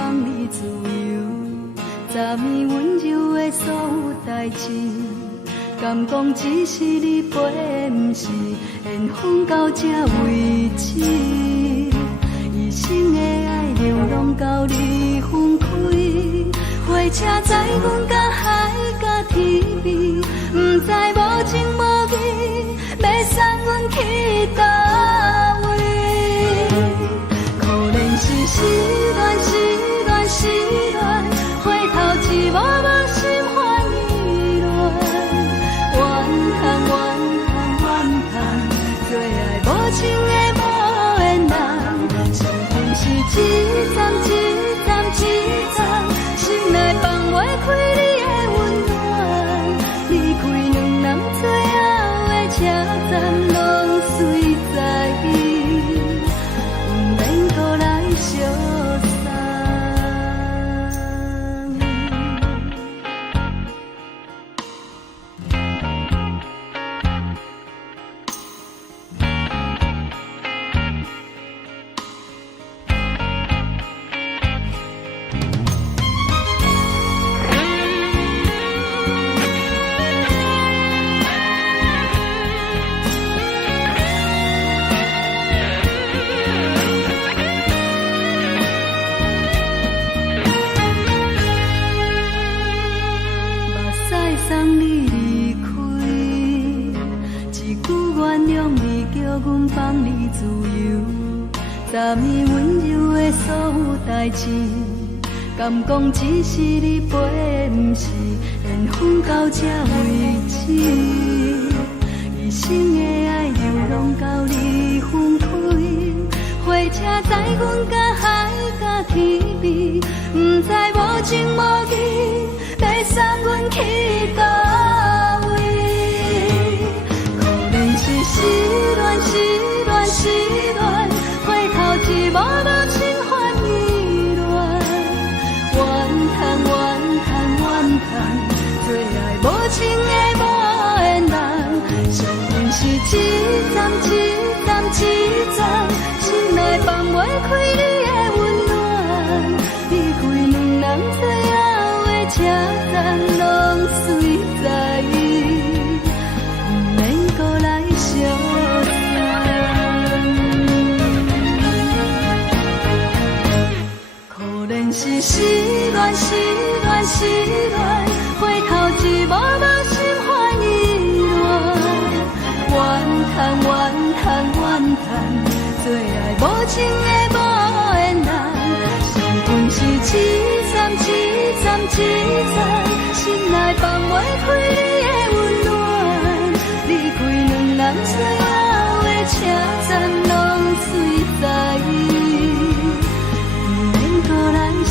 放你自由，昨暝温柔的所有代志，敢讲只是你陪，不是缘分到这为止。一生的爱流浪到你分开，火车载阮到海甲天边，不知无情无义，要送阮去倒位？可怜是失恋，失恋，失恋，回头一幕幕心烦意乱，怨叹，怨叹，怨叹，最爱无情的无缘人，上恨是一站一站一站，心内放袂开你的温暖，离开两人最后的车站，拢随在意，不免搁来相送。送你离开，一句原谅你，叫阮放你自由。昨暝温柔的所有代志，敢讲只是你陪，不是缘分到这为止。一生的爱流浪到你分开，火车载阮到海甲天边，不知无情无义，要送阮去倒位？可怜是失恋，失恋，失恋，回头一幕幕心烦意乱，怨叹，怨叹，怨叹，最爱无情的无缘人，上恨是一站一站一站，心内放袂开你的温暖，离开两人最后的车站，拢随在意，不免搁来相送。可怜是失恋，失恋，失恋，回头一幕幕心烦意乱，怨叹，怨叹，怨叹，最爱无情的无缘人，上恨是一站一站一站，心内放袂开你的温暖，离开两人最后的车站，拢随在意，不免搁来相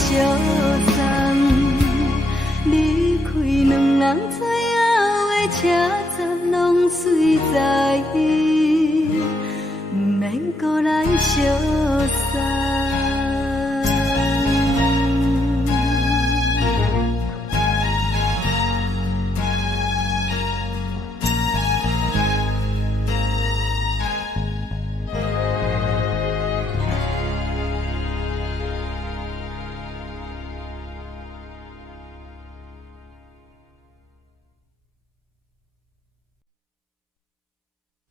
送。离开两人最后的车站，拢随在意，不免搁来相送。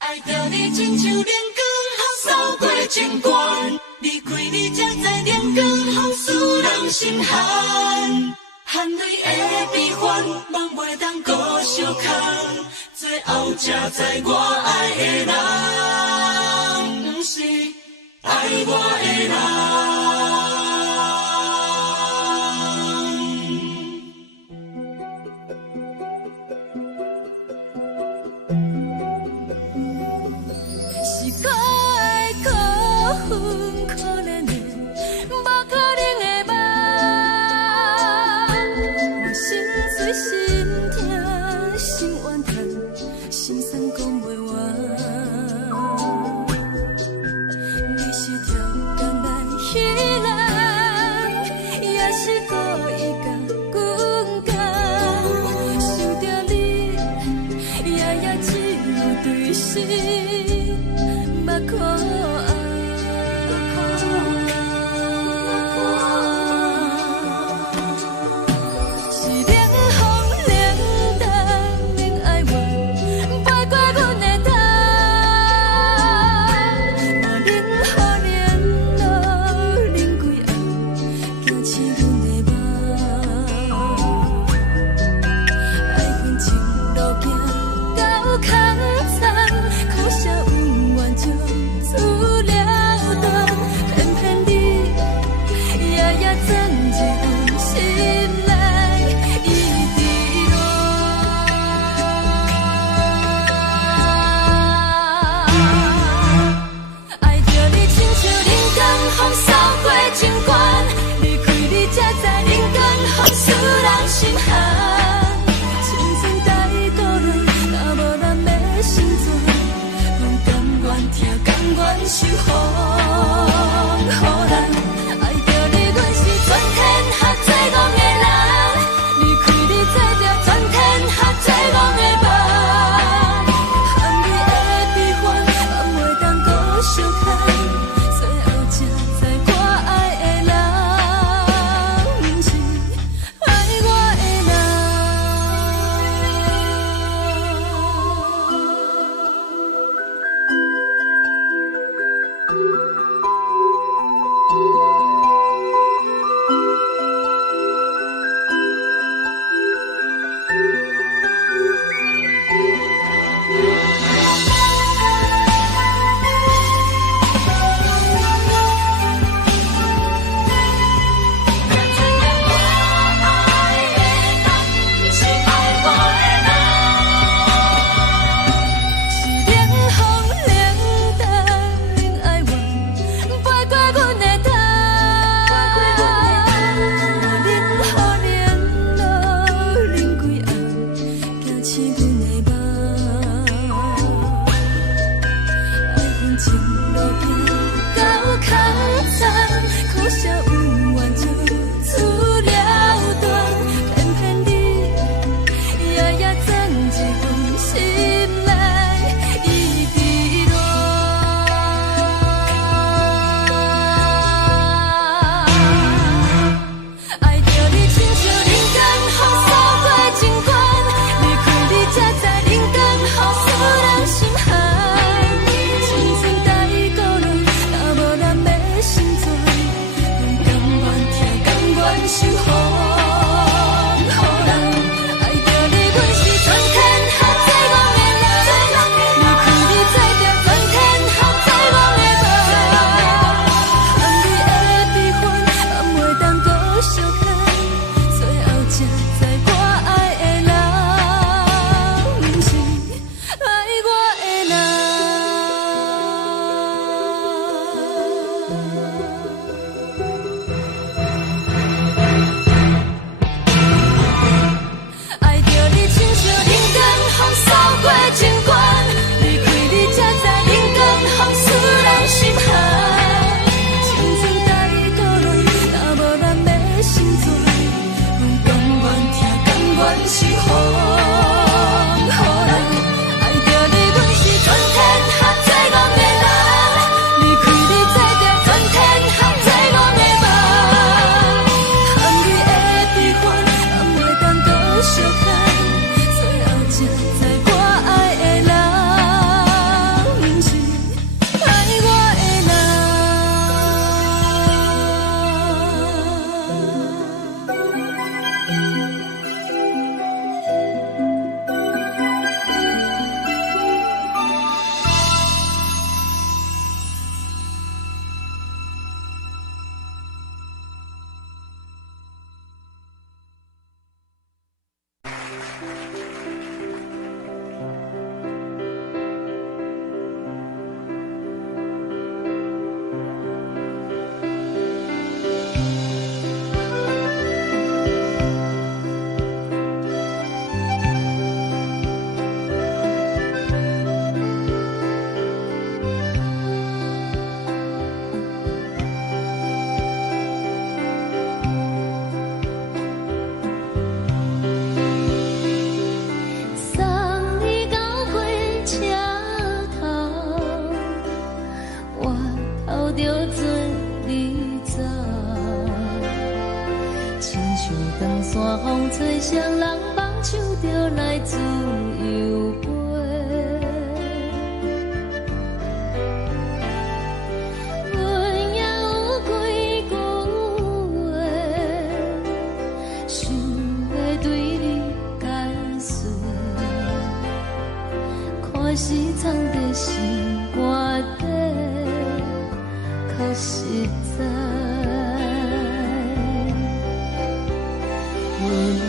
爱着你亲像连光，扫过情关，离开你才知连光风使人心寒。含泪的悲欢，望袂当搁相牵，最后才知我爱的人，不是爱我的人。可怜的，无可能的梦，我心碎心痛心怨叹，心酸讲袂完。你是条工来彼来。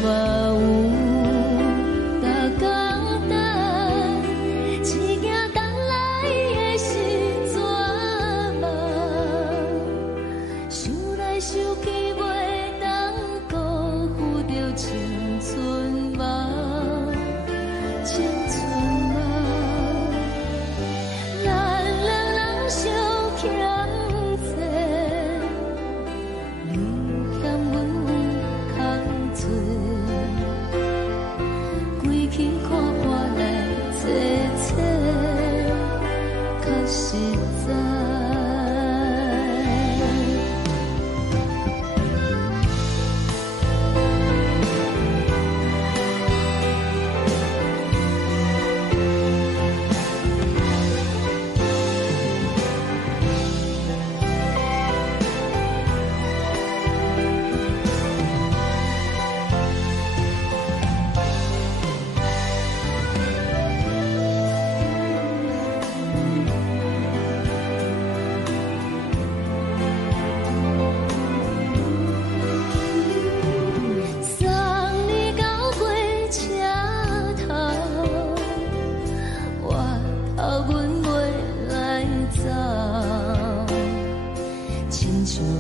嘛有逐工等，只惊等来的是绝望，想来想去袂当辜负着青春梦，青春梦，咱两人相欠债。归去看看来坐坐，较实在。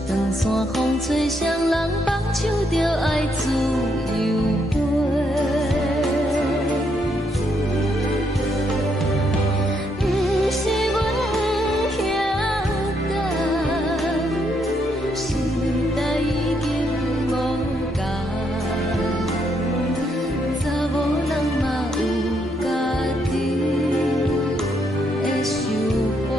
长山风吹双人放手着爱自由飞，不是阮不晓等，时代已经无共，查某人嘛有家己的想法。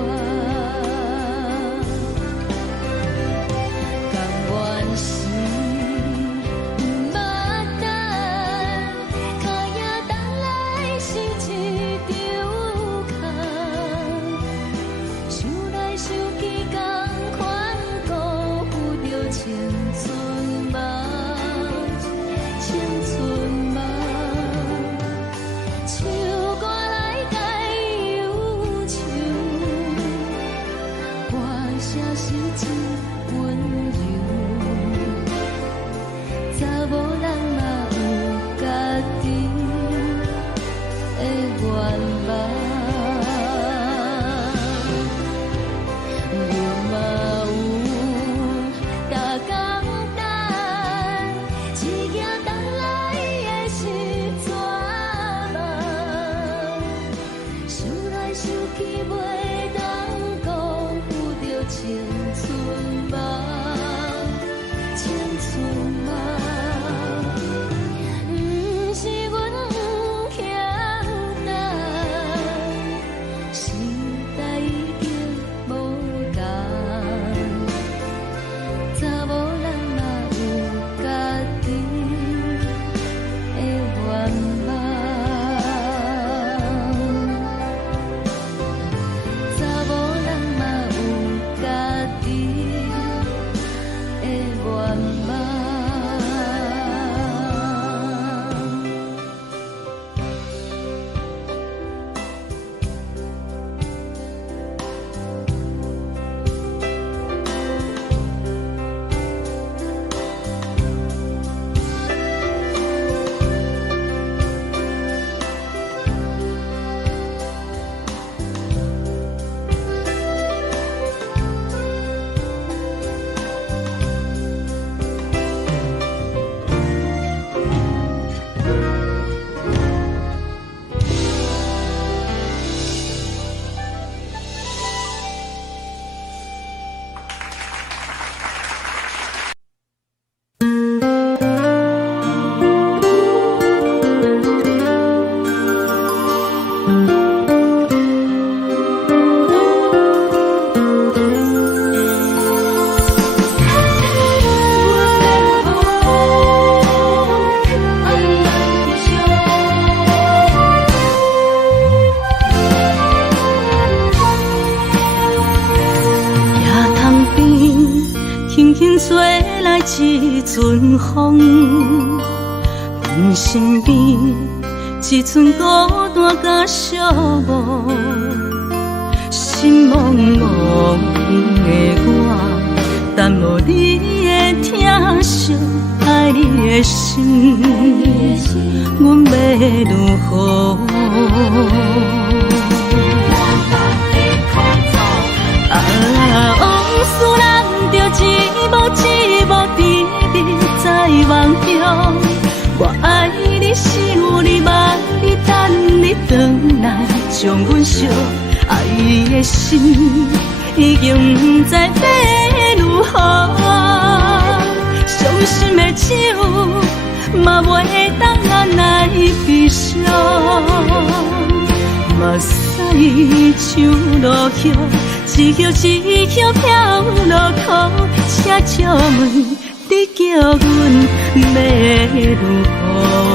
一阵风，阮身边一阵孤单甲寂寞，心茫茫的我，等无你的疼惜爱爱你的心，阮要如何？往事人着一幕一幕甜蜜在梦中。我爱你是有你望你等你回来，将阮惜爱的心已经不知要如何。伤心的手嘛袂当按来悲伤，目屎像落叶，一叶一叶飘落雨，车借问你叫阮要如何？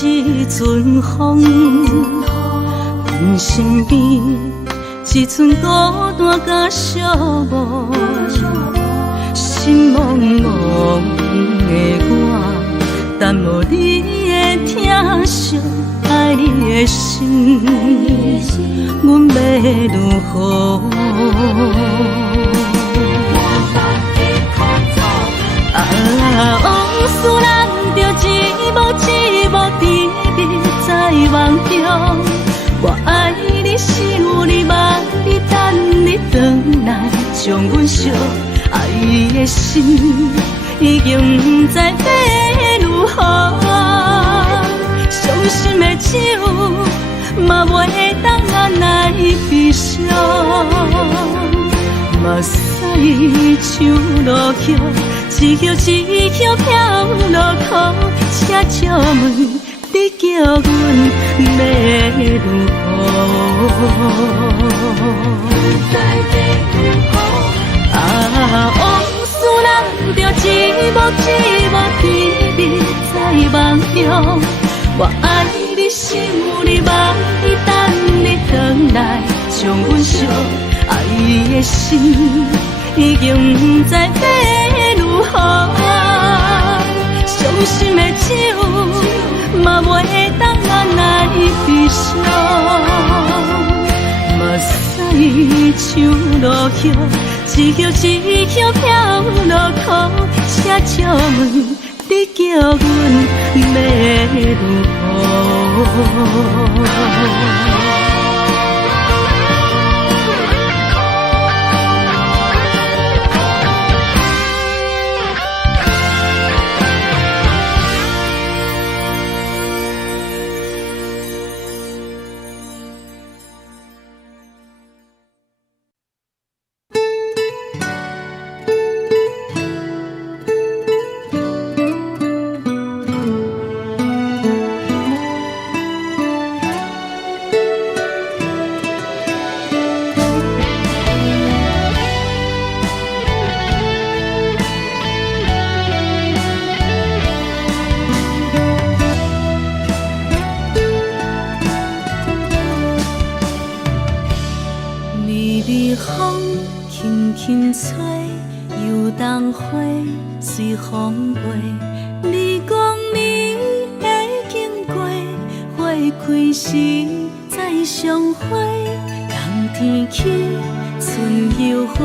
一阵风，阮身边一阵孤单甲寂寞，心茫茫的我，等无你的疼惜，爱你的心，阮要如何？往事人着一幕一幕甜蜜在梦中。我爱你是有你望你等你回来，将阮惜爱的心已经不知要如何。伤心的手嘛袂当按来悲伤，目屎像落叶，一叶一叶飘落雨，车借问你叫阮要如何？往事人着一幕一幕甜蜜在梦中。我爱你是有你望你等你回来，将阮惜爱的心已经不知要如何。伤心的手嘛袂当按来悲伤，目屎像落叶，一叶一叶飘落雨，车借问你叫阮要如何？随风飞，你讲你会经过，花开时再相会。冬天起，春又花，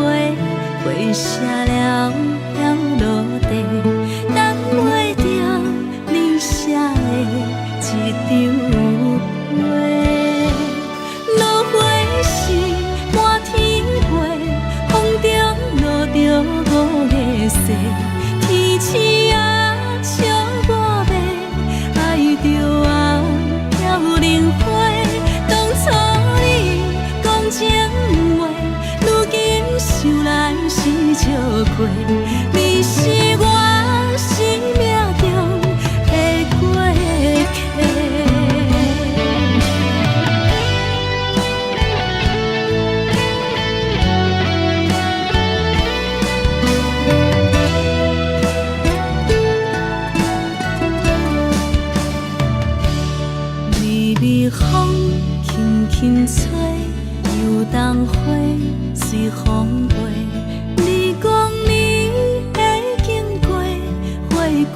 花谢了要落地，等袂着你写的一张画。落花时满天飞，风中落着五个色。天星啊，笑我迷，爱着啊，飘零花。当初你讲情话，如今想来是笑过。你是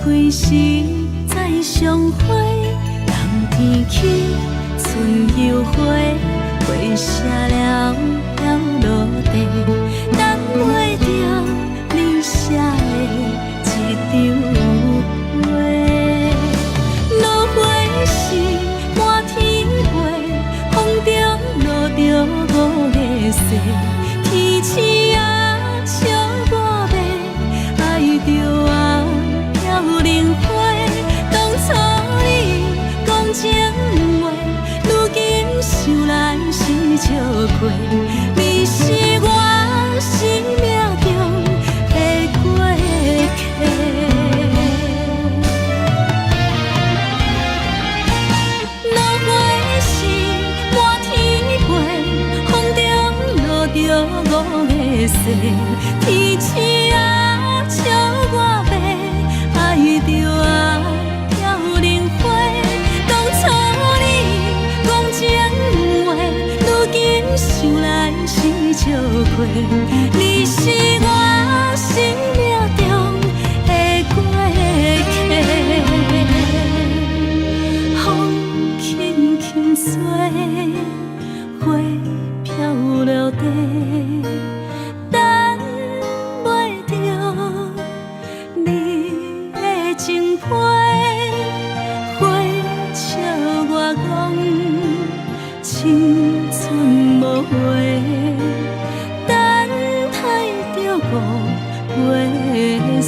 开时再相会，人天起，春又花，花谢了飘落地，等袂着你写的一张话。落花是满天飞，风中落着五个色，天星啊笑我迷，爱着啊飘零花。当初你讲情话，如今想来是笑过，你是我生命中的过客。落花是满天飞，风中落着五个色，天星啊笑我迷，爱着啊飘零花。当初你讲情话，如今想来是笑过，你是我生命中的过客。风轻轻吹，花飘落地，等袂着你的情批。花笑我讲青春无悔，等待着五月雪。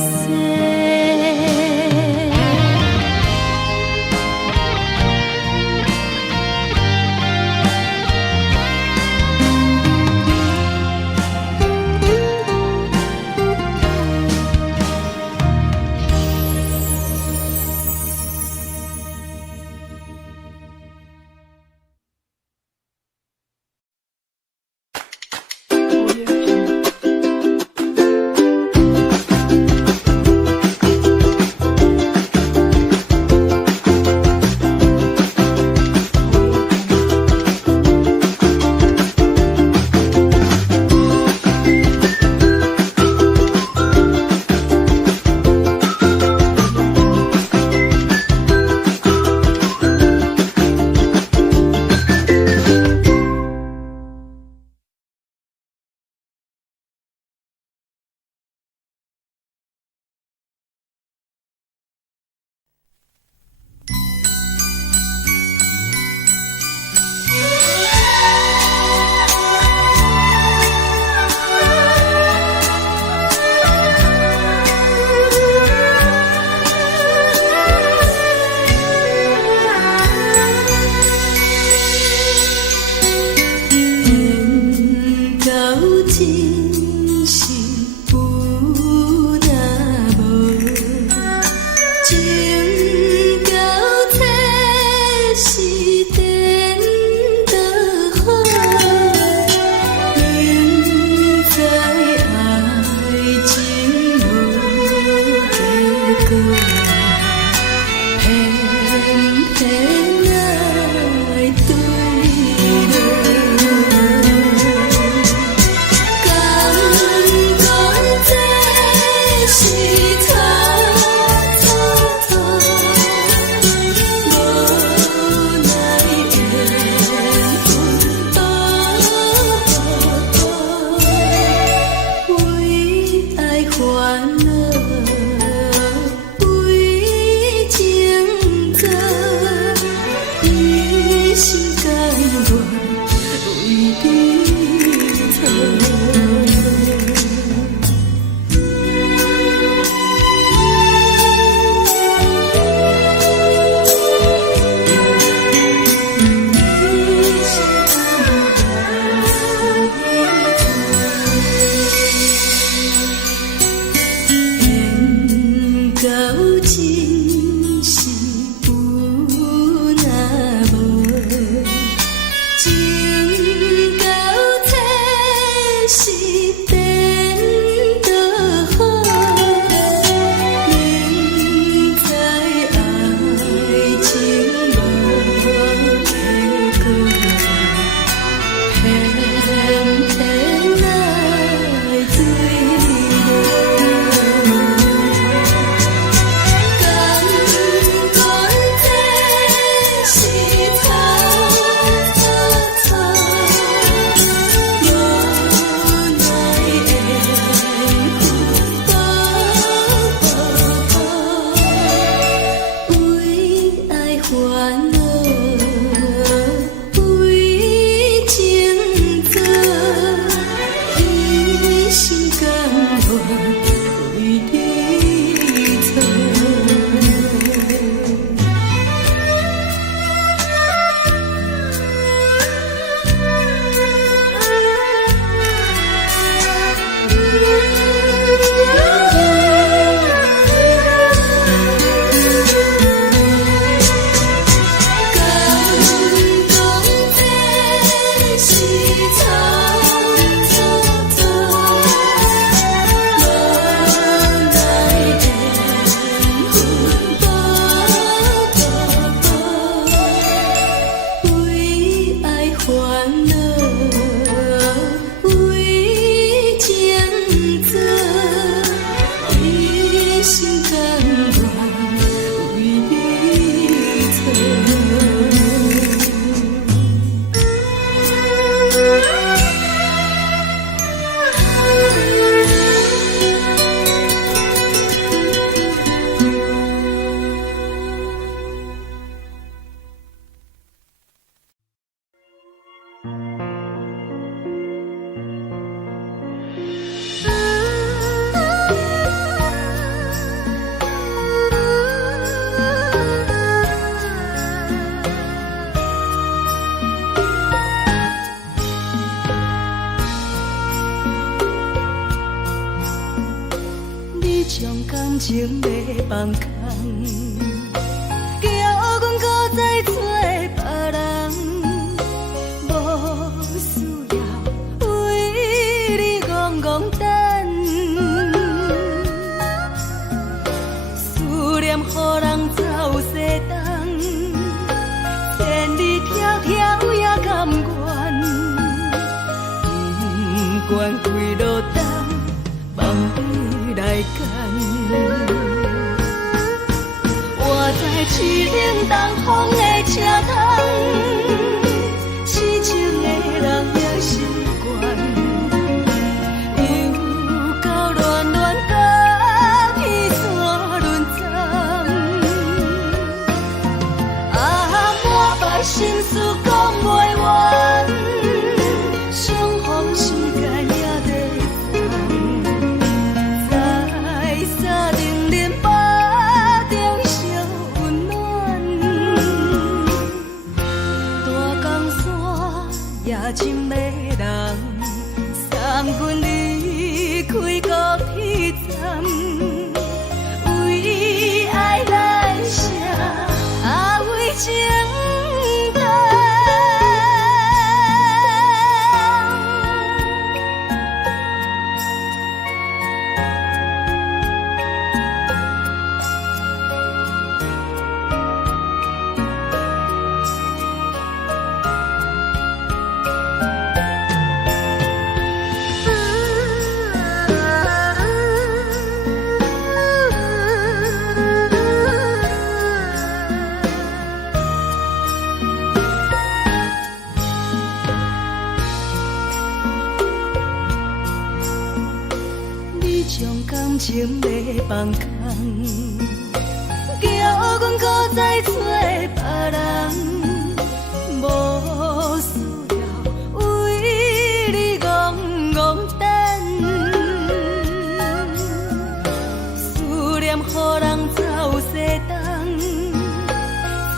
叫阮搁再做别人，无需要为你戆戆等。思念予人走西东，千里迢迢也甘愿。不管开路灯，梦里来干。我在市顶东风的车窗，痴情的人也习惯，又到乱乱甲彼山论丛。啊，满腹心事讲袂完。深的人，送阮离开高铁站，为爱来写啊为情长。情要放空，叫阮搁再做别人，无需要为你戆戆等。思念予人走西东，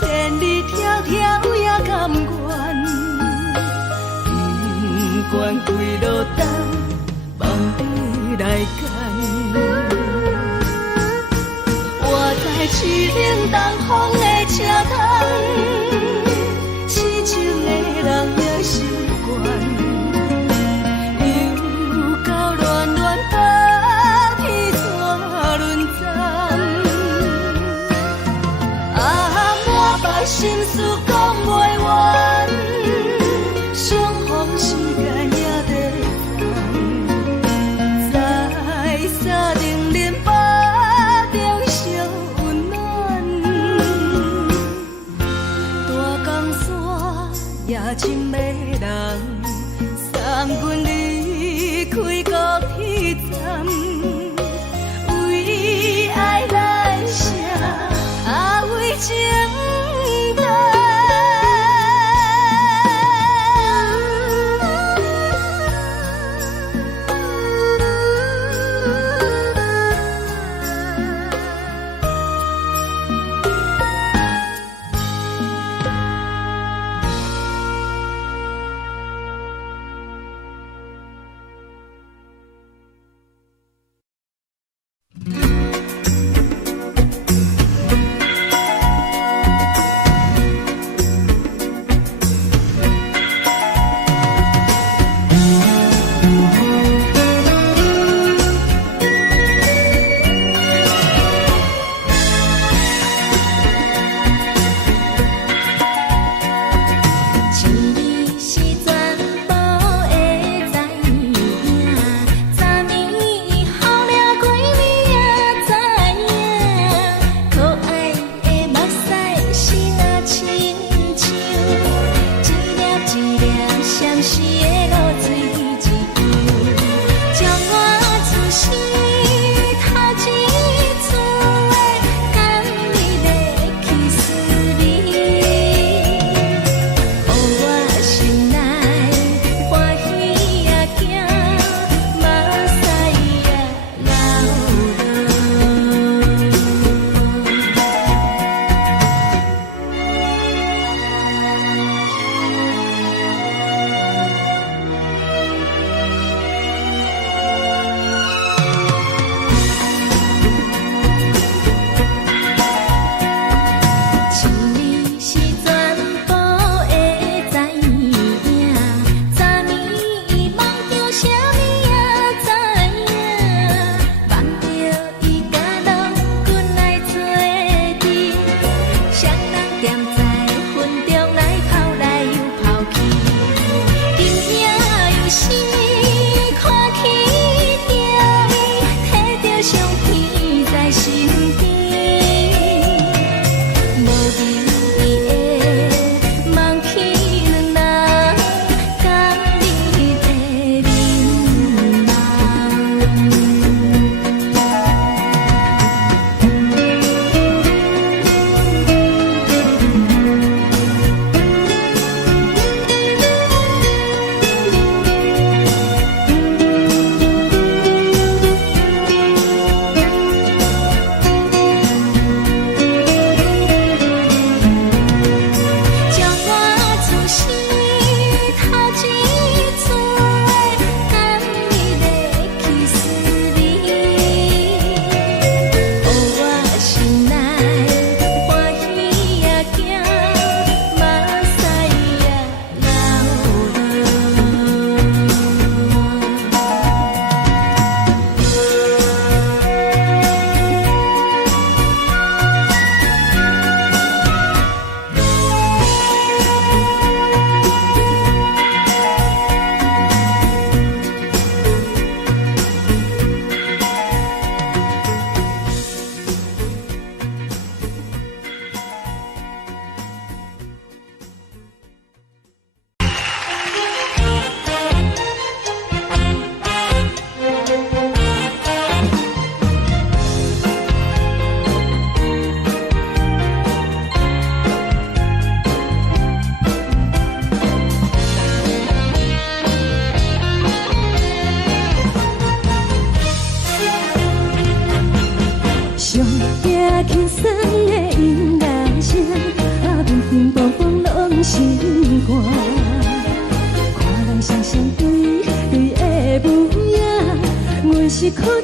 千里迢迢也甘愿。不管开路灯，梦里来干。在市顶东风的车窗，痴情的人也习惯，又到乱乱甲彼山论丛。啊，满腹心事讲袂完，相逢时间也在放，在山顶连巴。夜深的人，送阮离开高铁站，为爱来写啊为情长。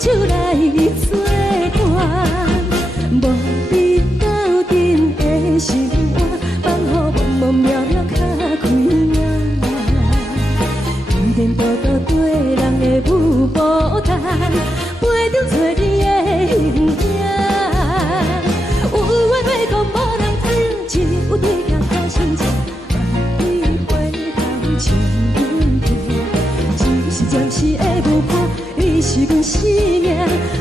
手来作伴，无你斗阵的心肝，放乎茫茫渺渺较开眼。颠颠倒倒对人的舞步弹，陪着找你的形影。有话要讲无人听，只有对镜头心情，万里回头像阮家。一时暂时的舞伴，你是阮生命，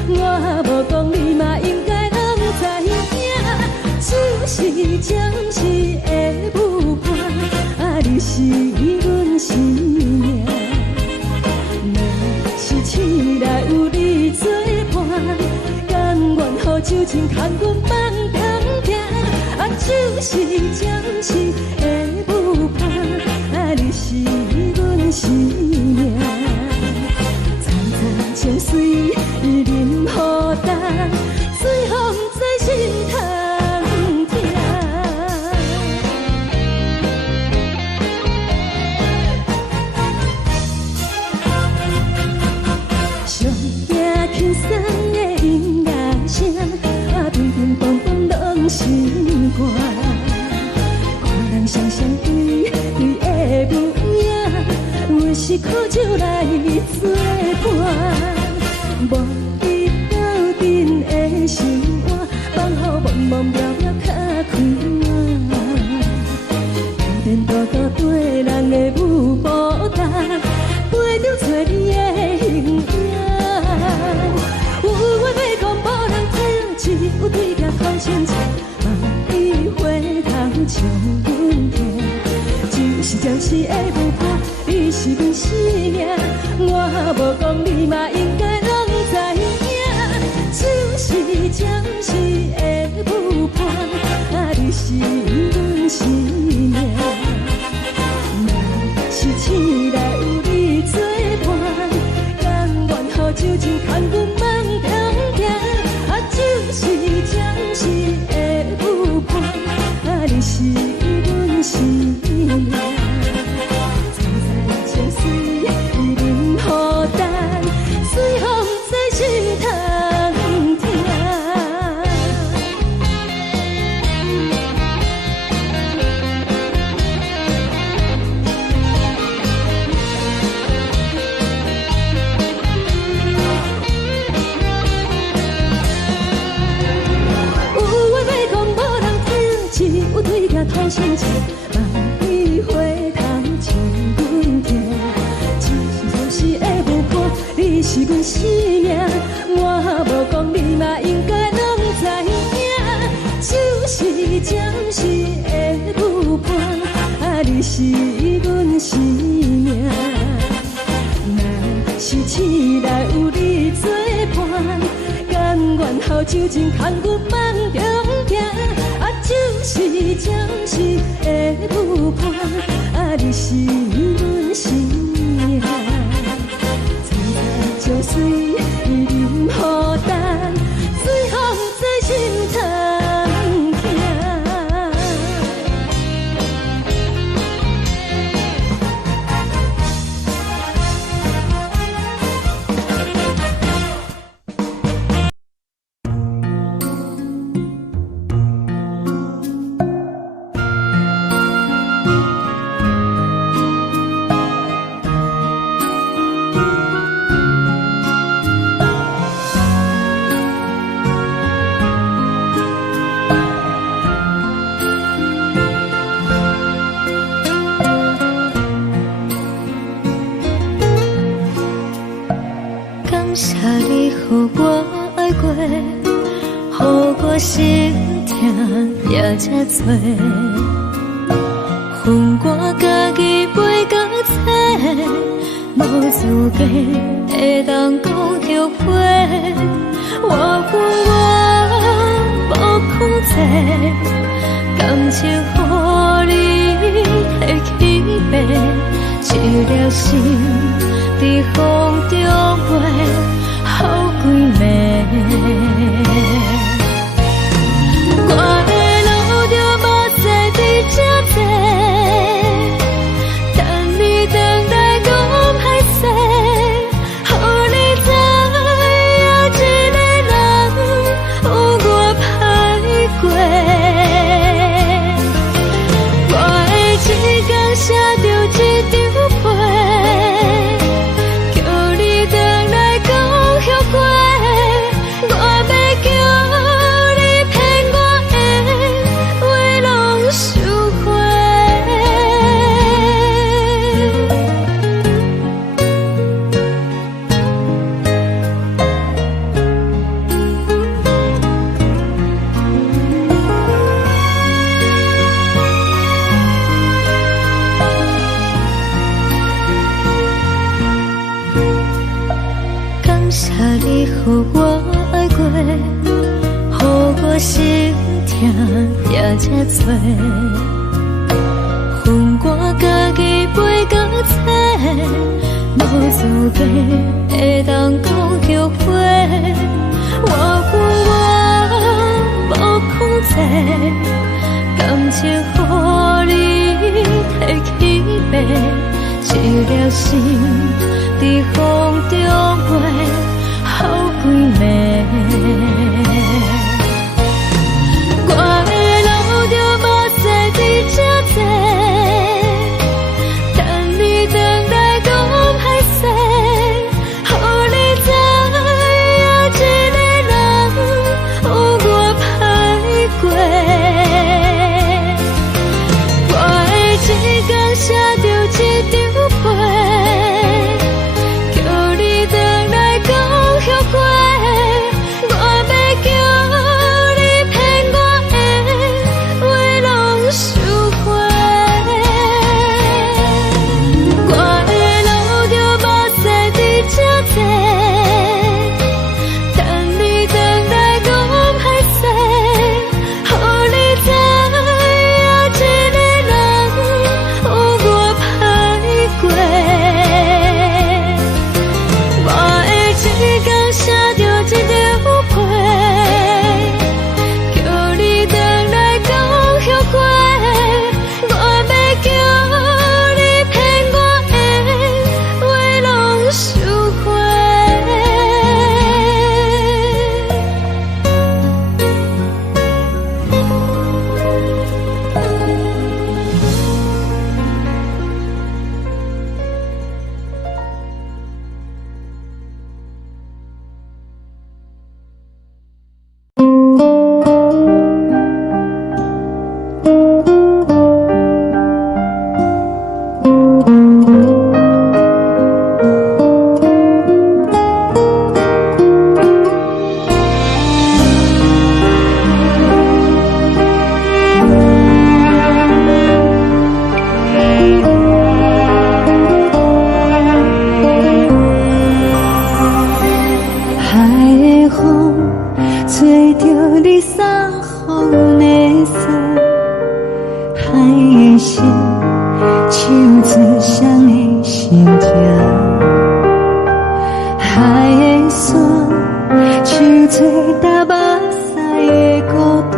我无讲你嘛应该拢知影。就是暂时的舞伴，啊，你是阮生命。若是醒来有你作伴，甘愿予酒精牵阮放空行。啊，就是暂时的舞伴，啊，你是阮生命。情水伊淋雨淡，水风在心头痛。上听轻松的音乐声，啊，乒乒乓乓拢心肝。看人双双对对的模样，有时靠手来作伴。无你斗阵的心肝，放乎茫茫渺渺较开眼。颠颠倒倒对人的舞步弹，陪着找你的形影。有话要讲无人听，只有对镜头心情，万里回头像阮家。就是暂时的舞伴，你是阮生命，我无讲你嘛应该拢知影。就是暂时的舞伴，啊，你是阮生命。若是醒来有你作伴，甘愿予酒精牵阮放空行。啊，就是暂时的舞伴，啊，你是阮生命。情水伊淋雨淡，水风在心头痛。有话要讲无人听，只有对镜头心情，万里回头像阮家。是的舞伴，你是阮生命，我无讲你嘛应该拢知影。就是暂时的舞伴，啊，你是阮生命。若是醒来有你作伴，甘愿予酒精牵阮放空行。啊，就是暂时的舞伴，啊，你是阮生命。情水伊淋雨淡，水风在心头痛。谢你予我爱过，予我心痛也这多，分我家己陪到底，无资格会当讲后悔。我负我无控制，感情予你会起飞，一粒心在风中飞。好几暝，我的路就无再伫这坐，等你等待讲歹势，予你知影夜才做，分我家己飞到切，无资格会当讲后悔。我无控制，感情予你提起白，一粒心伫风中飞，好几暝。我的路着无西伫这多，等你回来讲歹势，予你知影一个人有我歹过。我的一天写着一张被，叫你回来讲后悔。我要叫你骗我的话拢收回。我的路着无西伫这多，等你回来讲歹势，予你知影一个人有我歹过。我的一天写着一张被，叫你回来讲后悔。我要叫你骗我的话拢收回。海的风吹着你送风的伞，海的心手指双的心情，海的山手吹打目屎的孤独，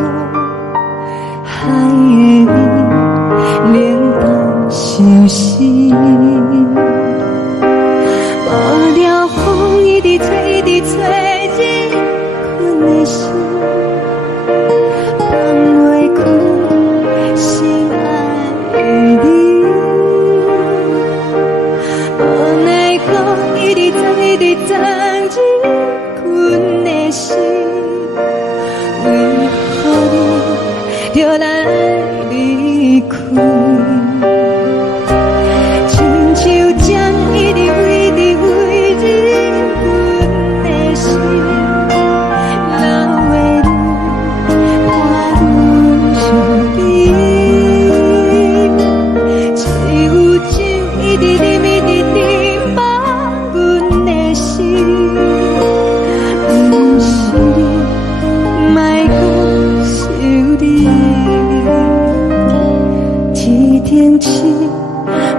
海的你冷淡伤心。无聊风一直吹，一直吹，日困的心，放袂开心爱的你。无奈何一直等，一直等，日困的心，为何你就来离开？亲像针一直为，一直为日阮的心，流的泪伴阮伤悲。只有酒一直啉，一直啉饱阮的心，不是你，莫搁想你。一天起，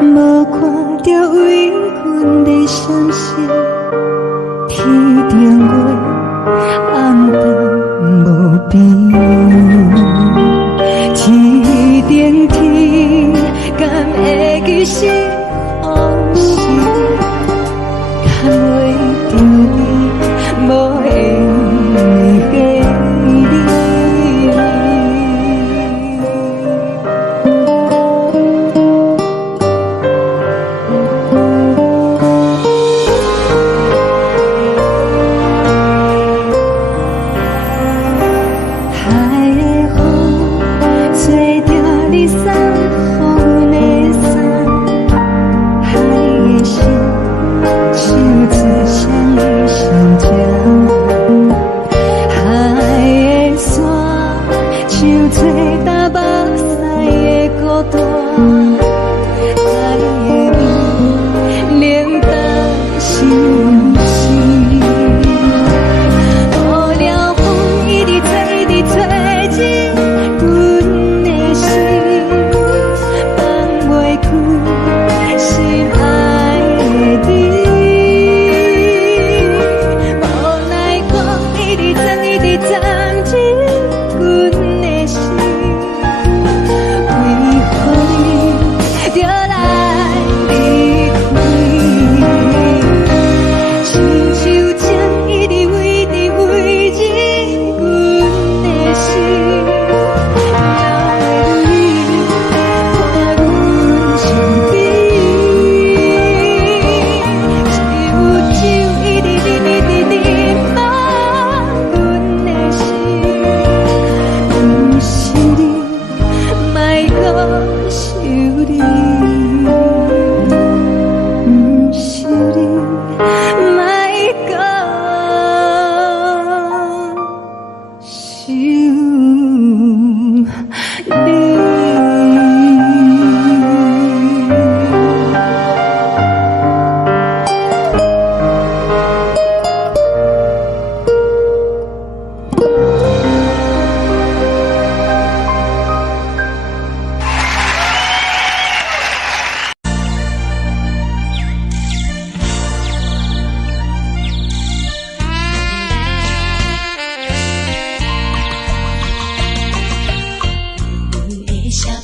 无看到为阮的伤心，天顶月暗淡无边，天顶天敢会记是往事，敢袂着你无缘的你。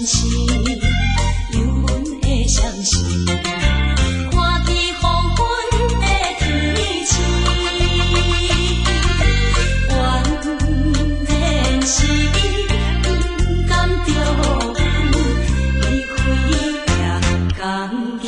是有阮的相思，看起黄昏的天气，原然是不甘着阮离开夜港边。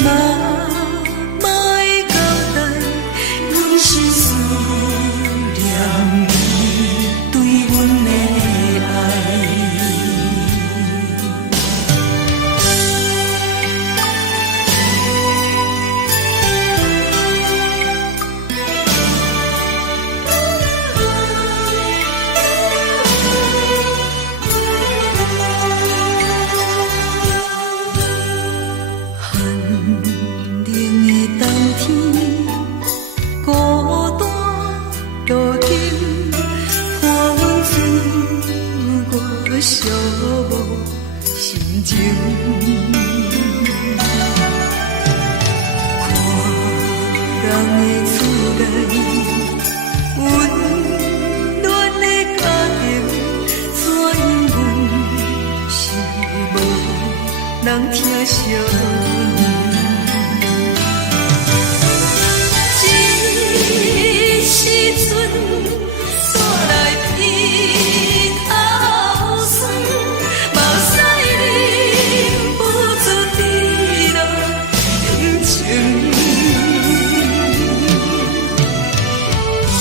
妈妈的交代，阮心事。情。看人的厝内，温暖的家庭，怎因阮是无人疼惜？时阵煞来鼻头酸，目屎忍不住滴落眼睛。故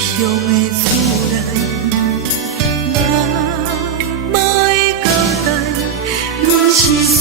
乡的厝内，妈妈的交代，阮是输。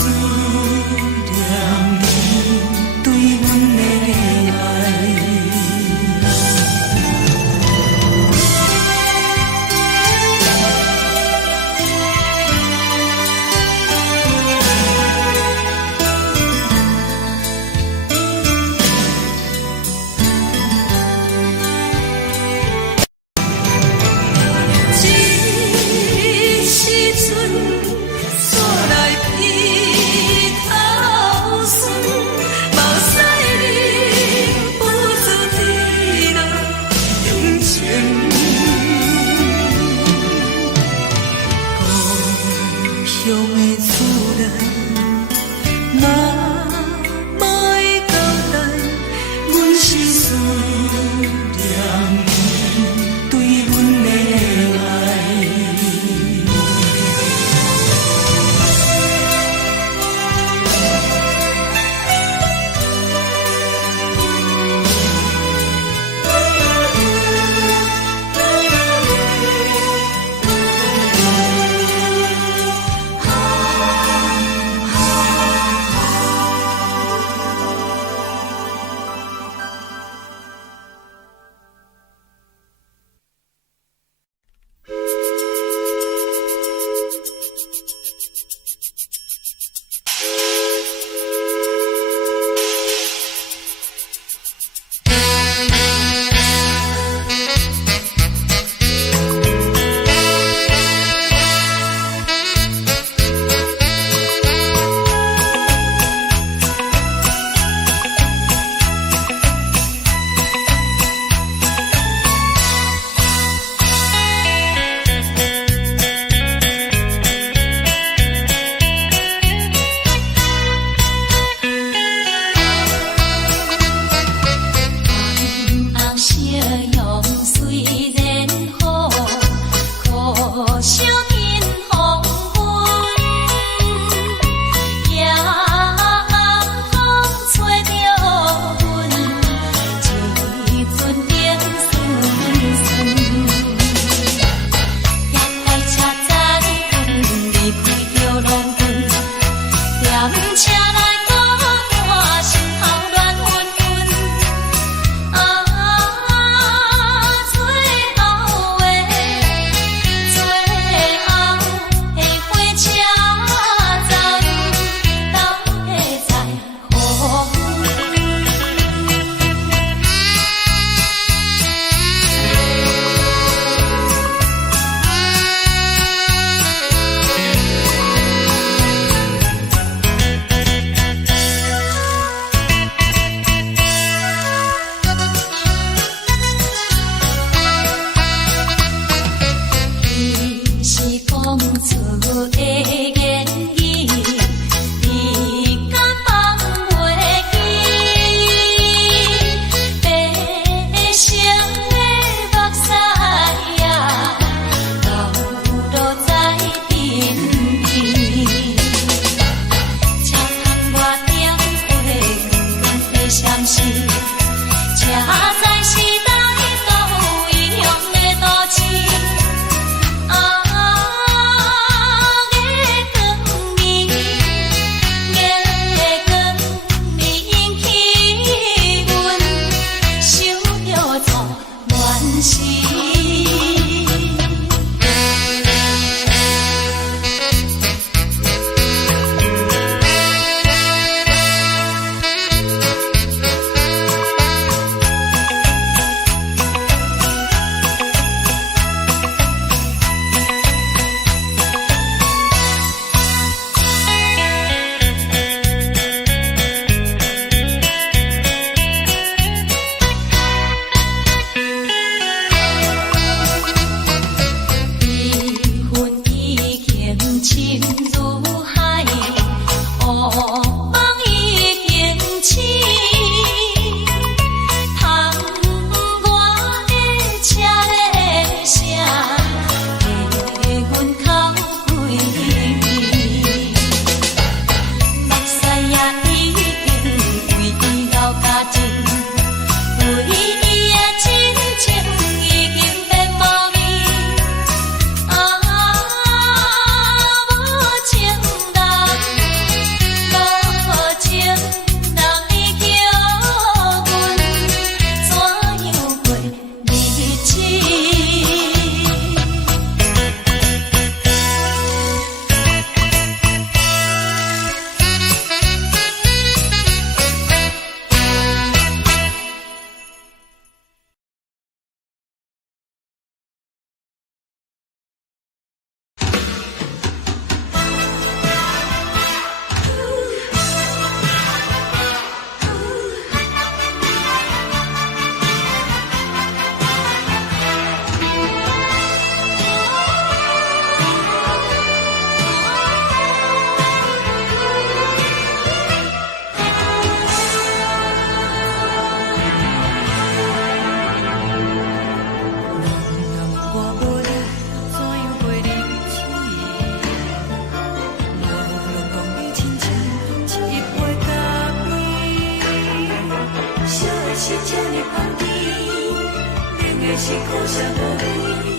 个是苦涩无味，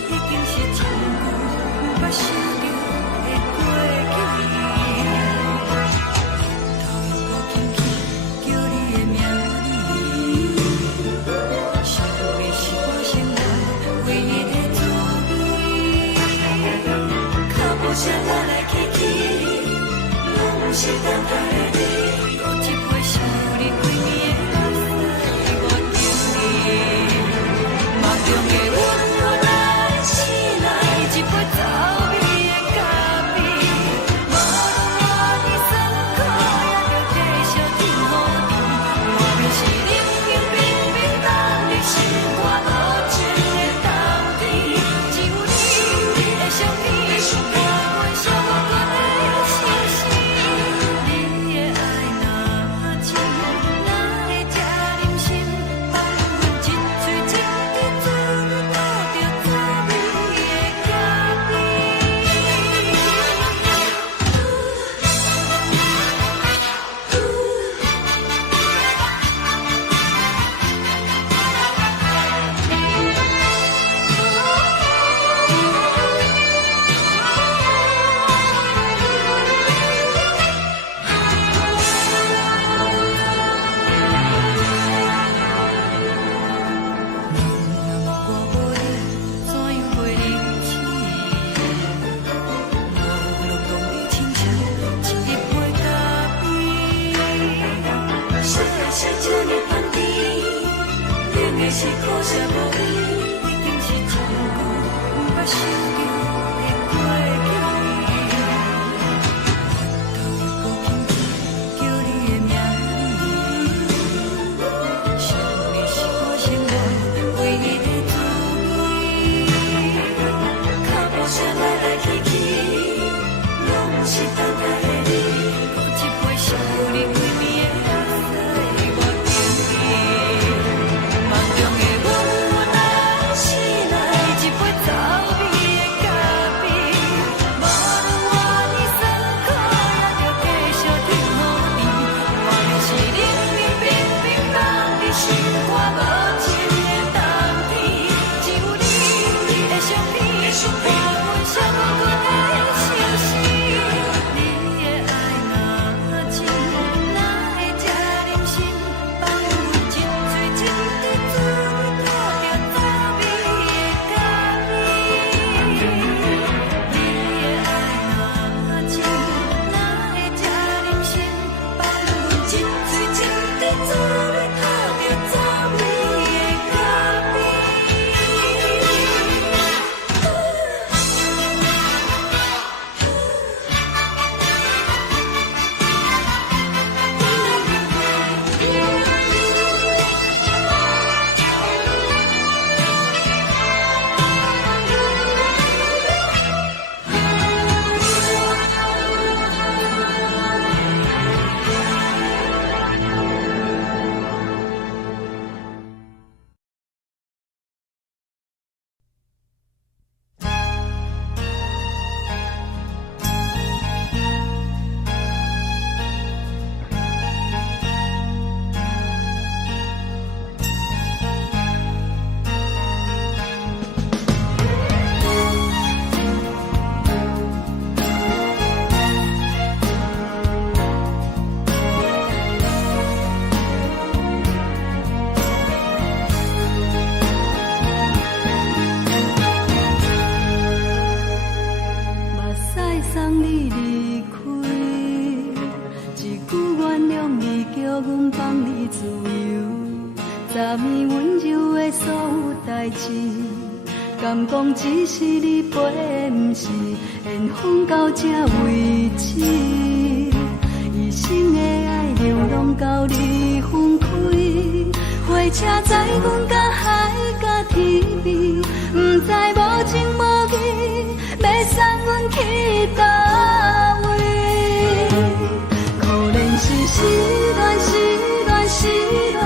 已经是真久捌想着的过去。头又搁轻轻叫你的名字，想的是我生活唯一的滋味。脚步声来来去去，拢是等待的你，搁一回想你几年的目屎，我等你。梦中的阮，我来醒来，一杯走味的咖啡，无论我的酸苦，也着继续甜予你。外面是冷冷冰冰冷的心肝无情的冬天，只有你的相片，陪阮寂寞过的星星。你的爱若真，哪会这忍心放阮一嘴一滴滋味，吐着滋味的咖啡。我无你，怎样袂忍起？无路讲你亲像一杯咖啡，说的是这呢香甜，冷的是苦涩无味，已经是真久捌想着的过去。头又搁轻轻叫你的名字，想的是我生活唯一的滋味。脚步声来来去去，拢是等待的你，搁一杯想你几年的目屎，我等你。梦中的阮，我来醒来，一杯走味的咖啡，无论我的酸苦，也着继续甜予你。外面是冷冷冰冰冷的心肝无情的冬天，只有你的相片，陪阮寂寞过的星星。你的爱若真，哪会这忍心放阮一嘴一滴滋味，吐着滋味的咖啡。你的爱若真，哪会这忍心放阮一嘴一滴滋味，吐着滋味的咖啡。目屎送你离开，一句原谅你，叫阮放你自由。昨暝温柔的所有代志，敢讲只是你陪，不是缘分到这为止。一生的爱流浪到你分开，火车载阮甲海甲天边，不知无情无义，要送阮去倒位？可能是失恋，失恋，失恋，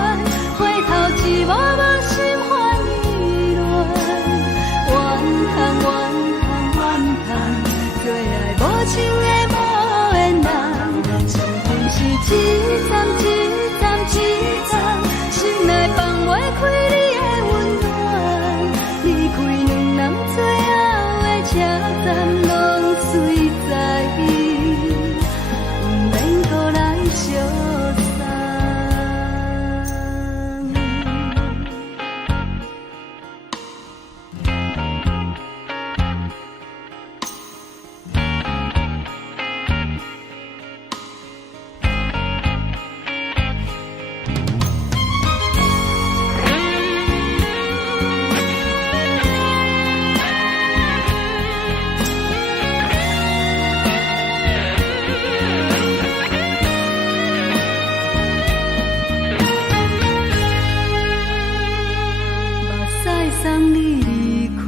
回头一幕幕心烦意乱，怨叹，怨叹，怨叹，最爱无情的无缘人，情份是一站一站一站，心内放袂开你的。送你离开，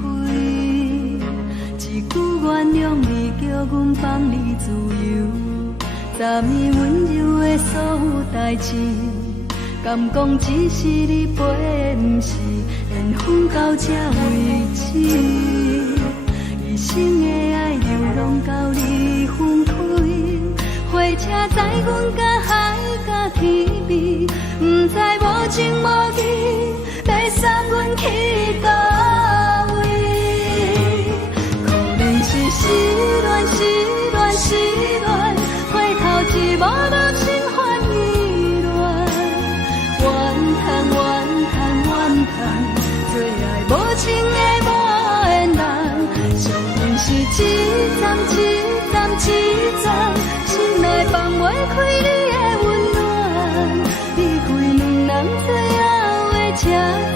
一句原谅你叫阮放你自由，昨暝温柔的所有代志，敢讲只是你陪，不是缘分到这为止。一生的爱流浪到你分开，火车载阮甲海甲天边，不知无情无义，要送阮去倒位？可能是失恋，失恋，失恋，回头一幕幕心烦意乱，怨叹，怨叹，怨叹，最爱无情的无缘人，上阮是一站一站一站，心内放袂开你的温暖，离开两人最后的车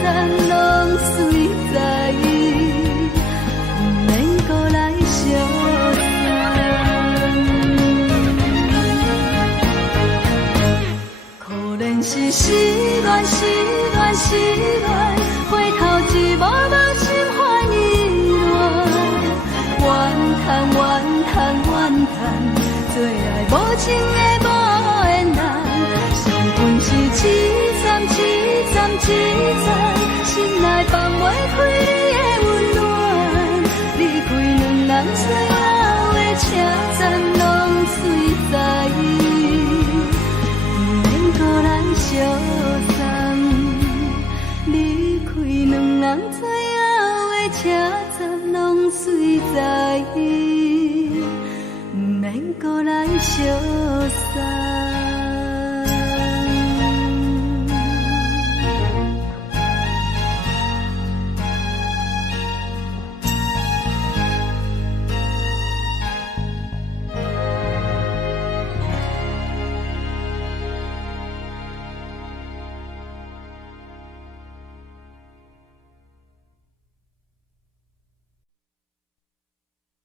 站，拢随在，不免搁来相送。可能是失恋，失恋，失恋，回头一幕幕心烦意乱，怨叹，怨叹，怨叹，最爱无情的无缘人，上阮是一站一站一站，心内放袂开你的温暖，离开两人最后的车站，拢随在，不免搁来相送，离开两人最后的车站，拢随在，不免搁来相送。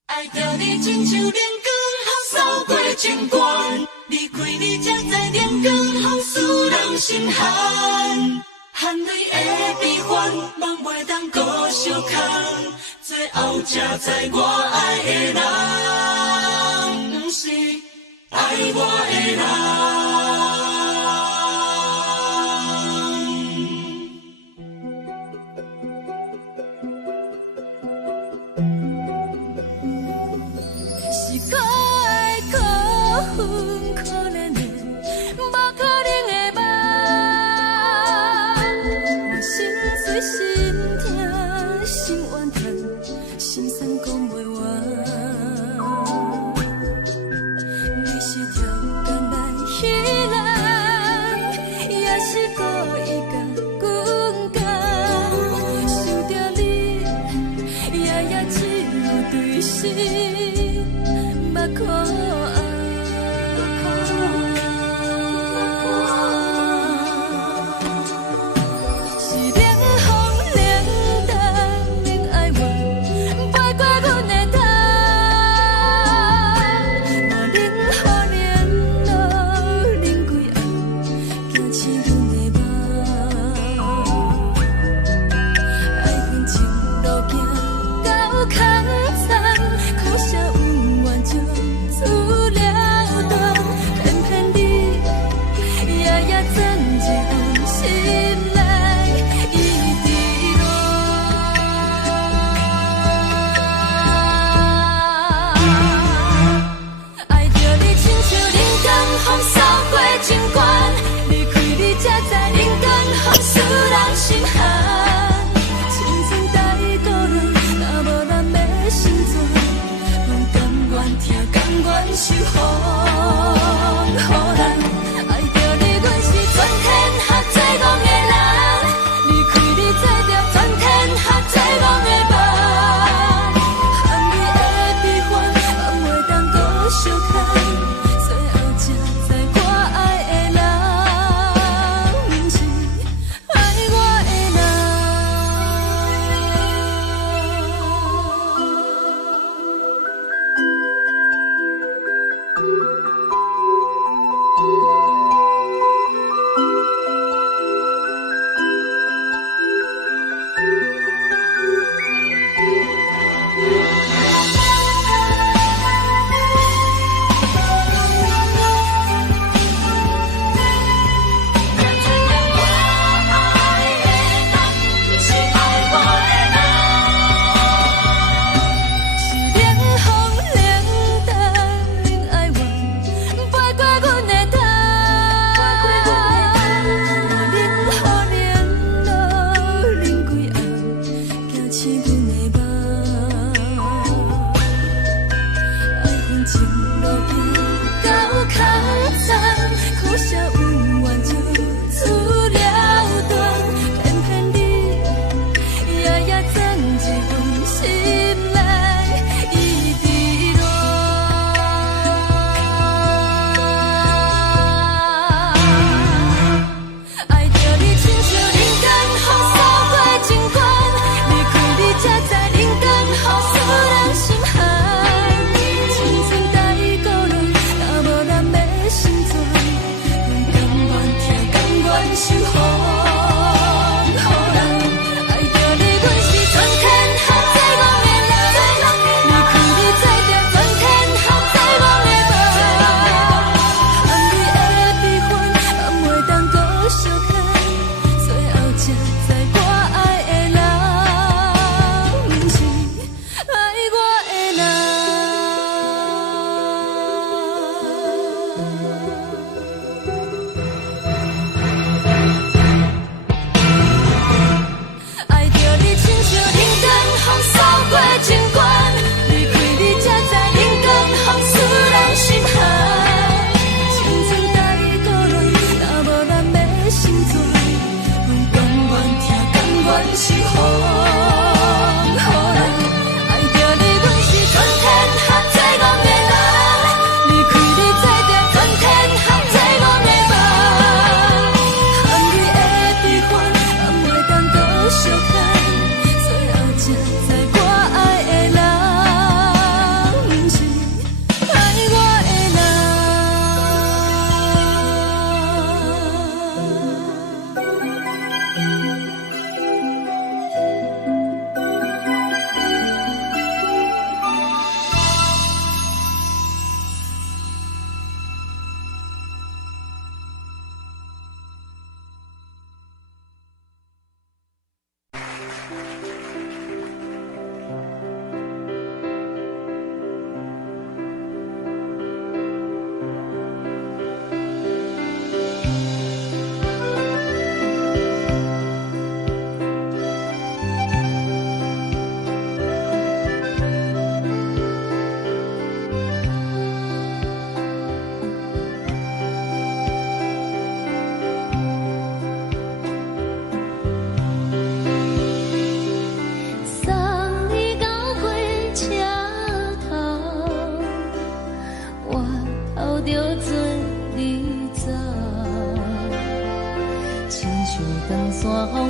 爱着你亲像连光风扫过情关，离开你才知连光风使人心寒。含泪的悲欢，望袂当搁相牵，最后才知我爱的人，不是爱我的人。是冷风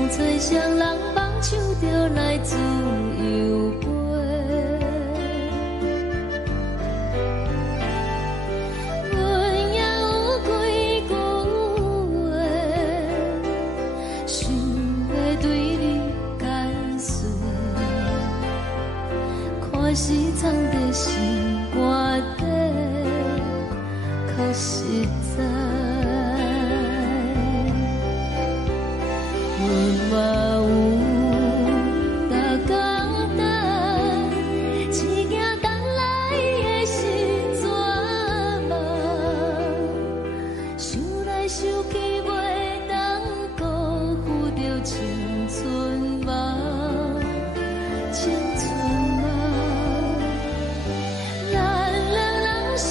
吹双人梦唱着来自由飞，阮也有几句话，想要对你解释，可是藏在心肝底，较实在。 嘛有逐工等，一件等来的是怎梦？想来想去袂当辜负着青春梦，青春梦。咱两人相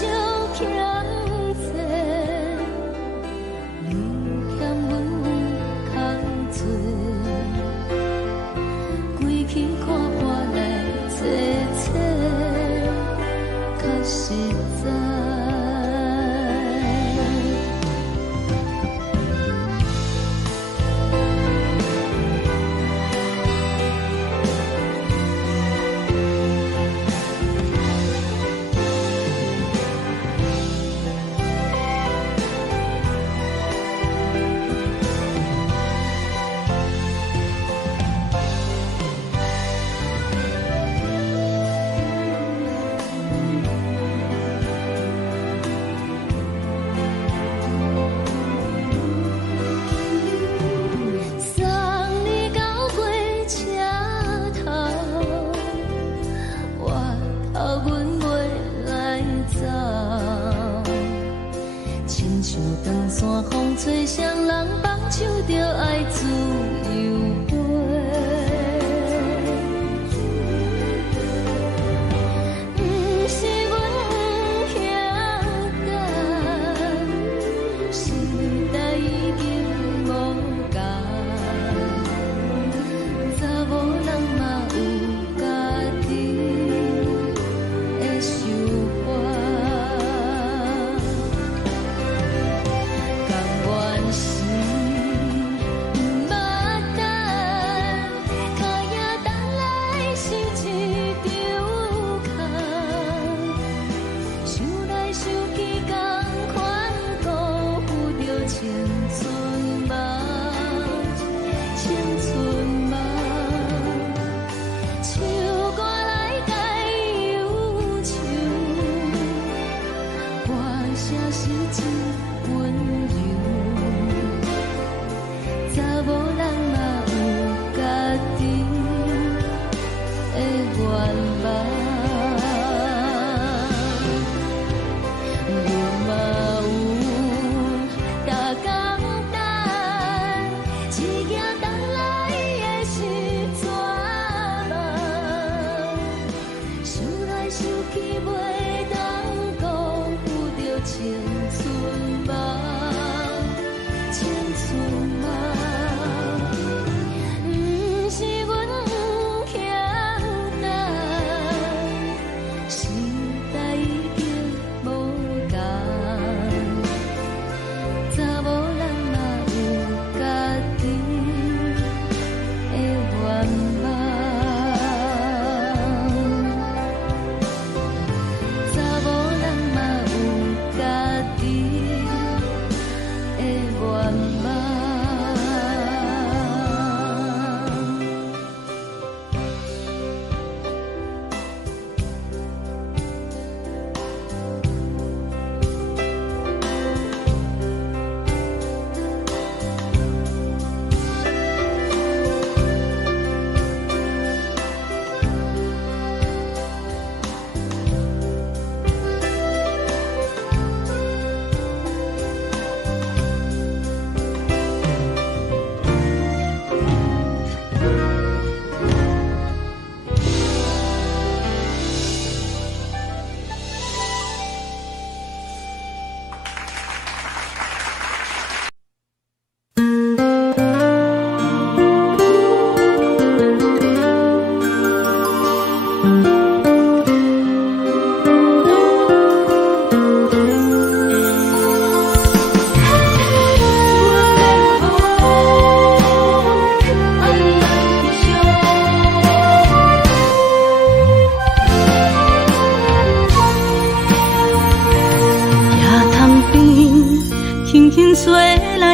欠债，你欠阮空做。 去看破来坐坐，较实在。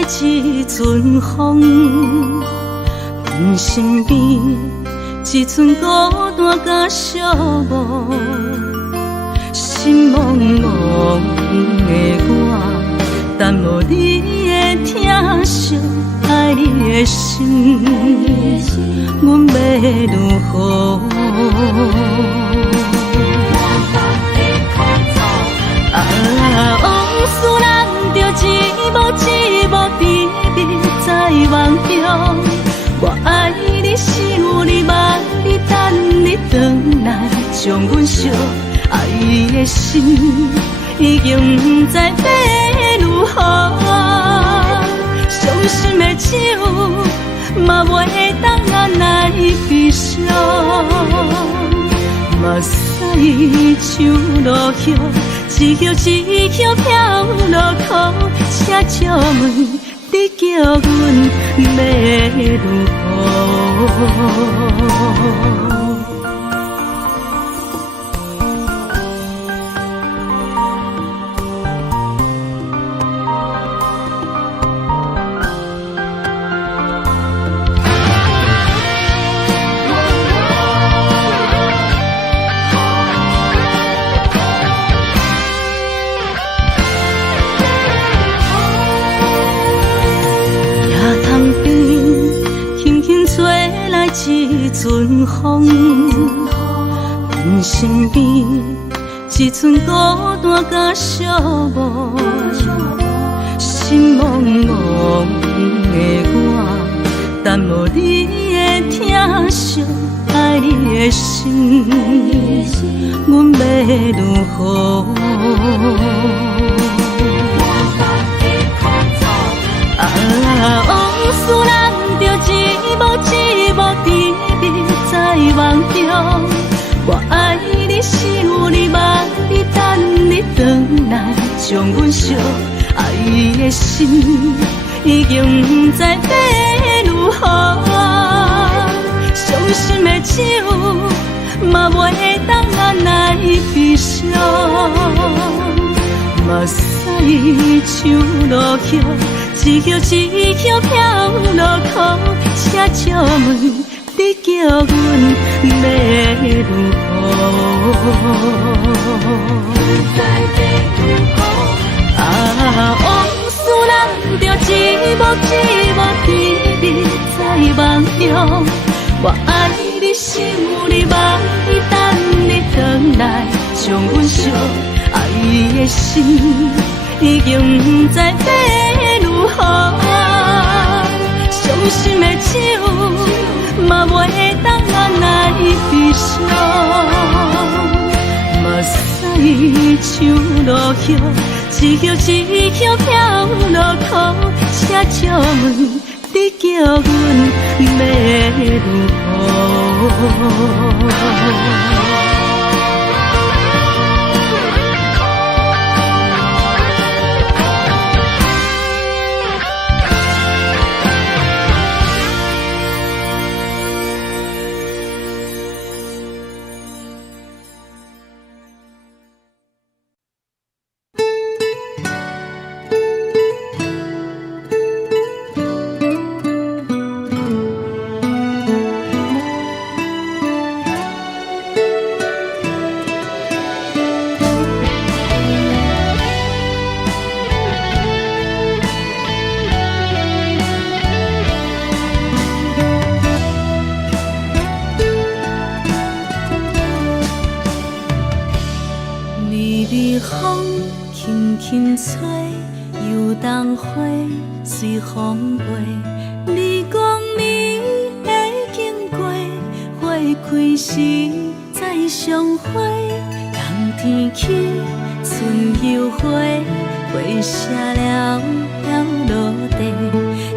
一阵风，阮身边一寸孤单甲寂寞，心茫茫的我，等无你的疼惜，爱你的心，阮要如何？往事人着一幕甜蜜在梦中，我爱你想你望你等你回来，将阮惜爱的心已经不知要如何，伤心的手嘛袂当按来悲伤，目屎像落叶。一叶一叶飘落雨，车借问你叫阮要如何？一阵风，阮身边一寸孤单甲寂寞，心茫茫的我，等无你的疼惜，爱你的心，阮要如何？往事人着一幕甜蜜在梦中，我爱你想你望你等你回来，将阮惜爱的心已经不知要如何，伤心的手嘛袂当按来悲伤，目屎像落叶。一叶一叶飘落雨，车借问你叫阮要如何？往事人着一幕甜蜜在梦中，我爱你想你望你等你回来，将阮惜爱的心已经不知要如何，伤心的手嘛袂当按来悲伤，目屎像落叶，一叶一叶飘落雨，车借问你叫阮要如何？风轻轻吹，游动花随风飞。你讲你会经过，花开时再相会。冬天起，春又回，花谢了要落地，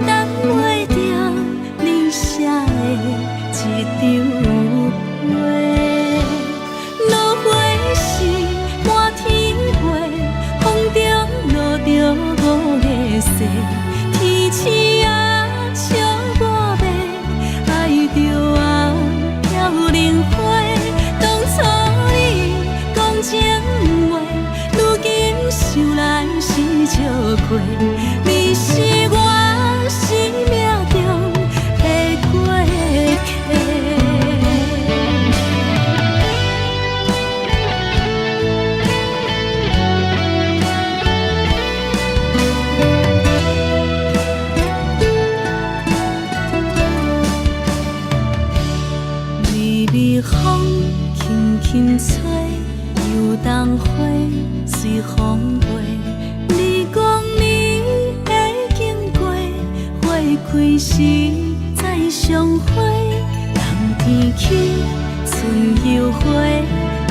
等袂着你写的一张画。落花时满天花，风中落着五个色，天星啊笑我迷，爱着啊飘零花。当初你讲情话，如今想来是笑过，你是我。是风轻轻吹，又当花随风飞。你讲你会经过，花开时再相会。人天起，春又花，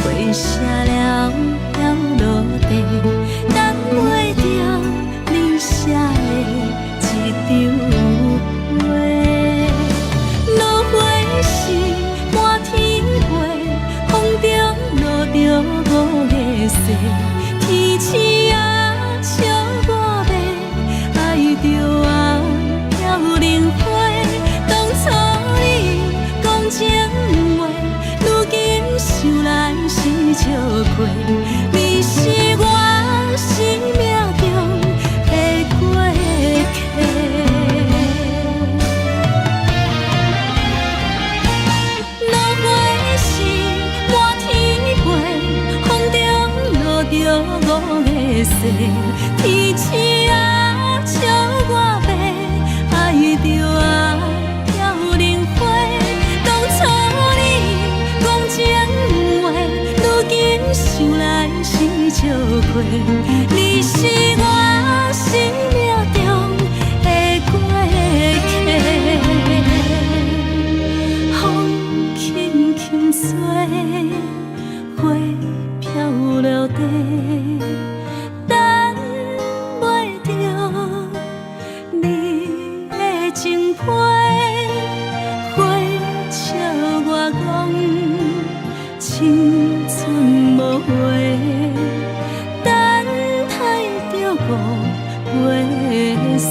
花谢了飘落地，等袂着你写的一张画。落花时满天飞，风中落着五个色，天星啊笑我迷，爱着啊飘零花。当初你讲情话，如今想来是笑过，你是我生命中的过客。落花时满天飞，风中落着五个色，天星啊笑我迷，爱着啊飘零花。当初你讲情话，如今想来是笑过，你是我生命中的过客。风轻轻吹，花飘落地，等袂着你的情批。花笑我讲青春无悔，等待着五月雪。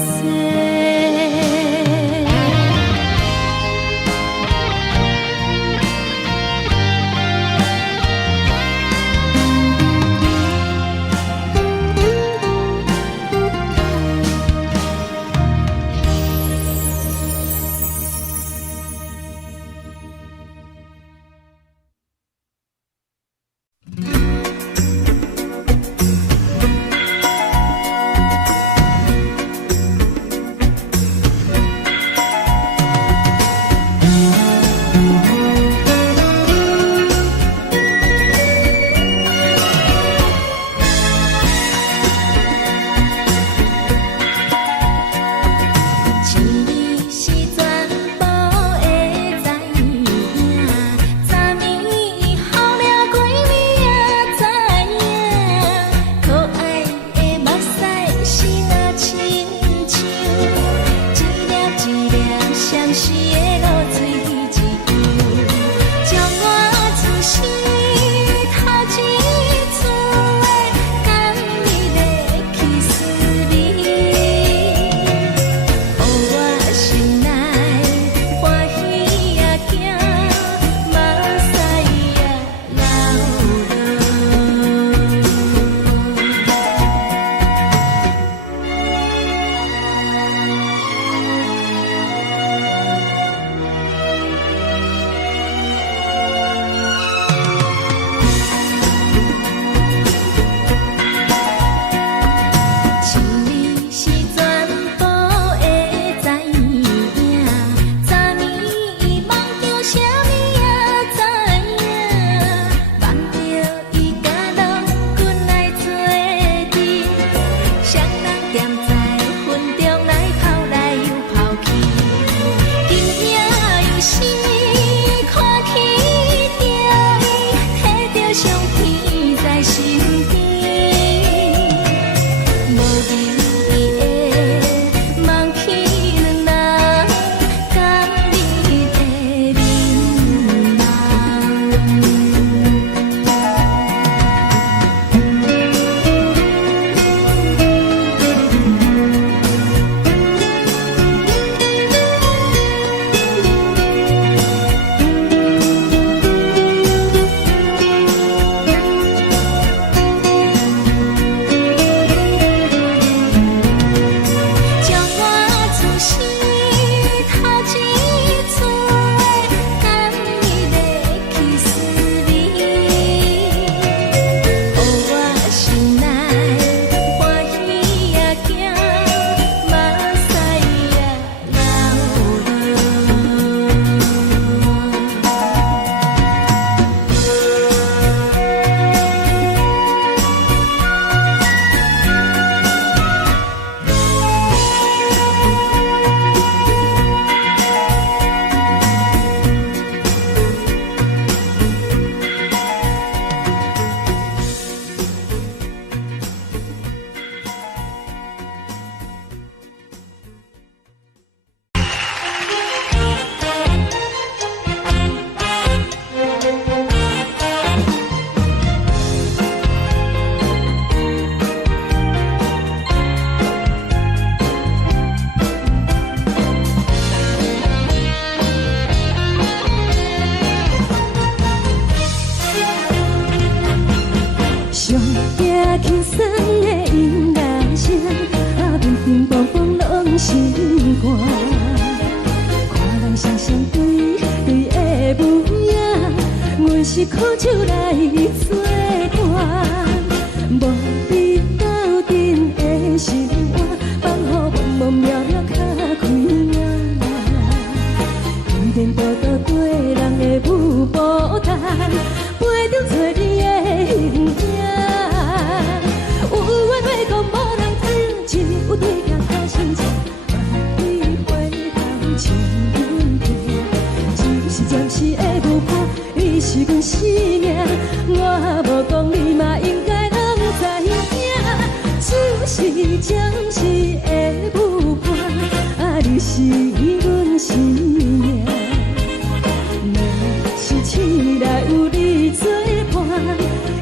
轻松的音乐声，乒乒乓乓拢心肝。看人双双对对的舞影，阮是苦手来作伴。无伫斗阵的心肝，放予茫茫渺渺较开眼。颠颠倒倒对人的舞步弹，陪着找你的形影。有话要讲无人知，有对镜头先唱，万里回头唱阮听。就是暂时的舞伴，你是阮生命，我无讲你嘛应该拢知影。就是暂时的舞伴，你是阮生命。是醒来有你作伴，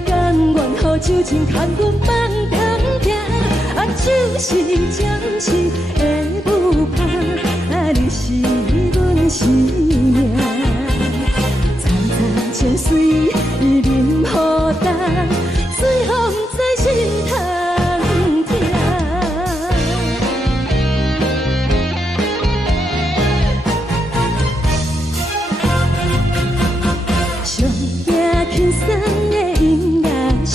甘愿予酒精牵阮放通行。就是暂时的舞伴，你是阮生命。层层泉水任雨淡，水风在心通听。上行轻松的音乐声，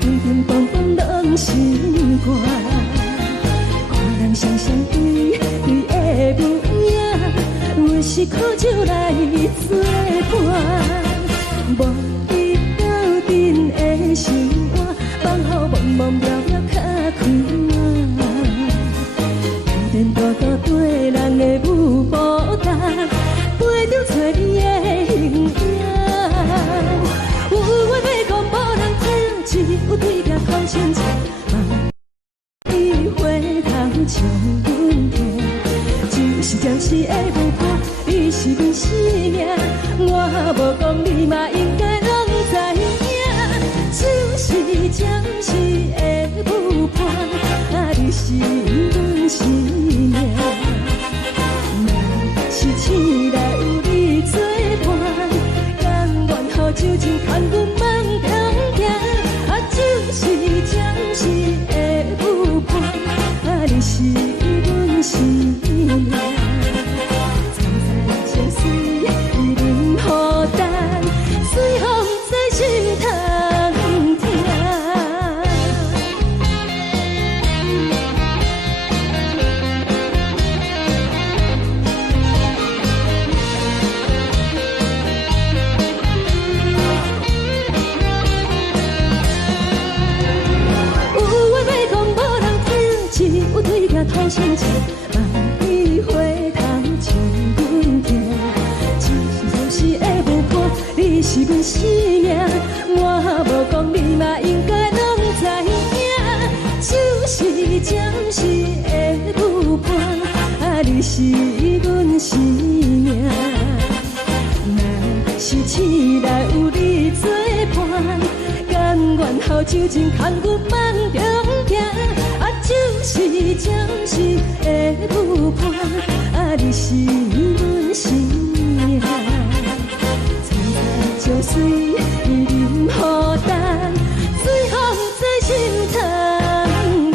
乒乒乓乓拢心肝。看人双双对对的舞影，阮是苦手来作伴。无伫斗阵的心肝，放予茫茫渺渺较开眼。颠颠倒倒对人的舞步弹，陪着找你的形影。有话要讲无人知，只有对镜头先唱，你回头唱阮听。就是暂时的舞伴，你是阮生命，我无讲你嘛应该拢知影。就是暂时的舞伴，你是阮生命。若是醒来有你作伴，甘愿予酒精牵阮放通行。就是暂时的舞伴，你是阮生命。层层泉水任雨淡，水风在心通听。有对镜头先唱，万里回头唱阮听。就是暂时的舞伴，你是阮生命，我无讲你嘛应该拢知影。就是暂时的舞伴，你是阮生命。若是醒来有你作伴，甘愿予酒精牵阮放中行。就是暂时的舞伴，你是阮生命。层层泉水任雨淡，水风在心通听。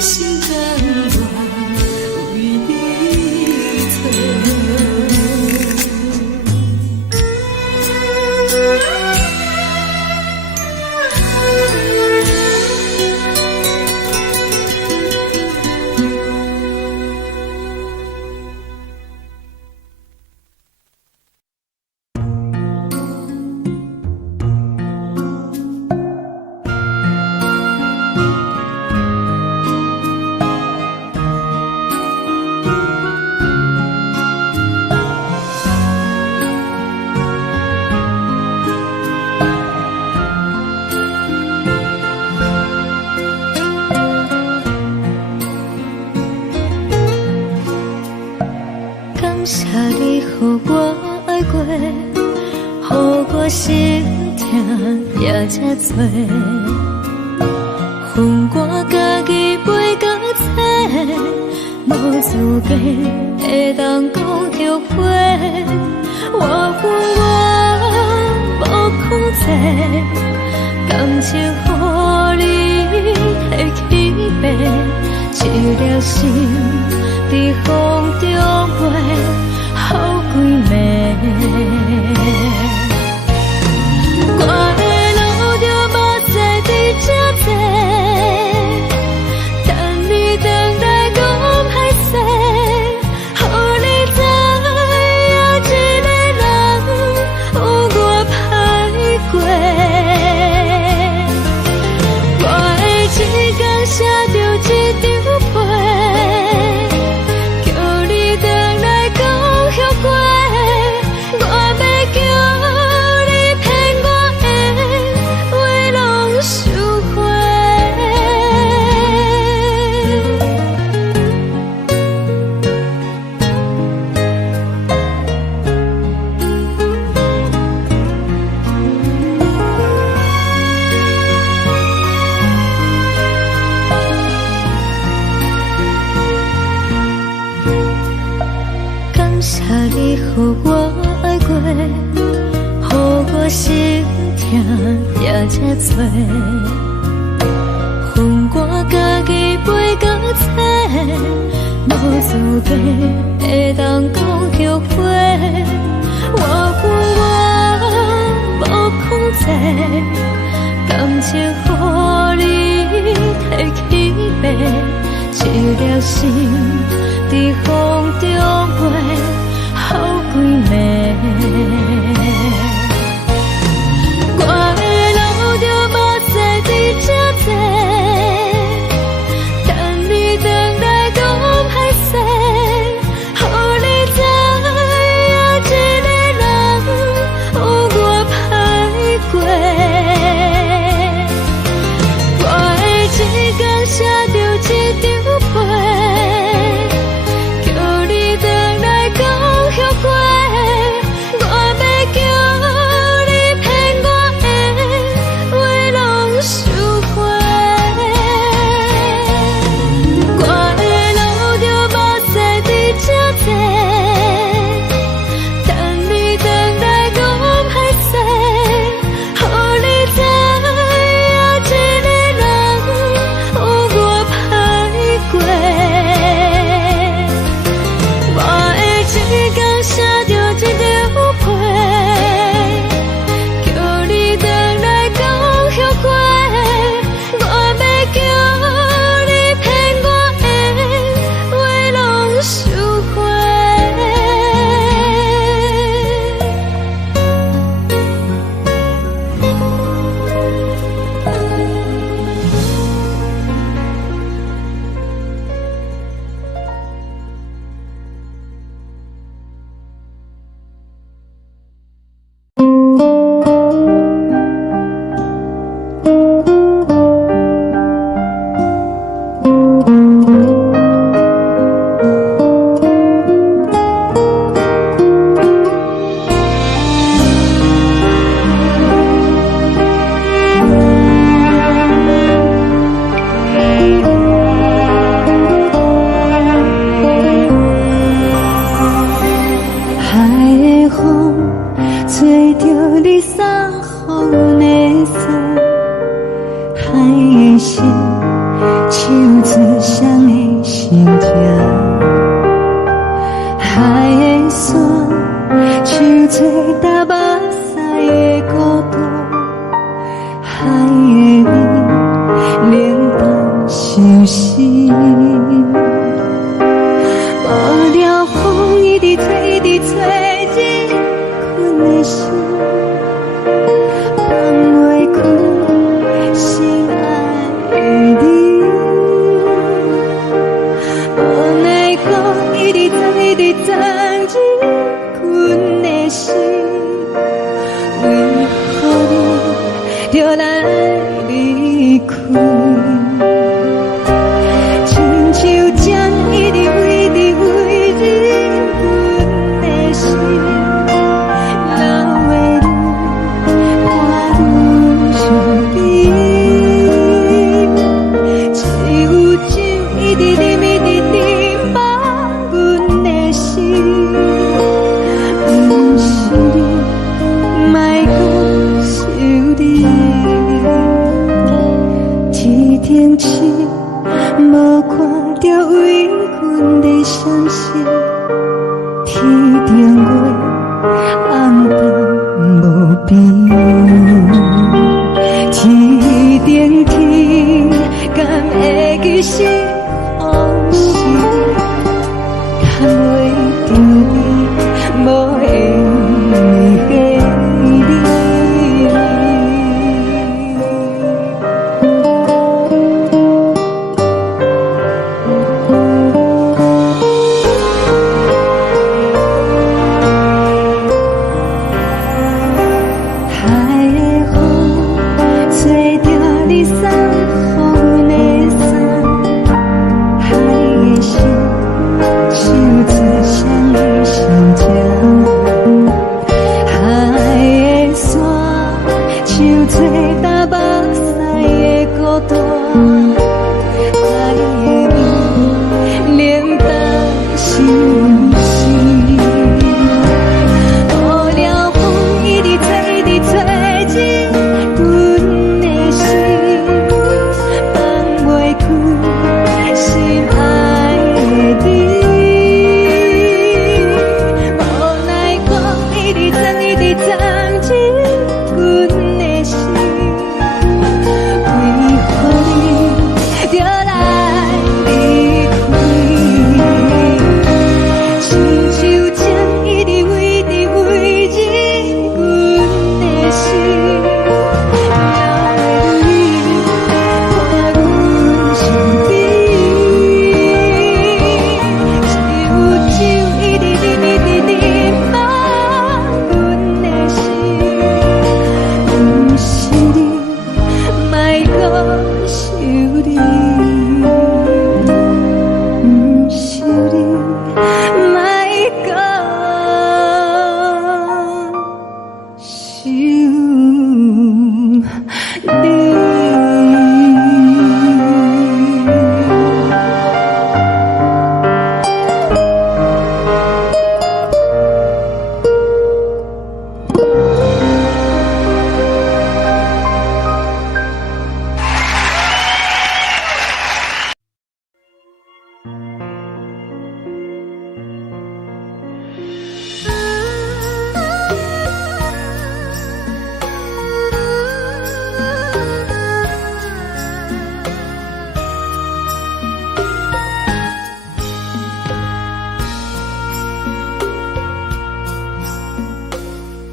心甘愿为你做。感谢你，予我爱过，予我心痛也这多。分我家己陪到底，无资格会当讲后悔。我恨我无控制，感情予你会起飞，一粒心在风中飞，好几暝。我的路就无再伫这坐，等你回来讲歹势，予你知影一个人有我歹过。我的一天写着一张被，叫你回来讲后悔。我要叫你骗我的话拢收回。感谢你，予我爱过，予我心痛也这多。分我家己陪到底，无资格会当讲后悔。我恨我无控制，感情予你提起飞，一粒心在风中飞，好几暝。我的路就无再伫这坐，等你回来讲歹势，予你知影一个人有我歹过。我的一天写着一张被，叫你回来讲后悔。我自双的心情。海的山，像做搭目屎的孤独，海的你，冷淡伤心。无聊风一直吹，一直吹，日困的心，放袂开心爱的你。无奈讲一直藏，一直藏，日困的心，为何你就来离开？亲像针一直为，一直为日困的心，流的泪伴阮伤悲。只有酒一直啉，一直啉，放阮的心。不是你，莫搁想你。天顶星，无看到为阮的伤心。天顶月，暗淡无边。天顶天，敢会记是往事？敢袂着你，无缘的你。海的风，吹着你送予阮的衫。海的心，像自双的心情。海的山，像做搭目屎的孤单。海的你，冷淡伤心。无聊风一直吹，一直吹，日阮的心，放袂开心爱的你。无奈讲一直藏，一直藏，日阮的心，为何你就来离开？亲像针一直为，一直为，日阮的心。流的泪伴阮伤悲。只有酒一直啉，一直啉，放阮的心。不是你，莫搁想你。不是你，莫搁想你。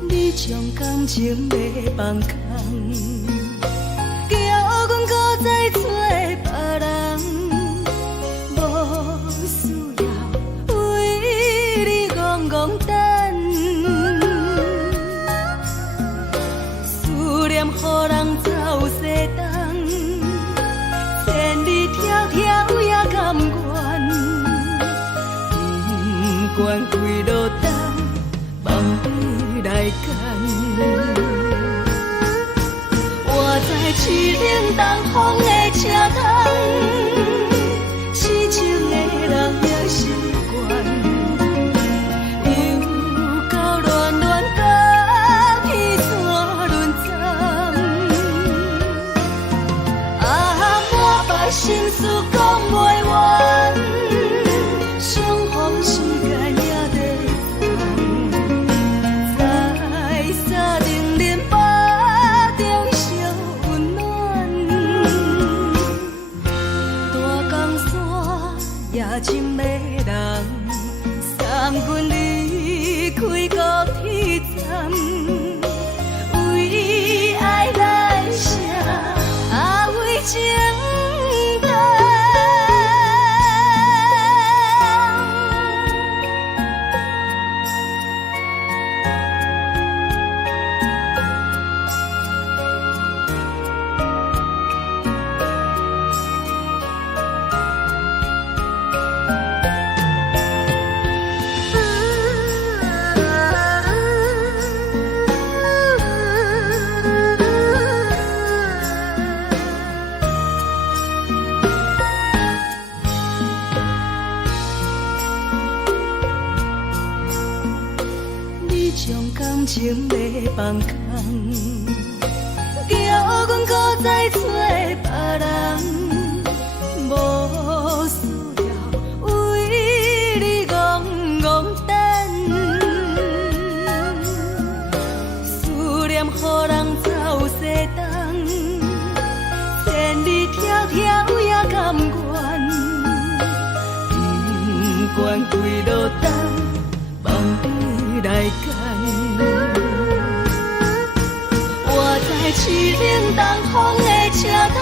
你将感情要放空，叫阮搁再找别人，无需要为你戆戆等。思念予人走西东，千里迢迢也甘愿，不管开路灯。梦你来干，我在凄冷东风的车窗，痴情的人也习惯，又到乱乱甲彼山论战，啊，满腹心事。讲袂完，相逢时间也在在沙冷冷巴中烧温暖，大江山也真迷人，送阮离开高铁站。为爱来生，啊为情重。你将感情要放空，叫阮搁再找别人，无需要为你戆戆等，思念予人走西东，千里迢迢也甘愿，不管几落冬。放你来干，我在市冷东风的车窗，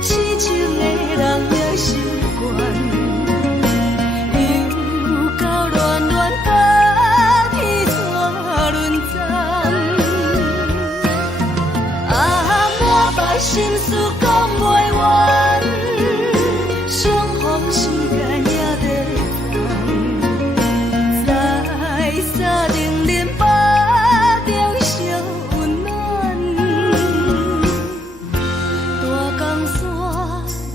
痴情的人也习惯，又到恋恋把天带轮转，啊，满腹心事讲袂完，相逢时间也在。沙冷冷巴中烧温暖，大江山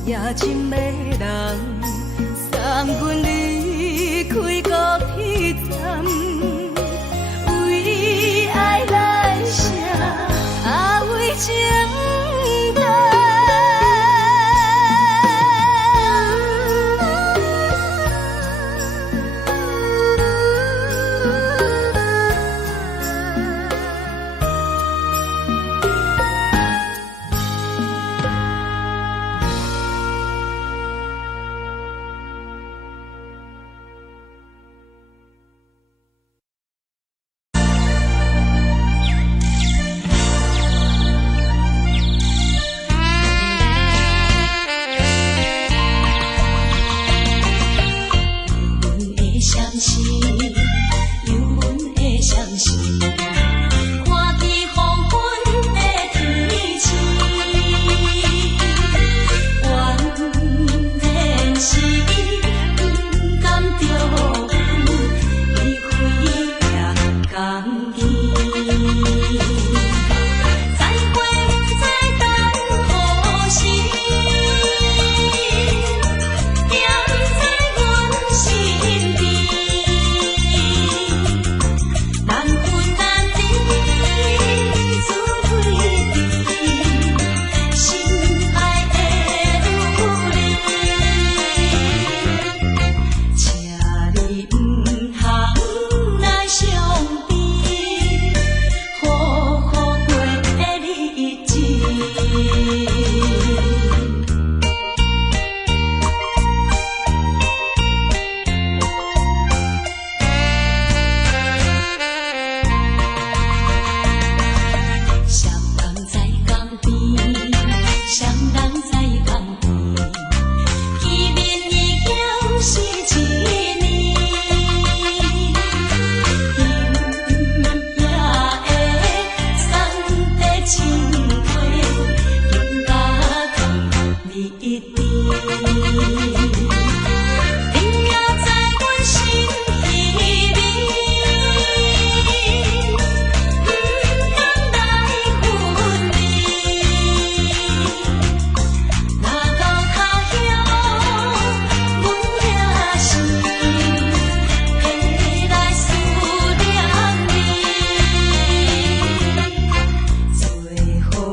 也真迷人，送阮离开高铁站。为爱来生，啊为情重。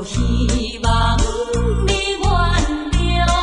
希望你原谅。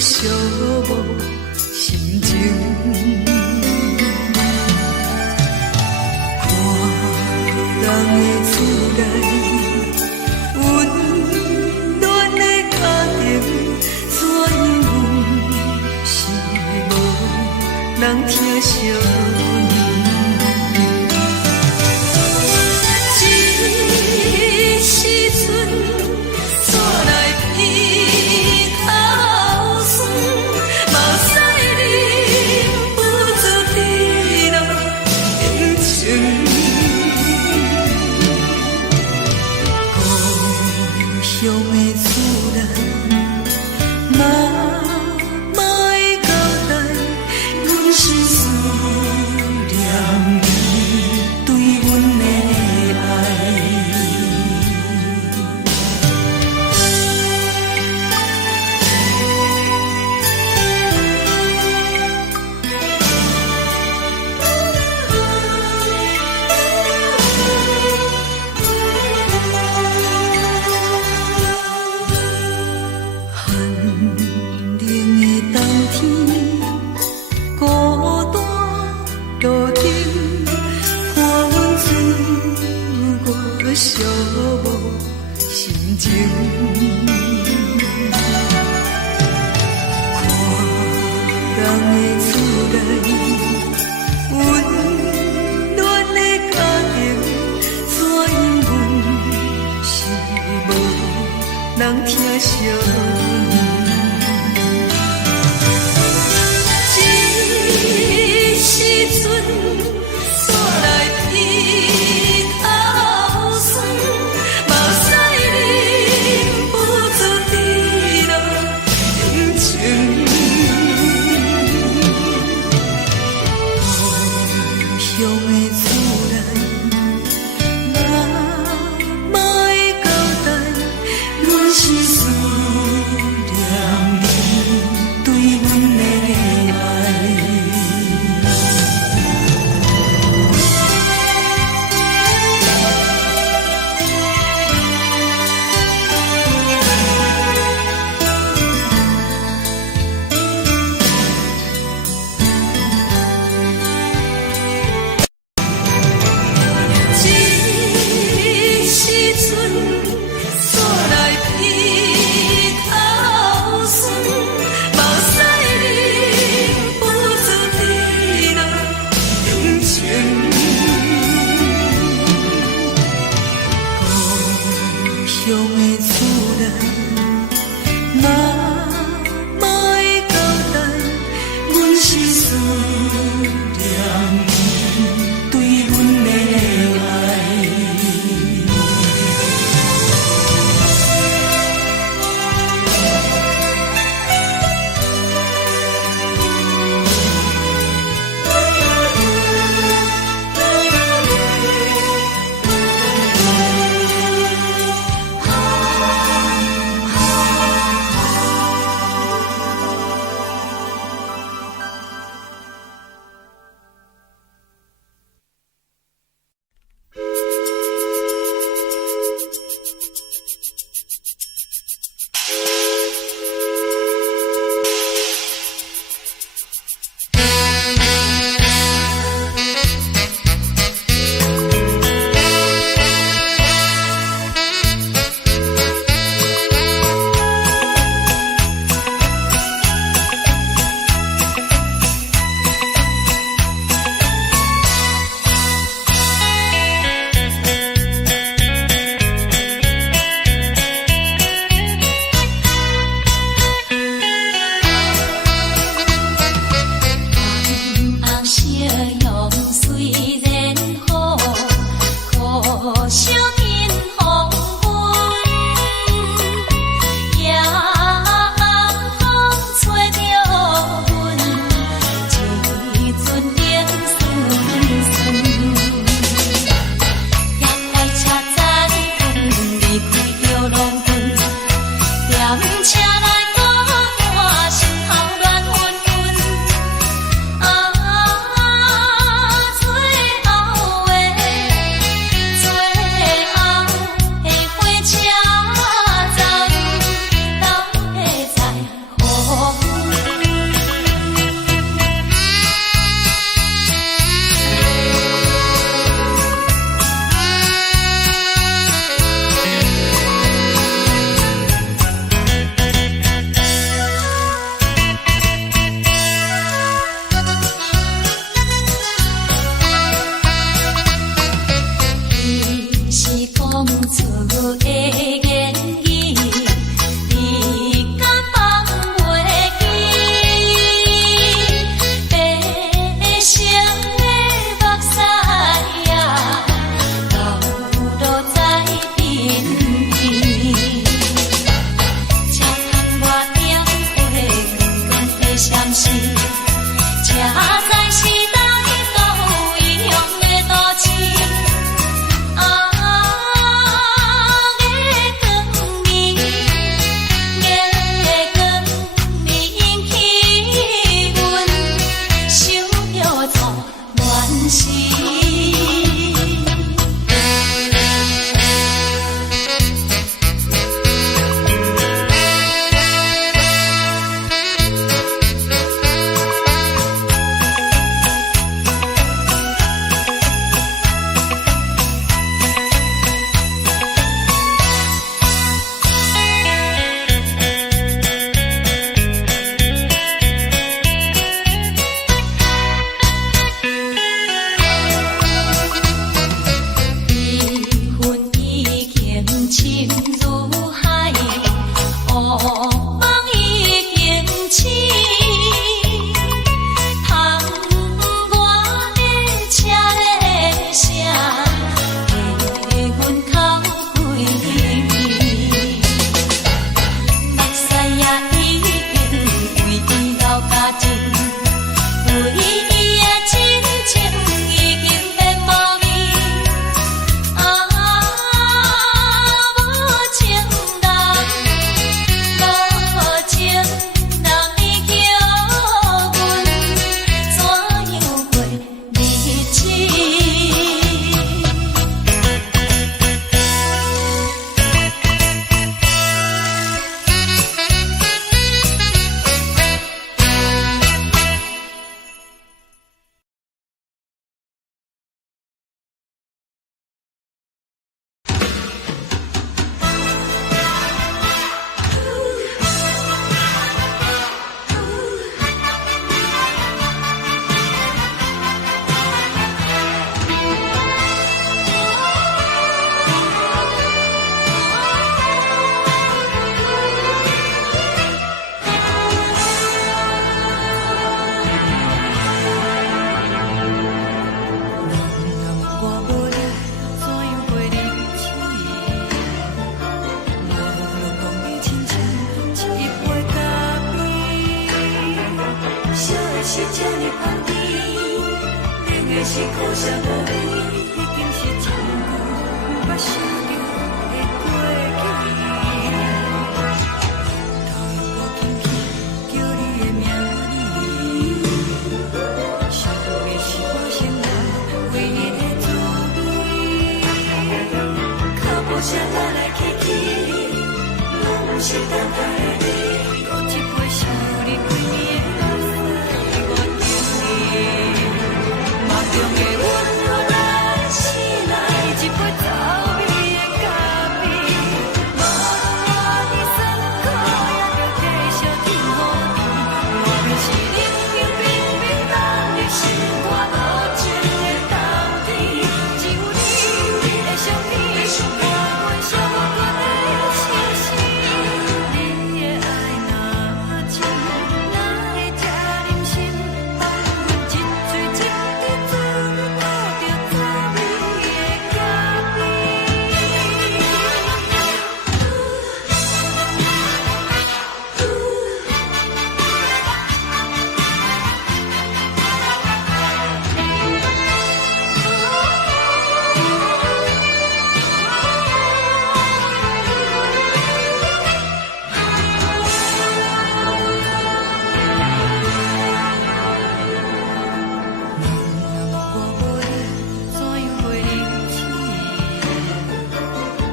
寂寞心情。看人的厝内温暖的家庭，怎样是无人疼惜。寂寞心情，看人的厝内温暖的家庭，怎样是无人疼惜。是这呢香甜，冷的是苦涩无味，已经是真久捌想着的过去。头又无轻轻叫你的名字，想的是我生活唯一的滋味。脚步声来来去去，拢不是等待的你，搁一杯想你几年的目屎我等你。梦中的阮我来醒来，一杯走味的咖啡，无论我的酸苦也着继续甜予你。我就是冷冷冰冰放入心肝无情的冬天，只有你的相片，我阮寂寞过的心事。你的爱若真，哪会这忍心放阮一嘴一滴滋味，吐着滋味的咖啡。我无你，怎样会忍气？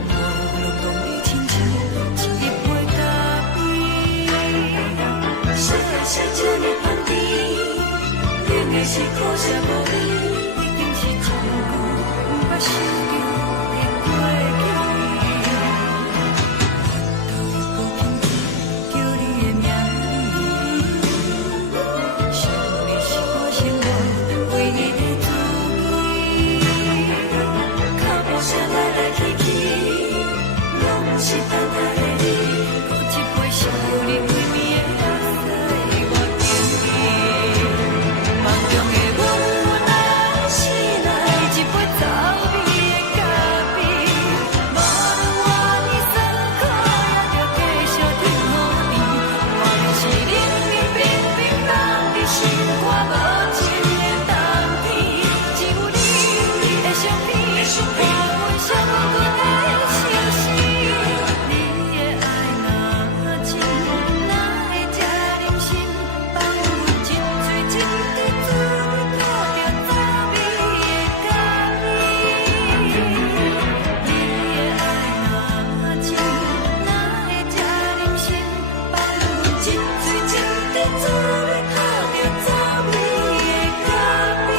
无论讲你亲像一杯咖啡，小的是这呢香甜，冷的是苦涩无味，已经是真久捌想着的过去。头又无轻轻叫你的名字，想的是我生活唯一的滋味。脚步声来来去去，拢不是等待的你，搁一杯想你几暝的目屎我等你。梦中的阮我来醒来，一杯走味的咖啡，无论我的酸苦也着继续甜予你。我就是冷冷冰冰放入心肝无情的冬天，只有你的相片，我阮寂寞过的心事。你的爱若真，哪会这忍心放阮一嘴一滴滋味，吐着滋味的咖啡。你的爱若真，哪会这忍心放阮一嘴一滴滋味，吐着滋味的咖啡。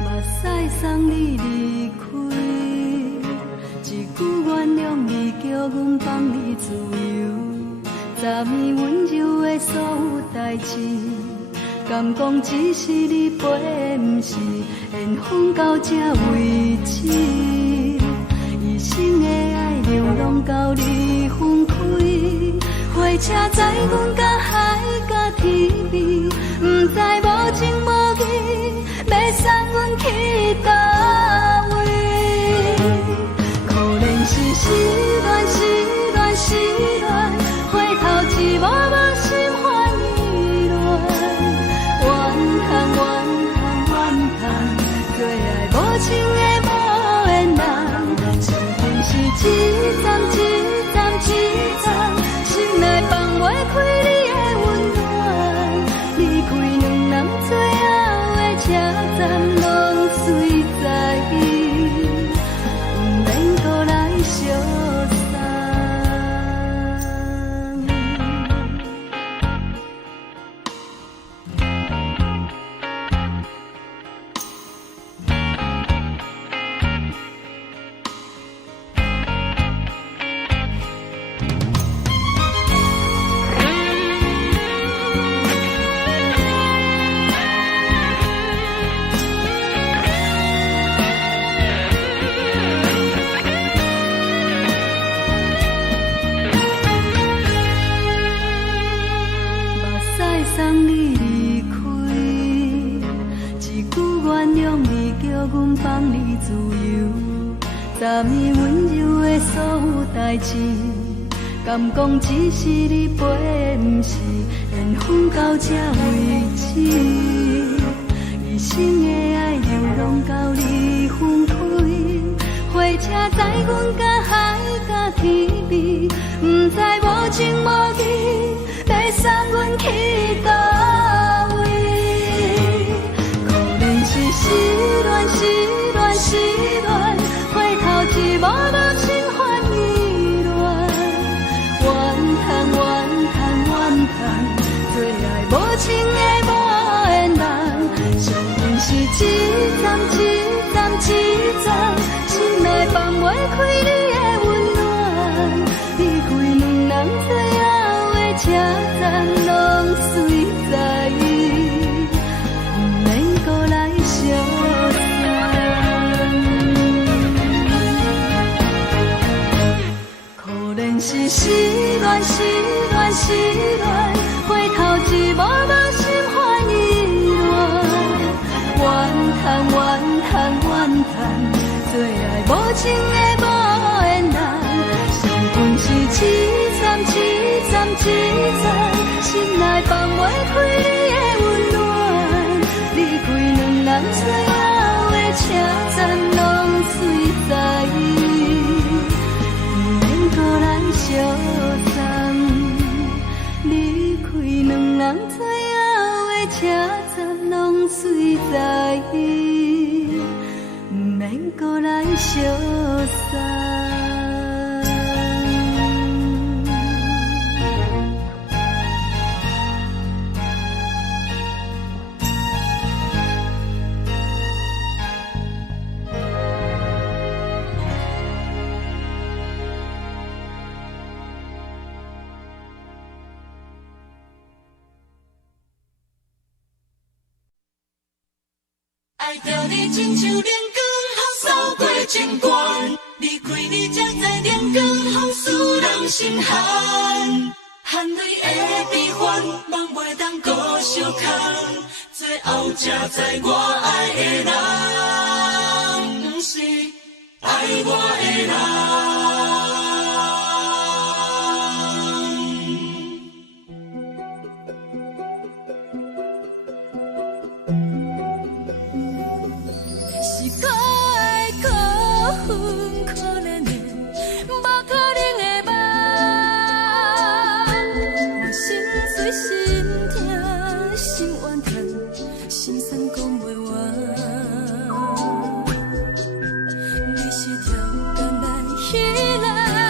目屎送你离开，一句原谅你，叫阮放你自由。昨暝温柔的所有代志，敢讲只是你陪，不是缘分到这为止。一生的爱流浪到你分开，火车载阮到海角天边，不知无情无义，要送阮去倒位？可怜是失恋，失恋，失恋，回头一幕幕心烦意乱，怨叹，怨叹，怨叹，最爱无情的无缘人，情份是一站一站一站，心内放。代志，敢讲只是你陪，不是缘分到这为止。一生的爱流浪到你分开，火车载阮甲海甲天边，不知无情无义，要送阮去倒位？可能是失恋，失恋，失恋，回头一幕幕心烦意乱，怨叹，怨叹，怨叹，最爱无情的无缘人，上恨是一站一站一站，心内放袂开你的温暖，离开两人最后的车站，拢随在意，不免搁来相送。可能是失恋，失恋，失恋，回头一幕幕心烦意乱，怨叹，怨叹，怨叹，最爱无情的无缘人，上恨是一站一站一站，心内放袂开你的温暖，离开两人最后的车站，拢随在意，不免搁来相送。离开两人最后的车站，拢随在意，不免搁来相送。爱着你亲像连光风扫过情关，离开你才知连光风使人心寒。含泪的悲欢，望袂当搁相牵，最后才知我爱的人，不是爱我的人。你是条工来彼来。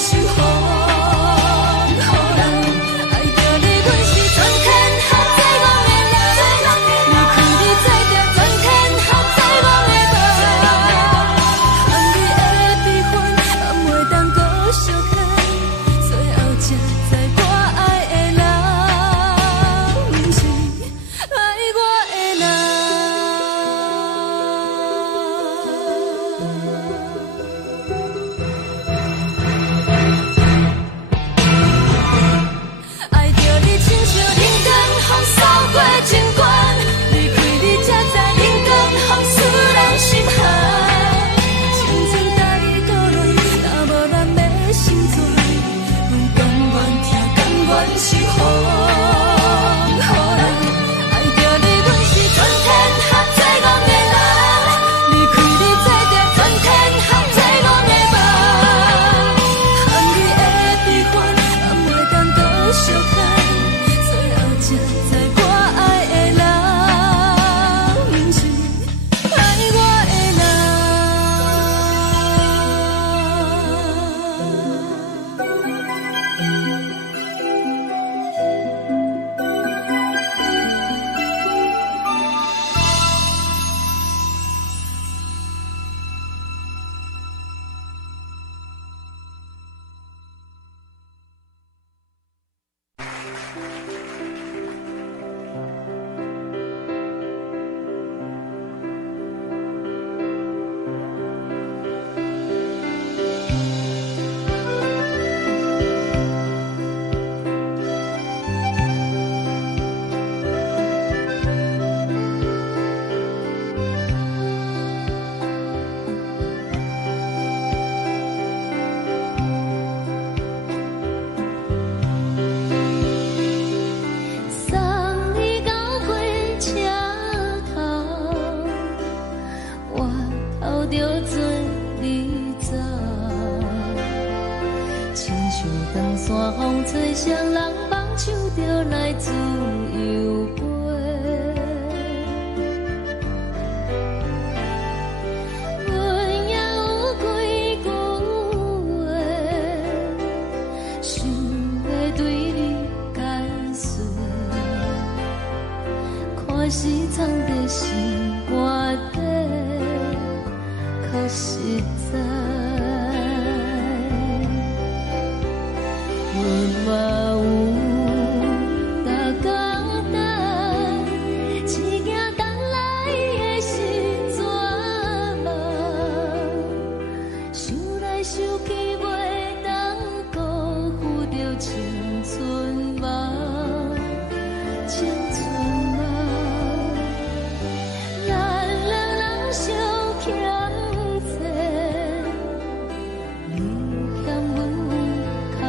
守护。好人爱着你，阮是全天下最憨的人。离开你做着全天下最憨的梦。含你的悲欢，也袂当搁相欠。最后才知我爱的人，不是爱我的人。爱着你亲像冷光风扫过情关，离开你才知冷光风使人心寒。青春带倒落，若无咱要成全，阮甘愿听，甘愿守护。好人爱着你，阮是全天下最憨的人。离开你做着全天下最憨的梦。含你的悲欢，也袂当搁相欠。最后才知我爱的人，不是爱我的人。送你到火车头，我头着做你走，亲像长山风吹双人放手着来自由飞。阮也有几句话，想要对你解释。看是藏在心肝底，较实在。阮嘛有大工等，一件等来的时阵梦，想来想去袂当辜负着青春梦，青春梦。咱两人相欠债，你欠阮空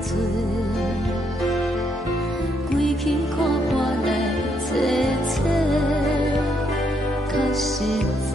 做，归去看看来坐坐，较实在。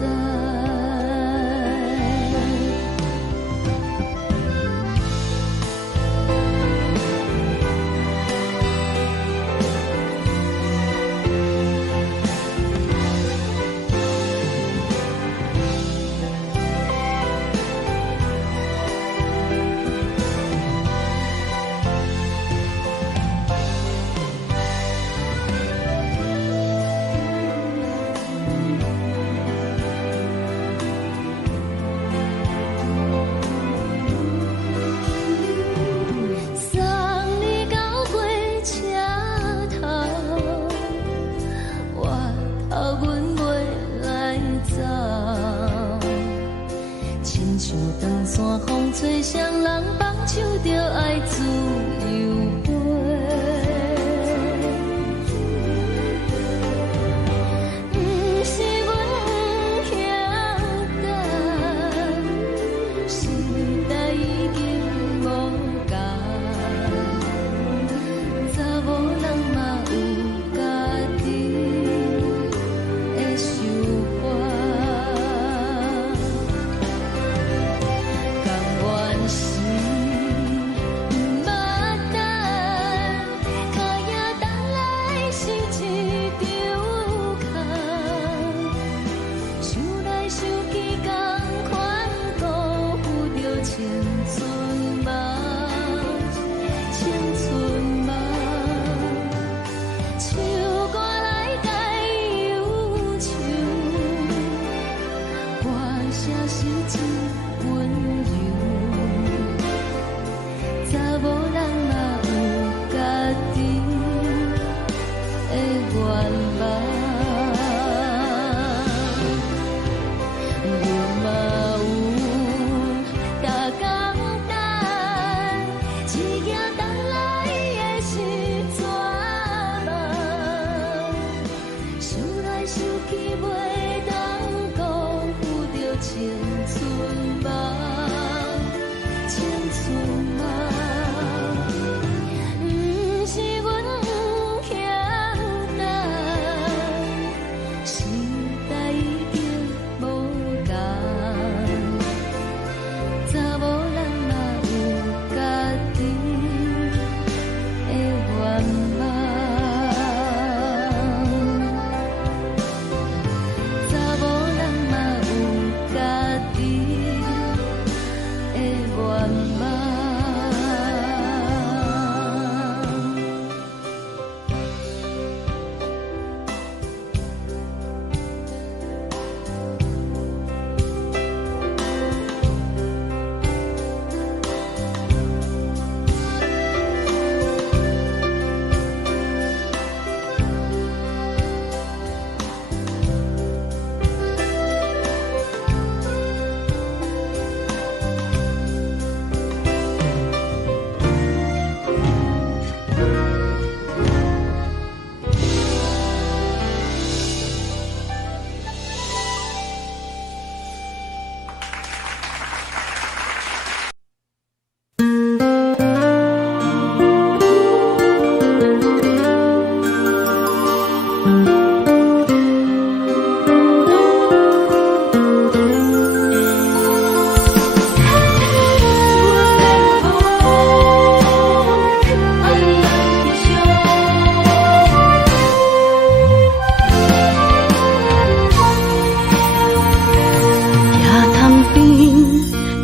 送你到火车头，我头阮袂来走，亲像长山风吹双人放手着爱自由飞。不是阮不晓等，时代已经无共，查某人嘛有家己的想法，甘愿是嘛。不是阮欠等，时代已经无同。查某人嘛有家己的愿望，查某人嘛有家己的愿望。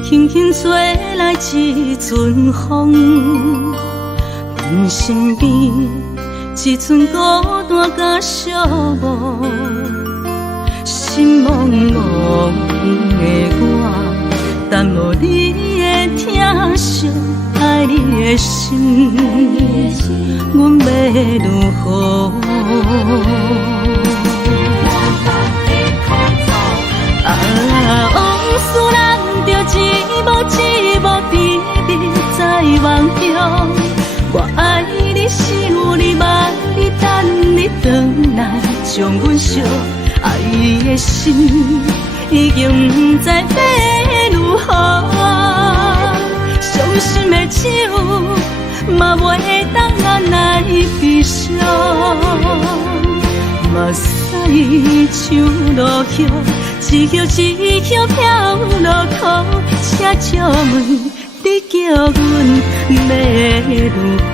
轻轻吹来一阵风，阮身边一寸孤单甲寂寞，心茫茫的我，等无你的疼惜，爱你的心，阮要如何？往事人着一幕一幕甜蜜在梦中，我爱你是有你望你等你回来，将阮惜爱的心已经不知要如何。伤心的手嘛袂当按来悲伤，目屎像落叶。一叶一叶飘落土，请借问你叫阮要如何？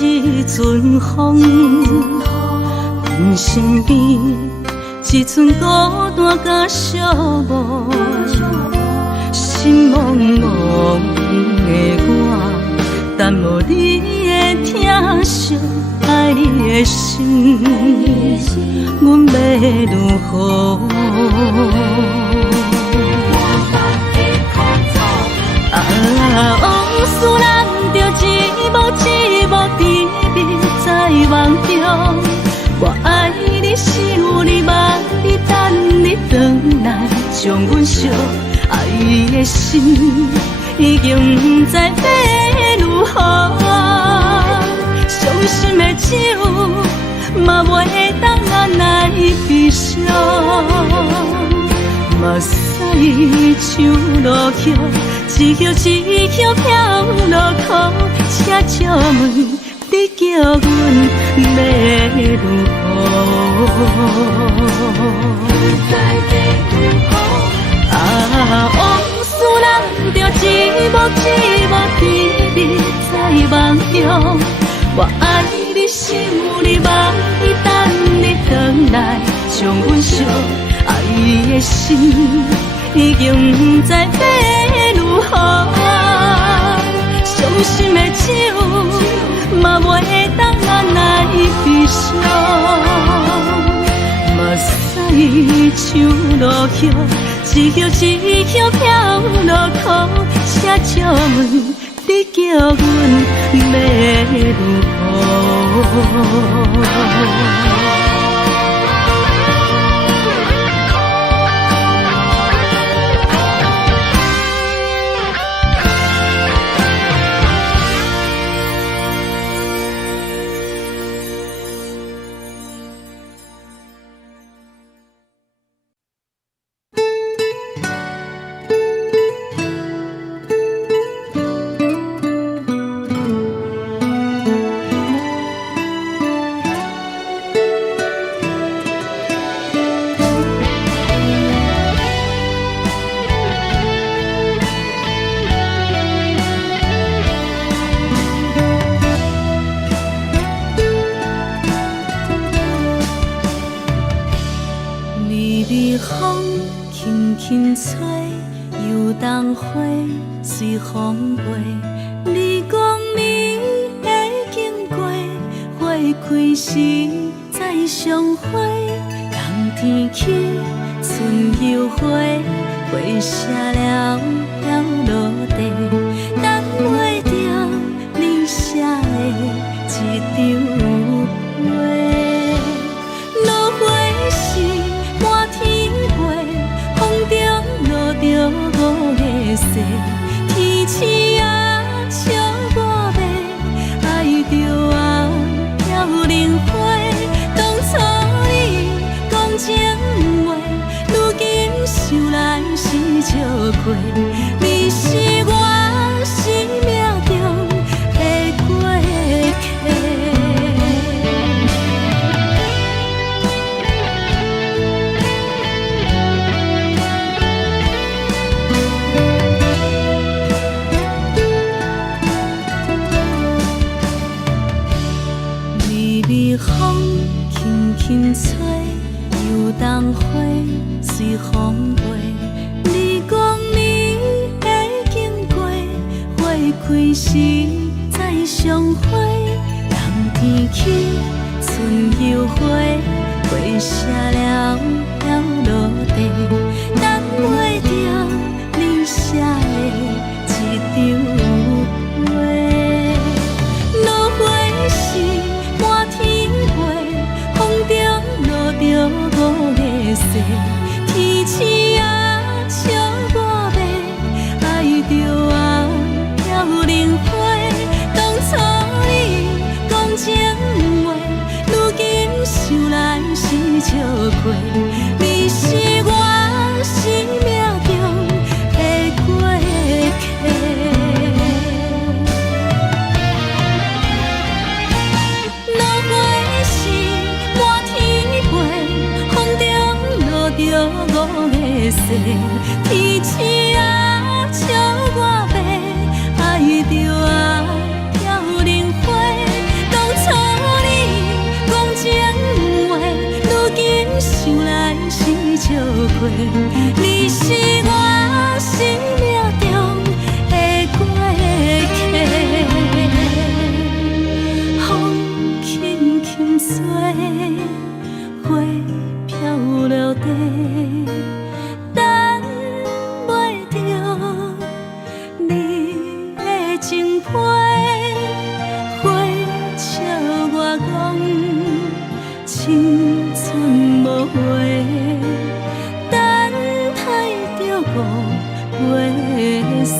一阵风，阮身边一寸孤单甲寂寞，心茫茫的我，等无你的疼惜，爱你的心，阮要如何？往事人着一幕一幕甜蜜在梦中，我爱你是有你望你等你回来，将阮惜爱的心已经不知要如何。伤心的手嘛袂当按来悲伤，目屎像落叶。一叶一叶飘落土，请借问你叫阮要如何？往事人着一幕一幕甜蜜在梦中，我爱你是有你望你等你回来，将阮惜爱的心已经不知要如何。伤心的手嘛袂当按来悲伤，目屎像落叶，一叶一叶飘落雨，写祝文，你叫阮要如何？风轻轻吹，游动花随风飞。你讲你会经过，花开时再相会。冬天起，春又回，花谢了要落地，等袂着你写的一张画。落花时满天飞，风中落着五个色，天星啊笑我迷，爱着啊飘零花。当初你讲情话，如今想来是笑亏。你是我生命中的过客。微微风轻轻吹，游动花随风飞。你讲你会经过，花开时再相会。冬天起，春又回，花谢了要落地，等袂着你写的一张画。落花时满天飞，风中落着五个色，天星啊笑我迷，爱着啊飘零花。当初你讲情话，如今想来是笑亏。你是我生命中的过客。落花时满天飞，风中落着五个色，天星啊笑我迷，爱着啊飘零花。当初你讲情话，如今想来是笑亏。你是我生命中的过客。风轻轻吹，花飘落地，等袂着你的情批。花笑我讲青春无回，等待着五月色。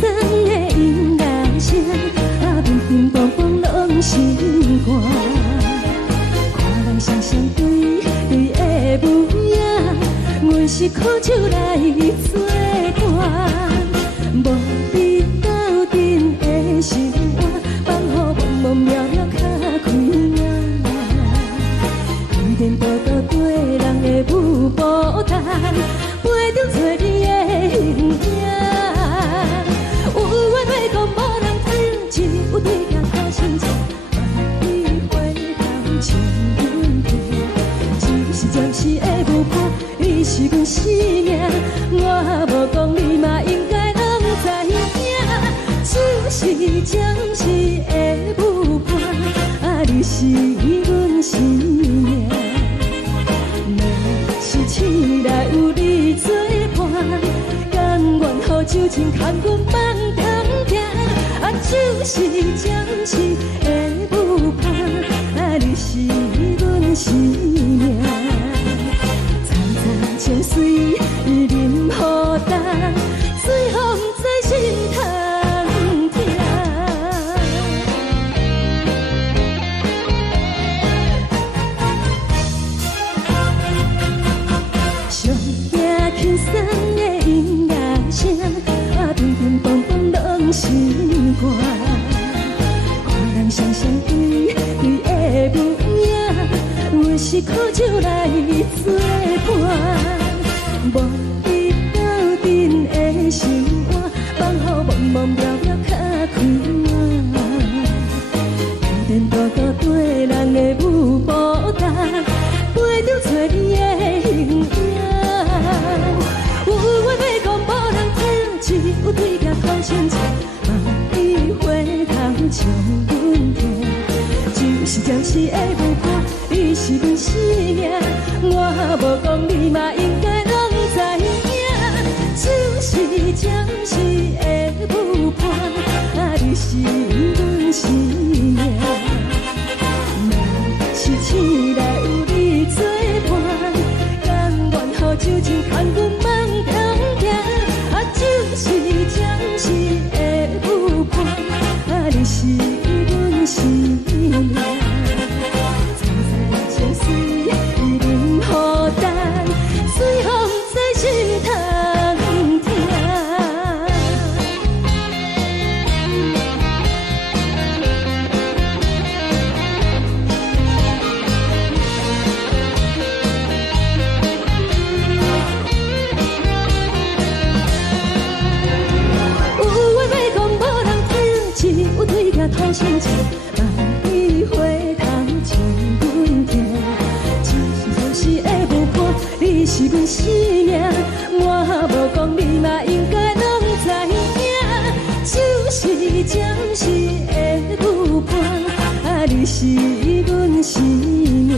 送的音乐声，乒乒乓乓拢心肝。看人双双对对的舞影，阮是苦酒来作伴。无你斗阵的心肝，放予茫茫渺渺较开眼。一点报道对人的舞步弹，陪着做你的形影。有话要讲无人听，只有对镜头心切，万里回头唱阮听。就是暂时的舞伴，你是阮生命，我无讲你嘛应该拢知影。就是暂时的舞伴，你是阮生命。是醒来有你作伴，甘愿予酒精牵阮放通行。就是暂时的舞伴，你是阮生命。层层情水任何担，水风在心通听。上听轻松的音乐声，乒乒乓乓拢心肝。看人双双对对的舞影，阮是苦酒来作伴。无你斗阵的心肝，放予茫茫渺渺较开眼。一点报告对人的舞步弹，陪着做你的形影。有话要讲无人听，只有对镜头心切，万里回头唱阮听。就是暂时的舞伴，你是阮生命，我无讲你嘛应该拢知影。就是暂时的舞伴，你是阮生命。若是醒来有你作伴，甘愿予酒精牵阮放通行。就是暂时的舞伴，你是阮生命。层层情水任何担，随风在心通听。头心切，万里回头唱阮听。就是暂时的舞伴，你是阮生命，我无讲你嘛应该拢知影。就是暂时的舞伴，你是阮生命。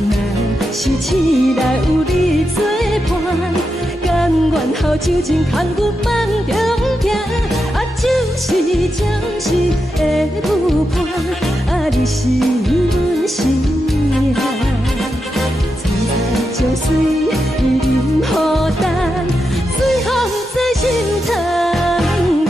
若是醒来有你作伴，甘愿予酒精牵阮放中行。就是暂时的舞伴，你是阮生命。层层情水任何担，随风在心通听。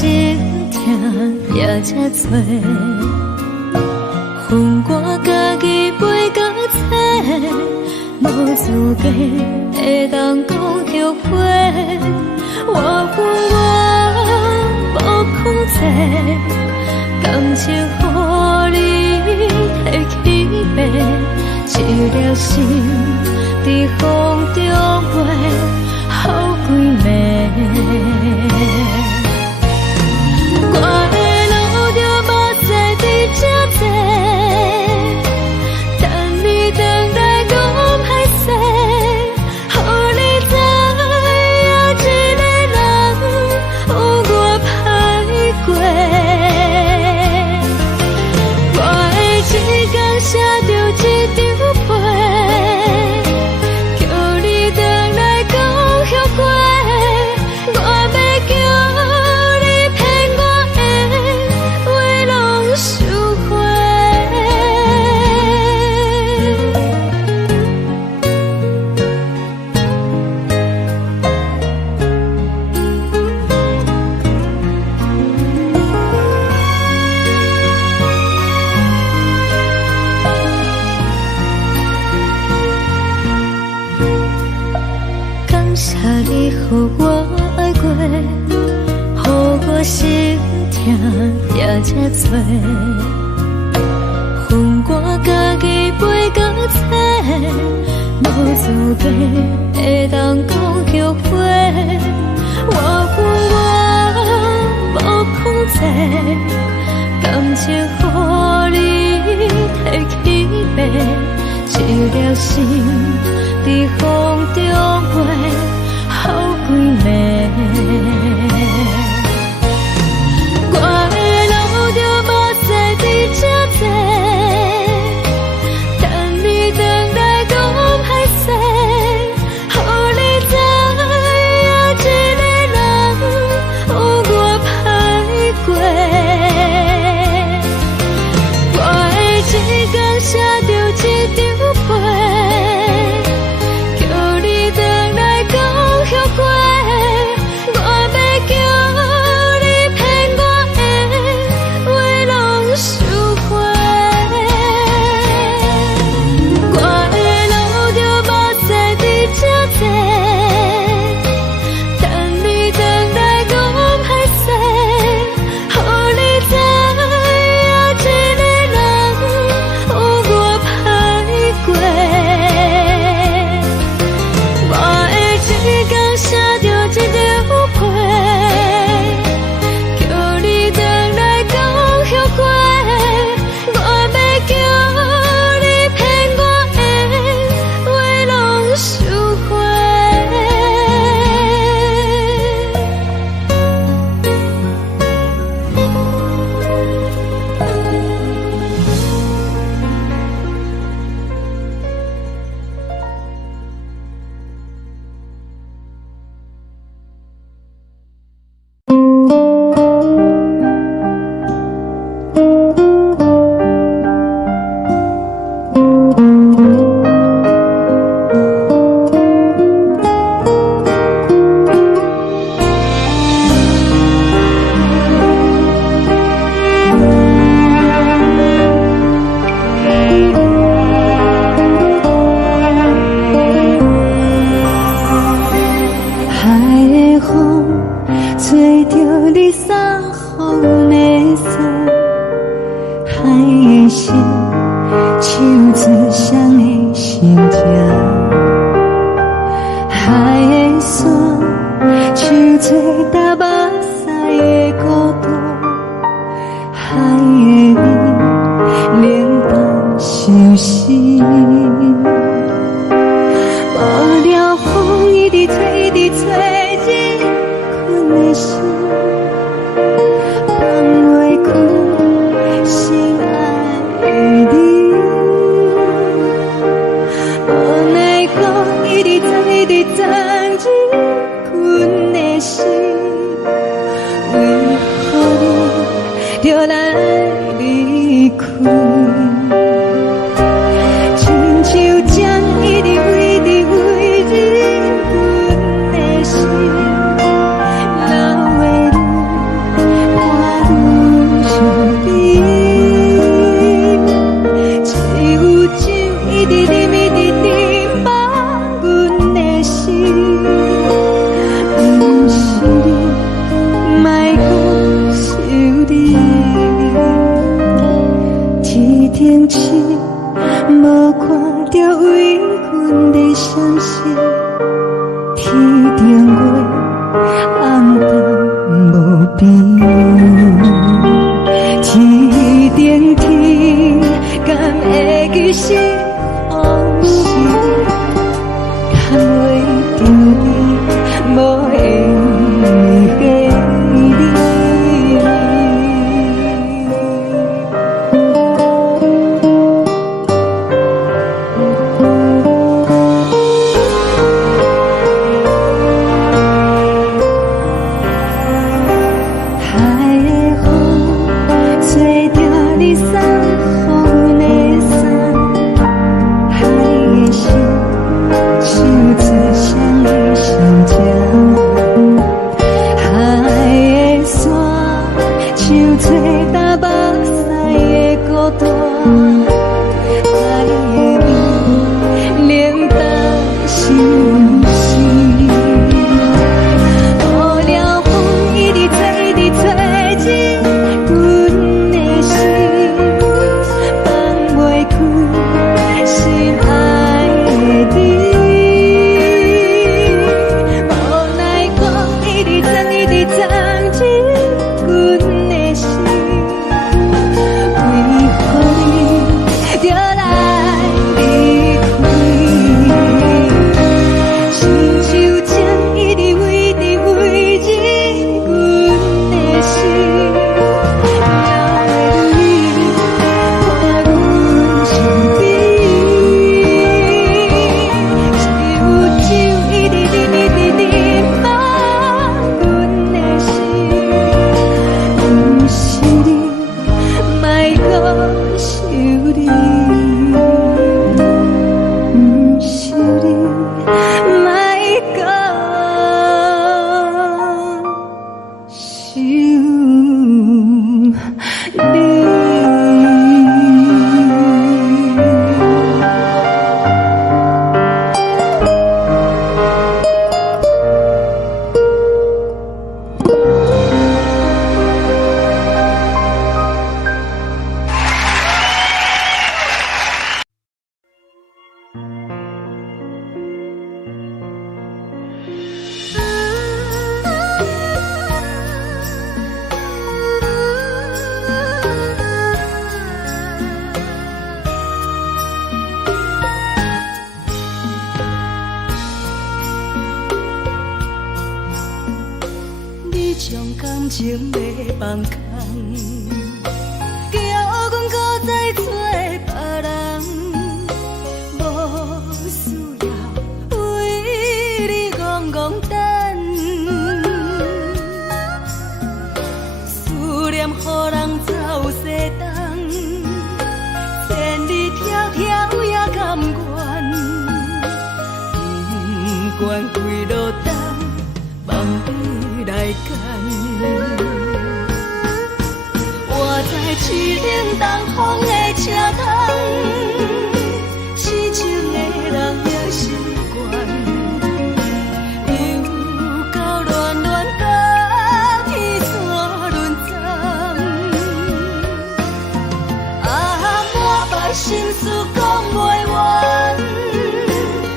心痛也这多，恨我家己袂到切，无资格会当讲后悔。我恨我无控制，感情予你提起白，一粒心在风中飞，好几暝。我的路就无再伫这坐，等你回来讲歹势，予你知影一个人有我歹过。我的一天写着一张被，叫你回来讲后悔。我要叫你骗我的话拢收回。感谢你予我爱过，予我心痛也这多，恨我家己袂到切，无资格会当讲后悔。我恨我无控制，感情予你提起白，一粒心在风中飞，好几暝。我的路就无再伫这坐，等你回来讲歹势，予你知影一个人有我歹过。我的一天写着一张被，叫你回来讲后悔。我要叫你骗我的话拢收回。我的路就无再伫这坐，等你回来讲歹势，予你知影一个人有我歹过。我的一天写着一张被，叫你回来讲后悔。我要叫你骗我的话拢收回。海的风吹着你撒风的伞，海的心手指双的心痛，海的山手吹打目屎的孤独，海的你冷淡伤心。无聊风一直吹，一直吹，日困的心放袂开，心爱你。无奈风一直吹，一直吹，日困的心，为何你就来离开？亲像针一直飞，一直飞，日阮的心，流的泪冷清，无看到为阮的相思。天顶月，暗淡无边。天顶天，敢会记是往事？牵袂着你，无缘给你。将感情要放空，叫阮搁再找别人，无需要为你戆戆等，思念予人走西东，千里迢迢也甘愿，不管几路东，望你来干。我在凄冷东风的车头，痴情的人也习惯，又到乱乱甲天山轮站。啊，满腹心事讲袂完，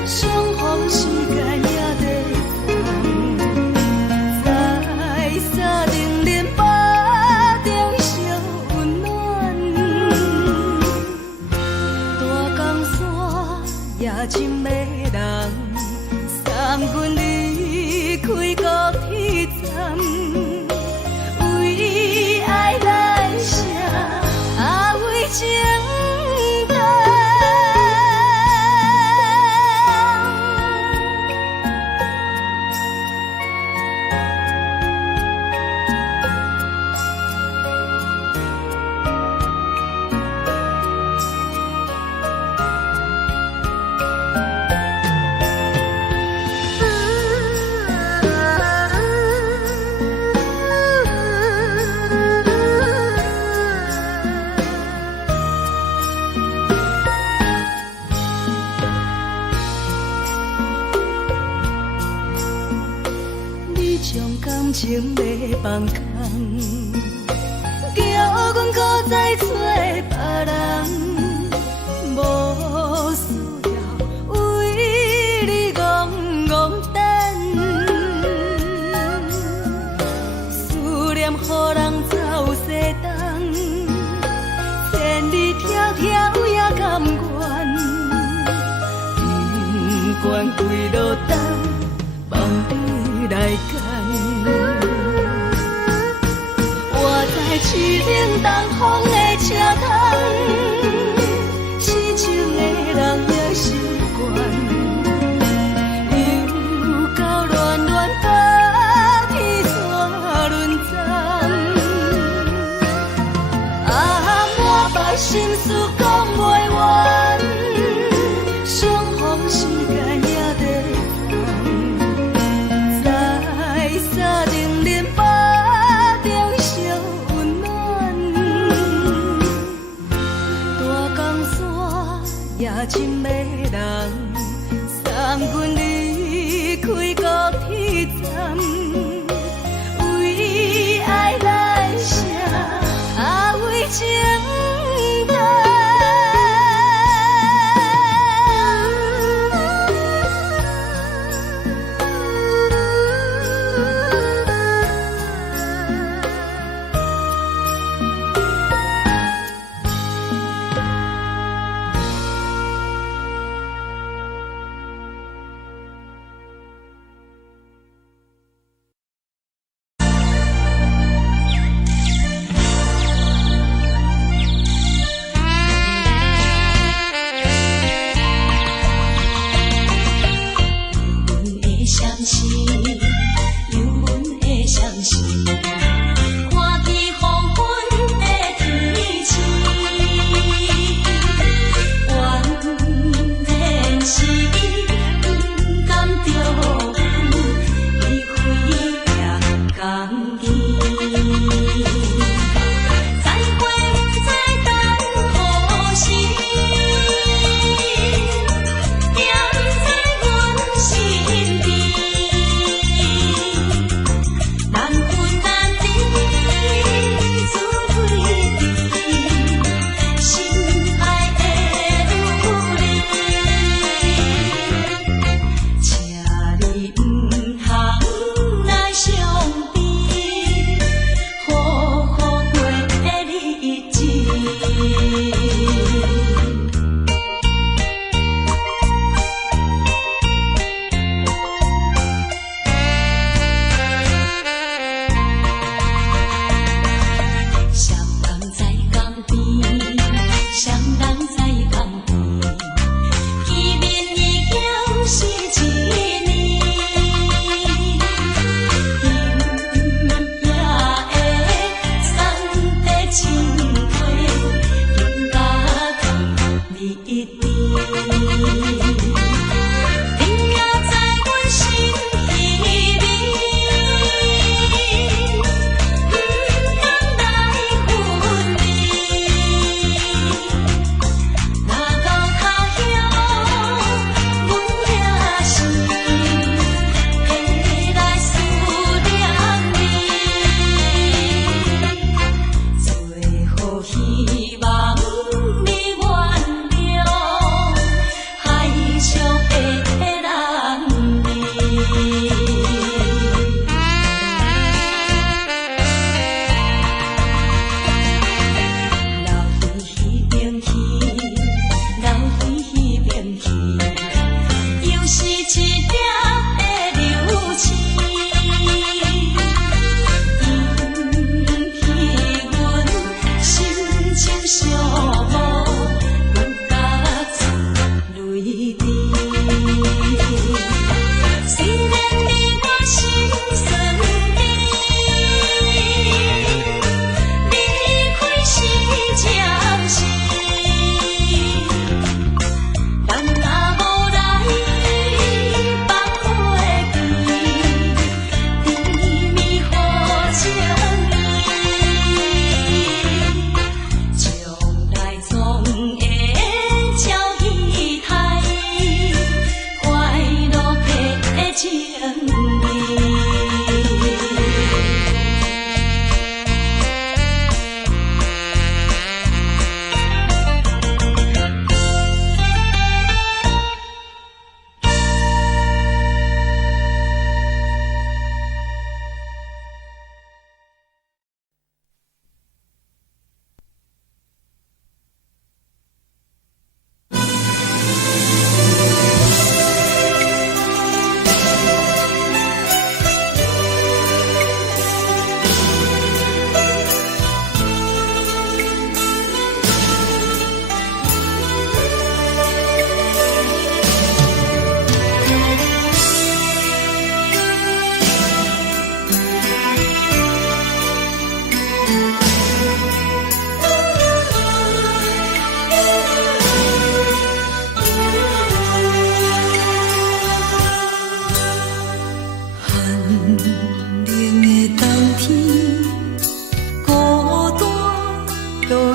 相逢时间也在长，在山顶连巴中烧温暖，大江山也深的人，送阮离开高铁站，为爱来写，为情长。将感情要放空，叫阮搁再找别人。愿开路灯，梦里来牵。我在市顶东风的车窗，痴情的人也习惯，又到乱乱把天带轮转。满腹心事讲袂完，相逢时间也在等，在沙丁林巴中相温暖。大江山也深的人，送阮离开高铁站，为爱来写，为情。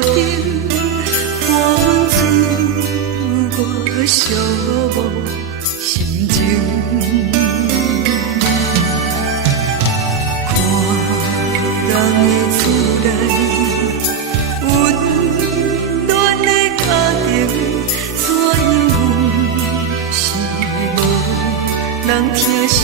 顶，看阮自我寂寞心情。看人的厝内温暖的家庭，怎样是无人疼惜。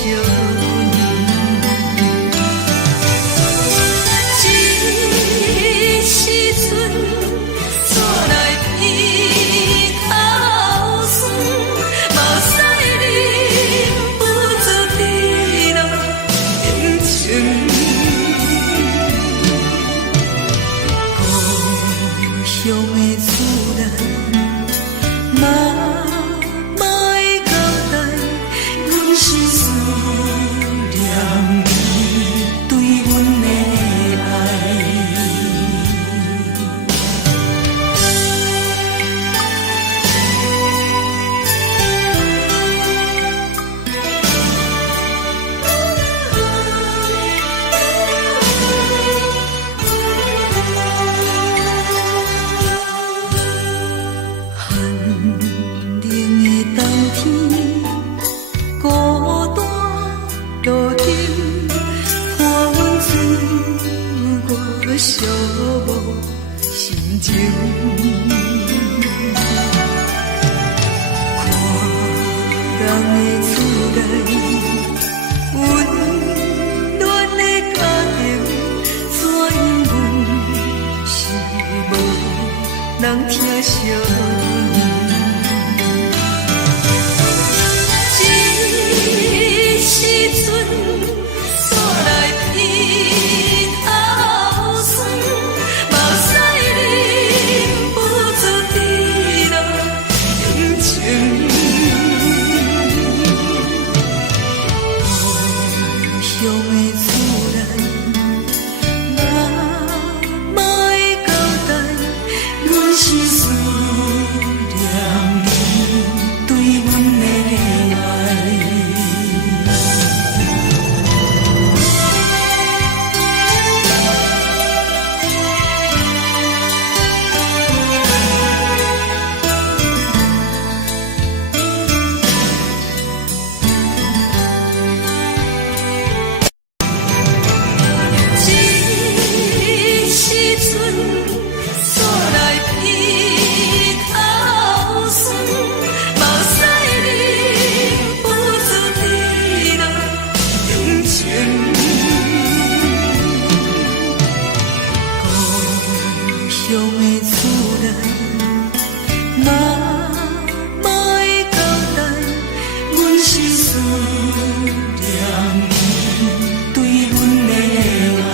寂寞心情，看人的厝内温暖的家庭，怎样是无人疼惜。这时阵煞来天头酸，目屎忍不住滴落眼睛。故乡的厝内，妈会交代，阮是思念你对阮的爱。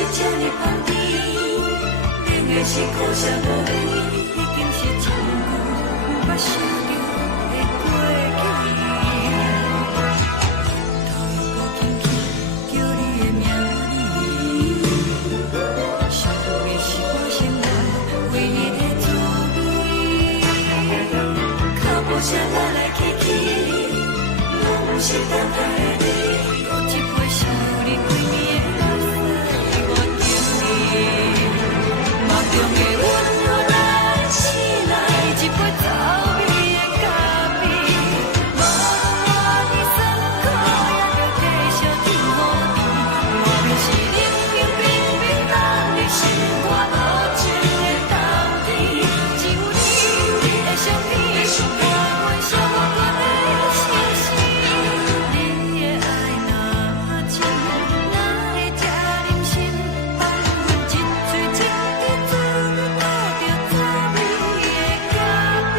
是这呢香甜，冷的是苦涩无味，已经是一句毋捌想着的过去。头又搁轻轻叫你的名字，想的是我生活唯一的滋味。脚步声来来去去，拢不是等待的你，搁一杯想你几暝的目屎，我敬你。梦中的阮若来醒来，一杯走味的咖啡，无论我的酸苦，也着继续甜乎甜。我就是冷冰冰冰冷的心，我无情的冬天，只有你的相片，我阮寂寞过的心事。你的爱若真，哪会这忍心放阮一嘴一滴滋味，吐着滋味的咖啡。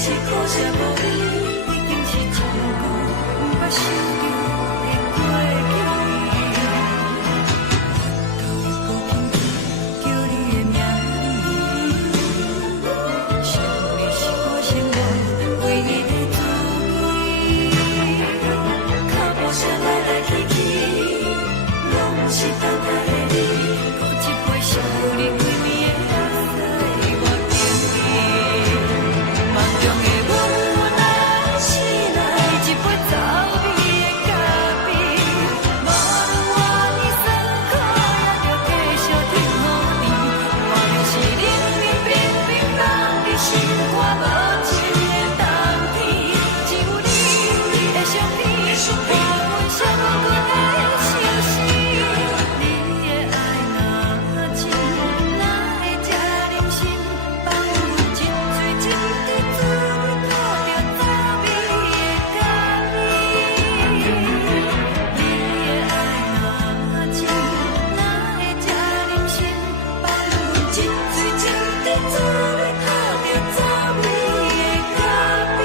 是苦涩无味，已经是一句毋捌想着的过去。头又搁轻轻叫你的名字，想的是我生活唯一的滋味。脚步声来来去去，拢是等待的你，搁一杯想你几暝的目屎，我敬你。梦中的阮若来醒来，一杯走味的咖啡，无论我的酸苦，也着继续甜乎甜。我就是冷冰冰冰冷的心，我无情的冬天，只有你的相片，我阮寂寞过的心事。你的爱若真，哪会这忍心放阮一嘴一滴滋味，吐着滋味的咖啡。你的爱若真，哪会这忍心放阮一嘴一滴滋味，吐着滋味的咖啡。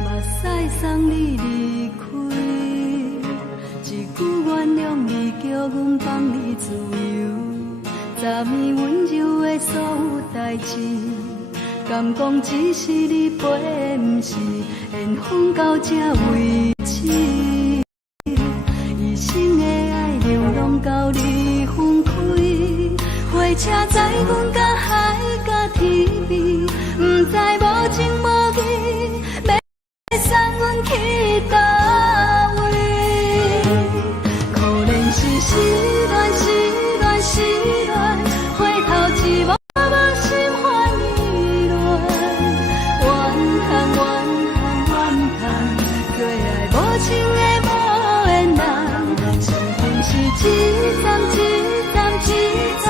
目屎送你离开，一句原谅你，叫阮放你自由。昨暝温柔的所有代志，敢讲只是你陪，毋是缘分到这为止。一生的爱流浪到你分开，火车载阮甲海甲天边，毋知无情无义。送阮去倒位？可能是失恋，失恋，失恋，回头一幕幕心烦意乱。怨叹，怨叹，怨叹，最爱无情的无缘人。是不是一站一站一站？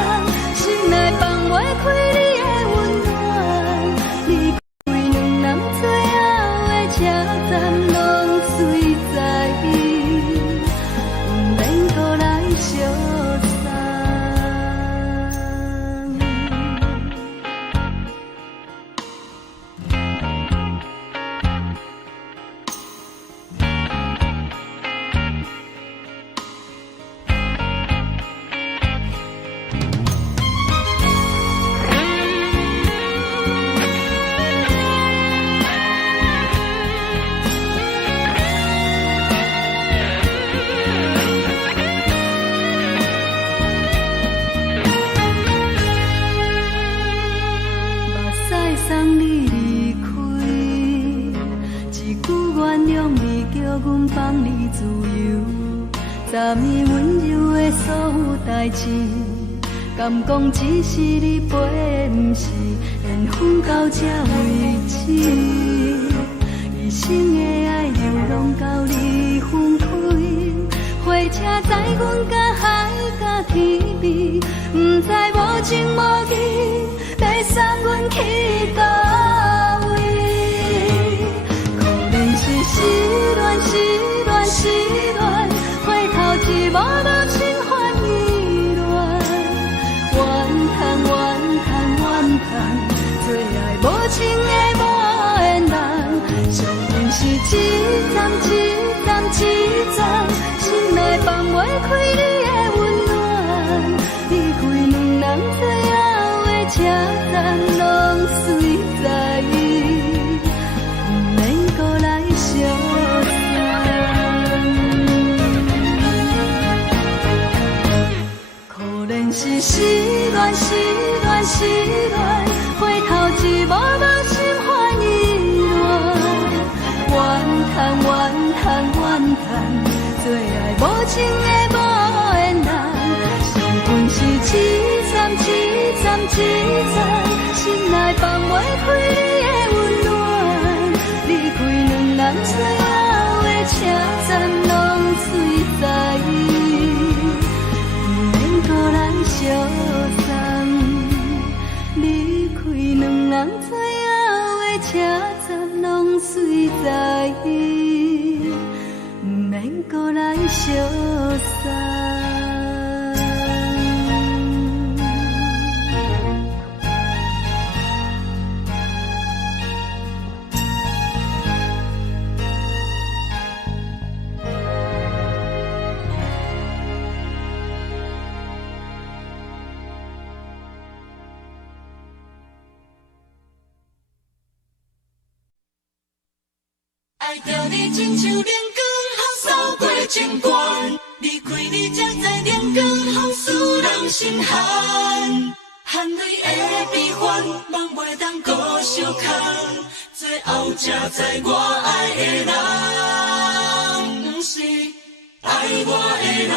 你自由，昨暝温柔的所有代志，敢讲只是你陪，不是缘分到这为止。一生的爱流浪到你分开，火车载阮甲海甲天边，不知无情无义，要送阮去倒位？可能是失恋，失恋，失恋，回头一幕幕心烦意乱，怨叹，怨叹，怨叹，最爱无情的无缘人，上天是一站一站一站，心内放袂开你的温暖，离开两人最后的车站，拢随在意，不免搁来相可能是失恋，失恋，失恋，回头一幕幕心烦意乱，怨叹，怨叹，怨叹，最爱无情的无缘人，上分是一站一站一站，心内放袂开你的温暖，离开两人最后的车站，拢随在意，不免搁来相送，离开两人最后的车站，拢随在意，不免搁来相送。爱着你亲像阳光扫过情关，离开你才知阳光风使人心寒。含泪的悲欢，望袂当搁相牵，最后才知我爱的人，不是爱我的人。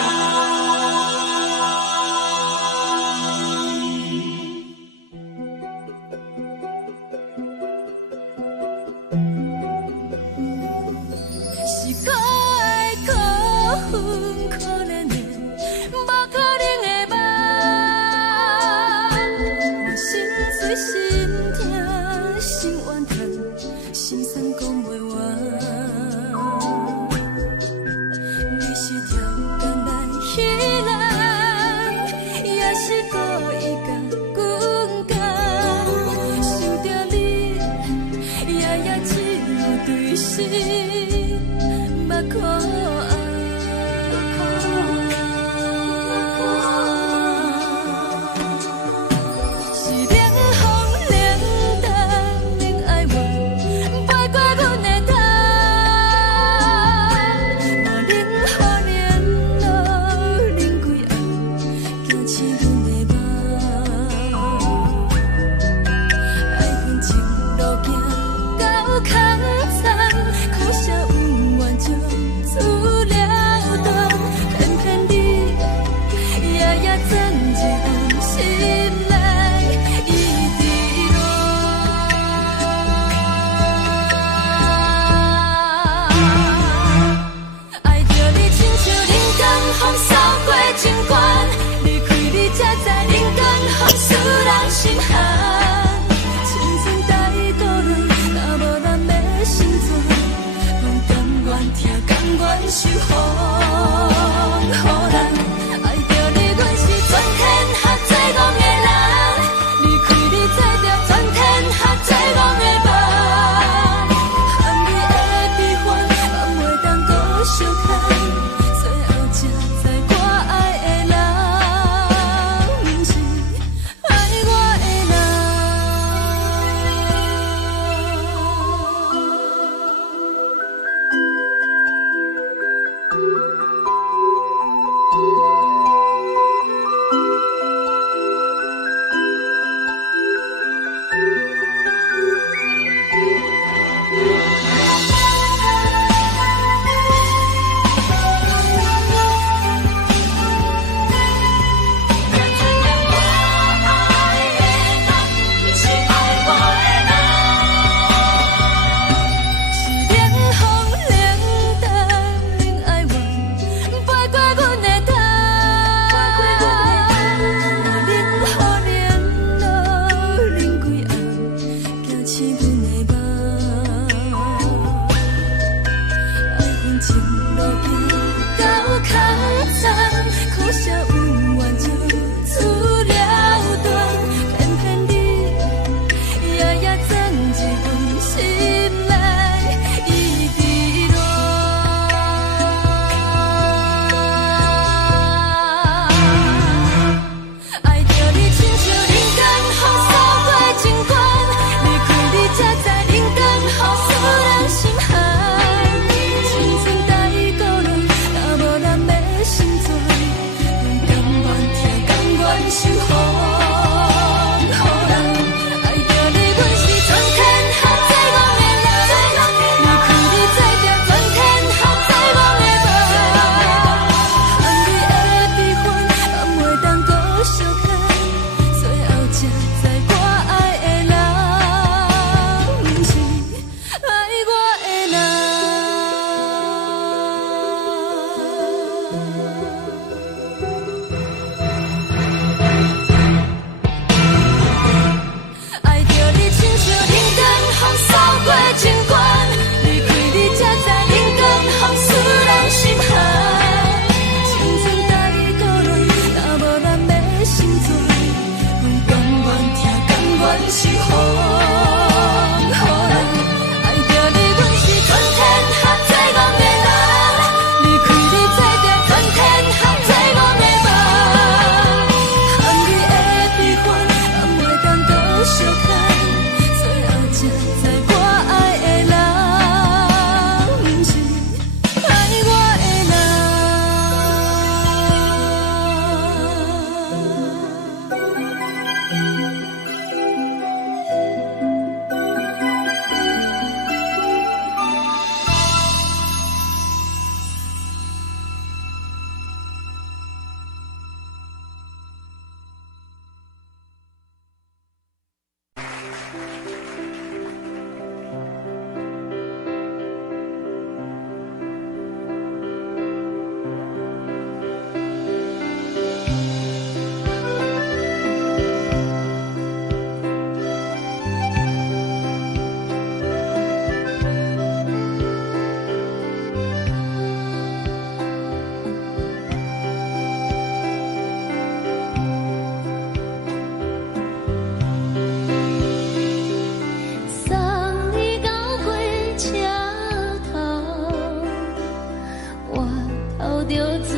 抱着做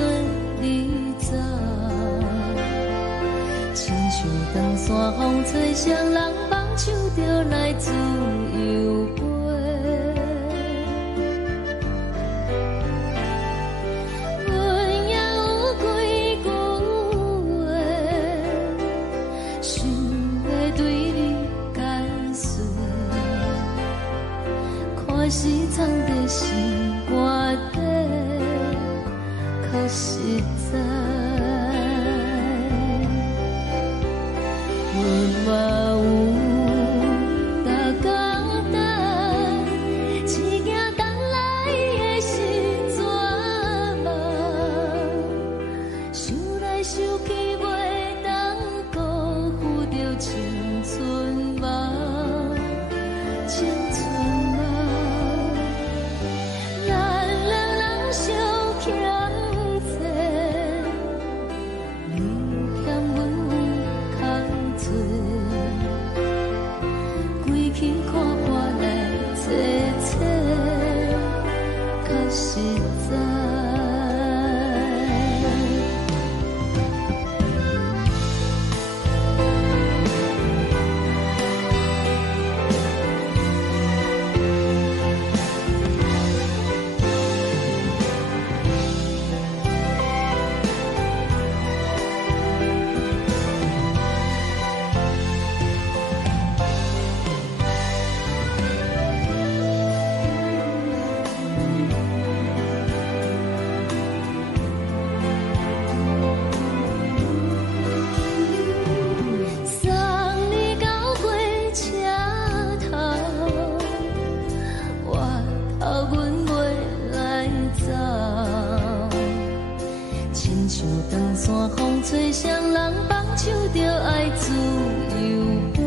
你走，亲像长山风吹双人放手就来自由飞。阮也有几句话，想要对你解释，可是藏在心肝底，较实在。阮嘛有逐工等，一件等来的是绝望，想来想去袂当辜负着青春梦，青春梦。咱两人相欠债，你欠阮空多，归去看破来切切，较实在。送你到火车头，我头阮袂来走，亲像长山风吹双人放手就爱自由飞。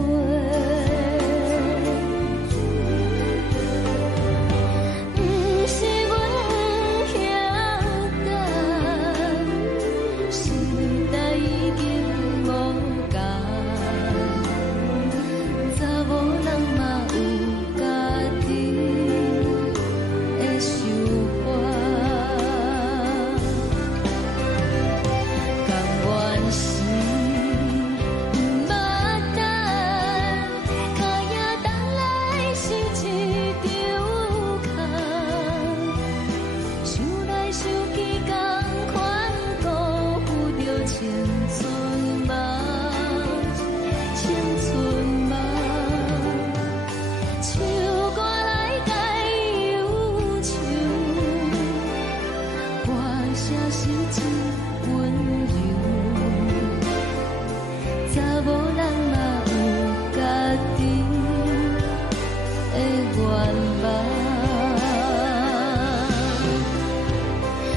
不是阮不晓得，时代已经无共，查某人嘛有家己的想法，甘愿是不捌等，脚也等来是一场空，想来想去同款辜负着青春梦，青春梦。唱歌来解忧愁，歌声是一温柔，查某人嘛有家己的愿望。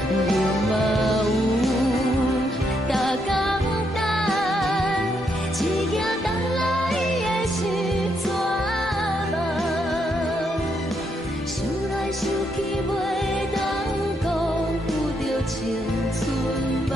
阮嘛有逐工等，一件等来的是绝望，想来想去袂当辜负着青春梦。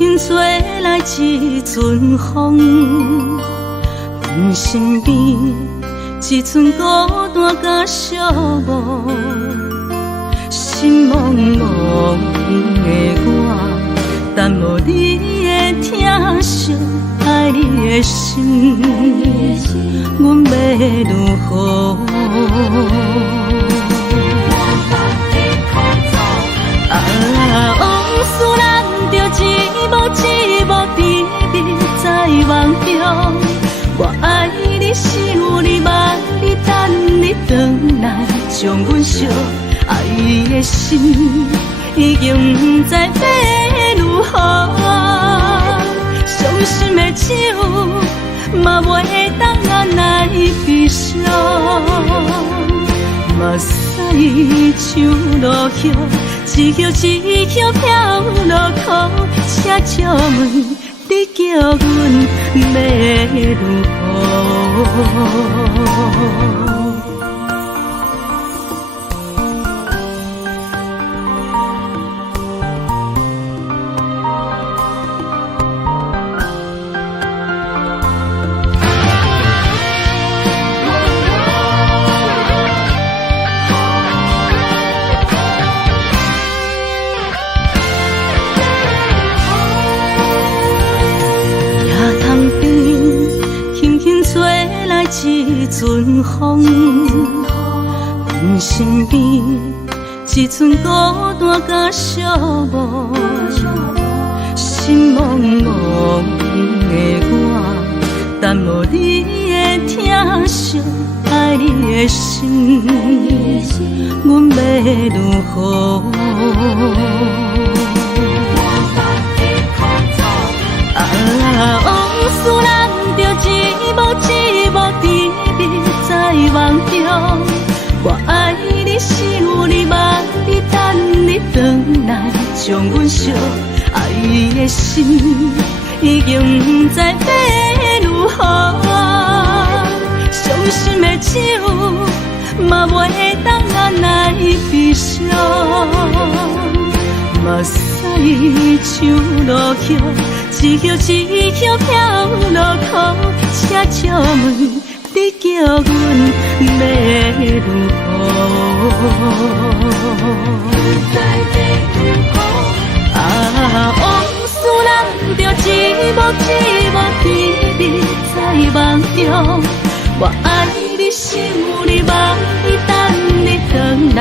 轻吹来一阵风，阮身边一寸孤单甲寂寞，心茫茫的我，等无你的疼惜，爱你的心，阮要如何？往事咱着一幕一幕甜蜜在梦中。我爱你，想你，望你，等你回来，将阮惜爱的心已经不知要如何。伤心的手嘛袂当按来悲伤，目屎像落雨。一叶一叶飘落雨，请借问你叫阮要如何？一阵风，阮身边一寸孤单甲寂寞，心茫茫的我，等无你的疼惜，爱你的心，阮要如何？往事咱着一幕一幕甜蜜在梦中。我爱你，想你，望你，等你回来，将阮惜爱的心已经不知要如何。伤心的手嘛袂当按来悲伤，目屎像落雨。一叶一叶飘落雨，请借问你叫阮要如何？往事咱着一幕一幕甜蜜在梦中。我爱你，想你，望你，等你回来，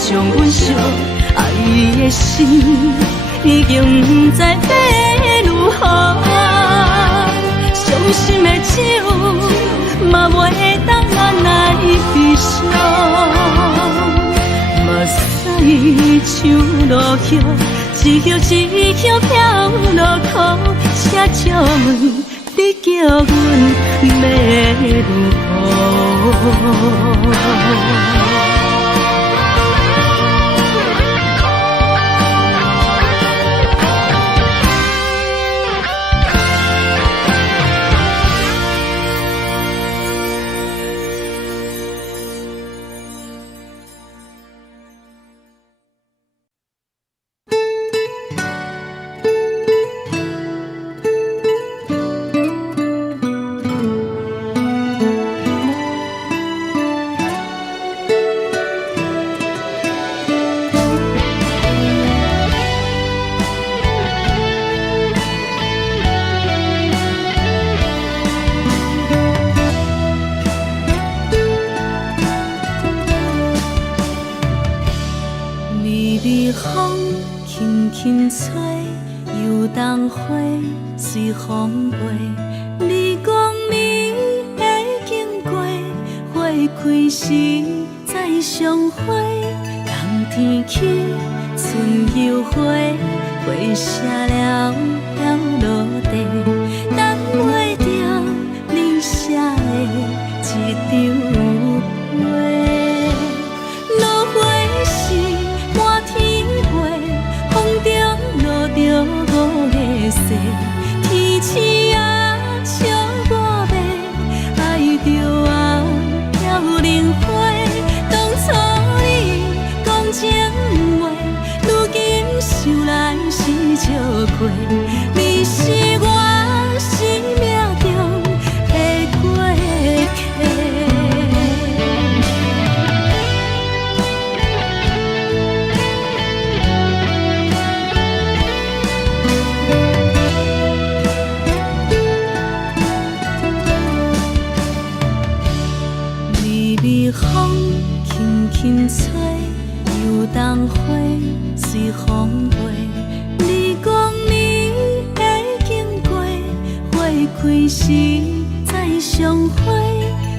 将阮惜爱的心已经不知要如何。伤心的手嘛袂当按来悲伤，目屎像落雨，一叶一叶飘落雨，请借问你叫阮要如何？随风飞，你光暝会经过，花开时再相会。冬天起，春又花，花谢了飘落地，等袂着你写的一张画。落花是满天花，风中落着五个色。天星啊，笑我迷，爱着啊，飘零花。当初你讲情话，如今想来是笑过，你是我生命中的过客。微微风轻轻吹，游动花随风飞。你讲你会经过，花开时再相会。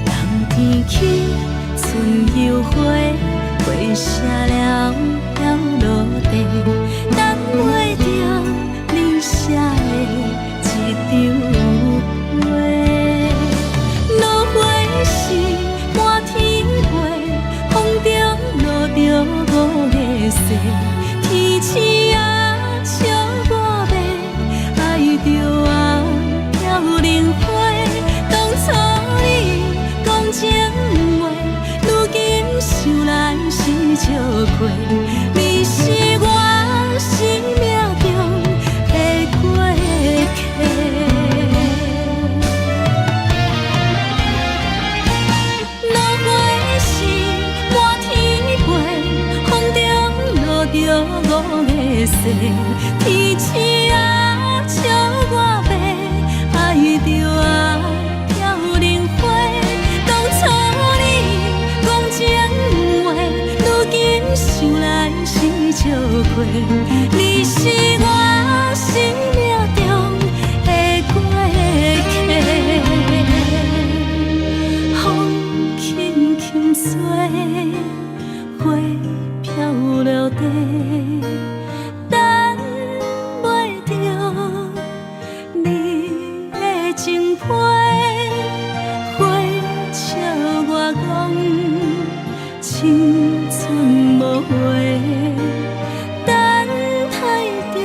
冬天起，春又回，花谢了要落地，等袂着你写的一张话。落花时满天飞，风中落着五个色，天星啊笑我迷，爱着我飘零花。当初你讲情话，如今想来是笑过，你是我生命中的过客。落花时满天飞，风中落着五个色，天星啊笑我迷，爱着我飘零花。当初你讲情话，如今想来是笑过，你是我生命中的过客。风轻轻吹，花飘落地，等袂着你的情批。花笑我讲青春无悔，等待着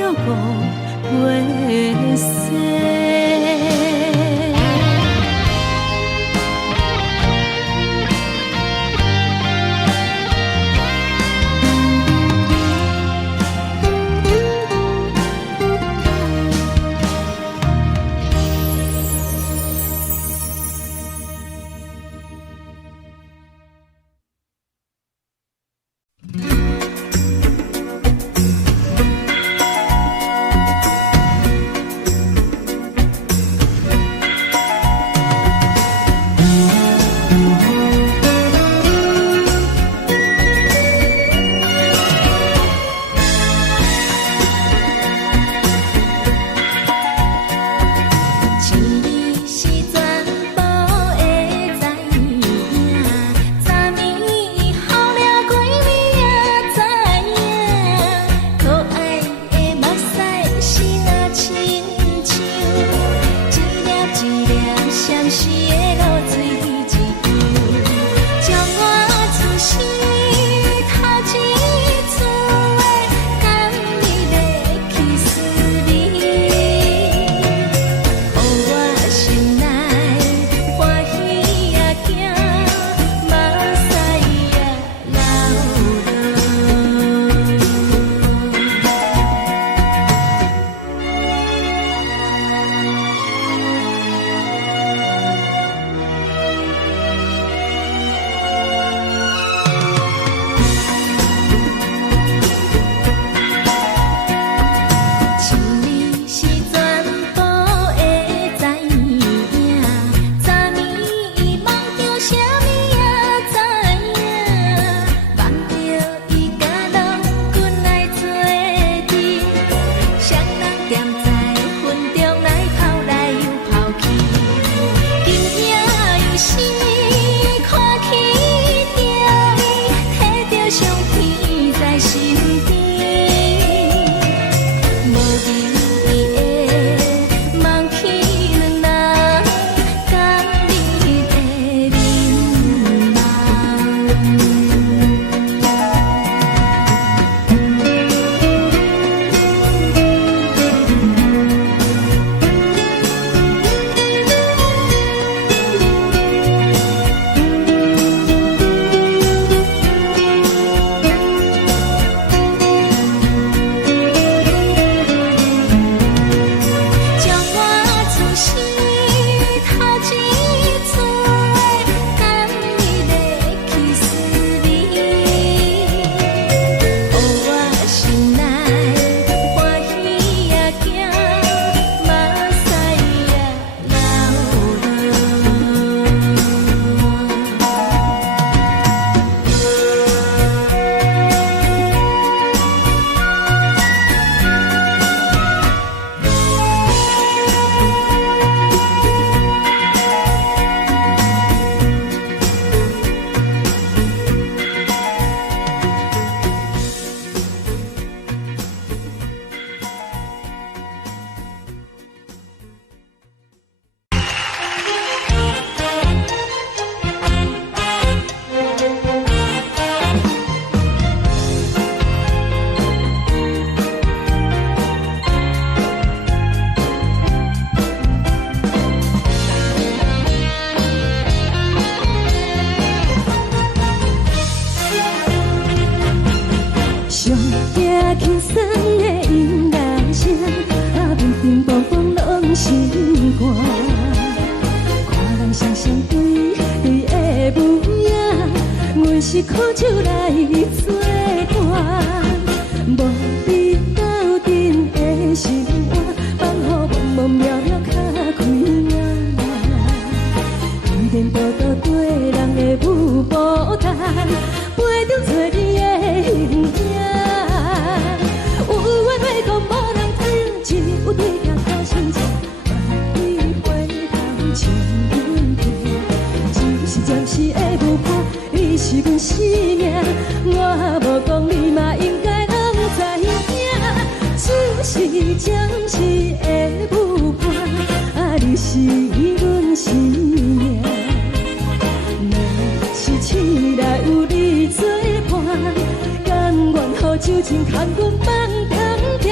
情牵阮放长行，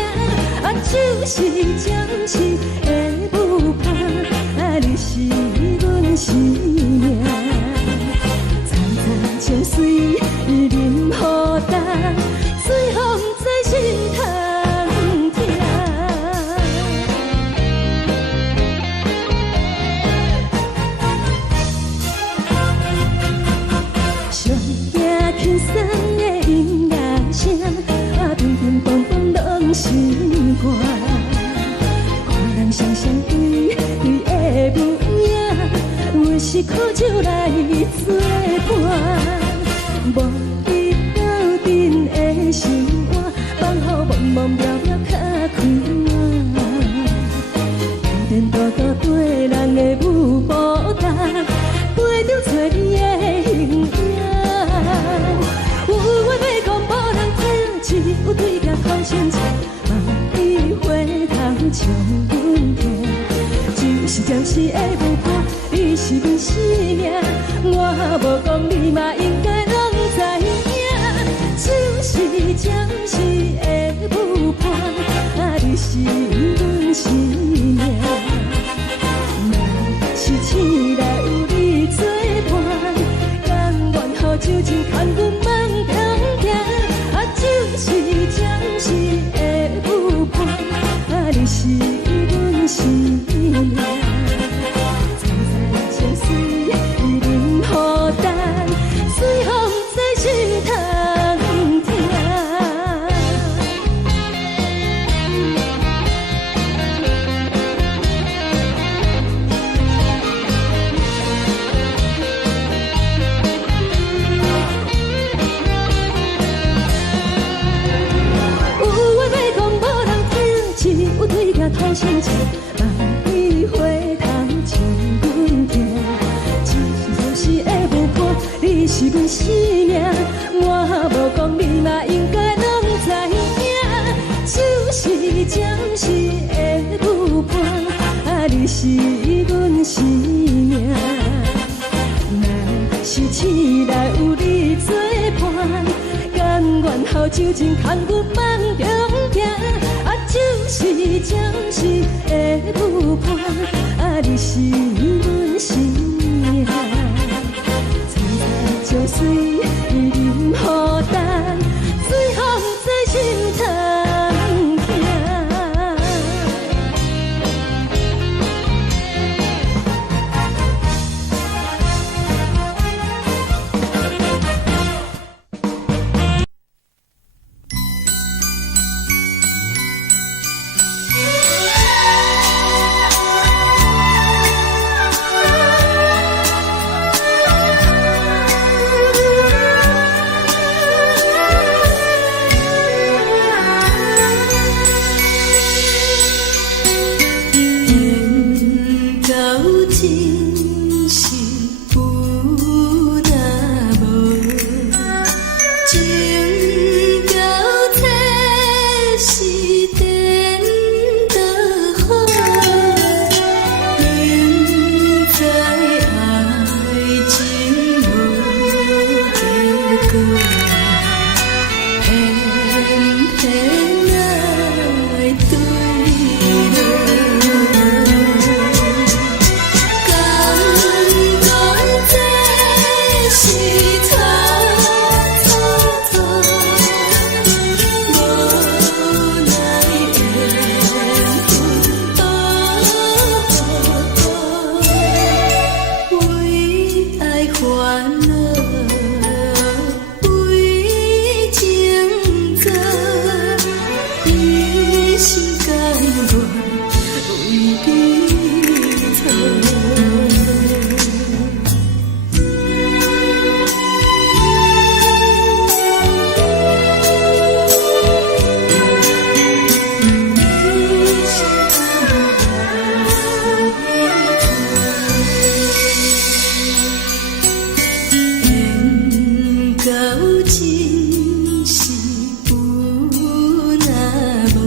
啊，就是暂时的舞伴，啊，你是阮生命。早早情水任雨淡，水风在心通听。上听轻松的音乐声，啊，乒乒乓乓拢心肝。看人双双对对的模样，我是苦酒来作伴。无伊斗阵的心肝，放乎茫茫渺渺较开满。颠颠倒倒对人的舞步动，陪着找你的形影。有话要讲，无人听，只有对甲口声唱，梦里花香唱阮听。就是暂时的舞伴，你是阮生命，我无讲你嘛应该拢知影。就是暂时的舞伴，啊，你是阮生命。若是醒来有你作伴，甘愿予酒精牵阮梦中行。啊，就是暂时的舞伴，啊，你是阮生命。早早情水任雨淡，水风在心通听。有话要讲，无人听，只有对甲土声唱，梦里花香唱阮听。暂时的舞伴，你是阮生命，我无讲你嘛应该拢知影。就是暂时的舞伴，啊，你是阮生命。若是醒来有你作伴，甘愿予酒精牵阮梦中行。啊，就是暂时的舞伴，啊，你是阮生命。早早情水任雨淡，水风在心通听。真是有那无。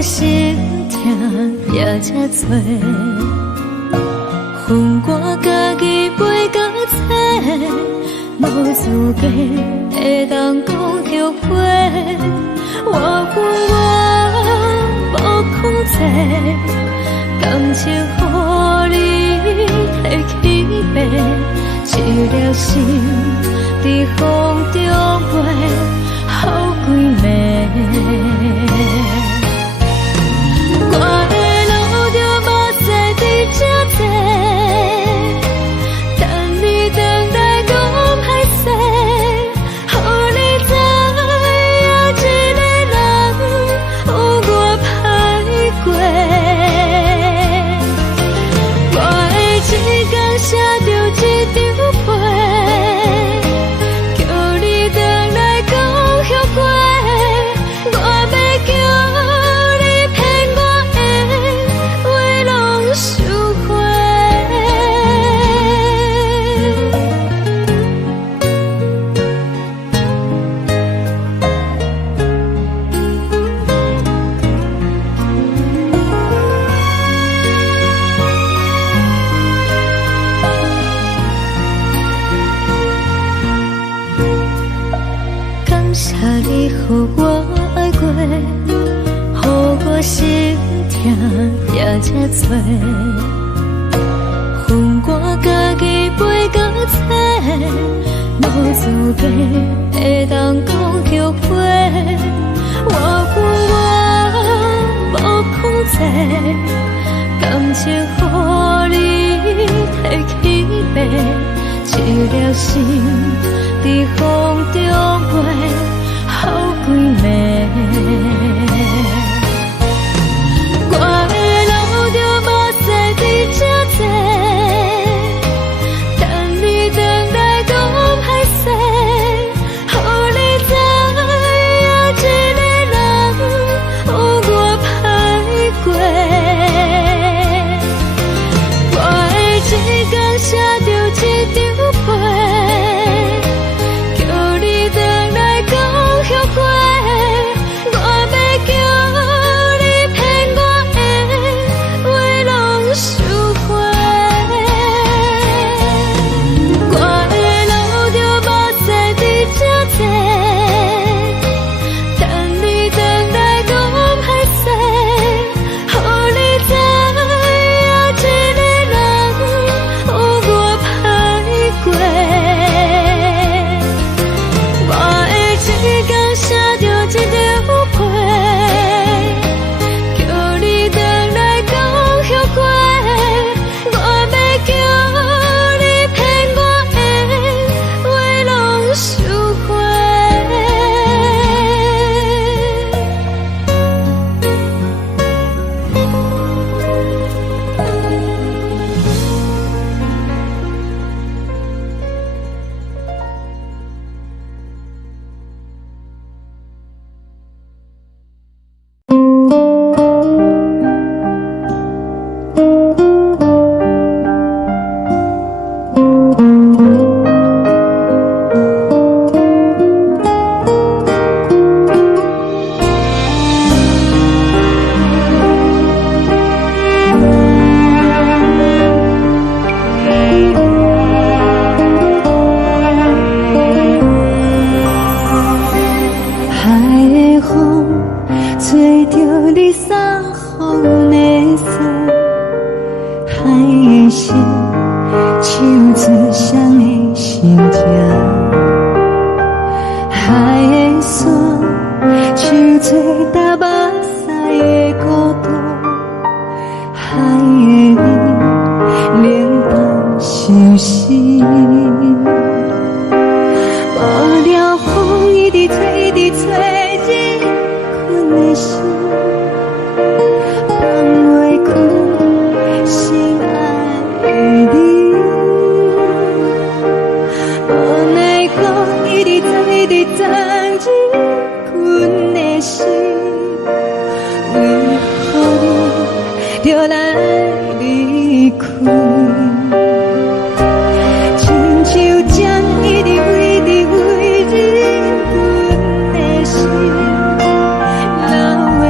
我心痛也这多，恨我家己袂到切，无资格会当讲后悔。我恨我无控制，感情予你摕去卖，一粒心在风中飞，好几暝。我的路就无再伫这多，等你等待讲歹势，予你知影一个人有我歹过。我的一天写着一张被，叫你回来讲后悔。我要叫你骗我的话拢收回。感谢你予我爱过，予我心痛也这多，恨我家己袂到切，无资格会当讲后悔。我恨我无控制，感情予你摕去卖，一粒心在风中飞，好几暝。我的路就无再伫这多，等你等待讲歹势，予你知影一个人有我歹过。我的一天写着一张被，叫你回来讲后悔。我要叫你骗我的话拢收回。我的路就无再伫这多，等你等待讲歹势，予你知影一个人有我歹过。我的一天写着一张被，叫你回来讲后悔。我要叫你骗我的话拢收回。海的风吹着你送风的伞，海的心唱出双的心情，海的山唱出搭目屎的孤独，海的你冷淡伤心。无聊风一直吹，一直吹，日困的心，放袂开心爱的你。无奈讲一直等，一直等，日困的心，为何你就来离开？亲像将一直为你为日困的心，流的泪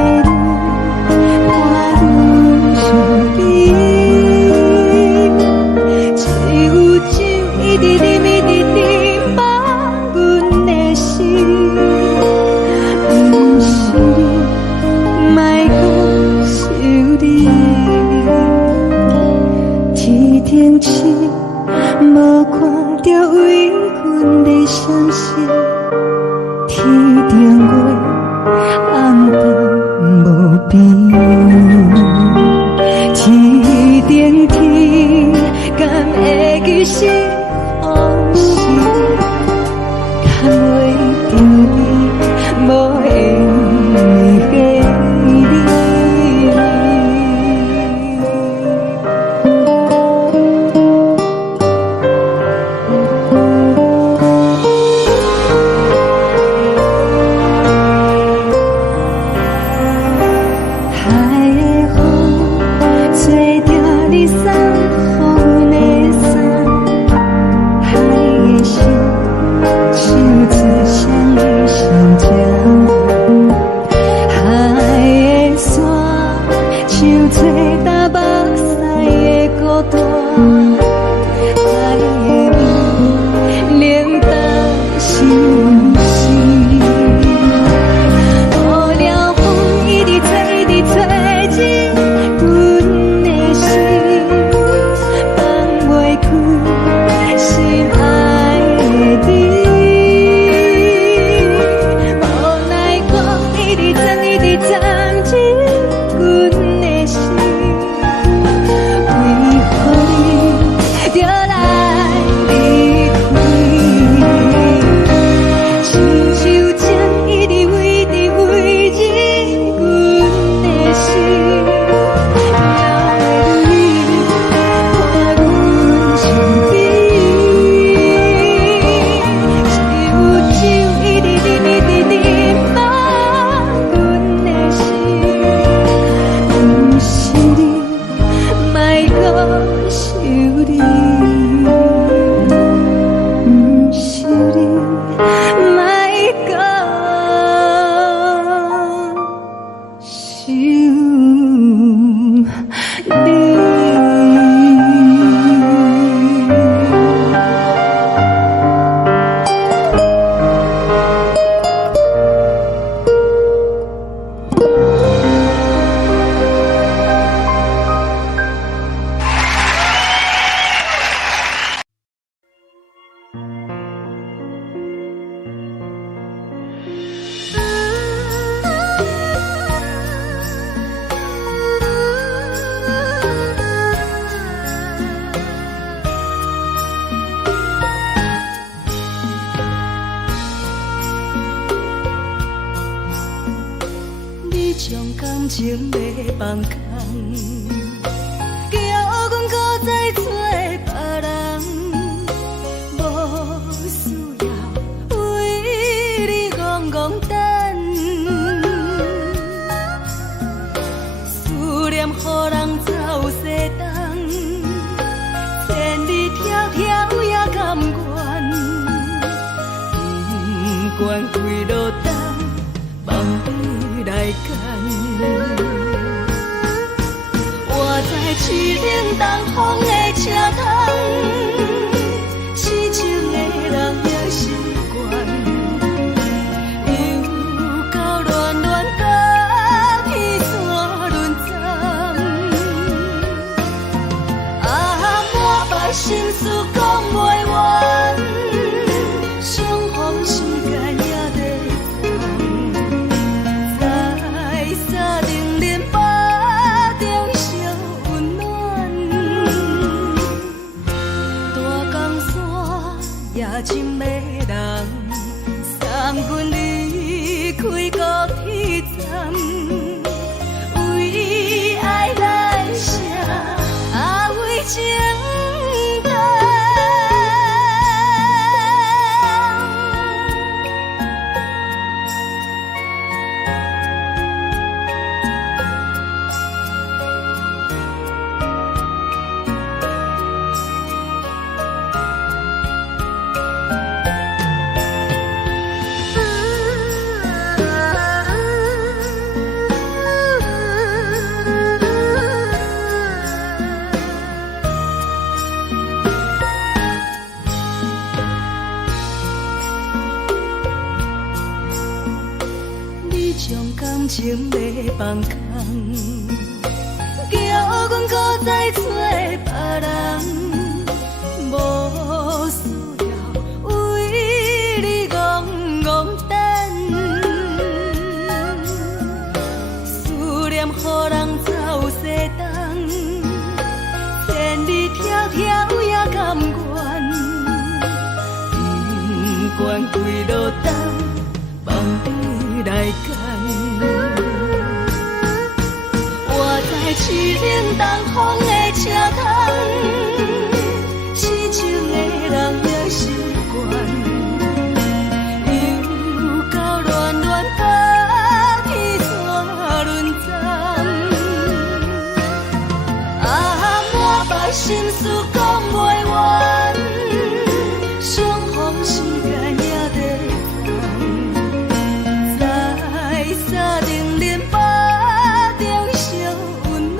将感情要放空，叫阮搁再找别人，无需要为你戆戆等，思念予人走西东，千里迢迢也甘愿，不管几落冬，梦里来干。我在市顶东风的车窗，痴情的人也习惯，又到乱乱甲彼山论斩。啊，满腹心事讲袂完，相逢时间也在等，在沙丁莲花中烧温暖。大江山夜深的人，送阮离开高铁站，为爱来写，为情长。你将感情要放空，叫阮搁再找别人，无需要为你戆戆等，思念予人走西东，千里迢迢也甘愿，不管几落冬，梦里来干。我在市顶东风的车窗，痴情的人也习惯，又到乱乱甲彼山论斩。啊，满腹心事讲袂完，相逢时间也在等，在沙丁莲花中烧温暖。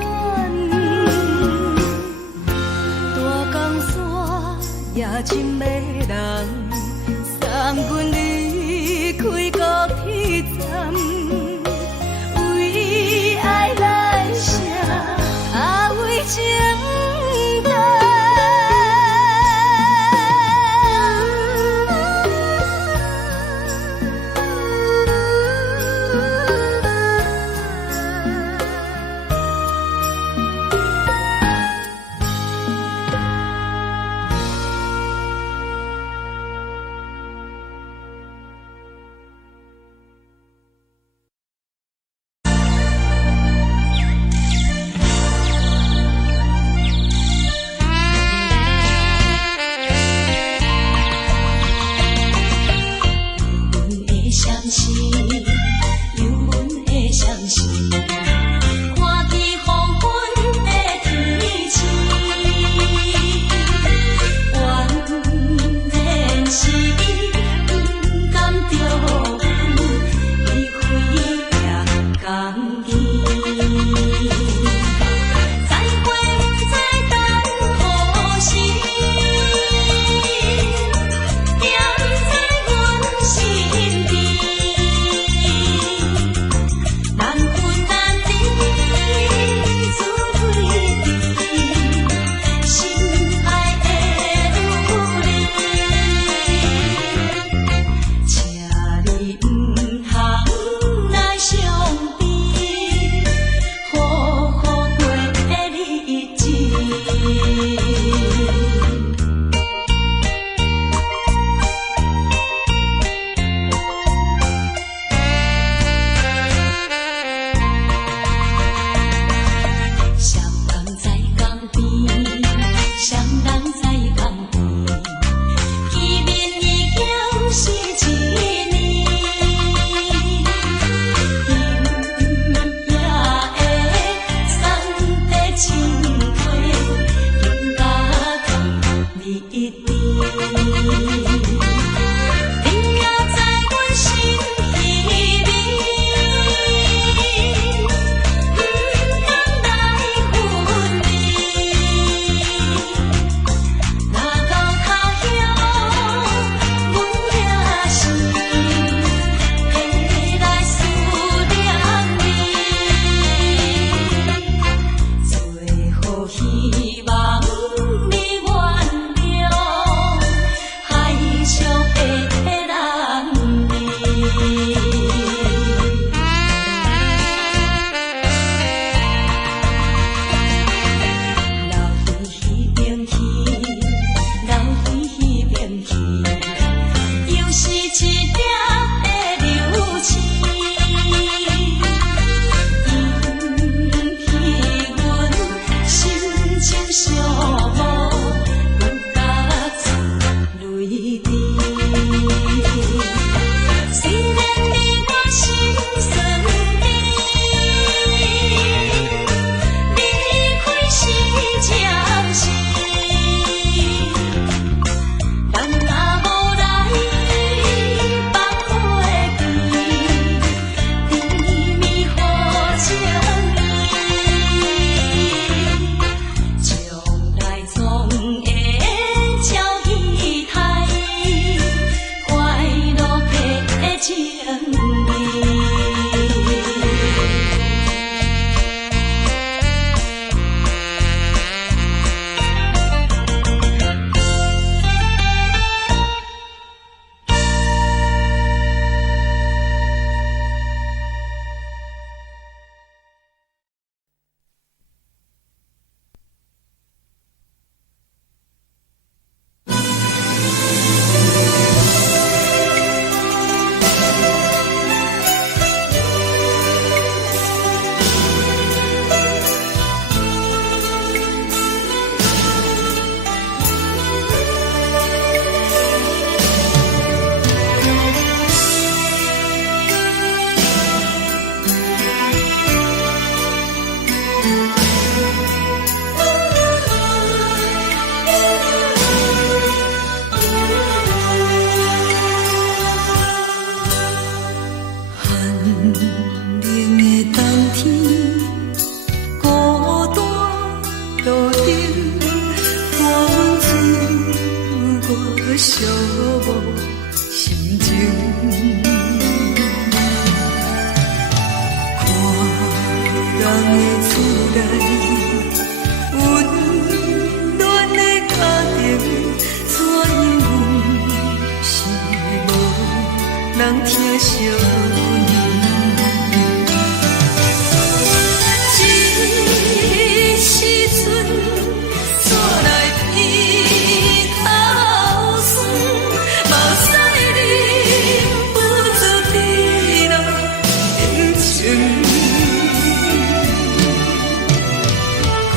故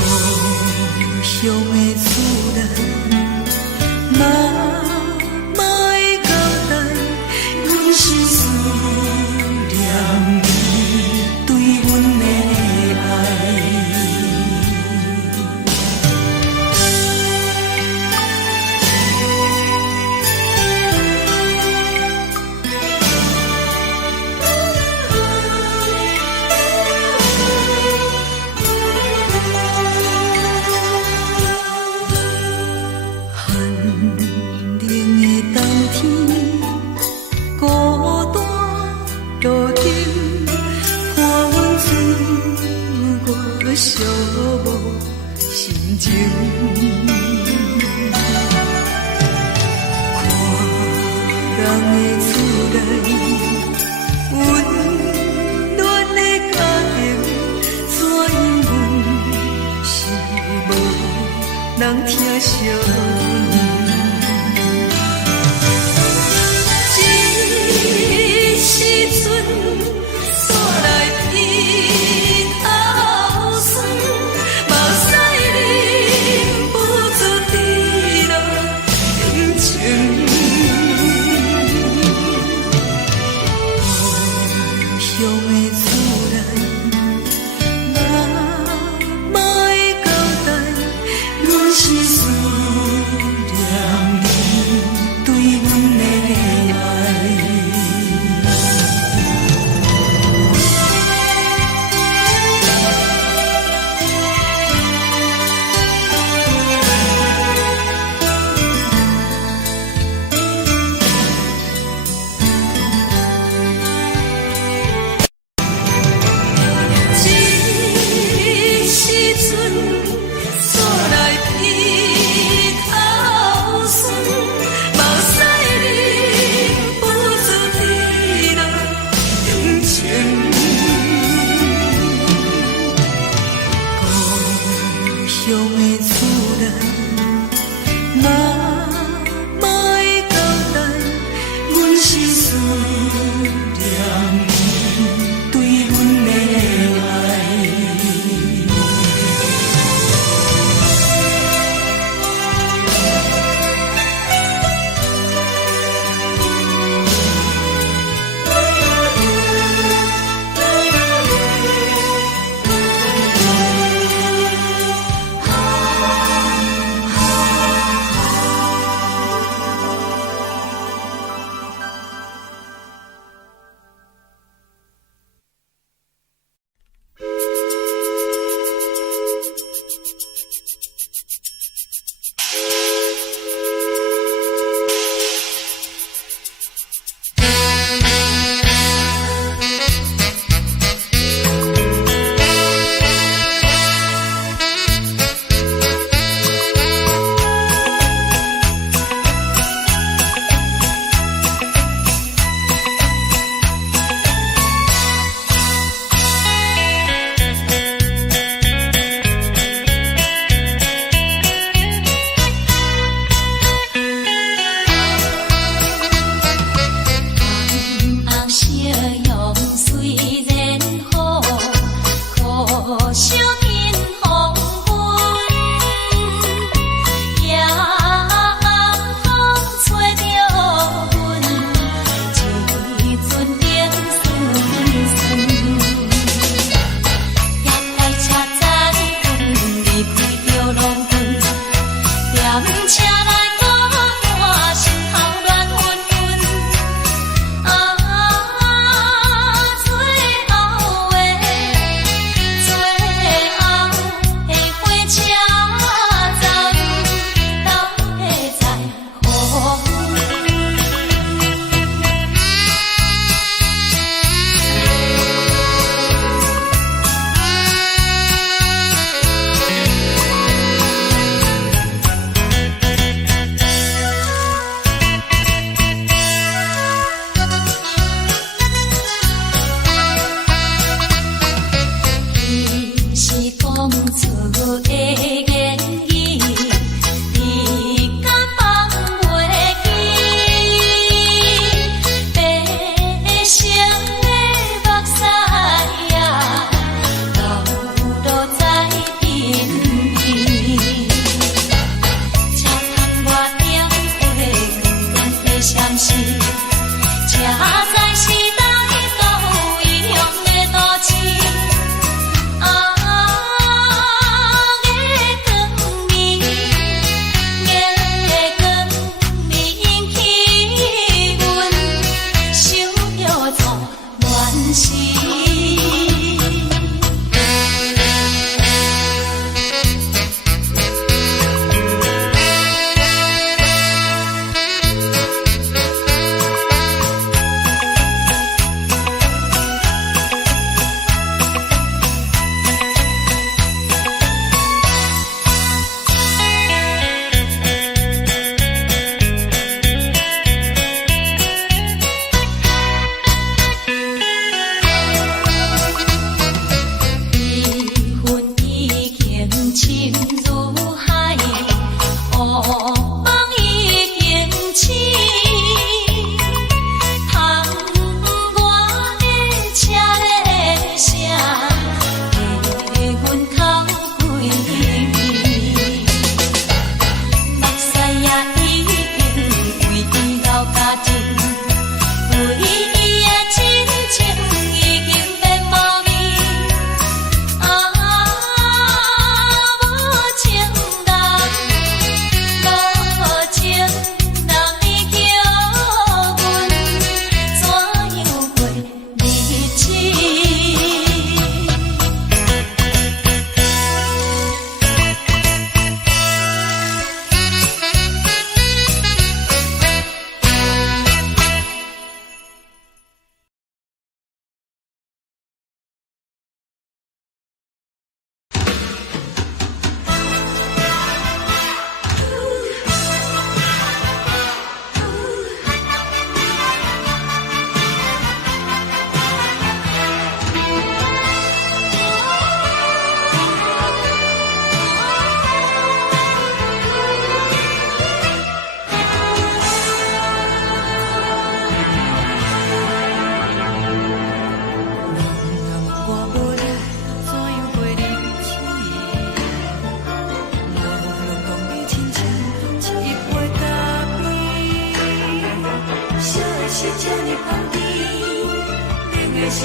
乡的厝内，妈会交代，阮是思念你对阮的爱。寂无心情，看人的厝内温暖的家庭，怎因阮是无人疼惜？这时阵煞来鼻头酸。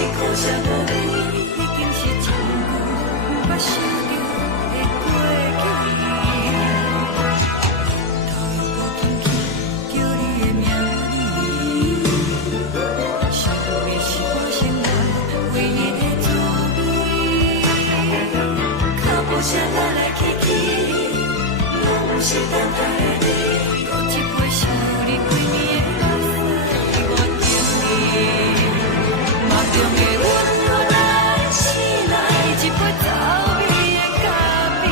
是苦涩无味，已经是真久捌想着的过去。头又搁轻轻叫你的名字，想的是我生活唯一的滋味。脚步声来来去去，拢是等待的你，搁一杯想你几年的目屎，我等你。梦中的阮我来醒来，一杯走味的咖啡，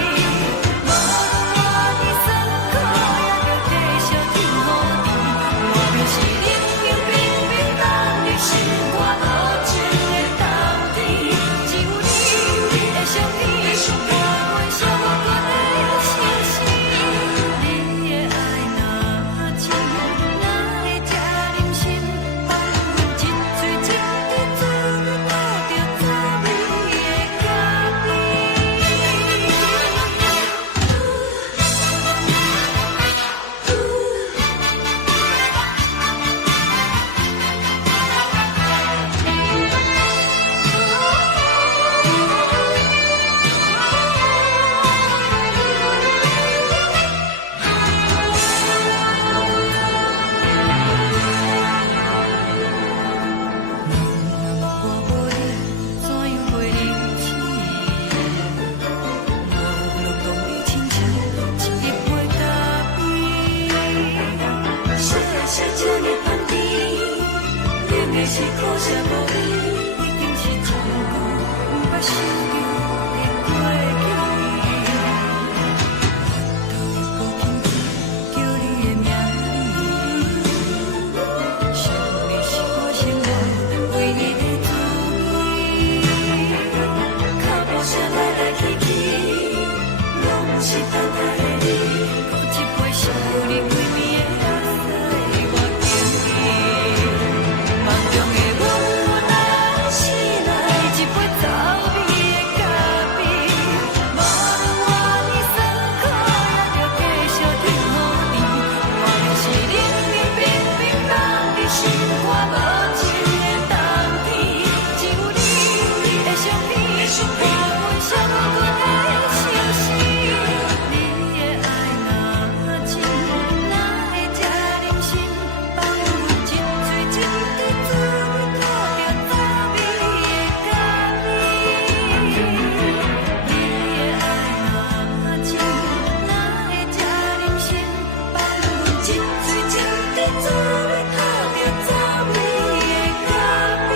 无论我的酸苦，也着继续甜予你。我就是冷冷冰冰冻入心肝无情的冬天，只有你的相片，伴阮寂寞过的心事。你的爱若真，哪会这忍心放阮一嘴一滴滋味，倒着滋味的咖啡。我无你，怎样过日子？无路当你亲像一杯咖啡，小的小这呢香甜，饮的是苦涩无味，已经是真久捌想着的过去。头又搁轻轻叫你的名字，想的是我生活唯一的滋味。脚步声来来去去，拢是等待的你，搁一杯想你几年的目屎，我等你。梦中的阮我来醒来，一杯走味的咖啡，无论我的酸苦，也着继续甜予你。我就是冷冷冰冰冻入心肝无情的冬天，只有你的相片，伴阮寂寞过的心事。你的爱若真，哪会这忍心放阮一嘴一滴滋味，倒着滋味的咖啡。你的爱若真，哪会这忍心放阮一嘴一滴滋味，倒着滋味的咖啡。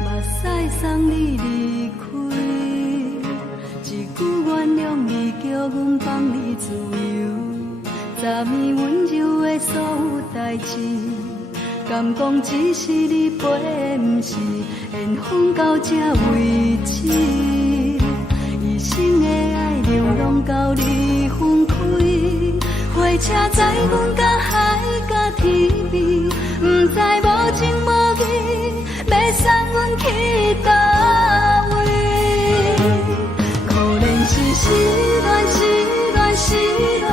目屎送你离开，一句原谅你，叫阮放你自由。昨暝温柔的所有代志，敢讲只是你陪，不是缘分到这为止。一生的爱流浪到你分开，火车载阮到海角天边，不知无情无义，要送阮去倒位？可怜是失恋，失恋，失恋，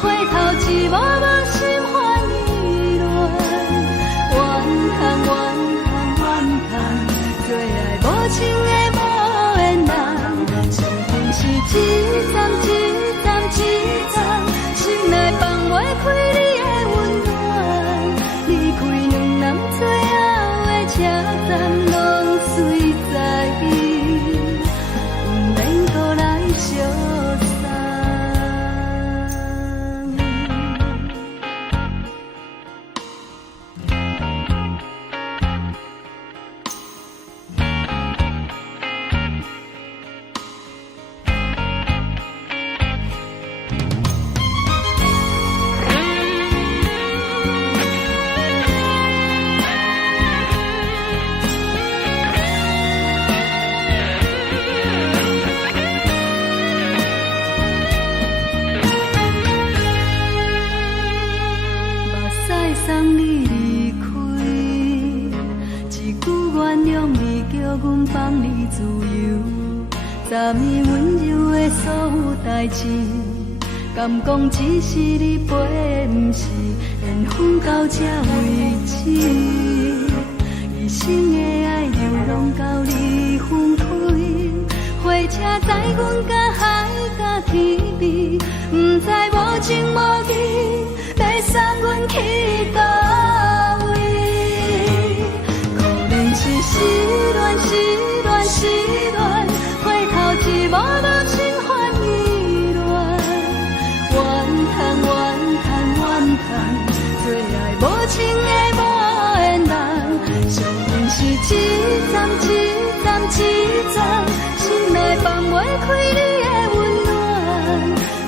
回头一幕幕心烦意乱，怨叹，怨叹，怨叹，最爱无情的无缘人，生命是一站一站一站，心内放袂开你的温暖，阮放你自由，昨暝温柔的所有代志，敢讲只是你陪，不是缘分到这为止。一生的爱流浪到你分开，火车载阮甲海甲天边，不知无情无义，要送阮去倒位？可能是失恋，失恋，失恋，回头一幕幕心烦意乱，怨叹，怨叹，怨叹，最爱无情的无缘人，上恨是一站一站一站，心内放袂开你的温暖，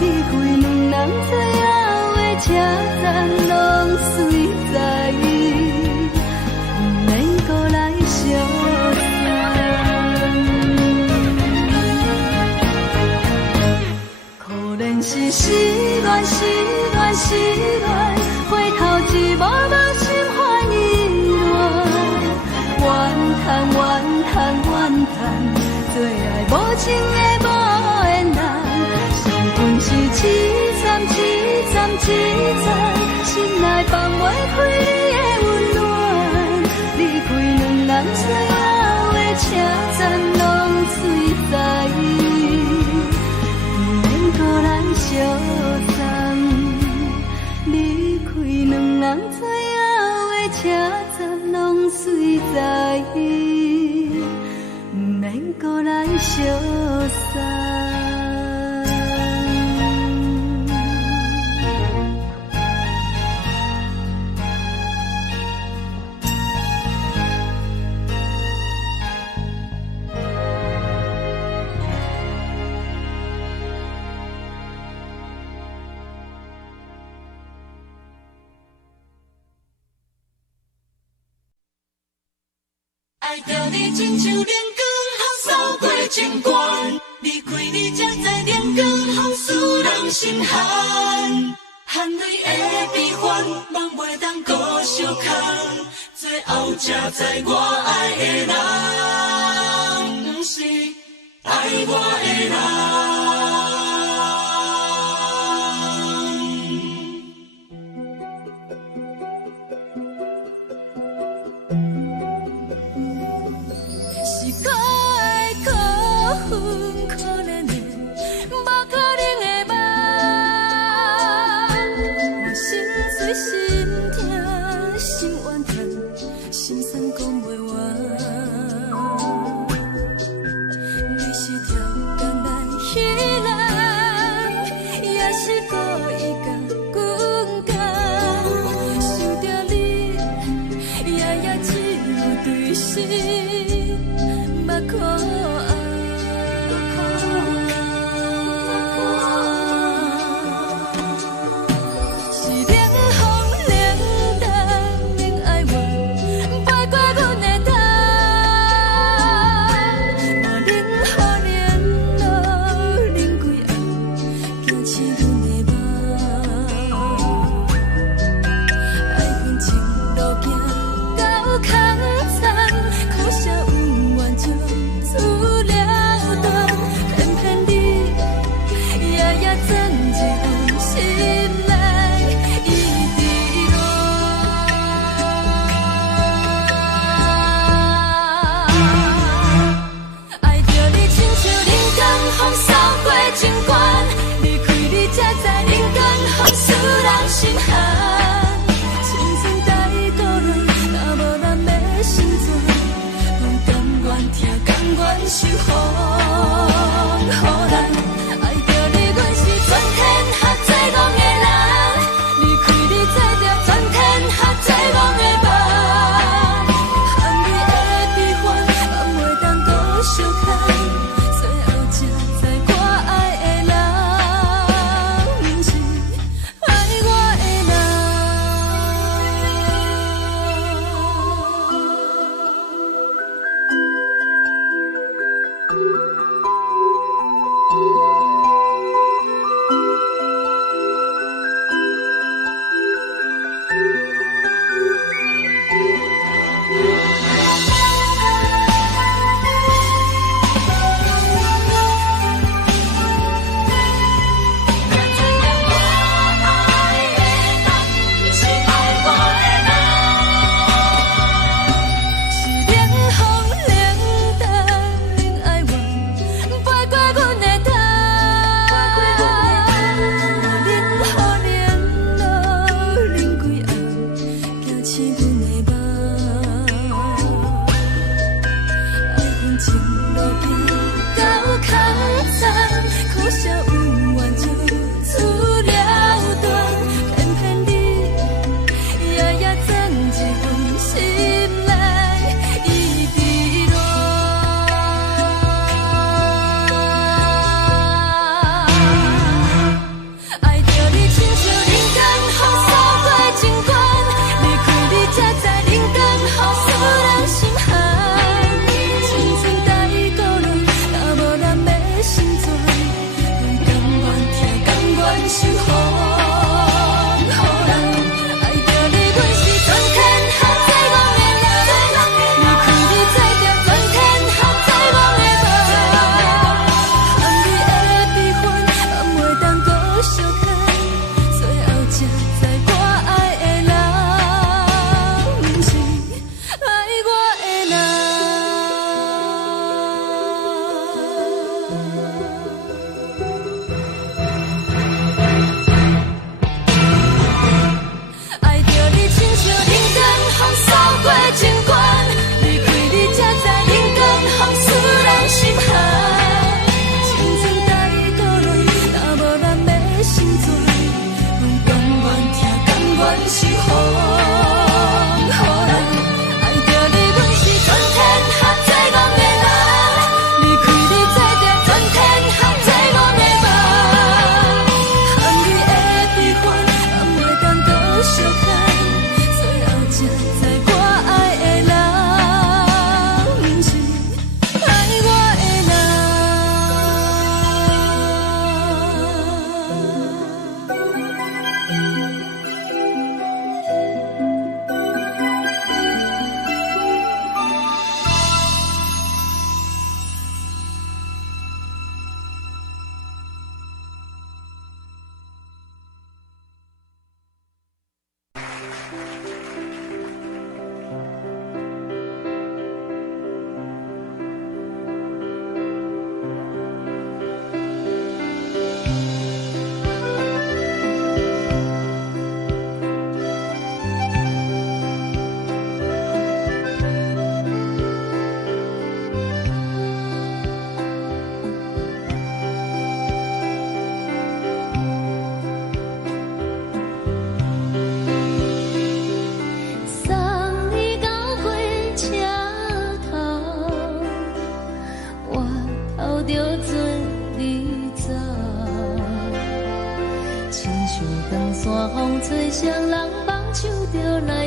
离开两人最后的车站，拢随在意，不免搁来相送。可能是失恋，失恋，失恋，回头一幕幕心烦意乱，怨叹，怨叹，怨叹，最爱无情的无缘人，上恨是一站一站一站，心内放袂开你的温暖，离开两人最后的车站，拢随在意，不免搁来相送。离开两人最后的车站，拢随在意，不免搁来相送。爱着你亲像阳光扫过情关，离开你才知阳光风使人心寒。含泪的悲欢，望袂当搁相牵，最后才知我爱的人，不是爱我的人。空残，苦涩温婉就自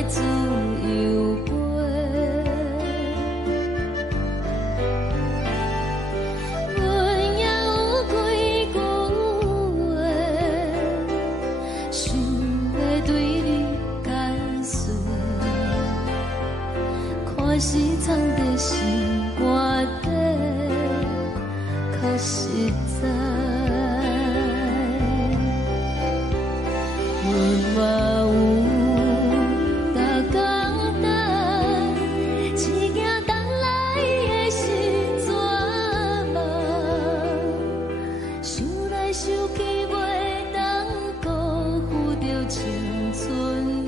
自由飞。阮也有几句话，想要对你解释，可是藏在心肝底，较实在。阮嘛有逐工等，只惊等来的时阵嘛，想来想去袂当辜负着青春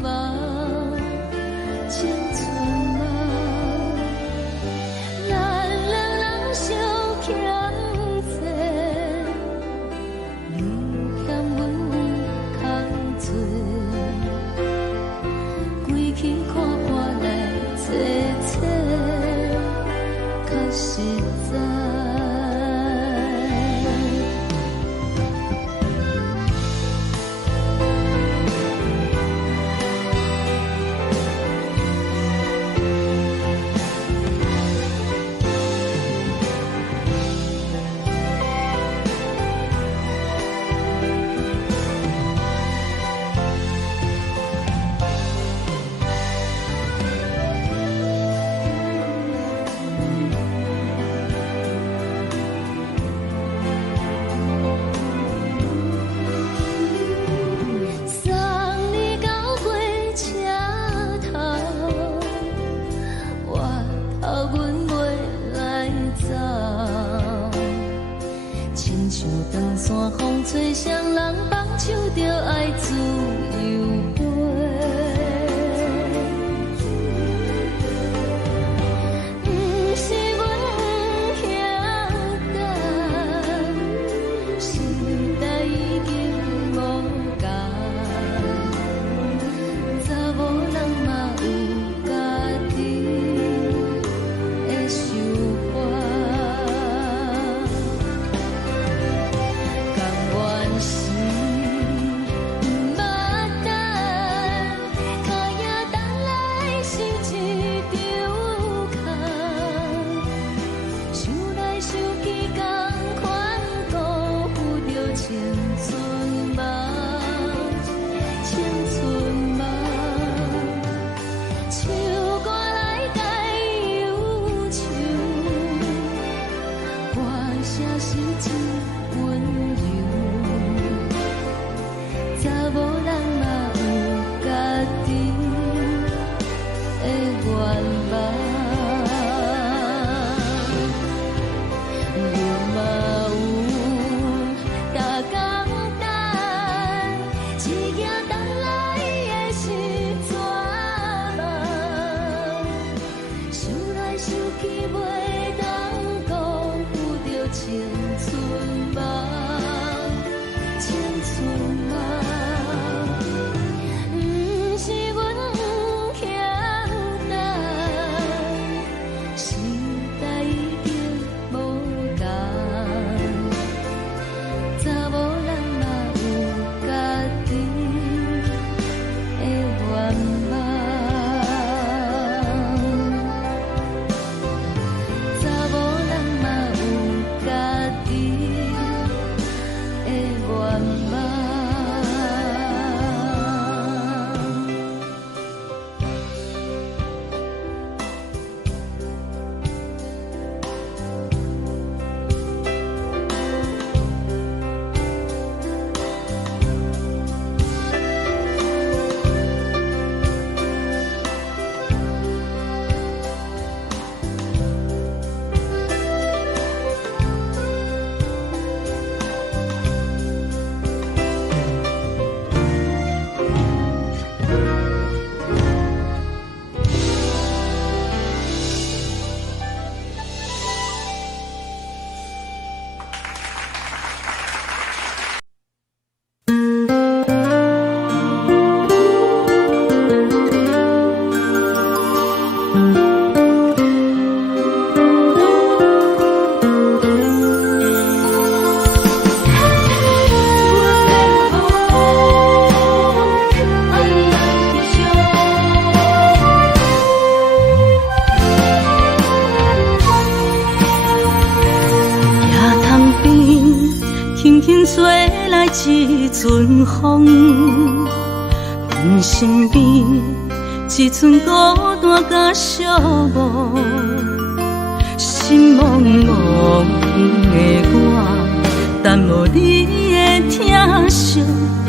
梦，青春梦。咱两人相欠债，你欠阮空多，归去看破来切切，较实在。送你到火车头，我头阮袂来走，亲像长线风吹双人放手着爱自由飞。不是阮不晓得，时代已经无共，查某人嘛有家己的想法，甘愿是不捌等。吹来一阵风，阮身边一寸孤单甲寂寞，心茫茫的我，等无你的疼惜，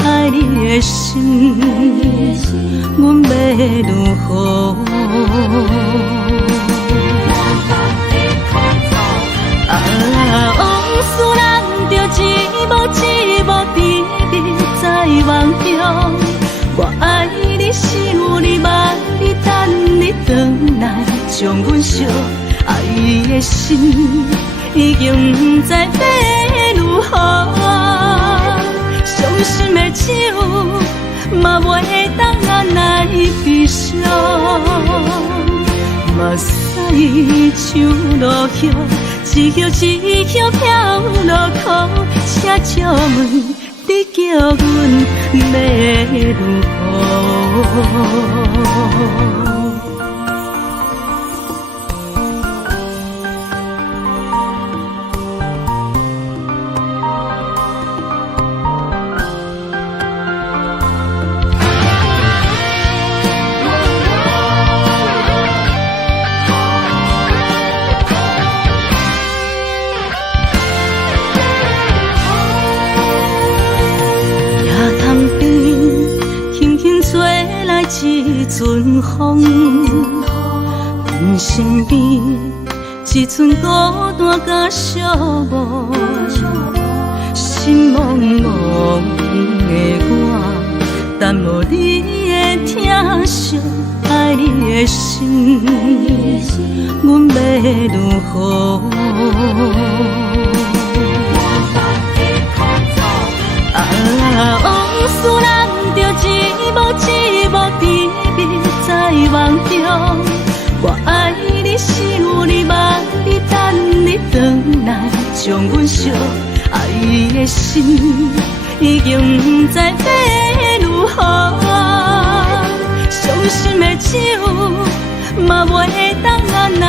爱你的心，阮要如何？往事人着一幕一幕甜蜜在梦中。我爱你是有你望你等你回来，将阮惜爱的心已经不知要如何。伤心的手嘛袂当按来悲伤，目屎像落叶。一叶一叶飘落雨，车照问你叫阮要如何？一阵风，阮身边一寸孤单甲寂寞，心茫茫的我，等无你的疼惜，爱你的心，阮要如何？往事人着一幕一幕甜蜜在梦中。我爱你是有你望你等你回来，将阮惜爱的心已经不知要如何。伤心的手嘛袂当按来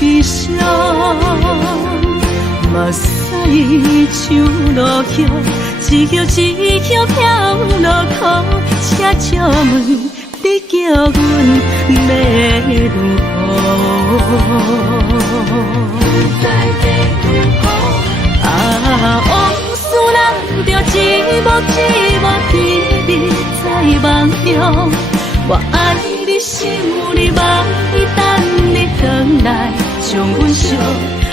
悲伤，目屎像落叶。一叶一叶飘落雨，车照问你叫阮要如何？往事人着一幕一幕甜蜜在梦中。我爱你是有你望你等你回来，将阮惜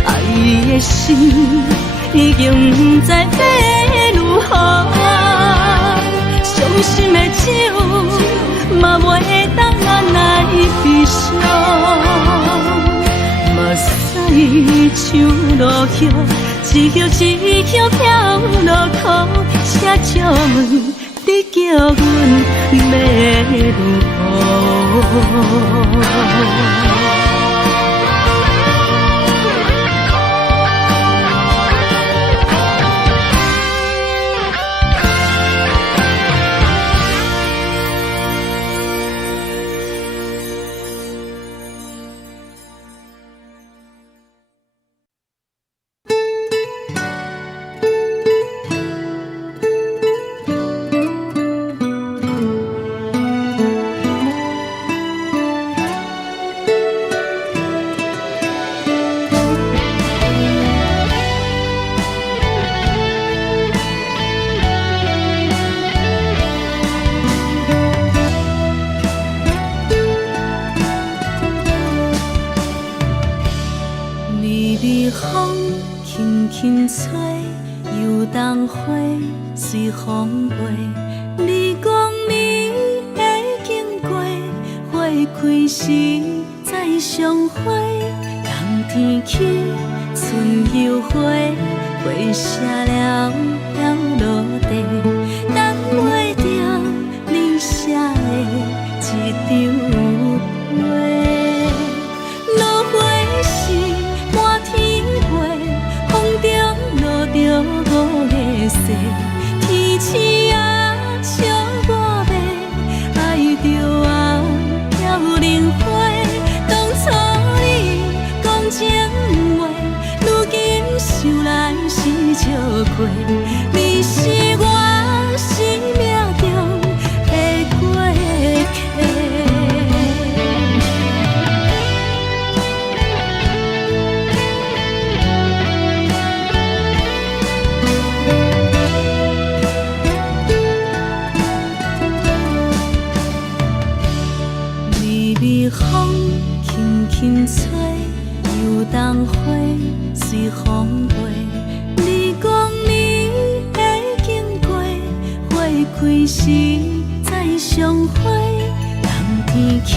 爱的心已经不知要如何。伤心的手嘛袂当按来悲伤，目屎像落叶，一叶一叶飘落雨，车照问你叫阮要如何？随风飞，你讲你会经过，花开时再相会。冬天起，春又回，花谢了落地，等袂着你写的一张画。落花是满天花，风中落着五个色。天星啊，笑我迷，爱着啊，飘零花。当初你讲情话，如今想来是笑过。你轻吹，游东花随风飞。你讲你会经过，花开时再相会。人天起，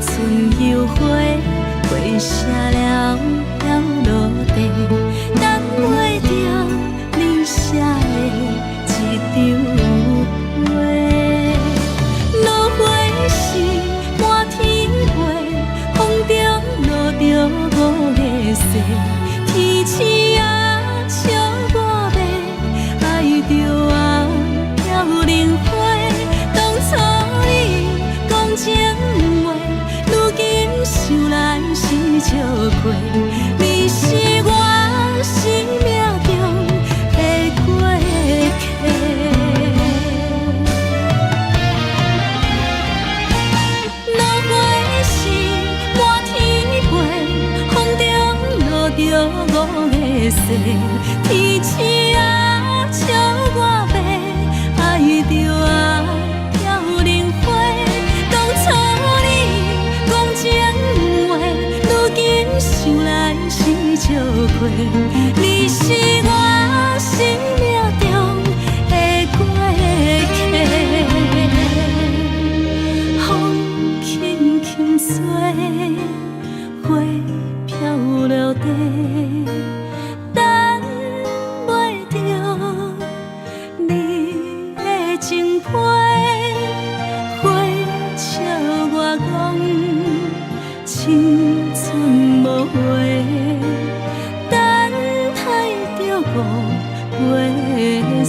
春又花，花谢了飘落地，等袂着你写的一张画。落花时满天飞，风中落着五个色，天星啊笑我迷，爱着啊飘零花。当初你讲情话，如今想来是笑过，你是我生命中的过客。落花时满天飞，风中落着五个色，天星啊笑我迷，爱着啊飘零花。当初你讲情话，如今想来是笑过，你是我生命中的过客。风轻轻吹，花飘落地，等袂着你的情批。花笑我讲青春无悔，等待着五月雪。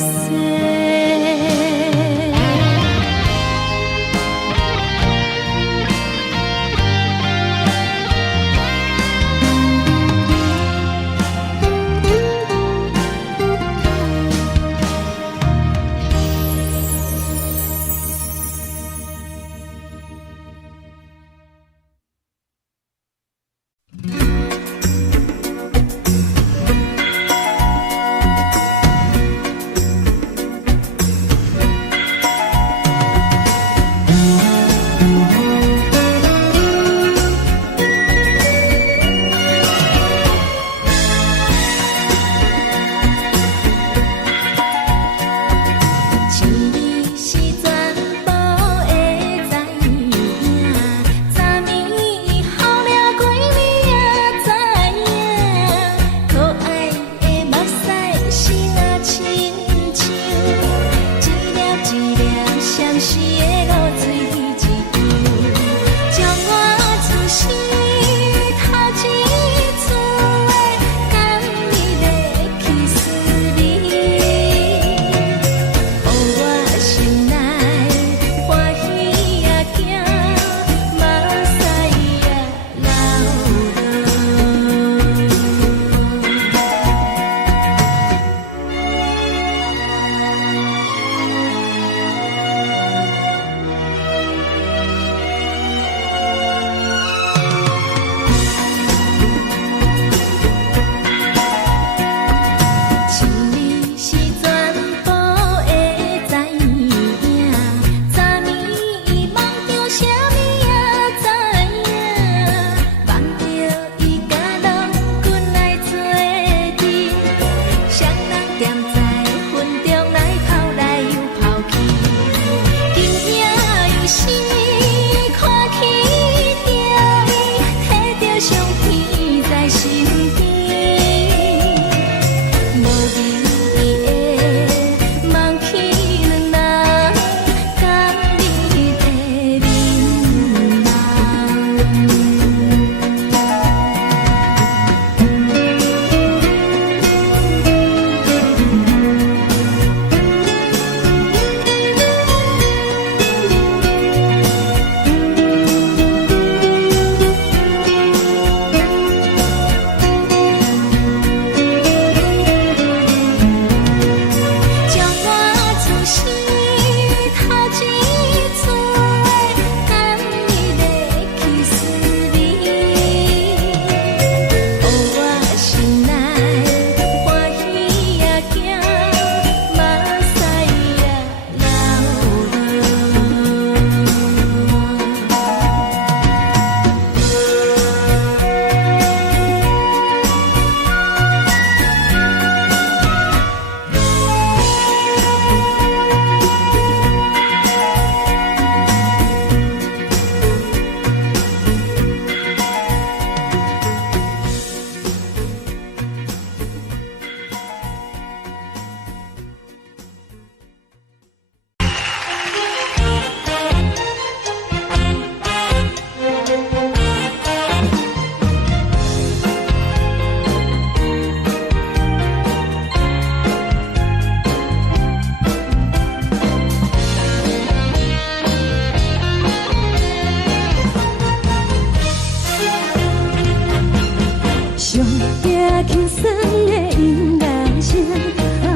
轻松的音乐声，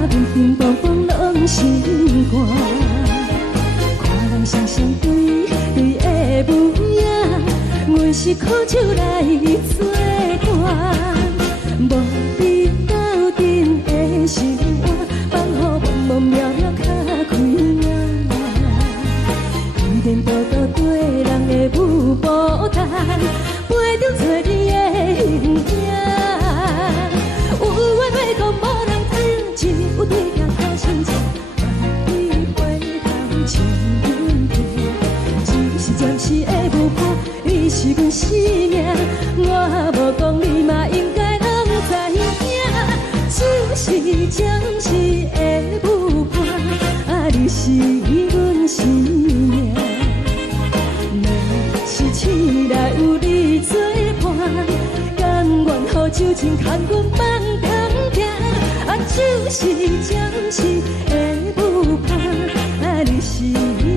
平平风风拢心肝。看人双双对对的舞影，阮是苦酒来作伴。无你斗阵的心肝，放予茫茫渺渺较开眼。一点多多对人的舞步弹，陪着做你的形影。有话要讲无人听，只有对镜头先唱，万里回头唱阮听。只是暂时的舞伴，你是阮生命，我无讲你嘛应该拢知影。就是暂时的舞伴，你是阮生命。是醒来有你作伴，甘愿予酒精牵阮放空行，就是暂时的舞伴，你是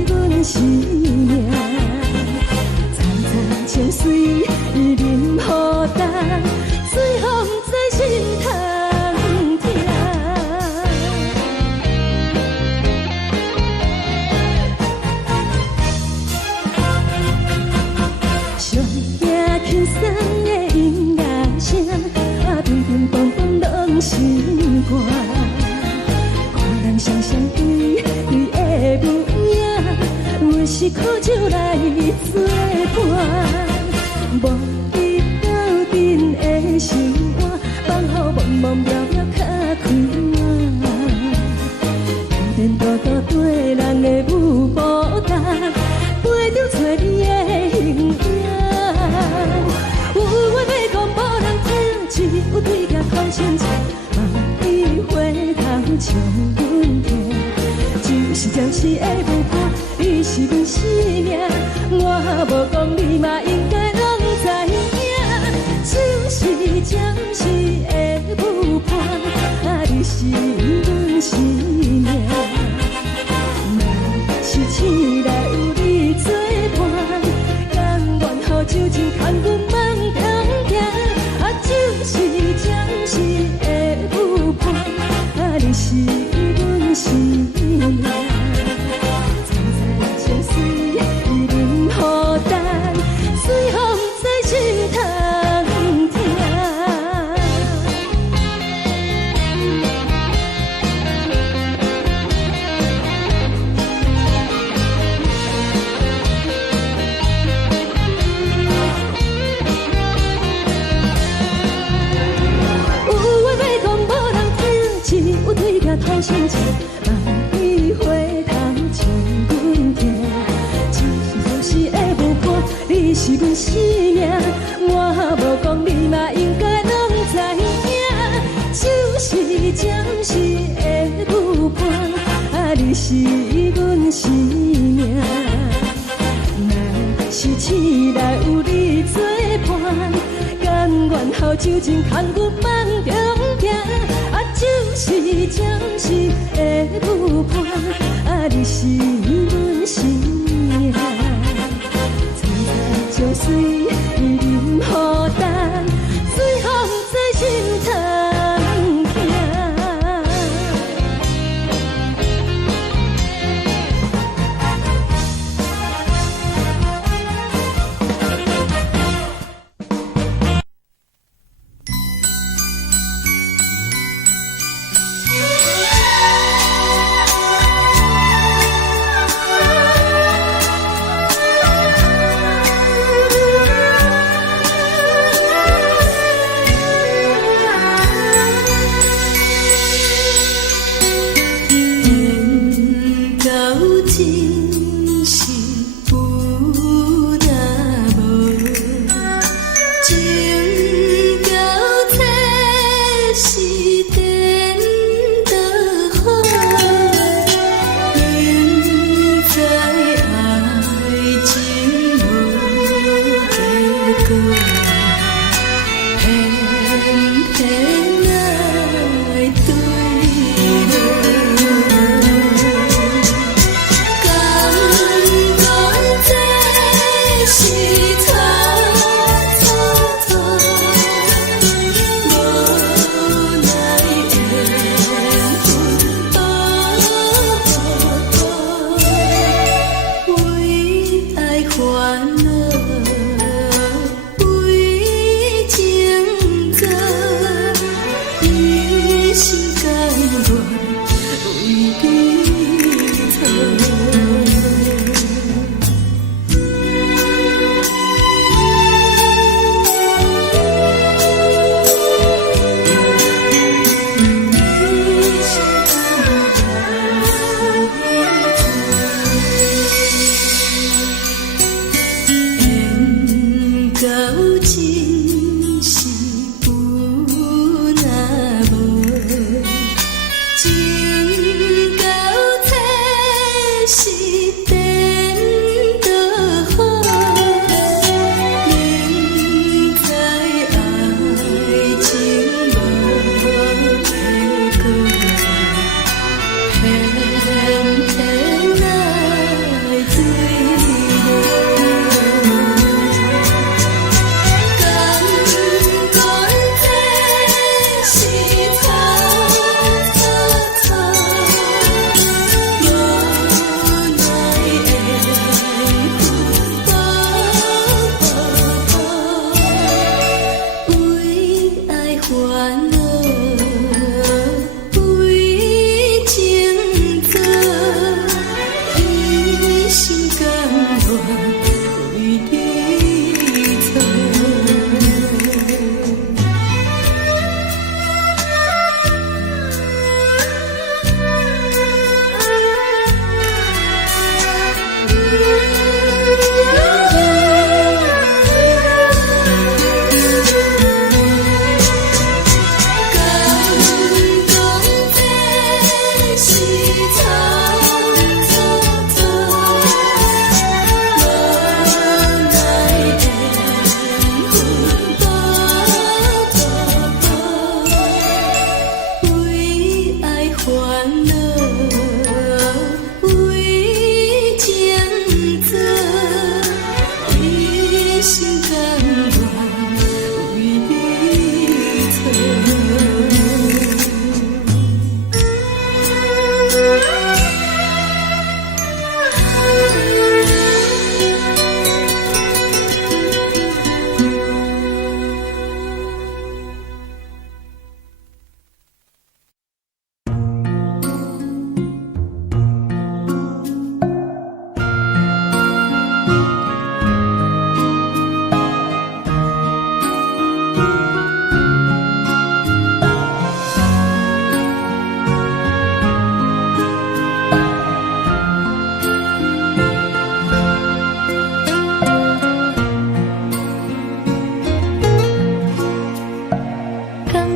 阮生命。层层情水任何担，水风在心通听。上听轻松的音乐声，平平风风拢心肝。看人双双对对的舞影，阮是苦酒来作伴。无你斗阵的心肝，放予茫茫渺渺较开眼。一点多多对人的舞步弹，陪着做你的形影。有话要讲无人听，只有对镜头先唱，万里回头唱阮听。就是暂时的舞伴，你是阮生命，我无讲你嘛应该拢知影。就是暂时的舞伴，你是阮生命。若是醒来有你作伴，甘愿予酒精牵阮放空行，就是暂时的舞伴，你是阮生命。层层情水任何担，随风在心通听。头先唱，万里回头唱阮听。就是暂时的舞伴，你是阮生命，我无讲你嘛应该拢知影。就是暂时的舞伴，你是阮生命。若是醒来有你作伴，甘愿予酒精牵阮放中行。就是暂时的舞伴，你是阮生命。层层情水任何担，随风在心通听。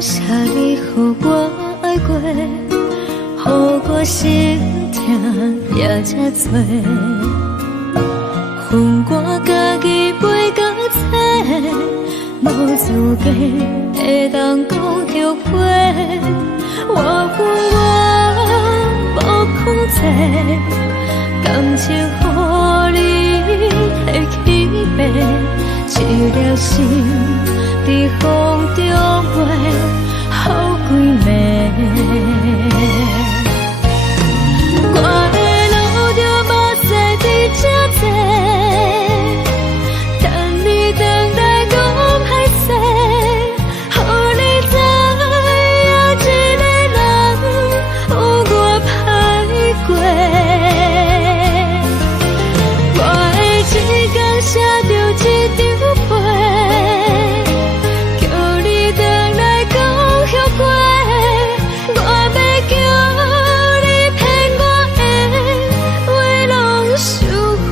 谢你，予我爱过，予我心痛也这多。恨我家己袂到切，无资格会当讲后悔。我恨我无控制，感情予你提起白，一粒心在风中飞，好几暝。我的路就无西伫这多，等你等来讲歹势，予你知影一个人有我歹过。我的一天写着一张被，叫你回来讲后悔。我要叫你骗我的话拢收回。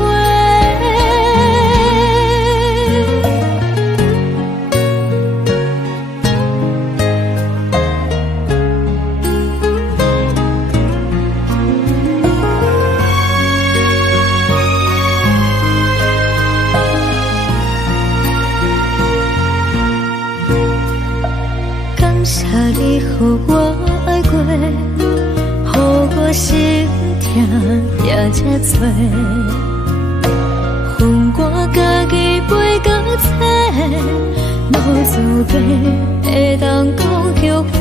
感谢你，予我爱过，予我心痛也这多。恨我家己袂到切，无资格会当讲后悔。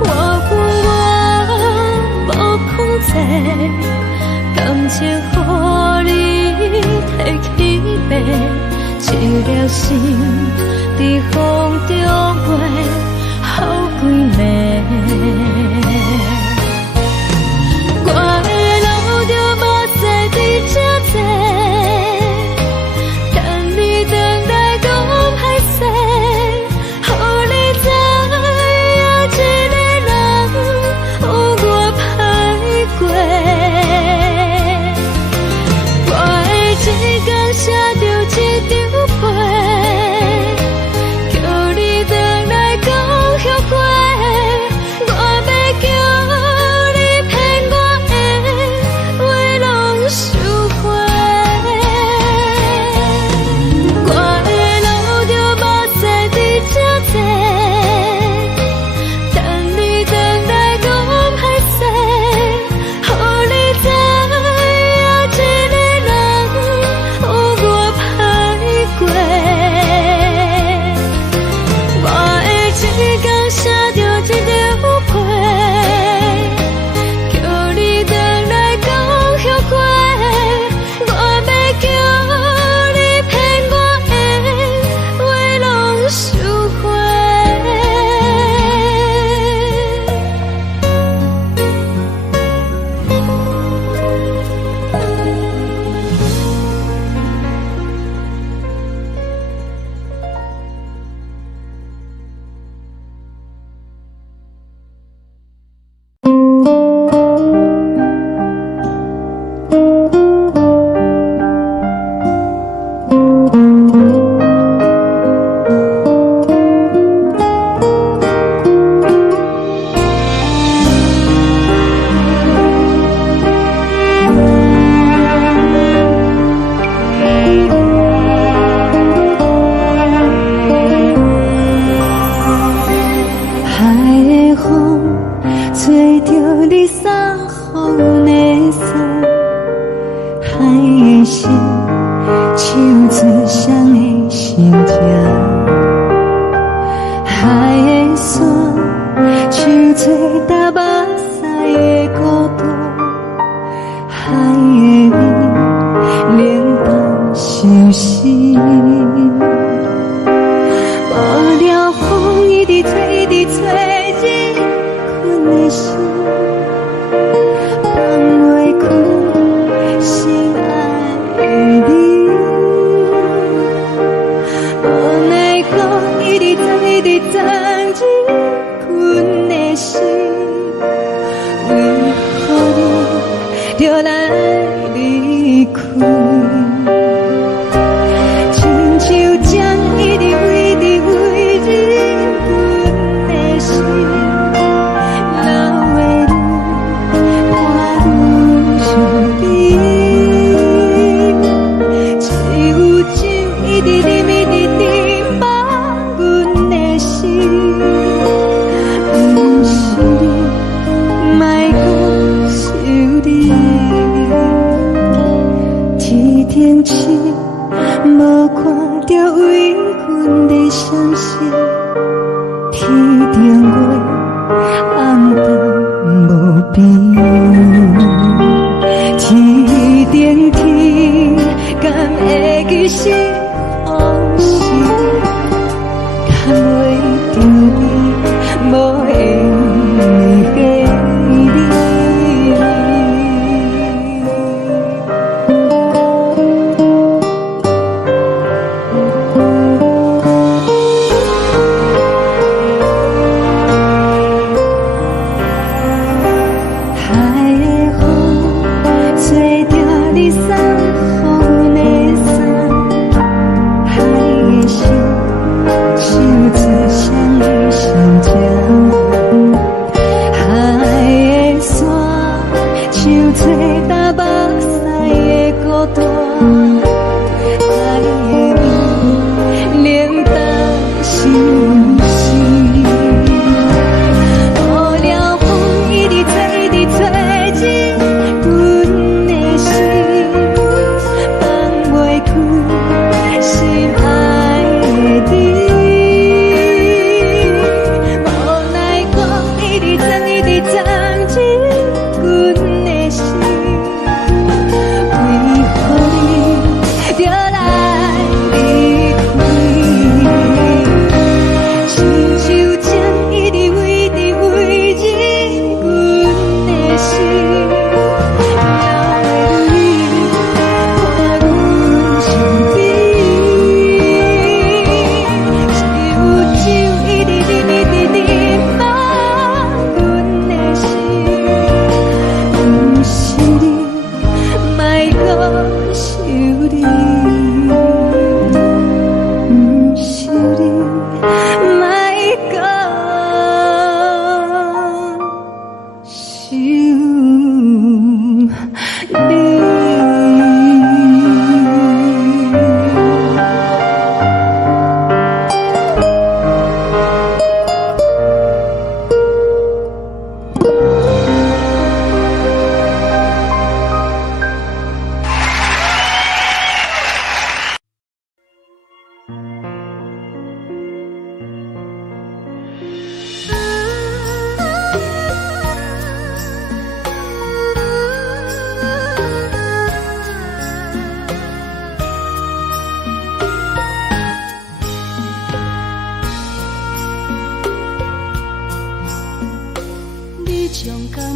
我恨我无控制，感情予你提起白，一粒心在风中飞，好几暝。我的路就无西伫这多，等你等来讲歹势，予你知影一个人有我歹过。我的一天写着一张被，叫你回来讲后悔。我要叫你骗我的话拢收回。我的路就无西伫这多，等你等来讲歹势，予你知影一个人有我歹过。我的一天写着一张被，叫你回来讲后悔。我要叫你骗我的话拢收回。海的风吹着你送风的伞，海的心唱出双的心情，海的山唱出搭目屎的孤独，海的你冷淡伤心。无聊风一直吹，一直吹，日困的心放袂开，心爱的你。无奈讲一直等，一直等，日困的心，为何你就来离开？亲像将一直为日困。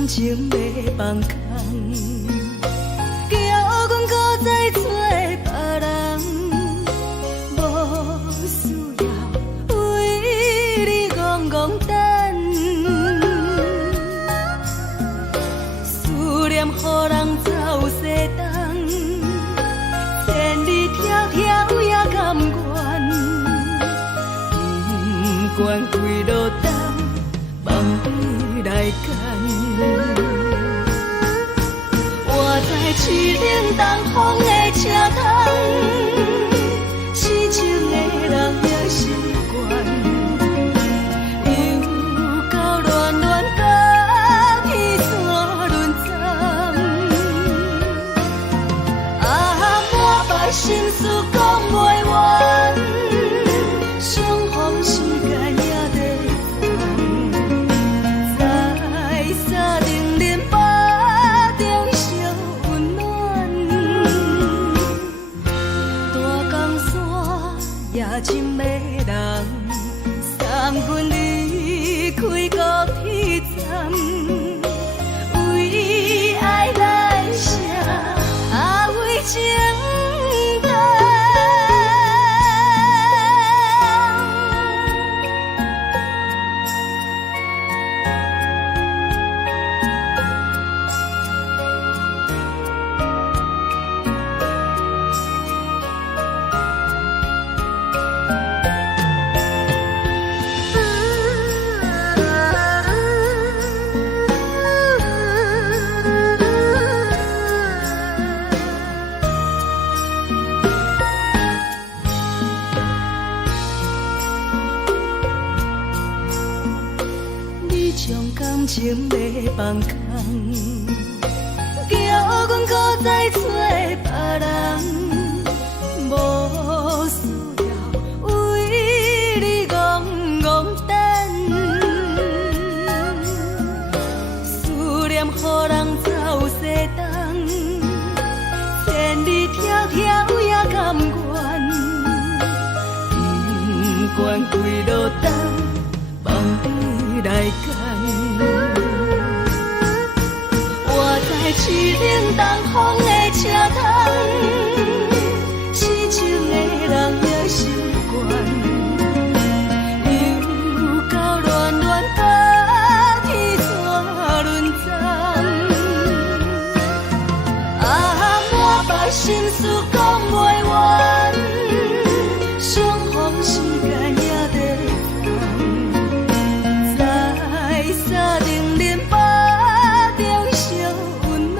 情袂放空，叫阮搁再做别人，无需要为你戆戆等。思念予人走西东，千里迢迢也甘愿，不管几落冬，梦里来干。我在去冷东风的车窗，痴情的人也习惯，又到乱乱甲彼山论战。啊，满腹心事讲袂完，相逢时间也在在沙丁林巴中烧温暖，大江山也深的人，送阮离开高铁站，为爱来写啊为情。将感情袂放空，叫阮搁再做别人，无需要为你戆戆等。思念予人走西东，千里迢迢也甘愿，不管几落冬，梦里来干。我在去冷东风的车窗，痴情的人也习惯，又到乱乱甲彼山论战。啊，满腹心事讲袂完，相逢时间也在沙丁林巴中烧温暖，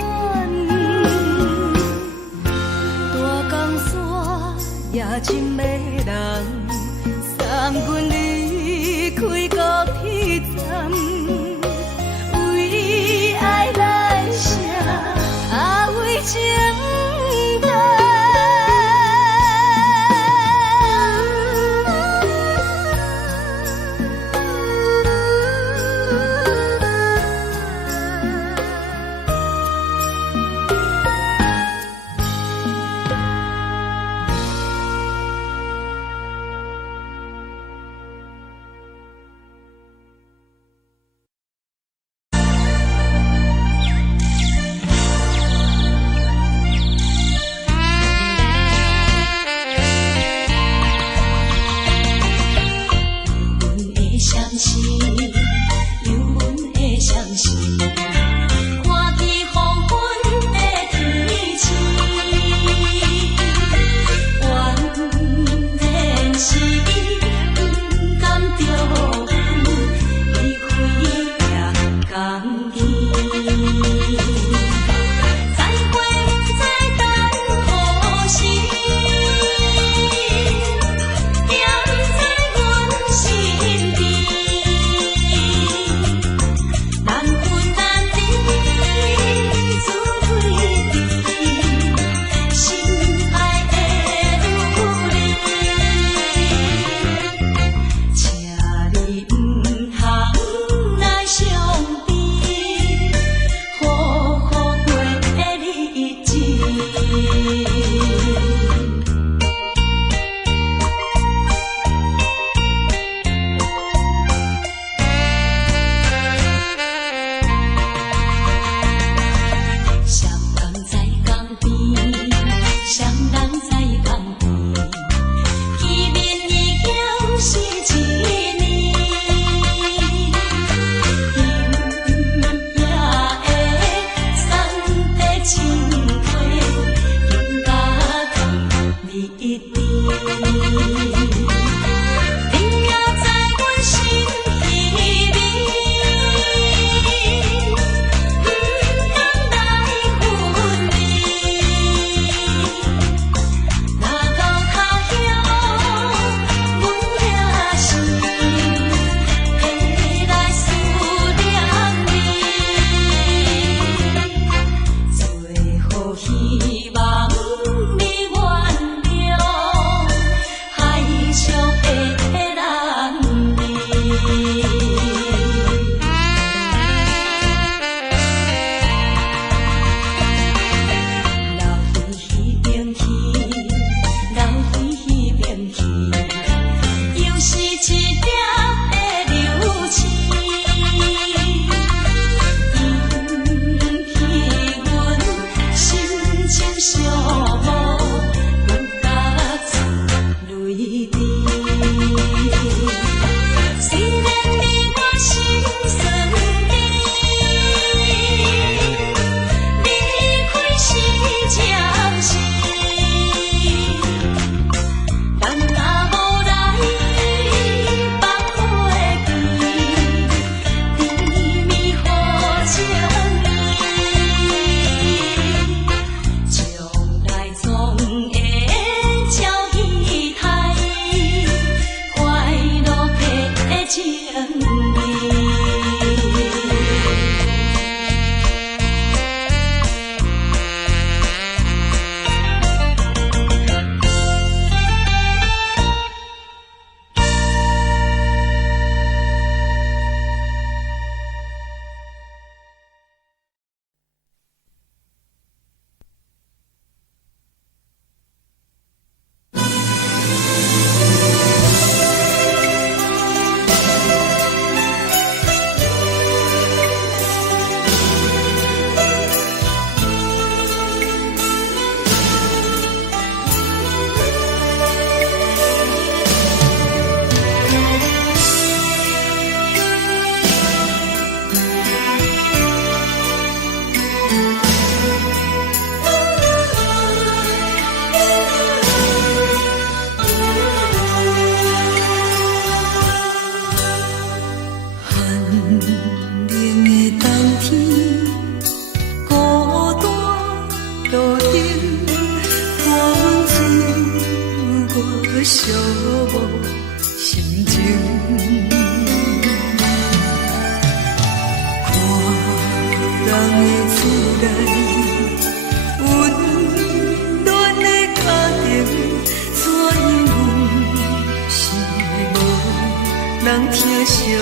人疼惜你。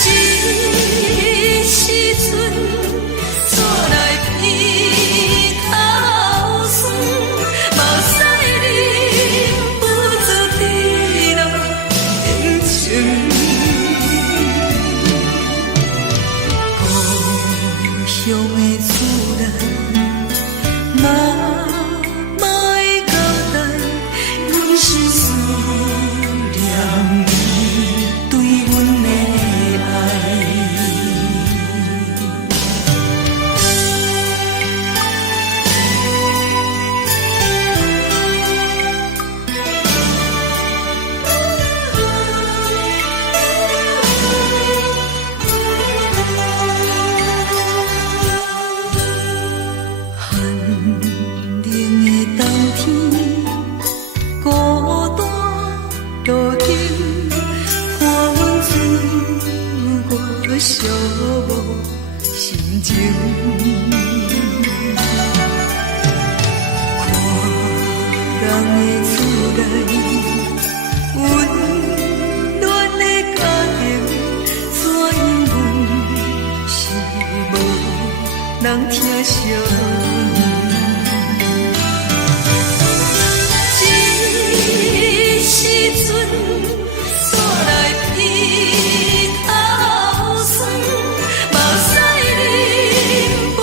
这时阵怎来鼻头酸，嘛使忍不住滴落眼睛。故乡的厝内，妈会交代，阮是思念你对阮的爱。寂无心情，看人的厝内温暖的家庭，怎因阮是无人疼惜你？这时阵怎来鼻头？嘛使忍不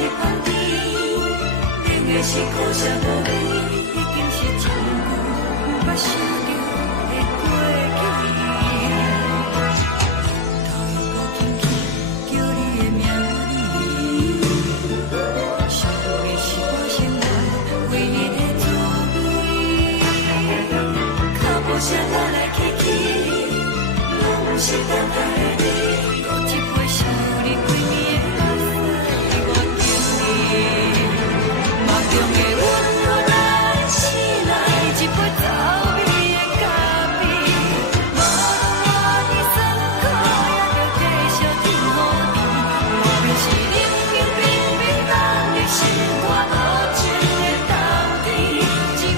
日放甜，冷的是苦涩无味，已经是真久不捌想着的过去。头又搁轻轻叫你的名字，想的是我生来为你的滋味，脚步声来来去去，拢是等待的你。搁一杯想你几暝的目屎，我敬你。梦中的阮若来醒来，一杯走味的咖啡，无论我的酸苦，也着继续甜乎甜。莫名是冷冰冰冰冷的心肝，无情的冬天，只有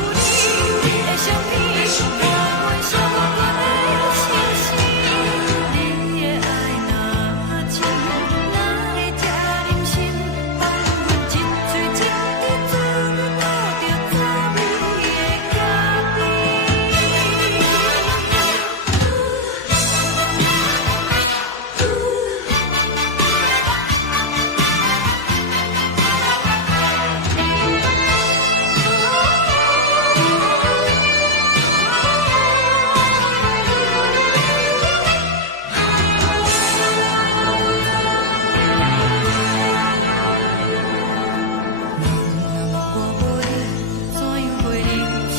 你的相片，我阮寂寞阮的心事。你的爱若真，哪会这忍心放阮一嘴一滴滋味，吐着滋味的咖啡。我无你，怎样袂忍气？无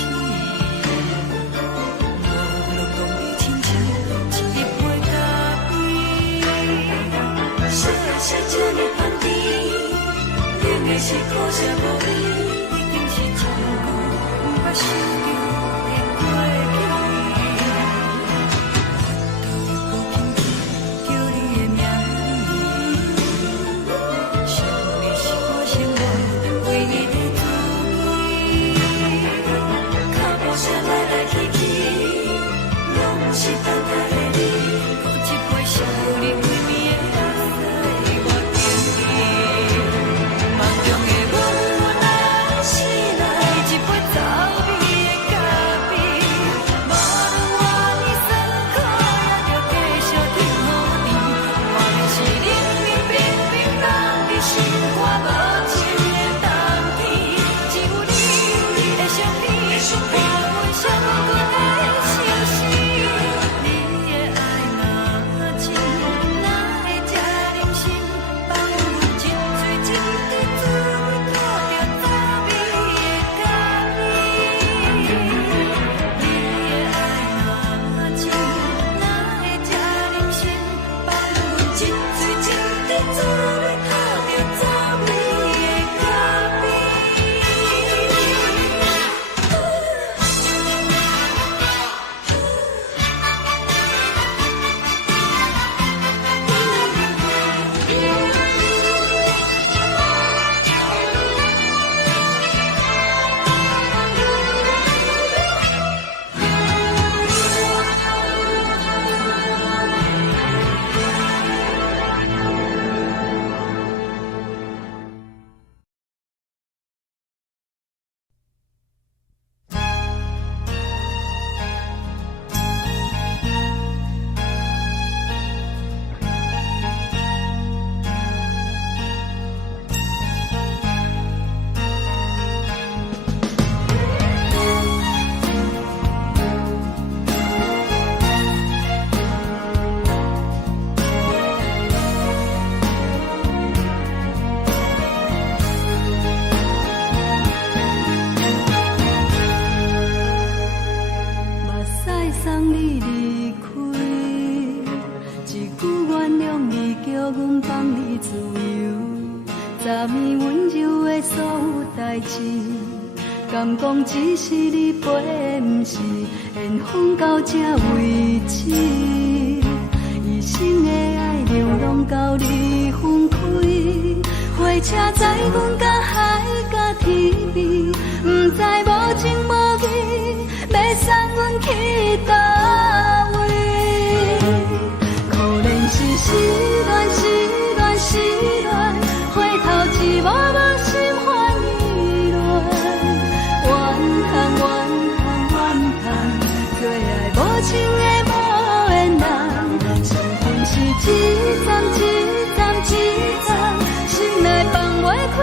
路讲你亲像一杯咖啡，烧的是这日放甜，冷的是苦涩无味，已经是真久不捌想着的过去。头又搁轻轻叫你的名字，想的是我生来为你的滋味，脚步声来来去去，拢是等待的你。搁一杯想你几暝的目屎，我敬你。梦中的阮若来醒来，一杯走味的咖啡，无论我的酸苦，也着继续甜乎甜。莫名是冷冰冰冰冷的心肝，无情的冬天，只有你的相片，我阮寂寞阮的心事。你的爱若真，哪会这忍心放阮一嘴一滴滋味，吐着滋味的咖啡。你的爱若真，哪会这忍心放阮一嘴一滴滋味，吐着滋味的咖啡。目屎送你离开，一句原谅你，叫阮放你自由。昨暝温柔的所有代志，敢讲只是你陪，不是缘分到这为止。一生的爱流浪到你分开，火车载阮甲海甲天边，不知无情无义，要送阮去倒位？可怜是失恋，失恋，失恋，回头一幕幕心烦意乱，怨叹，怨叹，怨叹，最爱无情的无缘人，身份是一站一站一站，心内放袂开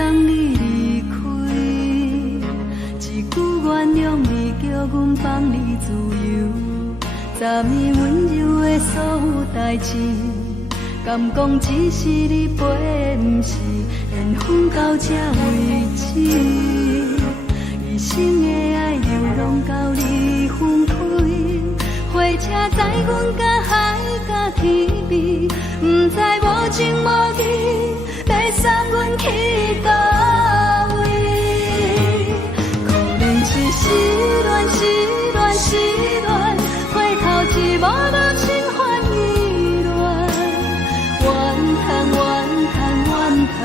送你离开，一句原谅你叫阮放你自由，昨暝温柔的所有代志，敢讲只是你陪，不是缘分到这为止。一生的爱流浪到你分开，火车载阮甲海甲天边，不知无情无义，要送阮去倒位？可能是失恋，失恋，失恋，回头一幕幕心烦意乱，怨叹，怨叹，怨叹，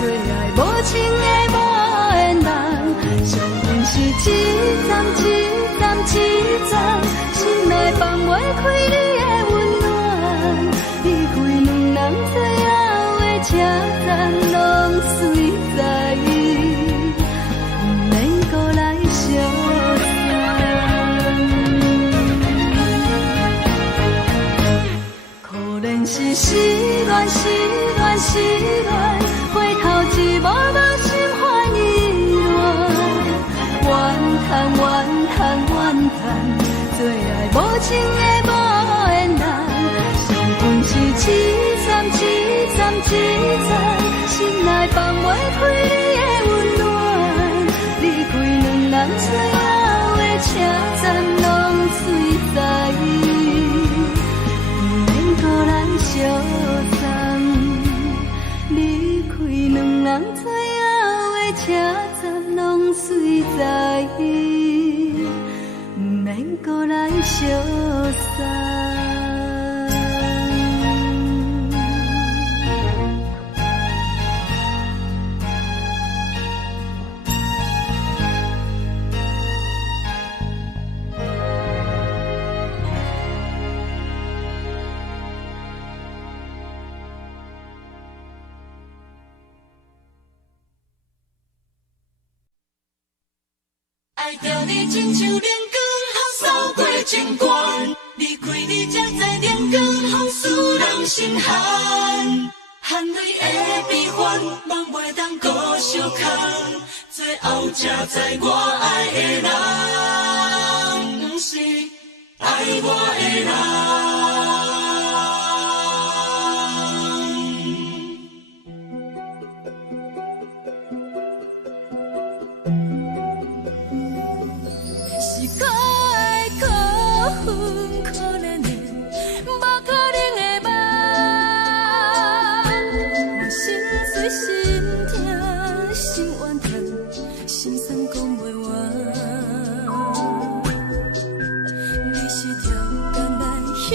最爱无情的无缘人，上阮是一站一站一站，心内放袂开你的温暖，离开两人最后的车站，拢随在，不免搁来相送。可能是失恋，失恋，失恋，回头一幕幕心烦意乱，怨叹，怨叹，怨叹，最爱无情的无缘人，上阮是一站一站一站，心内放袂开你的温暖，离开两人最后的车站，拢随在，不免搁来相送，离开两人最后的车站，拢随在，不免搁来相送。爱着你亲像连光风扫过情关，离开你才知连光风使人心寒。含泪的悲欢，望袂当搁相牵，最后才知我爱的人，不是爱我的人。是可爱可恨可怜的，无可能的梦。我心碎心痛心怨叹，心酸讲袂完。你是条甘来彼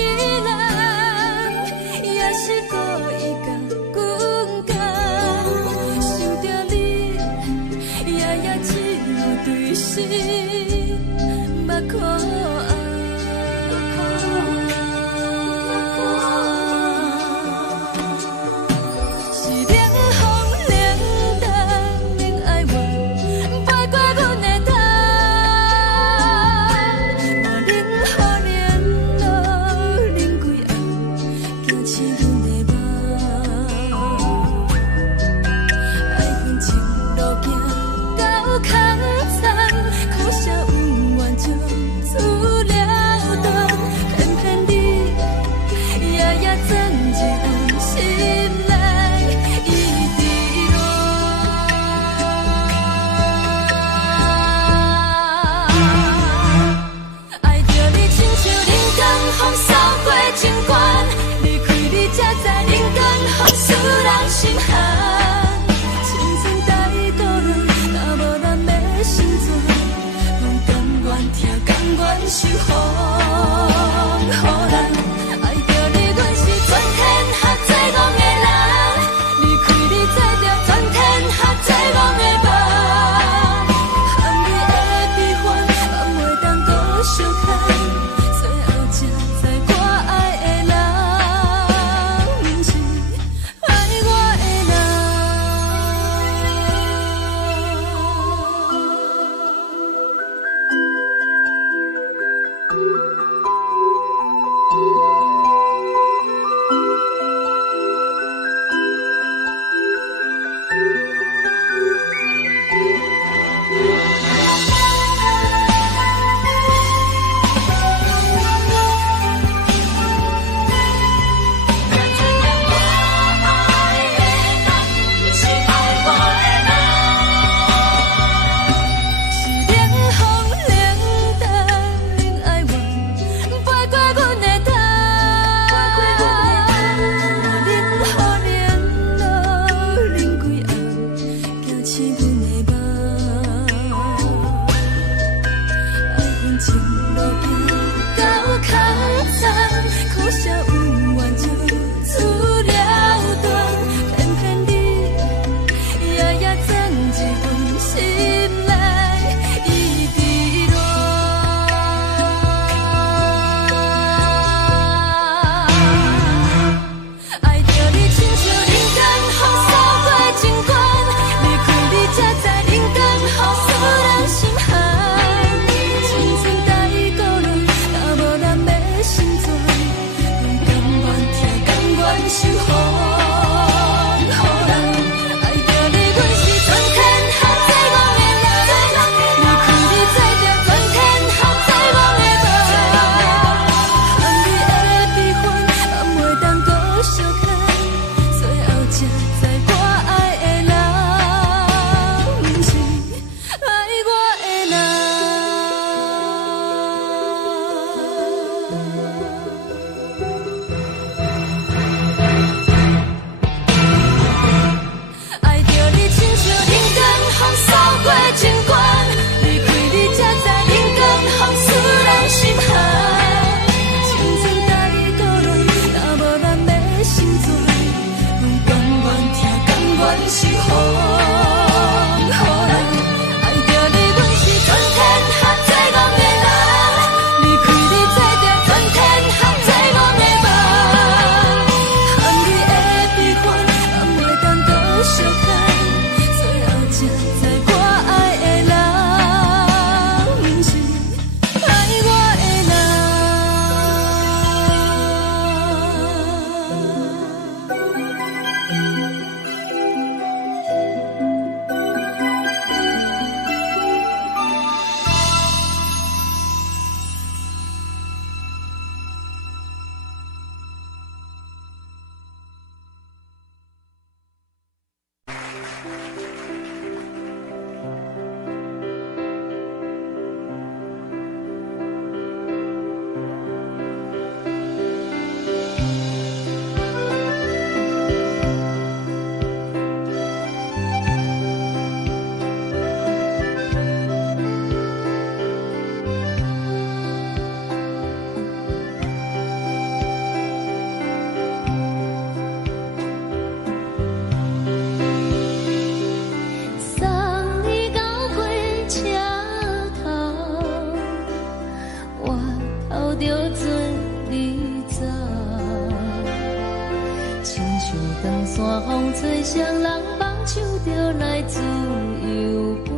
吹双人梦手着来自由飞，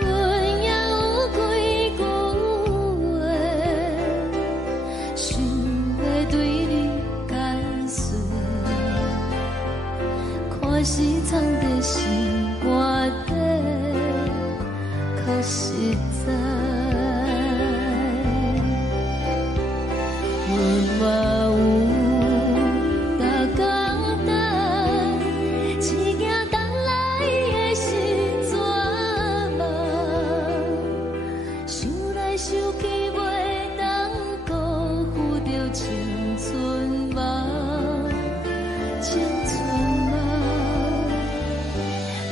阮也有几句话，想要对你解释，可是藏在心肝底，较实在。 嘛有逐工等，一件等来的是怎梦？想来想去袂当辜负着青春梦，青春梦。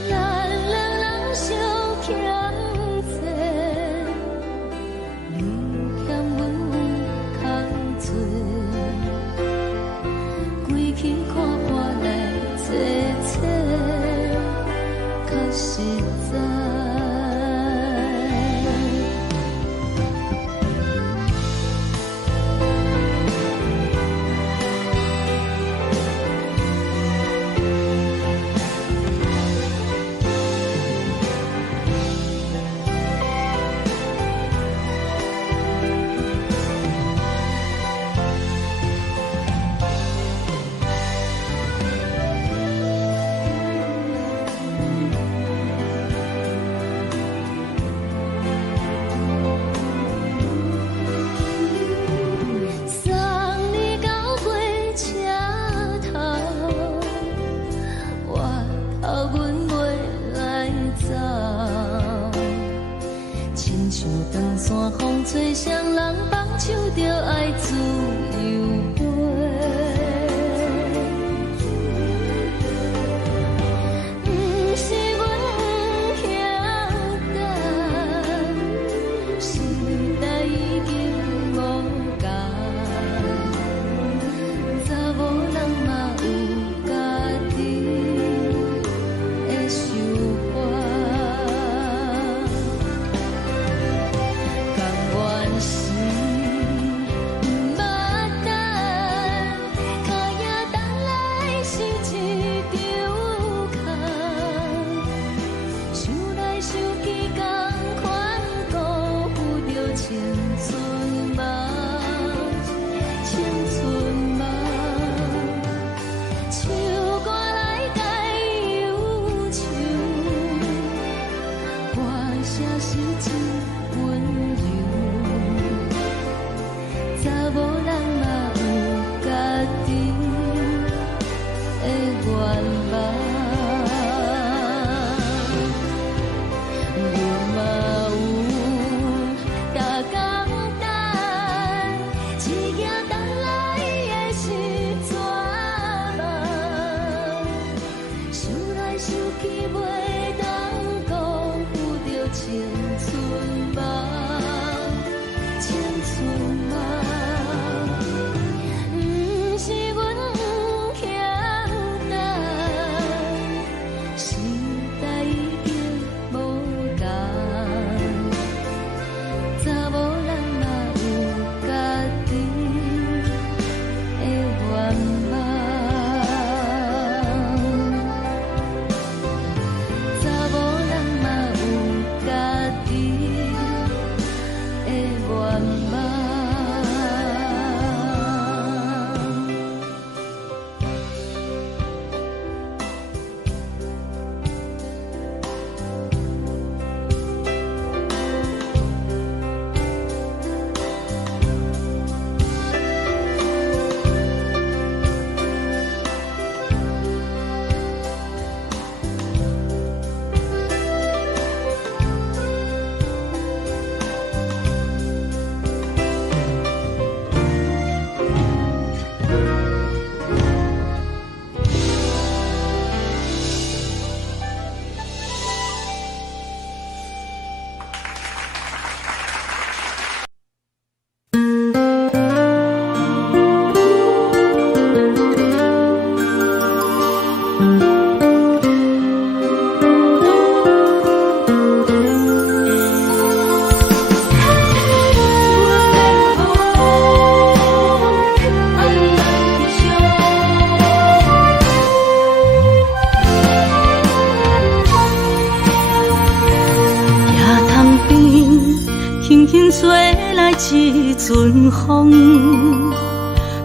咱两人相欠债，你欠阮空多。 去看破来切切，较实在。 山风吹双人放手着爱自由飞，不是阮不晓等，时代已经无共，查某人嘛有家己的想法。 青春梦，不是阮。阵风，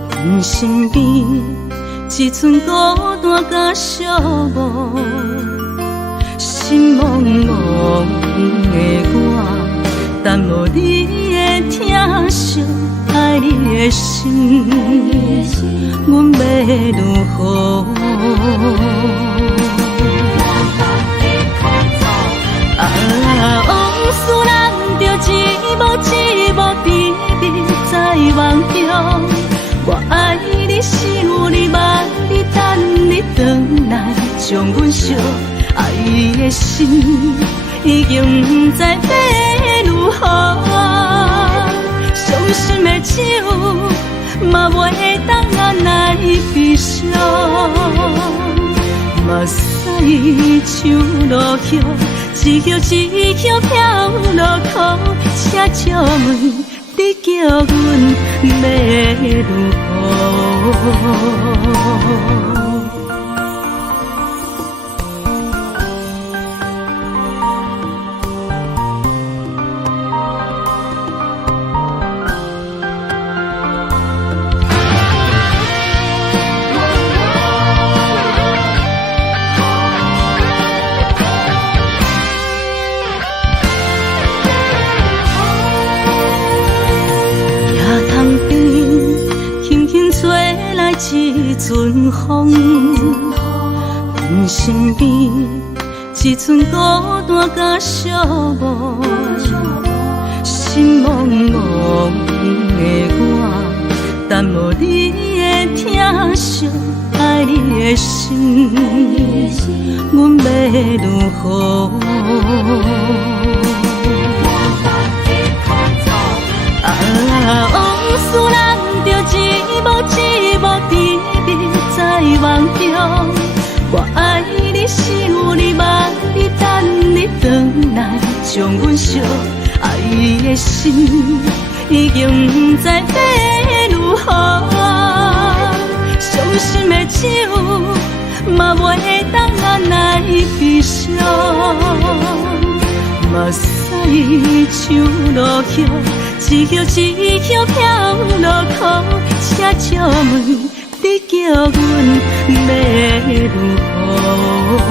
阮身边一阵孤单甲寂寞，心茫茫的我，等无你的疼惜，爱你的心，阮要如何？往事人着一幕一幕秘密在梦中。我爱你是有你望你等你回来，将阮惜爱的心已经不知要如何。伤心的手嘛袂当按来悲伤。目屎像落雨，一曲一曲飘落雨，请借问你叫阮要如何？一阵风，阮身边一阵孤单甲寂寞，心茫茫的我，等无你的疼惜，爱你的心，阮要如何？往事人着一幕一幕秘密在梦中。我爱你是有你望你等你回来，将阮惜爱的心已经不知要如何。伤心的手嘛袂当按来悲伤。目屎像落雨，一曲一曲飘落雨，请借问你叫阮要如何？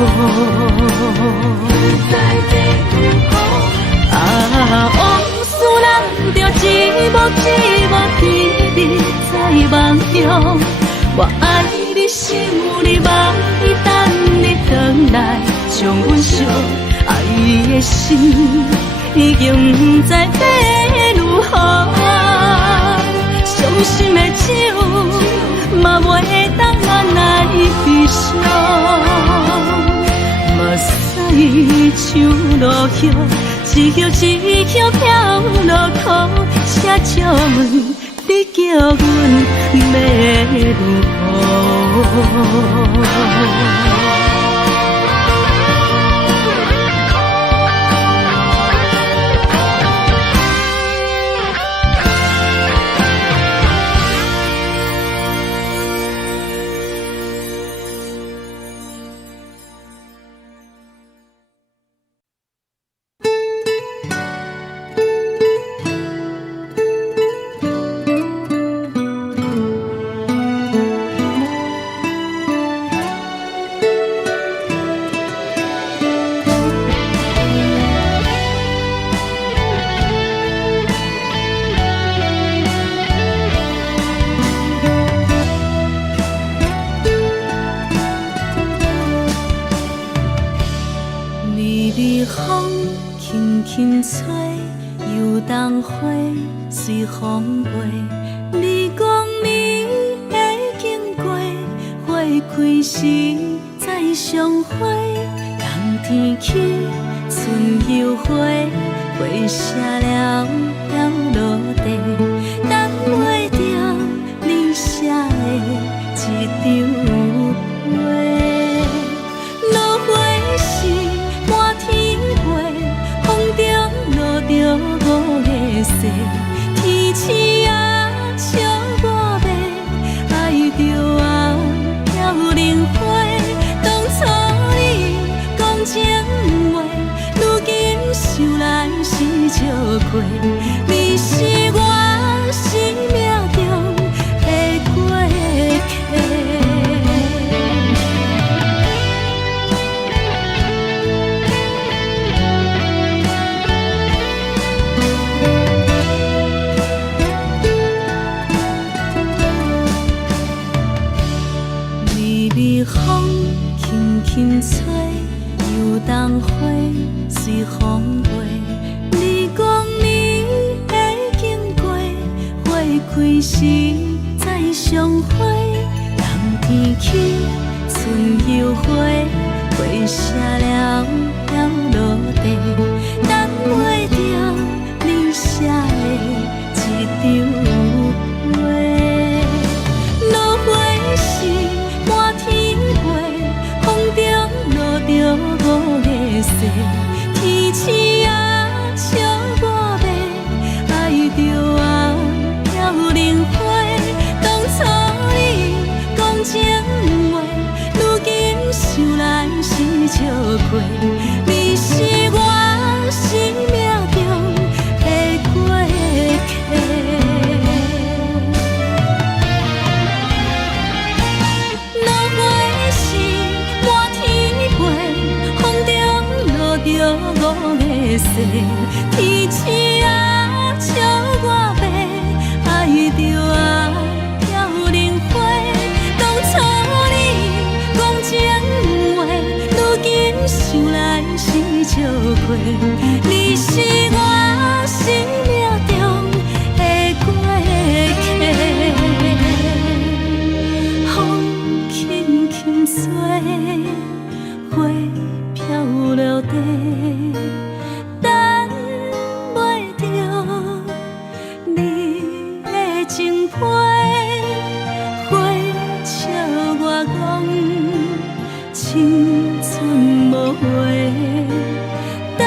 往事人着一幕一幕秘密在梦中。我爱你是有你望你等你回来，将阮惜爱的心已经不知要如何。伤心的手嘛袂当按来悲伤。目屎像落雨，一曲一曲飘落雨，请借问你叫阮要如何？随风飞，你讲你会经过，花开时再相会。冬天起，春又花，花谢了飘落地，等袂着你写的一张画。落花时满天花，风中落着五个色。天星啊，笑我迷，爱着啊，飘零花。当初你讲情话，如今想来是笑过。你是我风轻轻吹，游东花随风飞。你讲你会经过，花开时再相会。人天起，春又花，花谢了飘落地，等袂着你写的一张话。落花时满天飞，风中落着五个色，天星啊笑我迷，爱着啊飘零花。当初你讲情话，如今想来是笑过，你是我生命中的过客。落花时满天飞，风中落着五个色，天星啊笑我迷，爱着啊飘零花。当初你讲情话，如今想来是笑过，你是我生命中的过客。风轻轻吹，花飘落地，等袂着你的情批。花笑我讲青春无悔，等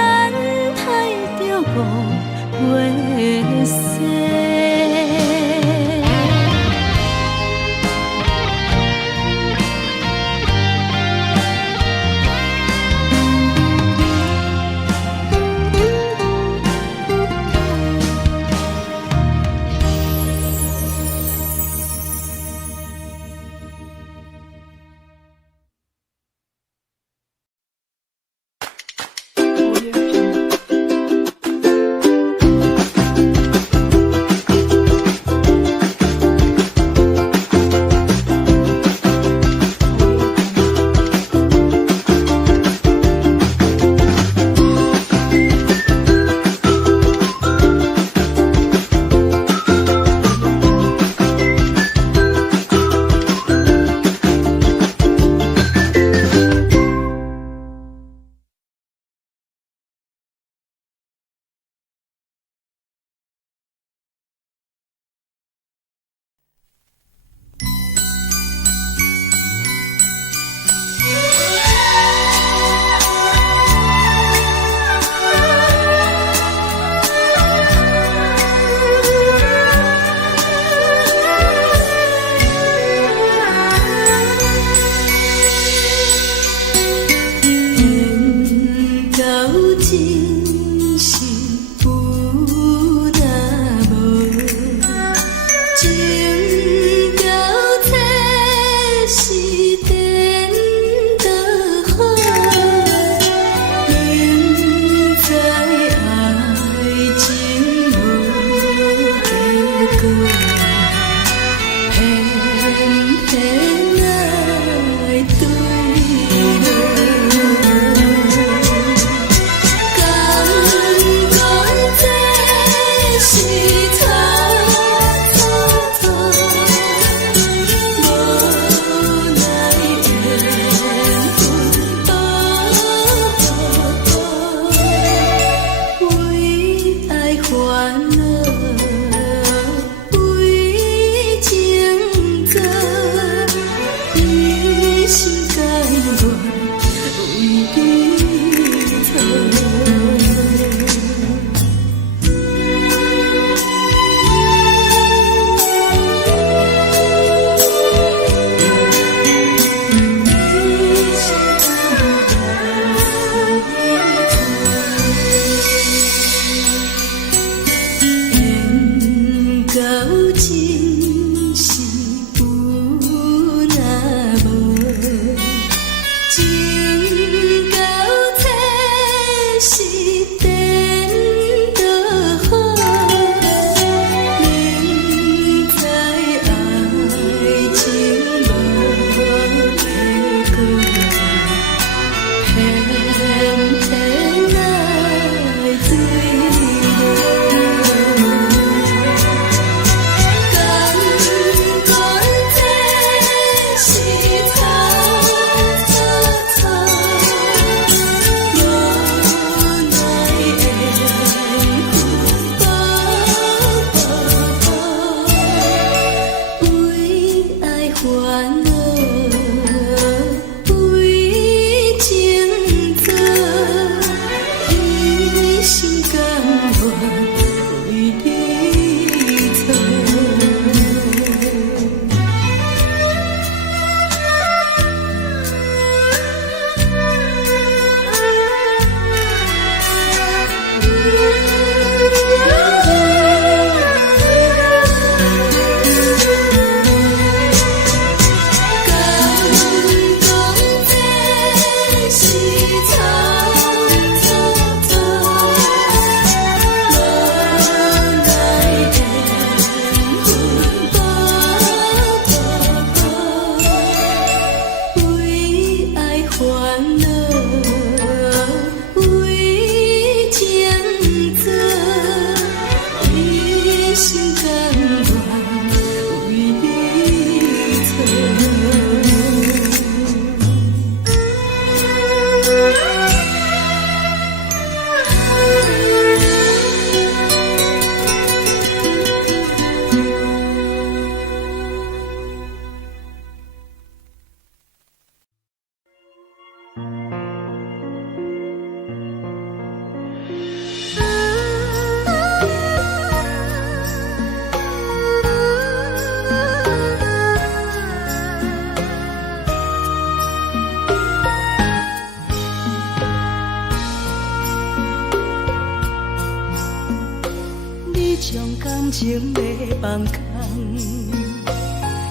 感情要放空，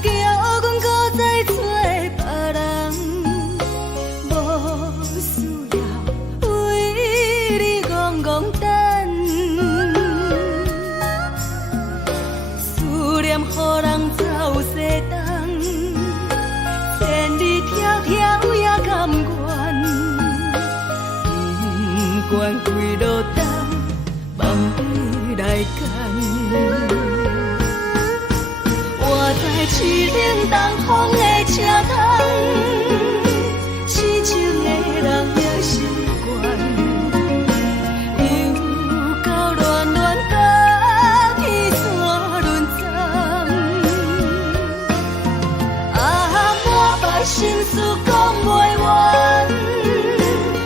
叫阮搁再找别人，无需要为你戆戆等，思念予人走西东，千里迢迢也甘愿，不管几路灯，梦里来干。我在市顶东风的车窗，痴情的人也习惯，又到乱乱甲天山轮转。啊，满腹心事讲袂完，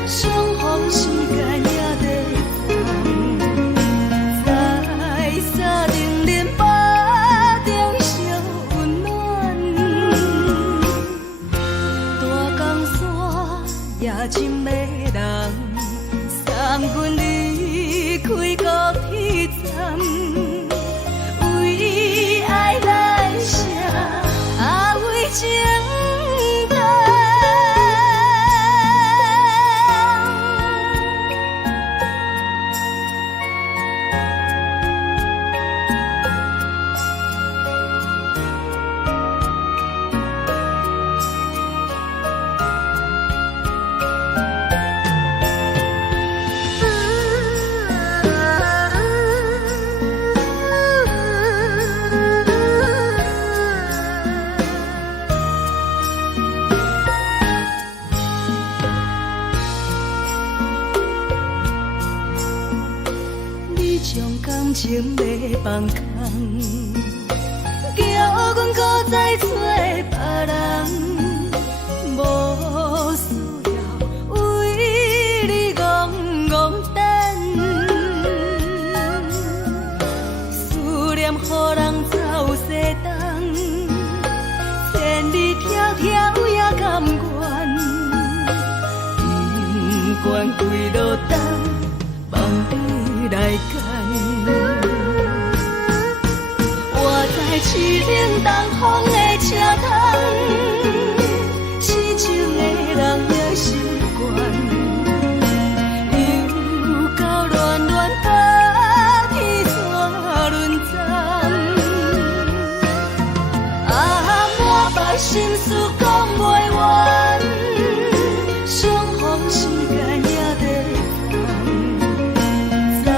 相逢时间也在等，在沙丁林巴中烧温暖，大江山也真迷人，送阮离开高铁站，为爱来写为情长。你将感情要放空，叫阮搁再找别人，无需要为你戆戆等，思念予人走西东，千里迢迢也甘愿，不管几路灯，梦里来干。我在市顶东风的车窗，痴情的人也习惯，又到乱乱甲天山轮转。啊，满腹心事讲袂完，相逢时间也在等，在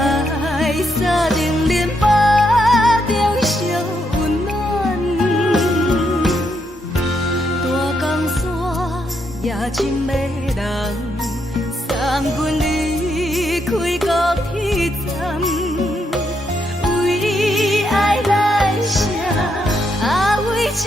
沙丁林巴中烧温暖，大江山也真迷人，送阮离开高铁站，为爱来写为情。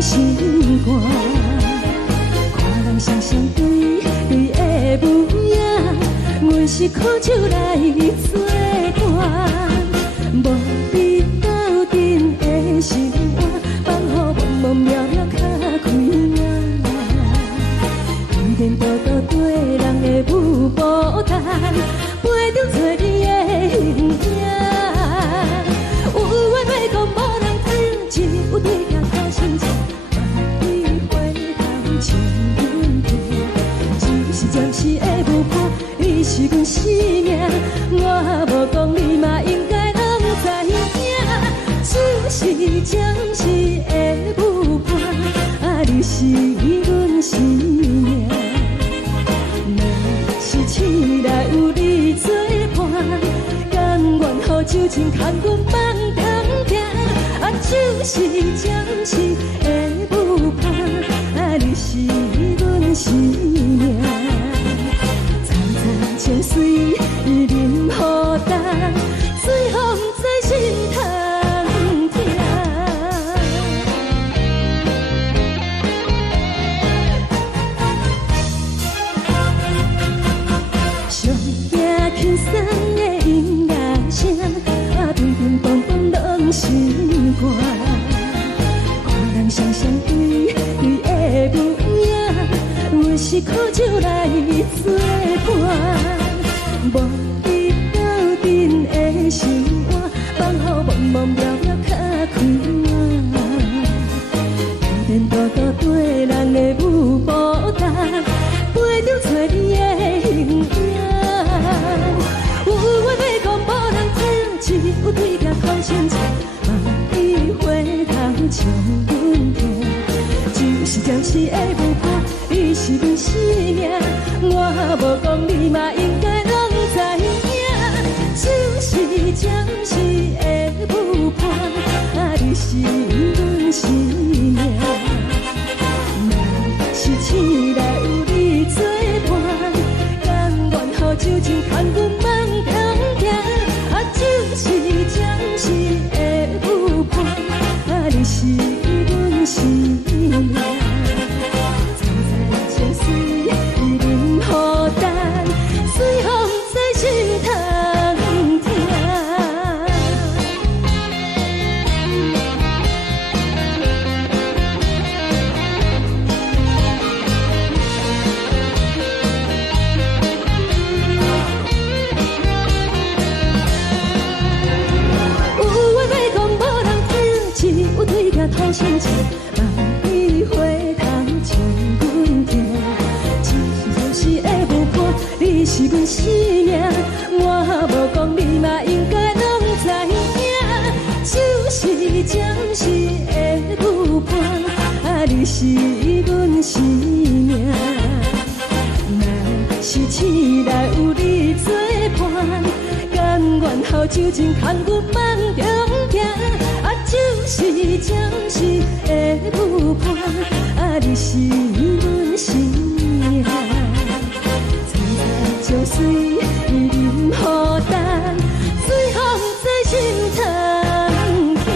心肝。看人双双对对的模样，阮是苦酒来作伴。无比斗阵的心肝，放乎茫茫渺渺较开眼。颠颠倒倒对人的舞步弹，陪着做你的形影。有话要讲无人知，只有对镜头心情。万里回头像阮家，只是暂时的舞伴，你是阮生命。我无讲你嘛应该拢知影，只是暂时的舞伴，你是阮生命。是醒来有你作伴，甘愿予酒精牵阮放空行，就是暂时的舞伴，你是阮生命。层层情水任何淡，水风在心通听。上惊轻松的音乐声，乒乒乓乓拢心肝。看人双双对对的模样，阮是苦酒来作伴。无比斗阵的心肝，放乎茫茫渺渺较开眼。颠颠倒倒对人的舞步弹，陪着做你的形影。有话要讲无人知，只有对镜头心情。万里回头像阮家，就是暂时的舞伴，你是阮生命。我无讲你嘛应该拢知影，就是暂时的舞伴，你是阮生命。若是醒来有你作伴，甘愿予酒精牵阮放空行，就是暂时的舞伴，你是阮生命。层层情水任何淡，水风在心通听。头心情，万里回头像阮家，只是暂时的舞伴，你是阮生命。我无讲你嘛应该拢知影，就是暂时的舞伴，你是阮生命。若是醒来有你作伴，甘愿予酒精牵阮放中行。就是暂时的舞伴，你是阮生命。层层情水任何淡，水风在心通听。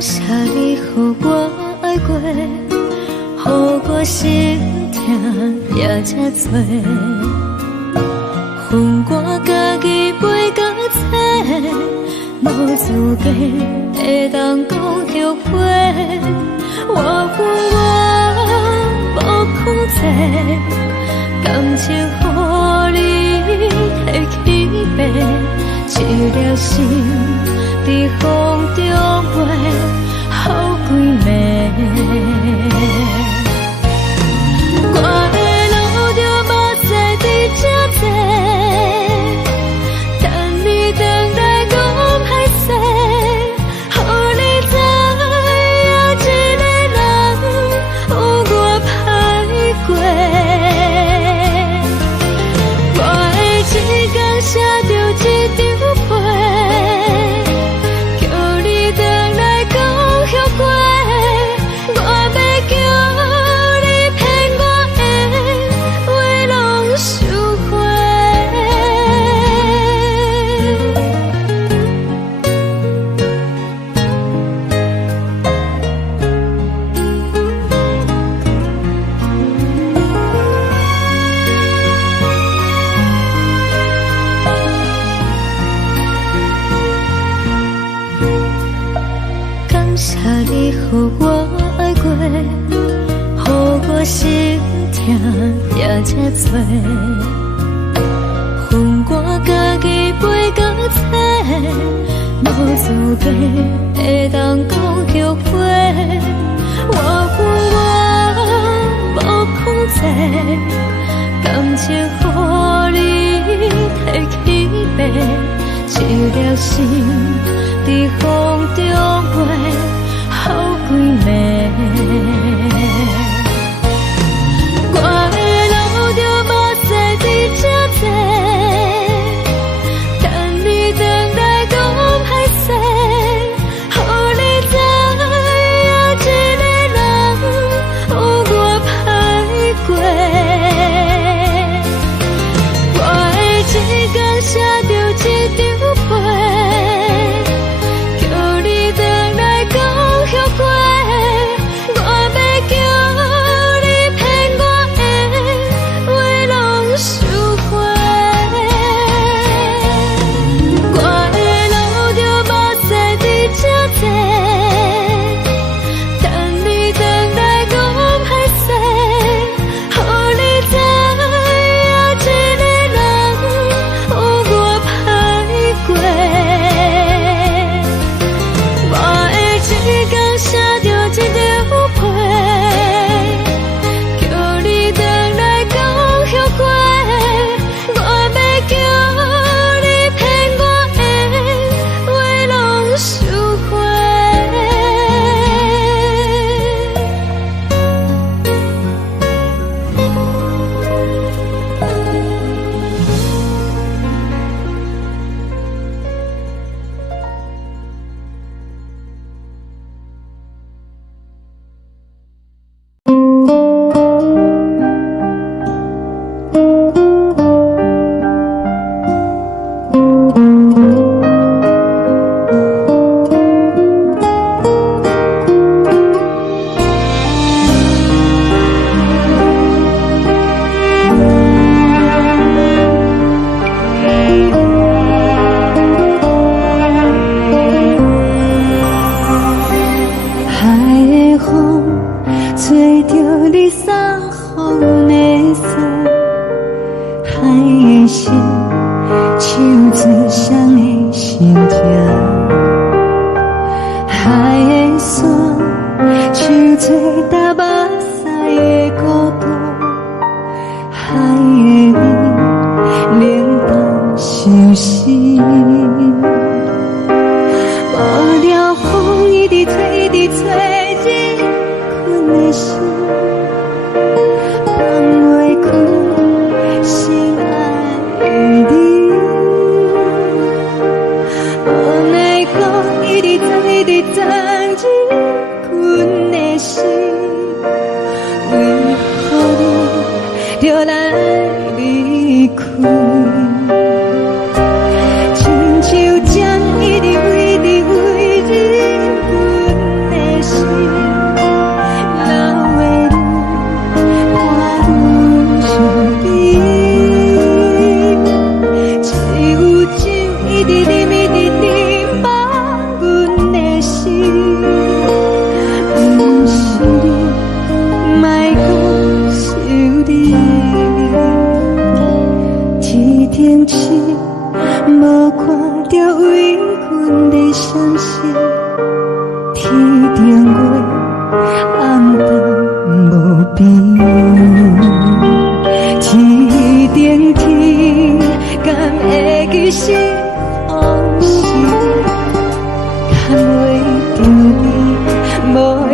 谢你，予我爱过，予我心痛也这多，分我家己陪到底，无资格会当讲着话。我负我无控制，感情予你会起飞，一粒心在风中飞。好几暝，我的路就无再伫这多，才切磋，分我家己背到切，无资格会当讲后悔。我分我无控制，感情予你提起白，一粒心伫风中飞，好几暝。我的路就无细伫这多，等你回来讲歹势，予你知影一个人有我歹过。我的一天写着一张被，叫你回来讲后悔。我要叫你骗我的话拢收回。我的路就无细伫这多，等你回来讲歹势，予你知影一个人有我歹过。我的一天写着一张被，叫你回来讲后悔。我要叫你骗我的话拢收回。海的风吹着你送风的伞，海的心手做双的心痛，海的山手做搭目屎的孤单，海的美冷淡伤心。无聊风一直吹，一直吹，日困的心，放袂开心爱你。无奈何一直藏，一直藏，日困的心，为何你就来离开？亲像针一直飞，一直飞，日阮的心，流的泪带阮伤悲。只有酒一直啉，一直啉，放阮的心。不是你，莫讲是你。一天起，无看到为阮的相思，天顶月暗淡无边，天顶天敢会记是往事，敢袂着你，无会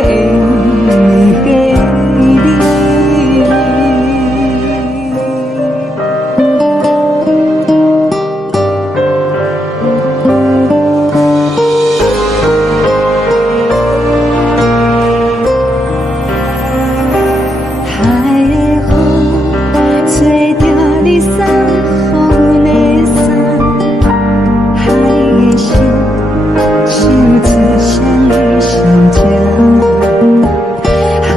记你。海的风吹着你送风的伞，海的心手做双的心痛，海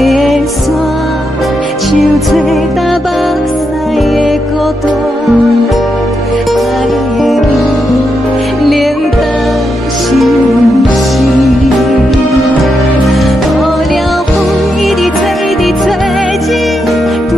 的山手做搭目屎的孤单，海的美冷淡伤心。无聊风一直吹，一直吹，日阮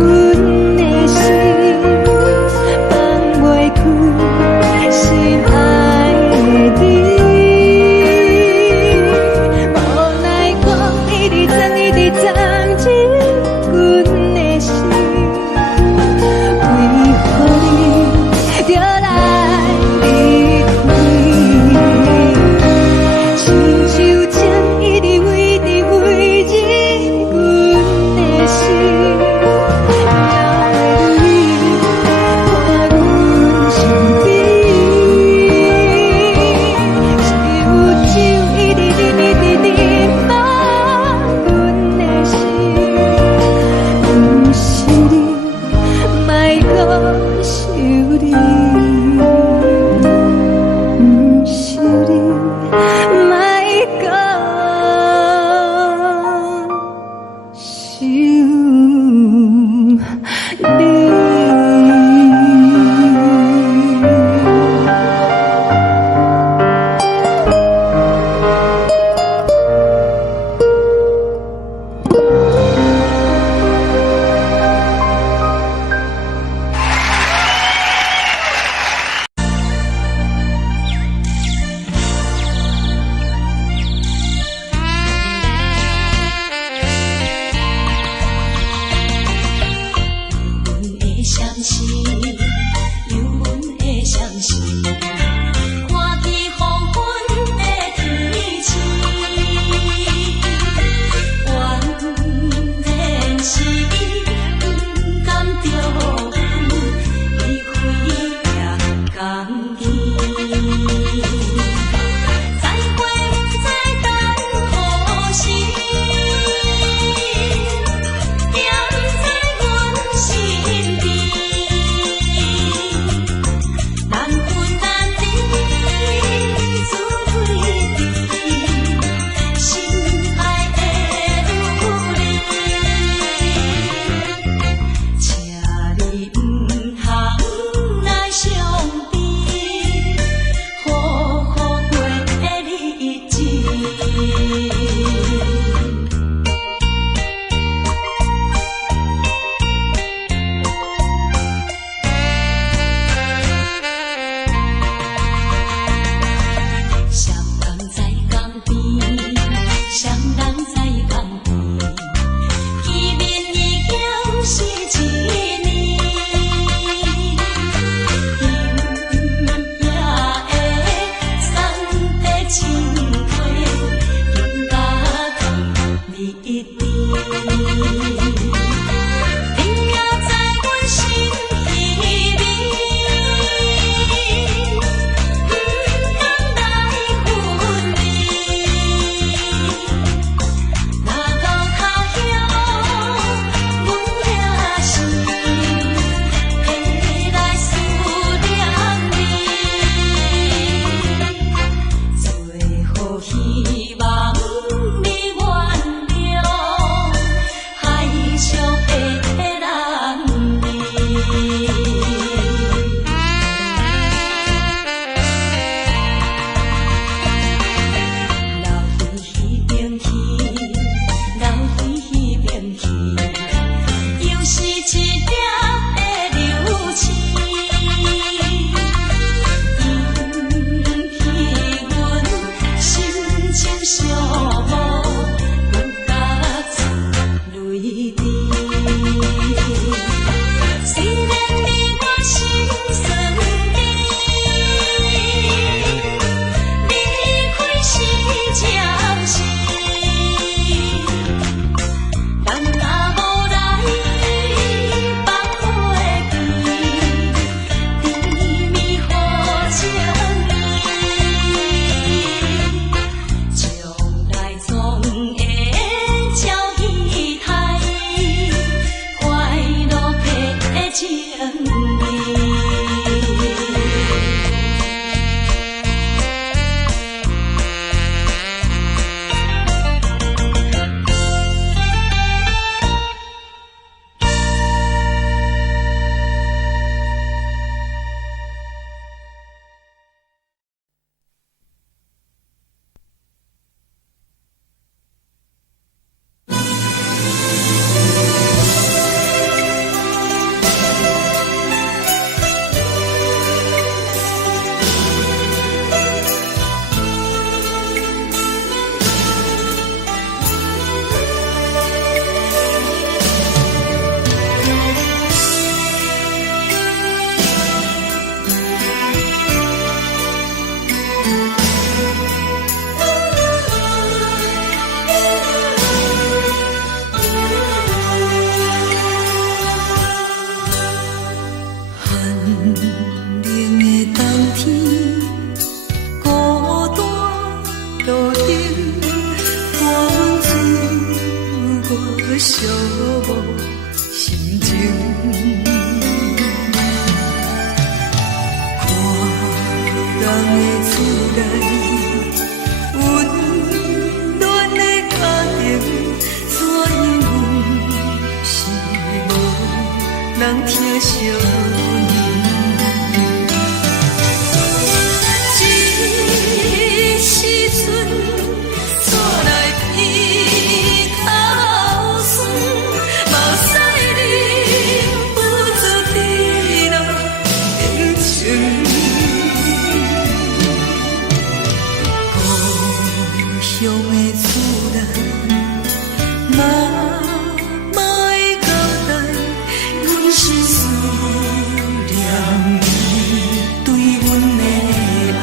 情。故乡的主人，妈的交代，阮是思念你对阮的爱。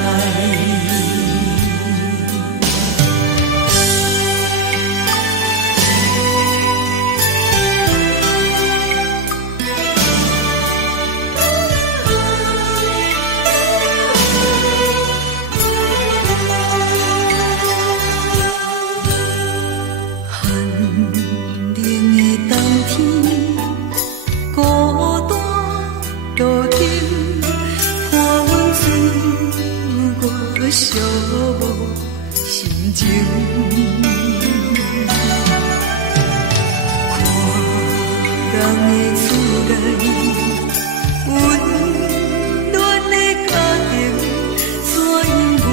寂寞心情，看人的厝内温暖的家庭，怎因阮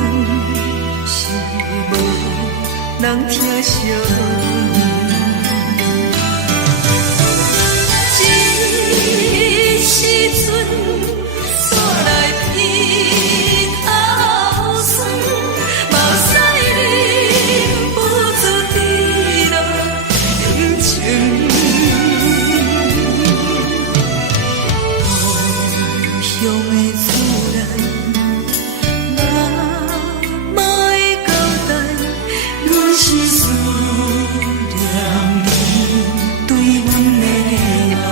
是无人疼惜？这时阵煞来鼻头酸。乡的主人，妈的交代，阮是思念你对阮的爱。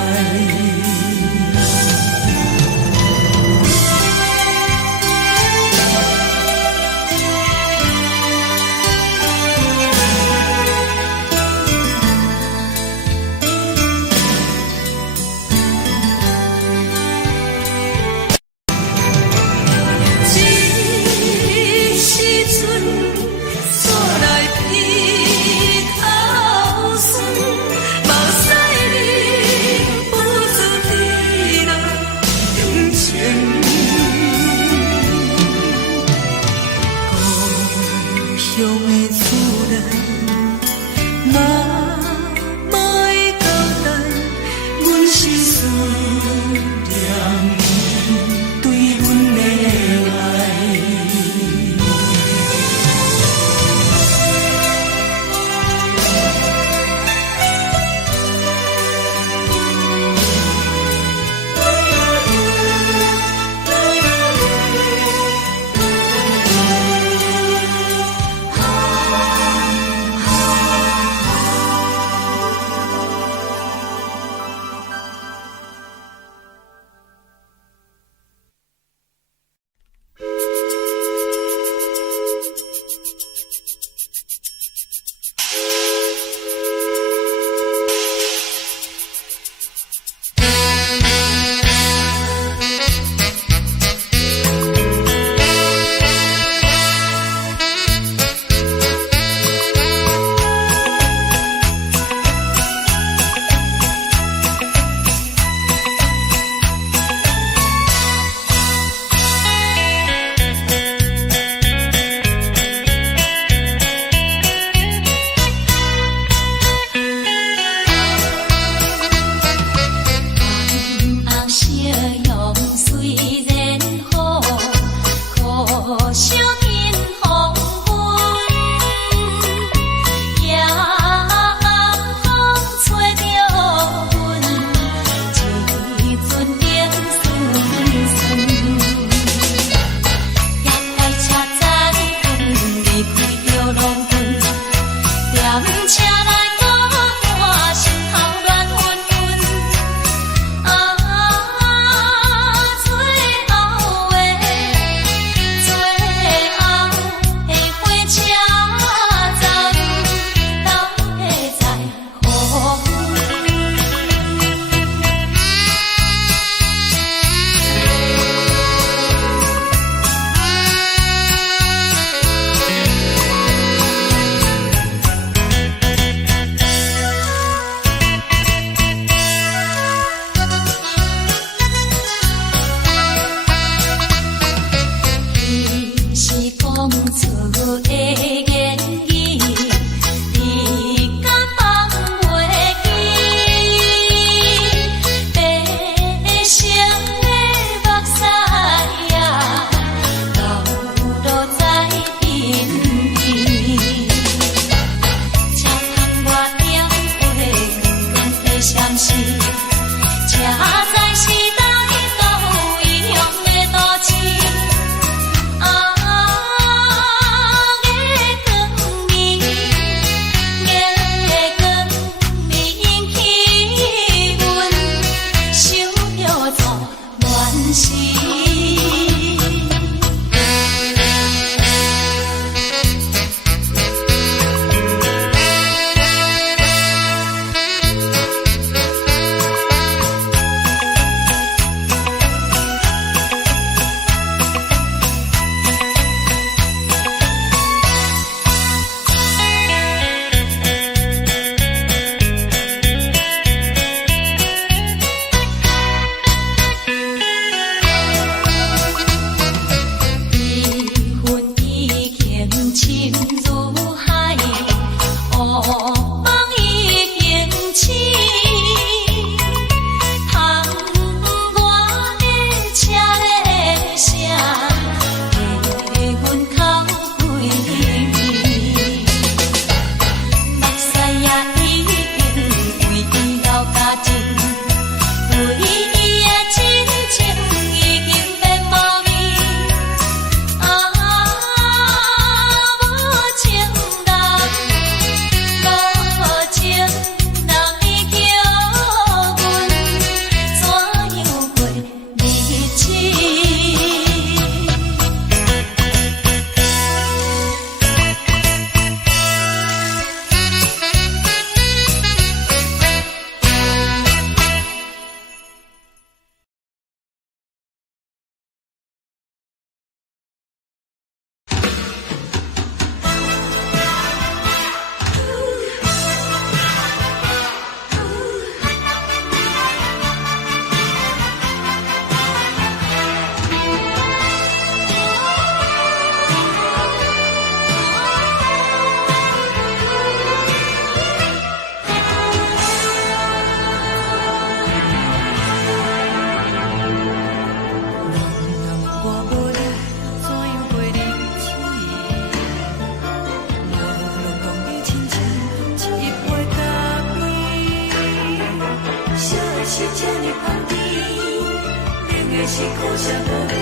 剩无你，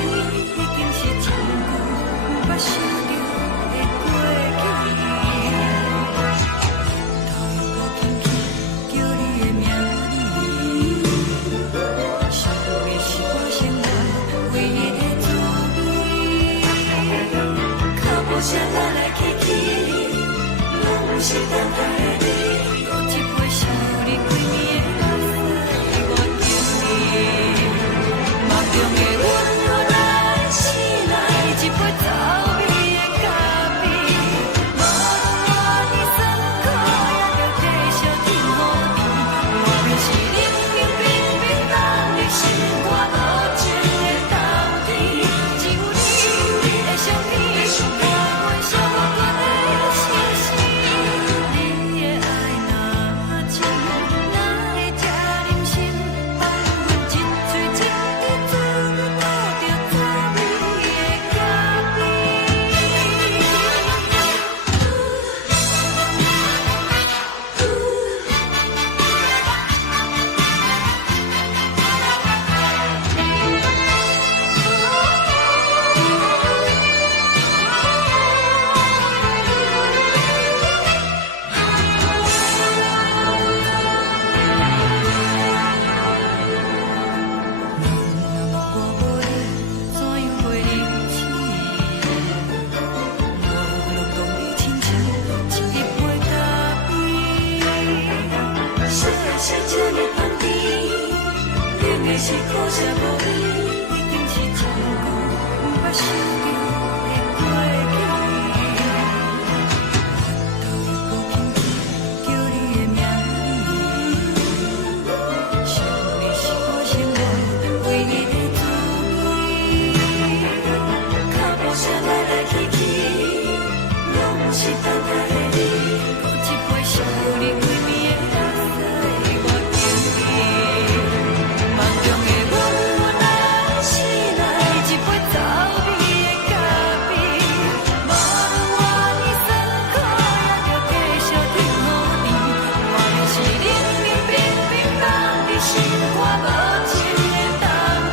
已经是真久捌想着的过去。头又搁轻轻叫你的名字，想的是我生活唯一的滋味。脚步声来来去去，拢是等待的你。搁一杯想你几暝的目屎，我求你。梦中的阮何来醒来，一杯走味的咖啡。无论我的酸苦，也着继续甜乎甜。我就是冷冷冰冰放入心肝无情的冬天。只有你的相片，我想我过的心事。你的爱若真，哪会这忍心放阮一嘴一滴水，吐着滋味的咖啡。我无你，怎样袂忍气？无论讲你亲像一杯咖啡，烧的是这么香甜，冷的是苦涩无味，已经是真久捌想着的过去。头又搁轻轻叫你的名字，想的是我生活唯一的滋味。脚步声来来去去，拢是等待的你。搁一杯想你几暝的目屎，我求你。梦中的阮原来醒来，一杯走味的咖啡。无论我的酸苦，也着继续甜乎甜。我就是冷冷冰冰放入心肝无情的冬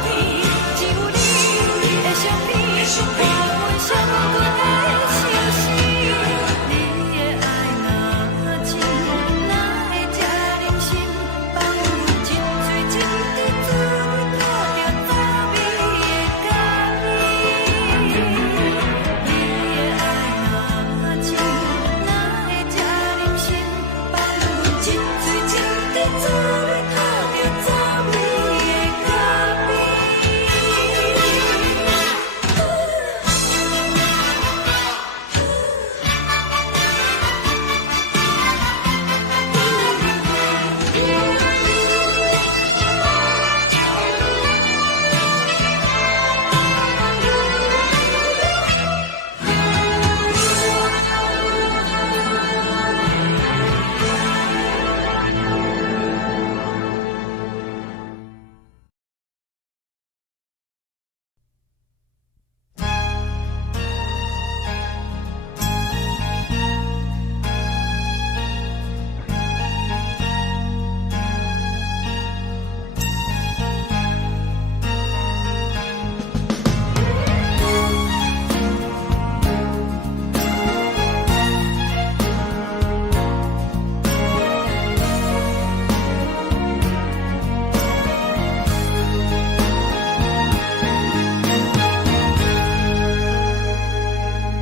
天。只有你的相片，陪阮相过的相思。你的爱若真，哪会这忍心放阮一嘴一滴水，吐着滋味的咖啡。你的爱若真，哪会这忍心放阮一嘴一滴水，吐着滋味的咖啡。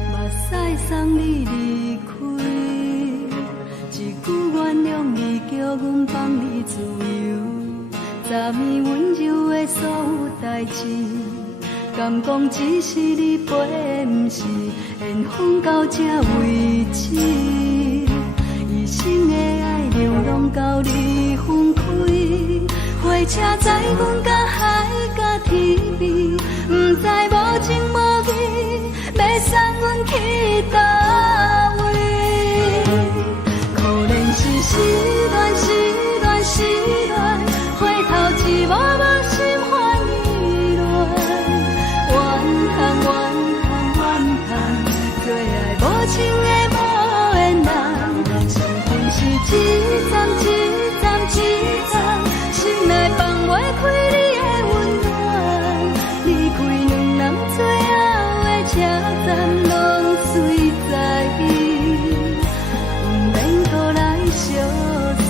目屎送你离开，一句原谅你，叫阮放你自由。昨暝温柔的所有代志，敢讲只是你陪，不是缘分到这为止。一生的爱流浪到你分开，火车载阮甲海甲天边，不知无情无义，要送阮去倒位？可怜是失恋，失恋，失恋，回头一幕幕心烦意乱，怨叹，怨叹，怨叹，最爱无情的无缘人，是分是一站一站一站，心内放袂开你的温暖，离开站拢随在伊，不免搁来相送。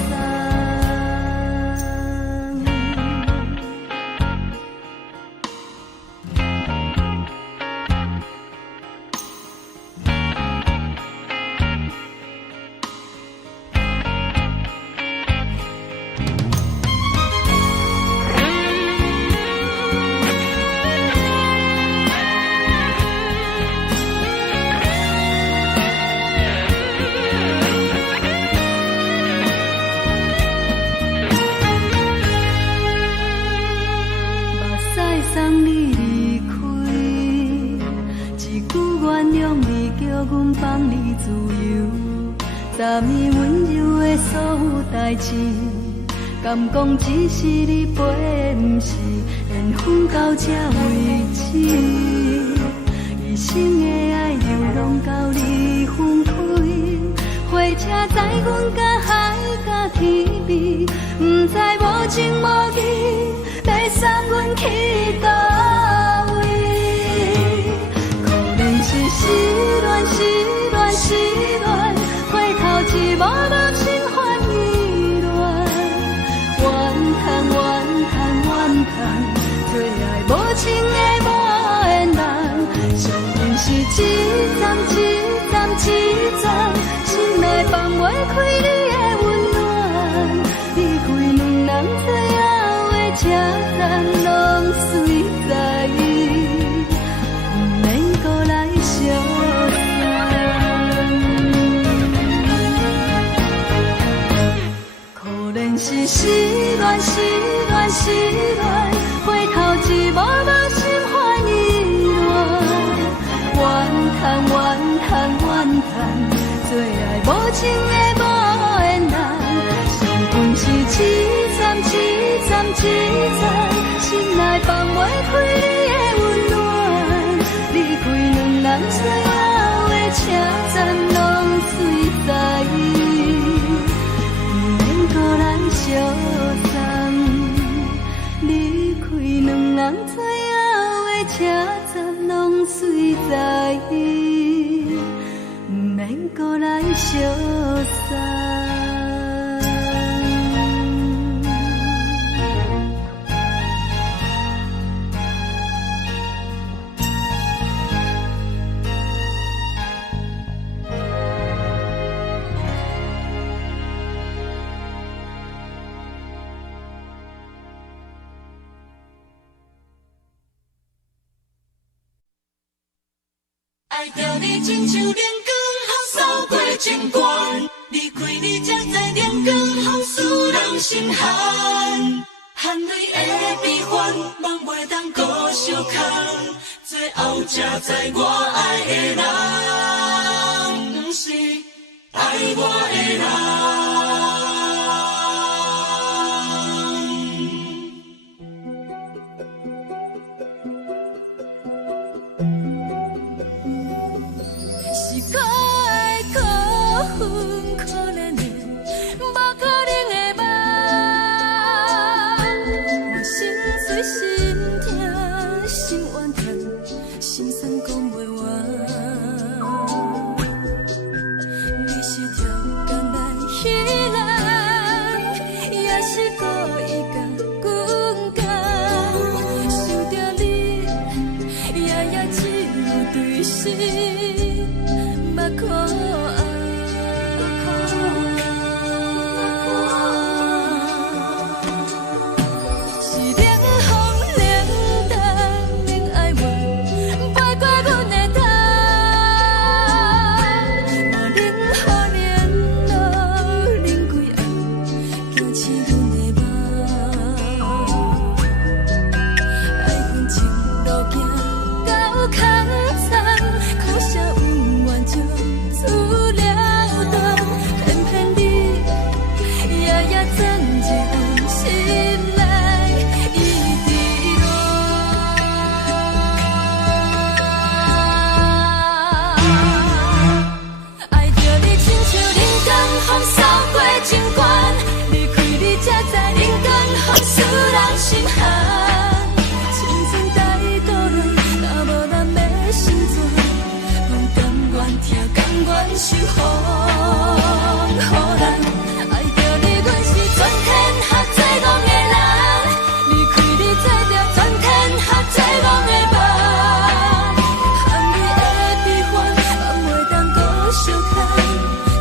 送你离开，一句原谅你，叫阮放你自由。昨暝温柔的所有代志，敢讲只是你陪，不是缘分到这为止。一生的爱流浪到你分开，火车载阮甲海甲天边，不知无情无义。要送阮去倒位？可能是失恋，失恋，失恋，回头一幕幕心烦意乱，怨叹，怨叹，怨叹，最爱无情的无缘人，上恨是一站一站一站，心内放袂开你的温暖，离开两人最后的车站拢随在伊，不免搁来相送。可能是失恋，失恋，失恋，回头一幕幕心烦意乱，怨叹，怨叹，怨叹，最爱无情的无缘人，上恨是一站一站一站。心内放袂开你的温暖，离开两人最后的车站拢随在伊，不免搁来相送。离开两人最后的车站拢随在伊，不免搁来相送。爱着你亲像连光雨扫过情关，离开你才知连光雨使人心寒。含泪的悲欢，望袂当搁相牵，最后才知我爱的人，不是爱我的人。到空残，苦涩温婉就守护，予人爱着你，阮是全天下最戆的人。离开你，做着全天下最戆的梦。含你的悲欢，放袂当搁相牵。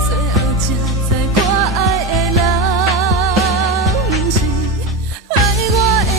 最后才知我爱的人，毋是爱我的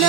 人。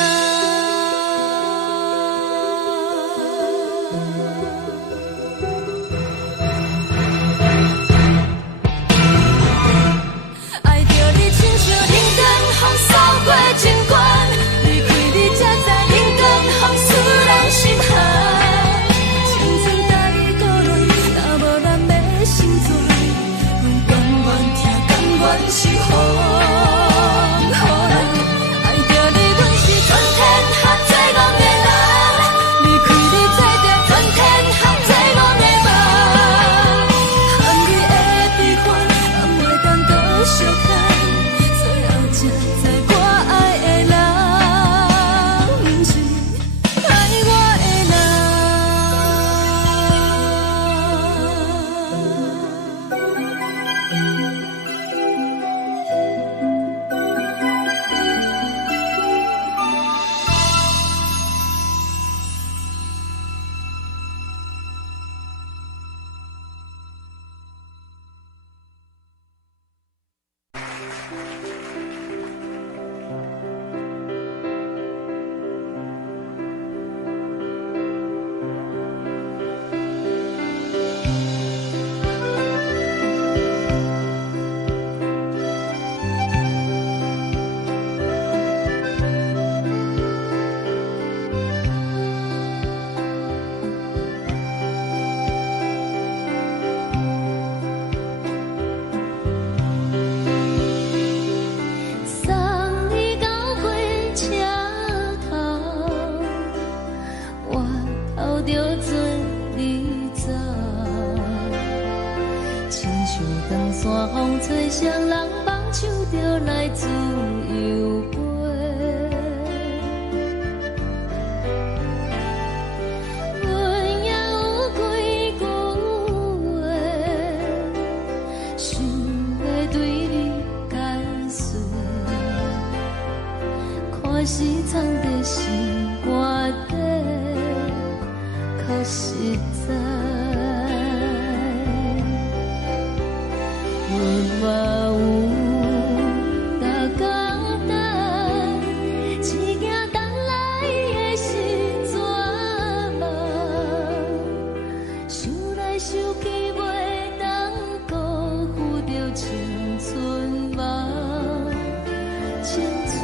青春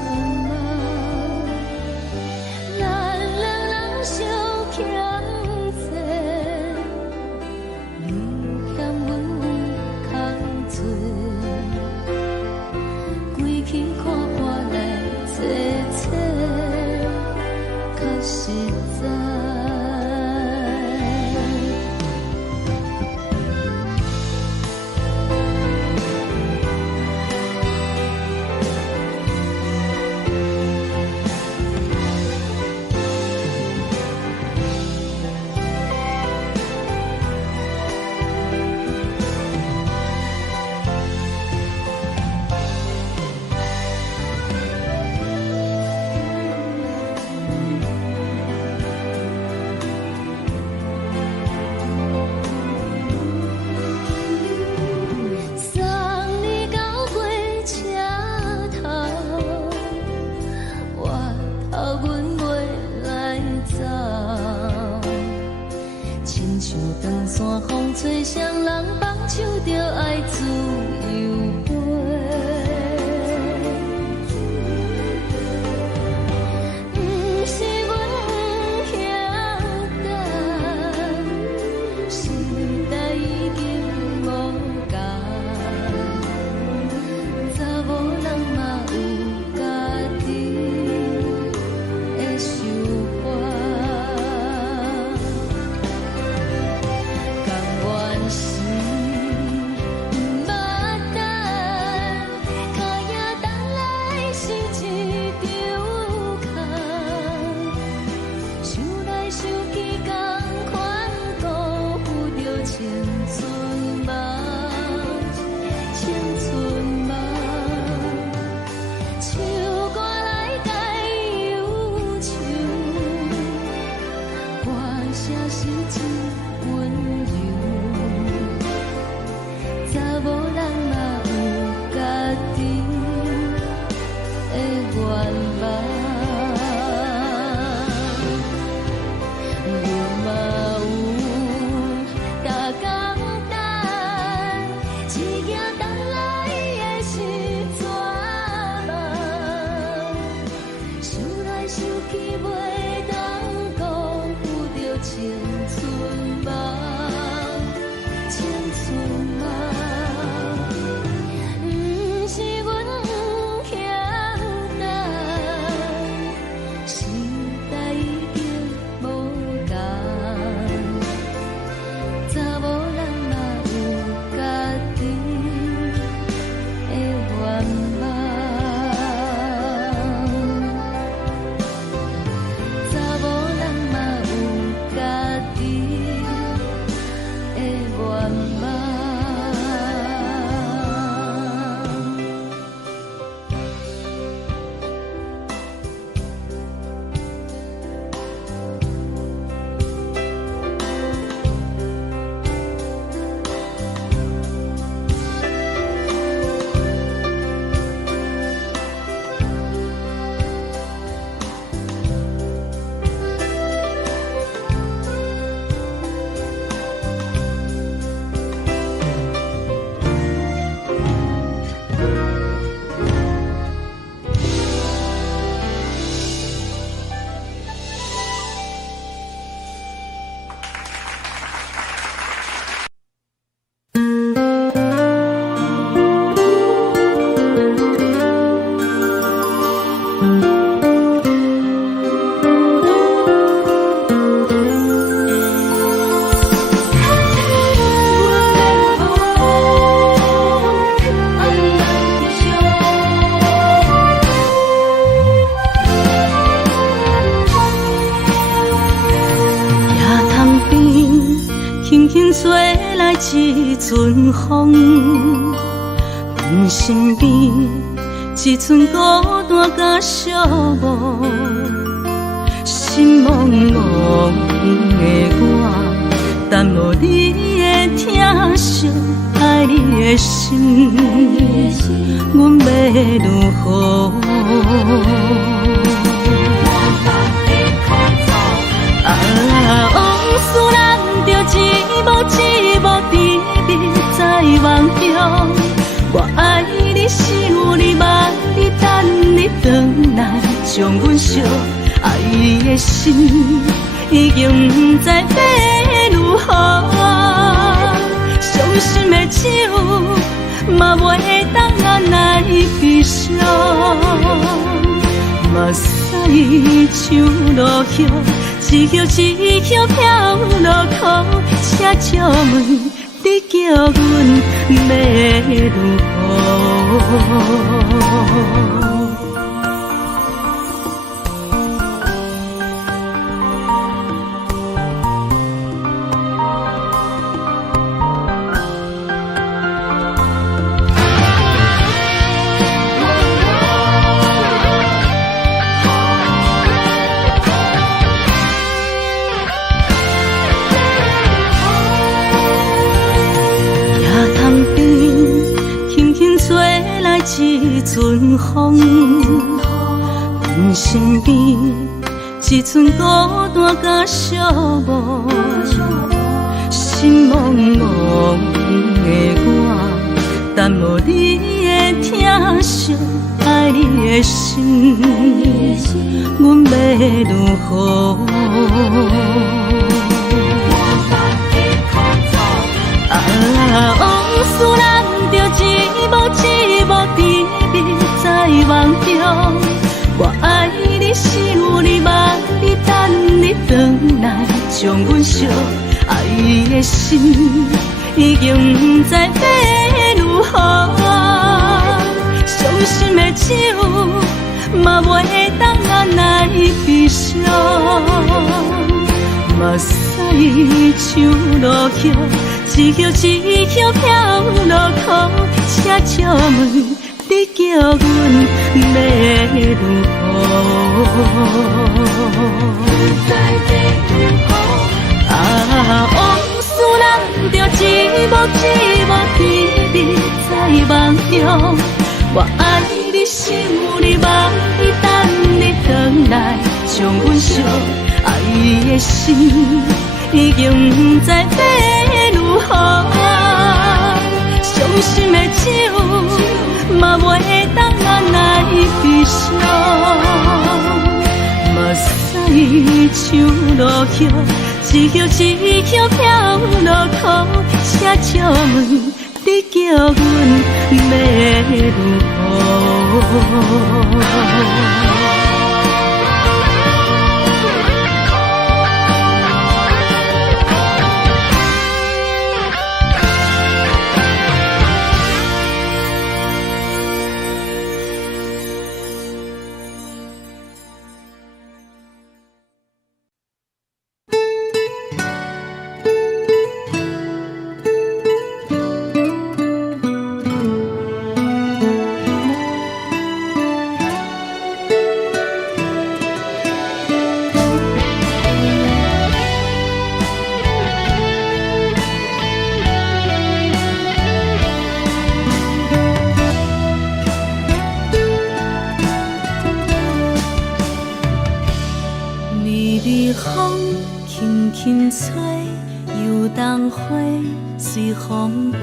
梦，咱两人相。走，亲像长山风吹双人放手就爱自由飞。不是阮不晓得，时代已经无共，查某人嘛有家己的想法，甘愿是不捌等，脚也等来是一场空，想来想去同款辜负着青春梦，青春梦。唱歌来解忧愁，歌声是一温柔，查某人嘛有家己的愿望，路嘛有大港等，一件等来的是绝望，想来想去袂当辜负着青春梦，青春梦。不是阮不晓得，时代已经无共，查某人嘛有家己的愿望，查某人嘛有家己的愿望。夜潭边轻轻吹来一阵风，阮身边一寸孤单甲寂寞，心茫茫的我，等无你的疼惜，爱你的心，阮要如何？往事咱着一幕一幕甜蜜在梦中。我爱你，想你，望你，等你回来，将阮惜爱你的心已经不知要如何。伤心的手嘛袂当按来悲伤，目屎像落雨。一叶一叶飘落雨，请借问你叫阮要如何？一阵风，阮身边一寸孤单甲寂寞，心茫茫的我，等无你的疼惜爱你的心，阮要如何？往事人着一幕一幕甜蜜在梦中。我爱你，想你，望你，等你回来，将阮惜爱的心已经不知要如何。伤心的酒嘛袂当按来悲伤，目屎像落雨，一曲一曲飘落雨，请借问。你叫阮要如何？往事人着一幕一幕甜蜜在梦中。我爱你，想你，望你，等你回来，将阮惜爱的心已经不知要如何。伤心的酒嘛袂当按来悲伤，目屎像落雨，一曲一曲飘落雨，请借问你叫阮要如何？风轻轻吹，游动花随风飞。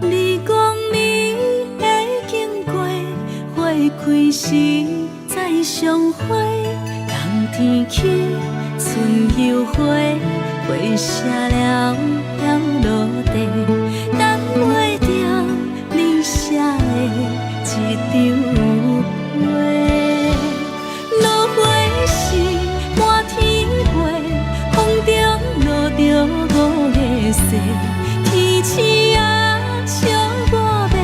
你讲你会经过，花开时再相会。冬天起，春又花，花谢了落地，等袂着你写的一张画。落花时满天飞，风中落着五个色，天星啊笑我迷，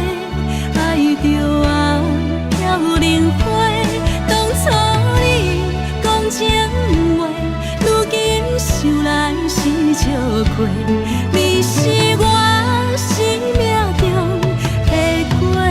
爱着啊飘零花。当初你讲情话，如今想来是笑亏。你是我生命中的过客。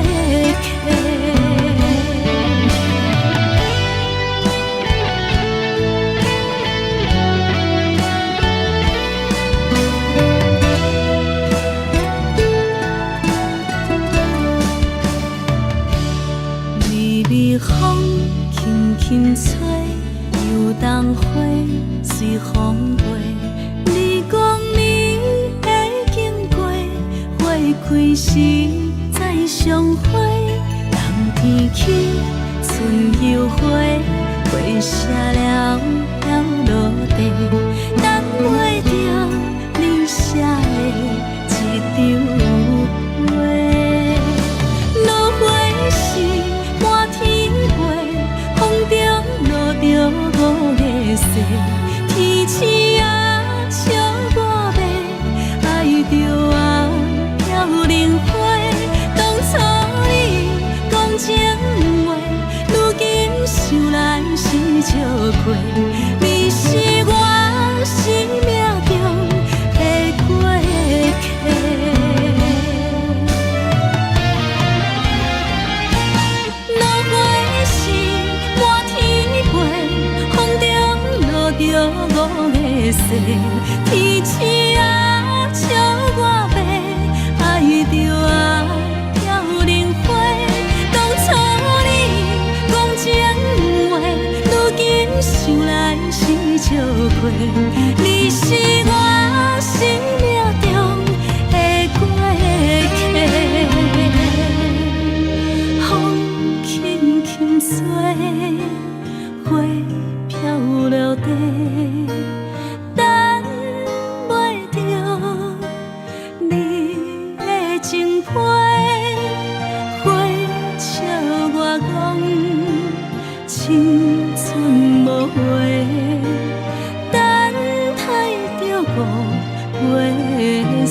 微微风轻轻吹，游动花随风飞。你讲你会经过，花开时再相会。冬天起，春又花，花谢了落地，等袂着你写的一张画。落花时满天飞，风中落着五个色，天星啊笑我迷，爱着啊飘零花。当初你讲情话，如今想来是笑亏。你是我生命中的过客。落花时满天飞，风中落着五个色，天星啊笑我迷，爱着啊飘零花。当初你讲情话，如今想来是笑过，你是我生命中的过客。风轻轻吹，花飘落地，等袂着你的情批。花笑我讲青春无悔，等待着五月雪。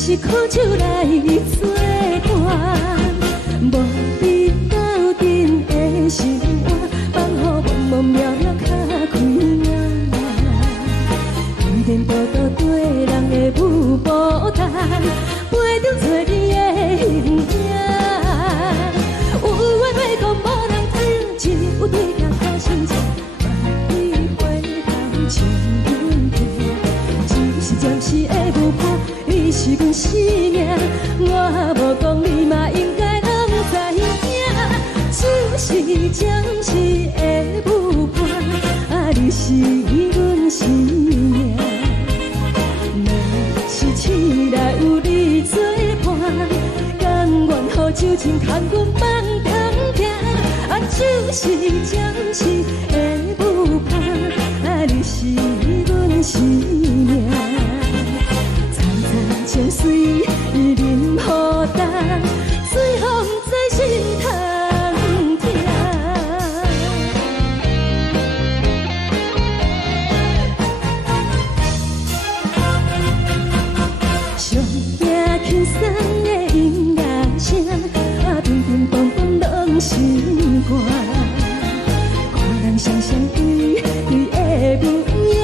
是苦酒来作伴，无你斗阵的心肝，放乎茫茫渺渺较开眼。颠颠倒倒对人的舞步弹，陪着做你的形影。酒精牵阮放通行，啊，就是暂时的舞伴，啊，你是阮生命。早早情水任孤单，随风在心通听。上听轻松的音乐声，啊，乒乒乓乓拢心肝。看人双双对对的模样，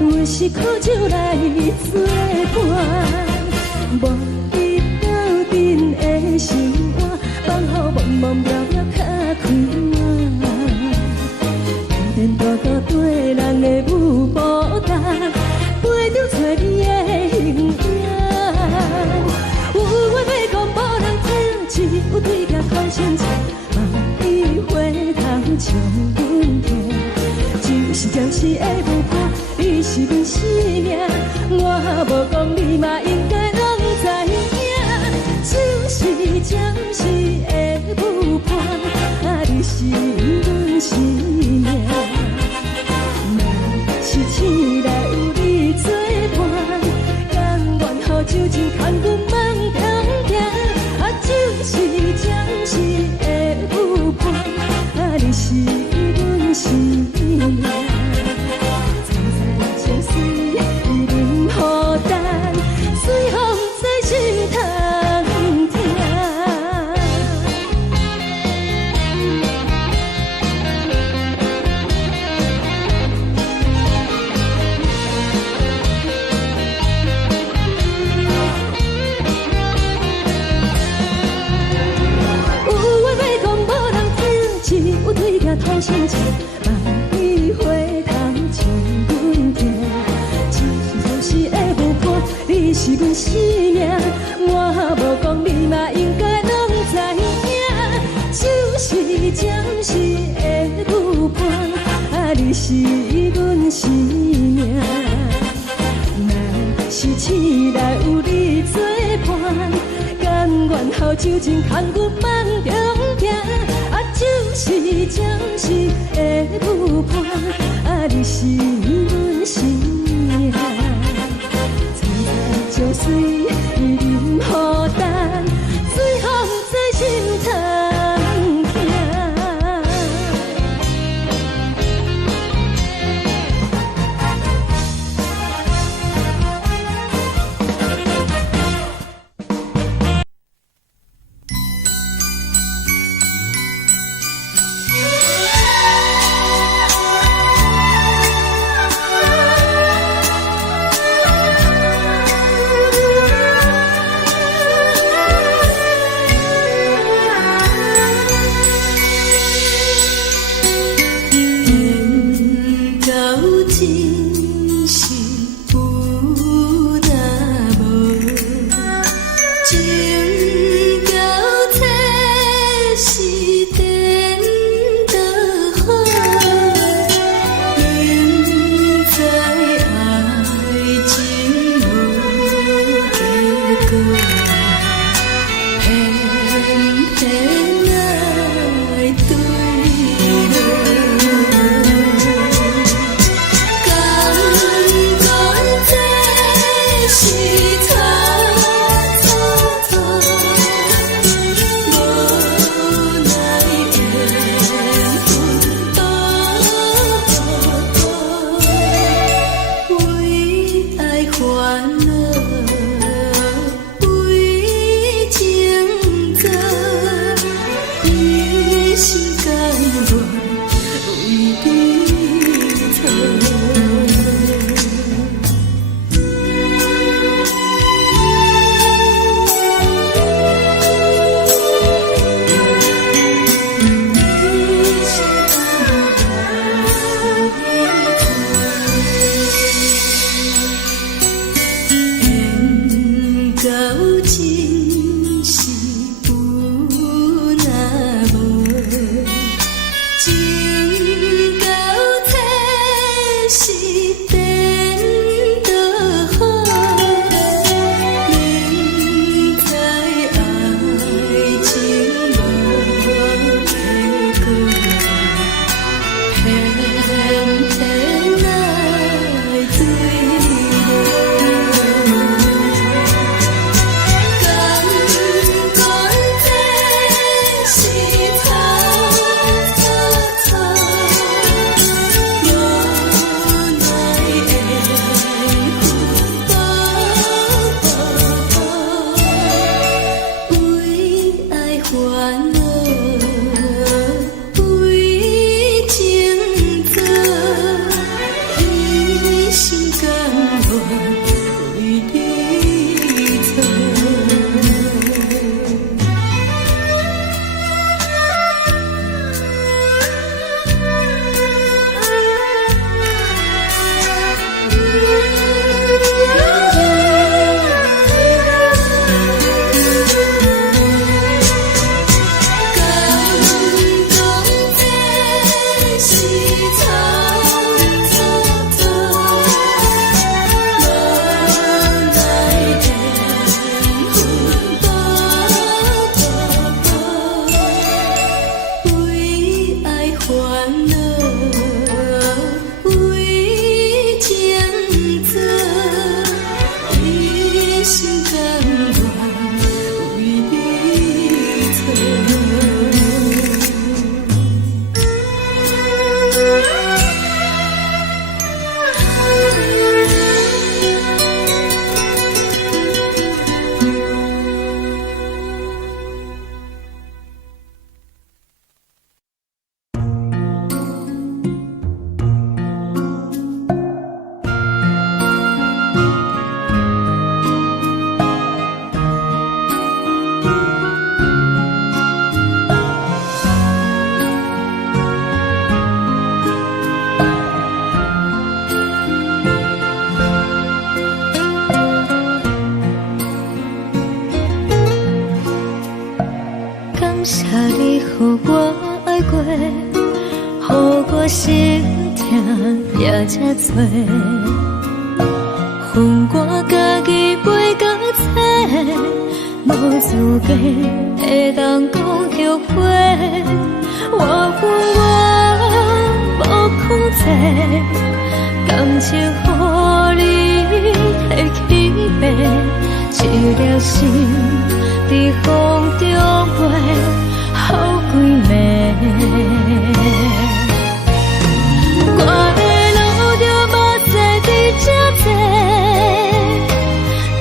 我是苦酒来作伴。无你斗阵的心肝，放乎茫茫渺渺较开满。连大高对人的舞步单，陪着找你的形影。有话要讲，无人听，只有对镜头先唱，梦里花香将阮听。就是暂时的舞伴，你是阮生命，我无讲你嘛应该拢知影。就是暂时的舞伴，啊，你是阮生命。是醒来有你作伴，甘愿予酒精牵阮梦通行，啊，就是暂时的舞伴，啊，你是阮生命。早早情水任孤单，随风在心通听。头先唱，梦里花香将阮听。就是的舞伴，你是阮生命，我无讲你嘛应该拢知影。就是暂时的舞伴，啊，你是阮生命。若是醒来有你作伴，甘愿予酒精牵阮梦中行。就是暂时的舞伴，啊，你是阮生命。早早情水任孤单，随风在心通听。予我爱过，予我心痛也这多。恨我家己袂到切，无资格会当讲后悔。我无控制，感情予你提起飞，一粒心在风中飞，好几暝。我的路就无西伫这多，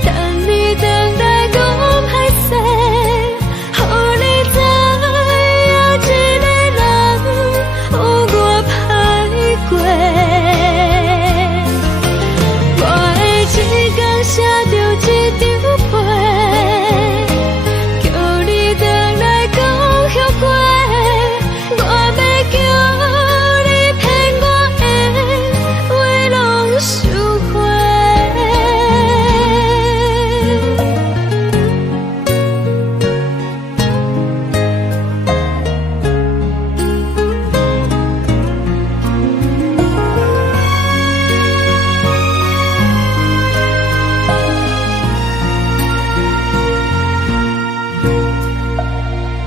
等你等待讲歹势，予你知影一个人有我歹过。我的一天写着一张被，叫你等来讲后悔。我要叫你骗我的话拢收回。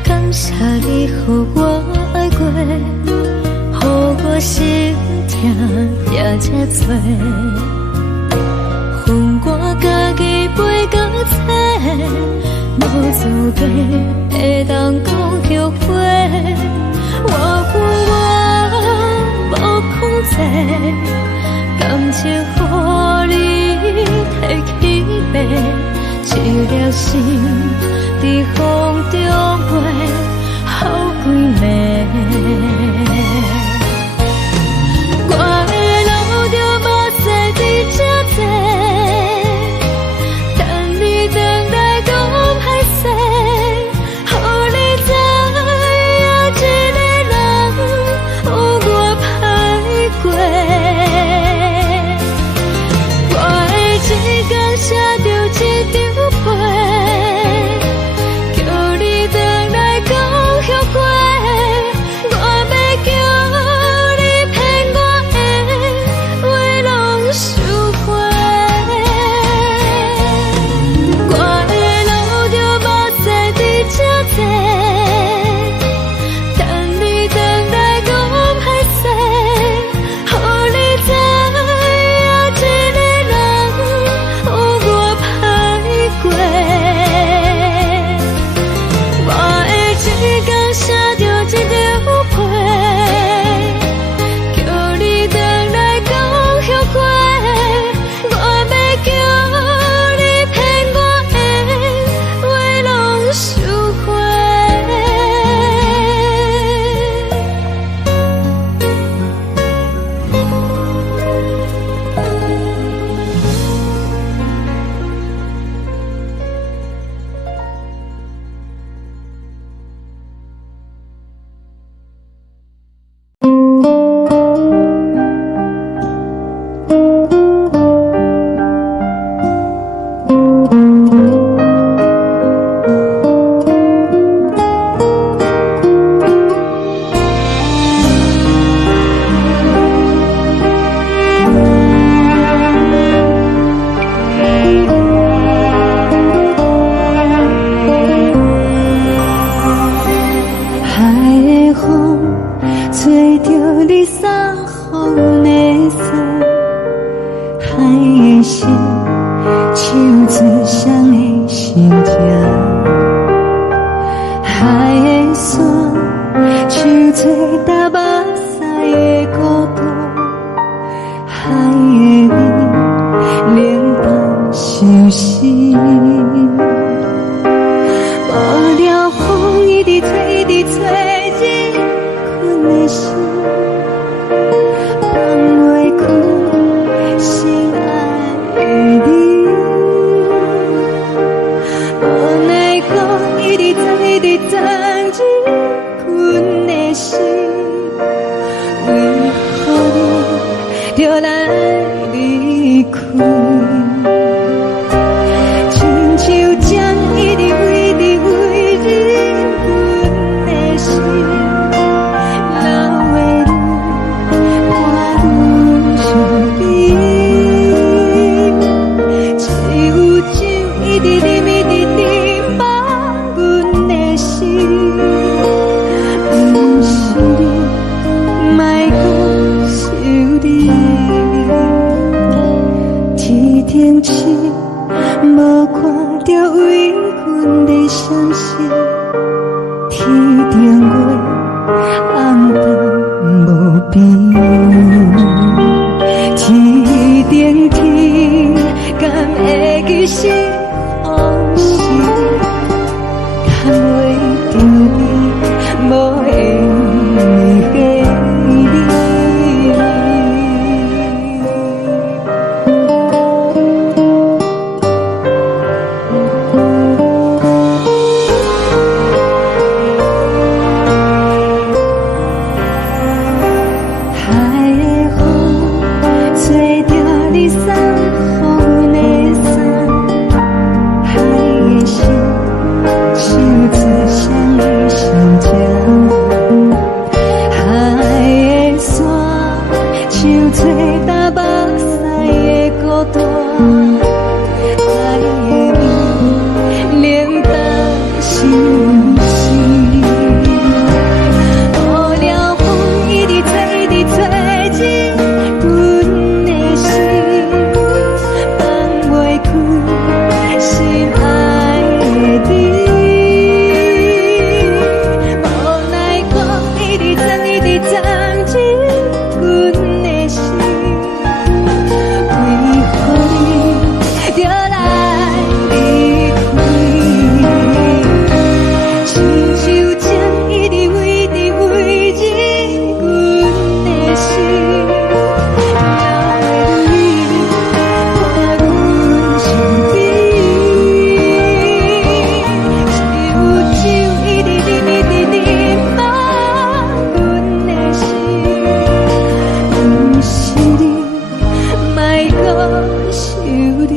感谢你予我爱过，予我心痛也这多。恨我家己袂到切，无资格会当讲后悔。我无控制，感情予你提起飞，一粒心在风中飞，好几暝。我的路就无西伫这多，等你等待讲歹势，予你知影一个人有我歹过。我的一天写着一张被，叫你等来讲后悔。我要叫你骗我的话拢收回。我的路就无西伫这多，等你等来讲歹势，予你知影一个人有我歹过。我的一天写着一张被，叫你等来讲后悔。我要叫你骗我的话拢收回。海的风吹着你送风的伞，海的心手指上的心情，海的山手吹打目屎的孤独，海的你冷淡伤心。无聊风一直吹，一直吹，日困的心，放袂开心爱的你。无奈何一直等，一直等，日困的心，为何你就来离开？亲像将一直为你为日困的心。受做双依相情。海的山，像吹干目屎的孤单。爱的你，冷淡心事。雨了风一直吹，一直吹进阮的心，放袂开心爱的你。无奈我一直藏，一直藏进阮的心，为何你就来离开？亲像情一直围着围着阮的心，了的你看阮身边，是有酒一直啉一直啉满阮的心，不是你，莫搁想你，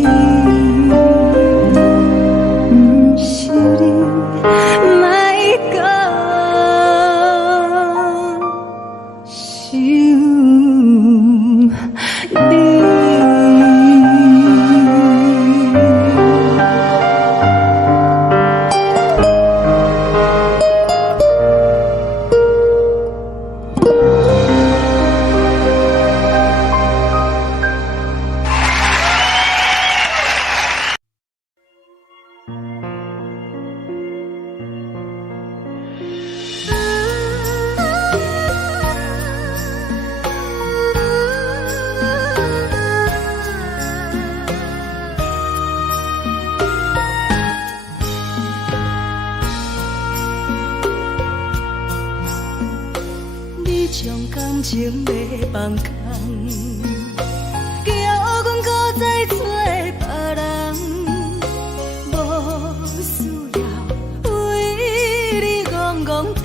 不是你，莫搁想你。你将感情要放空，叫阮搁再找别人，无需要为你戆戆等。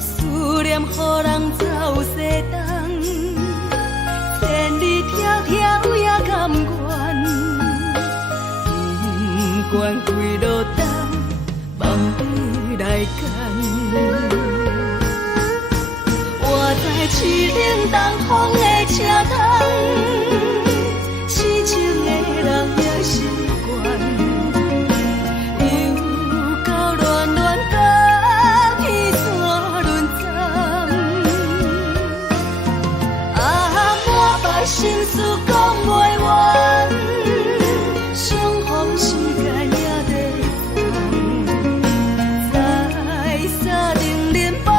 思念予人走西东，千里迢迢也甘愿，不管几落冬，梦里来干。我在市顶东风的车窗，痴情的人也习惯，又到乱乱甲彼山论战。满腹心事讲袂完，相逢时间也在等。在沙定连巴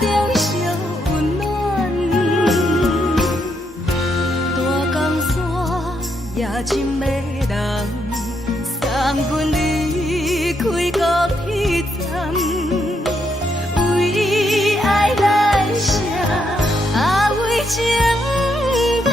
中烧温暖，大江山也真迷人，送阮离开高铁站，为爱来写为情长。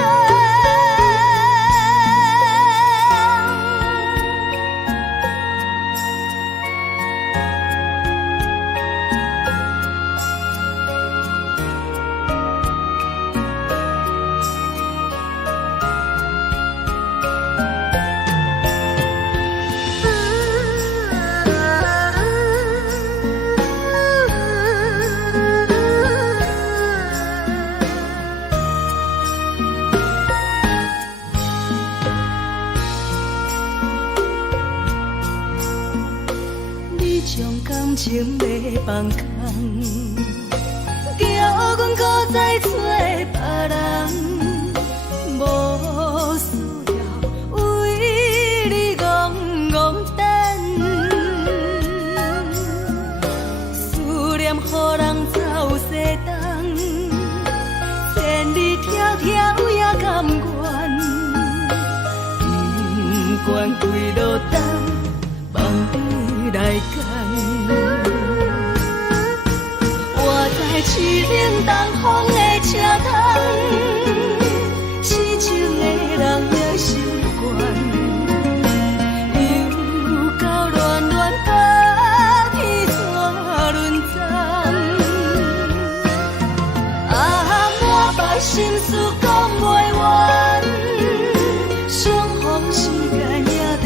你将感情要放空，叫阮搁再找别人，无需要为你戆戆等。思念予人走西东，千里迢迢也甘愿，不管几落冬，梦里来干。我在市顶东风的车窗，痴情的人也习惯，又到乱乱甲彼山论战。满腹心事讲袂完，相逢时间也在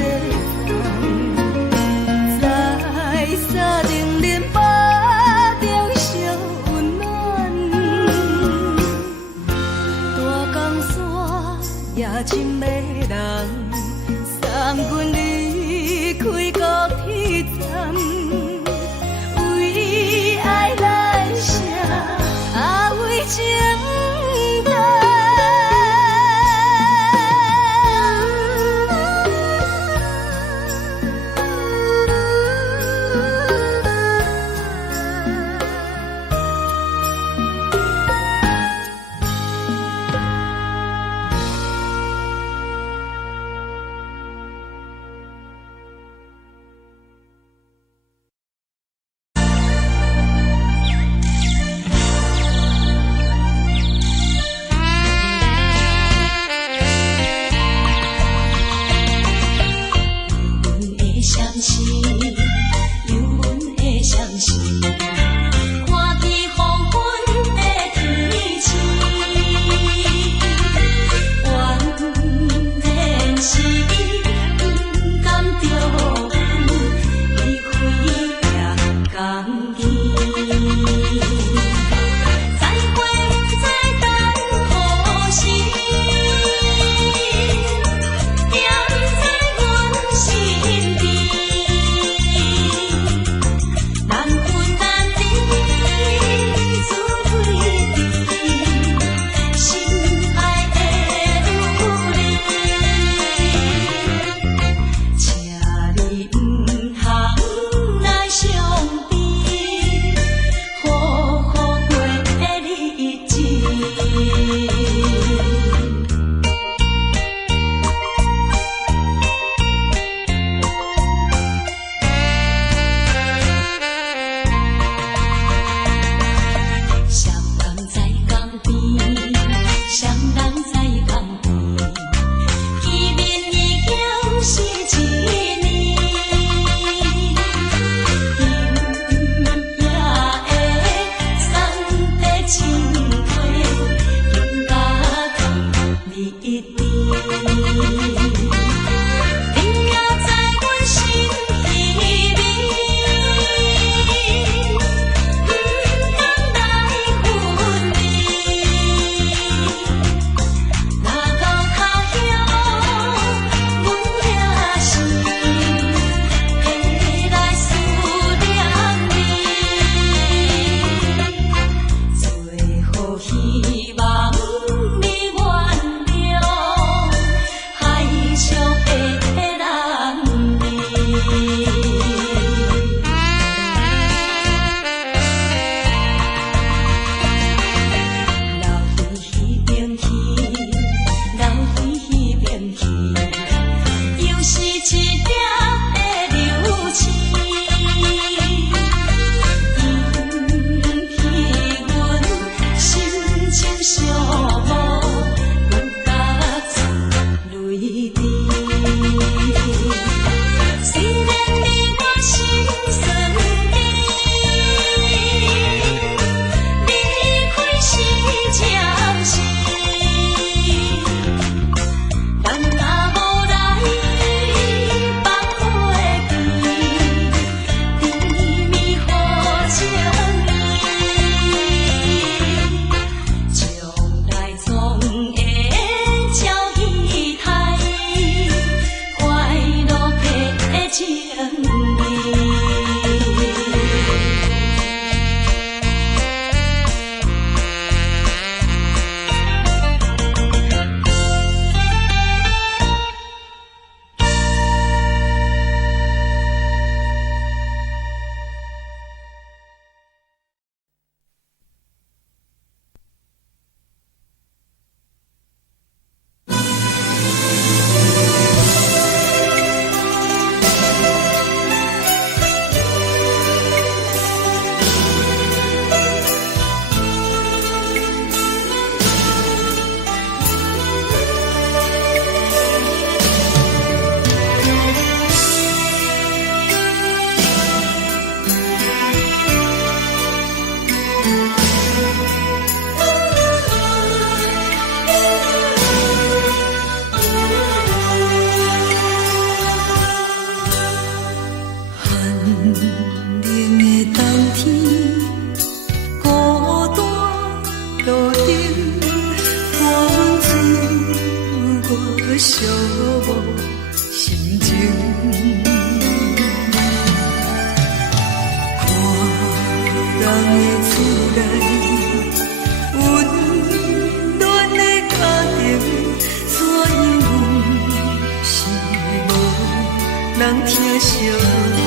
疼惜你。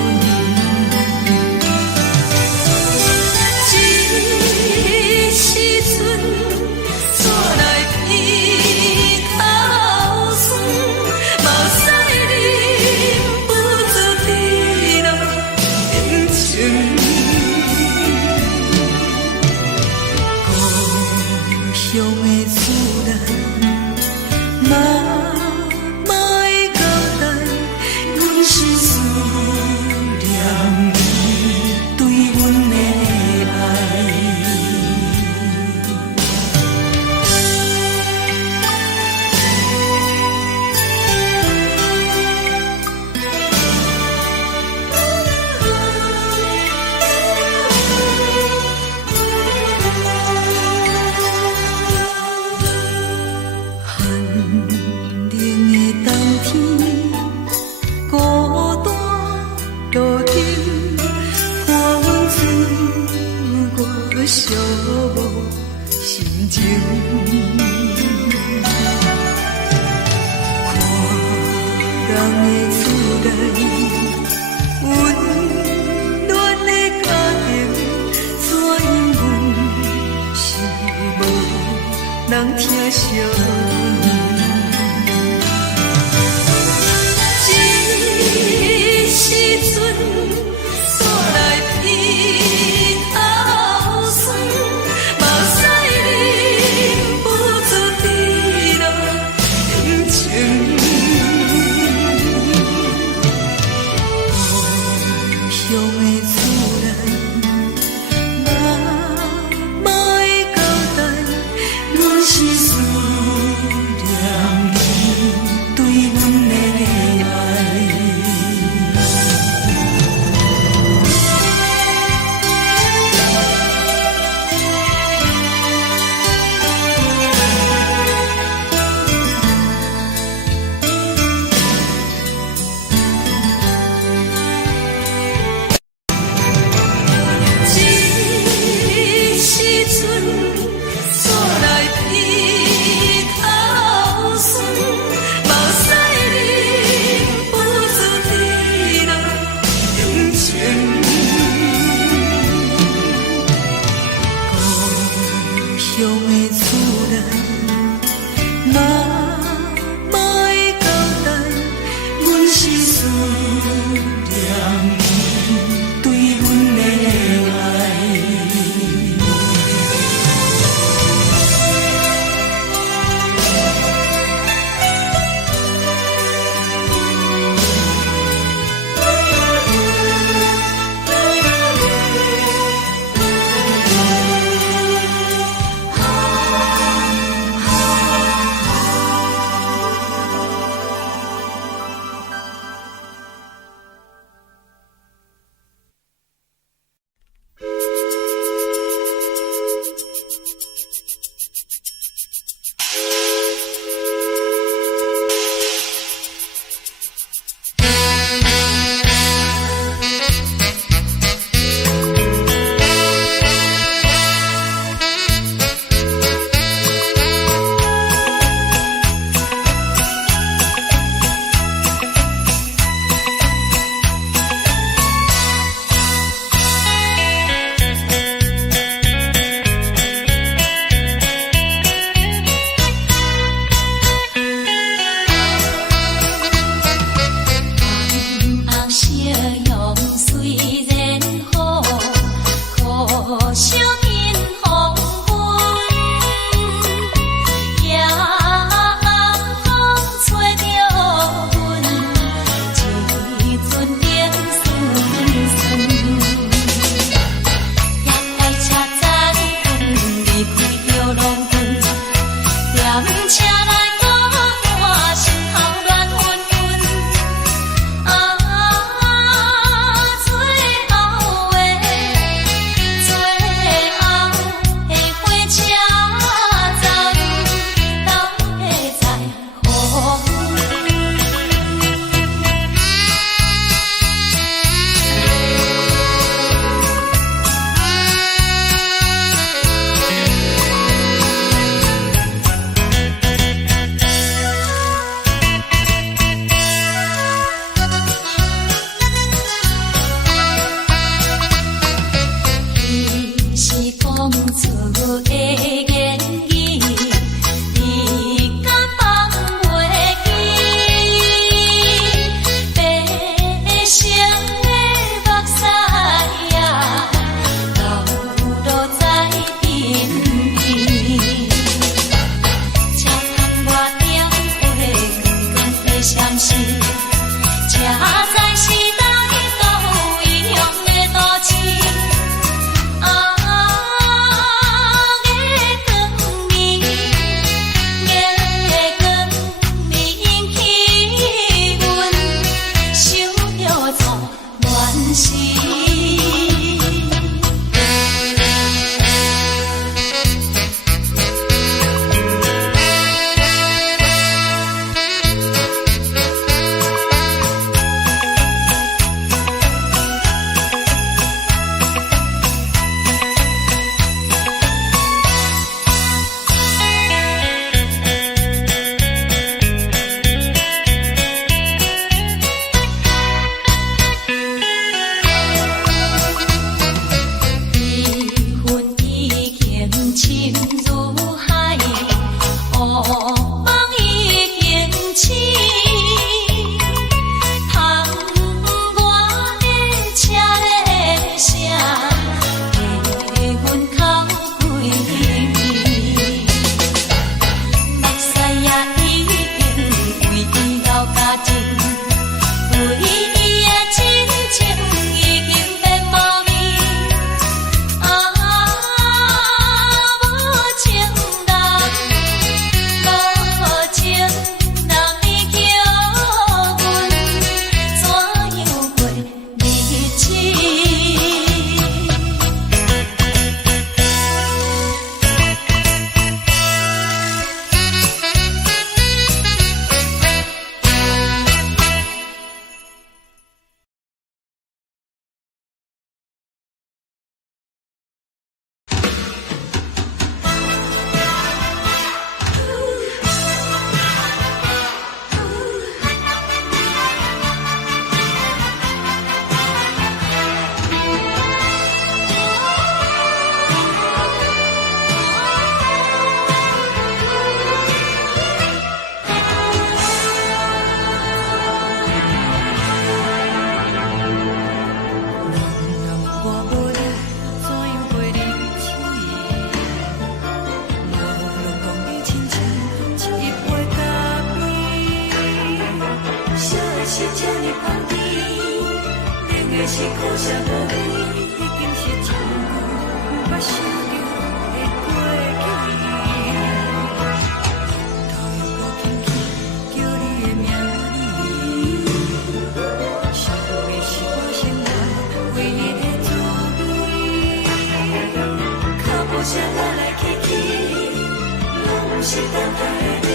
这时阵煞来鼻头酸，嘛使忍不住滴落眼睛。故乡的思念，嘛会交代，阮是思念你对阮的爱。寒冷的冬天，孤单路顶，看阮穿过寂寞心情。看人的厝内，温暖的家庭，怎因阮是无人疼惜你？这时阵煞来鼻头酸，嘛使忍不住滴落眼睛。故乡的厝内，嘛会交代，阮是思的是苦涩无味，已经是真久无法想着的过去。头又无轻轻叫你的名字，想的是我生来唯一的滋味。脚步声来来去去，拢不是等待的你，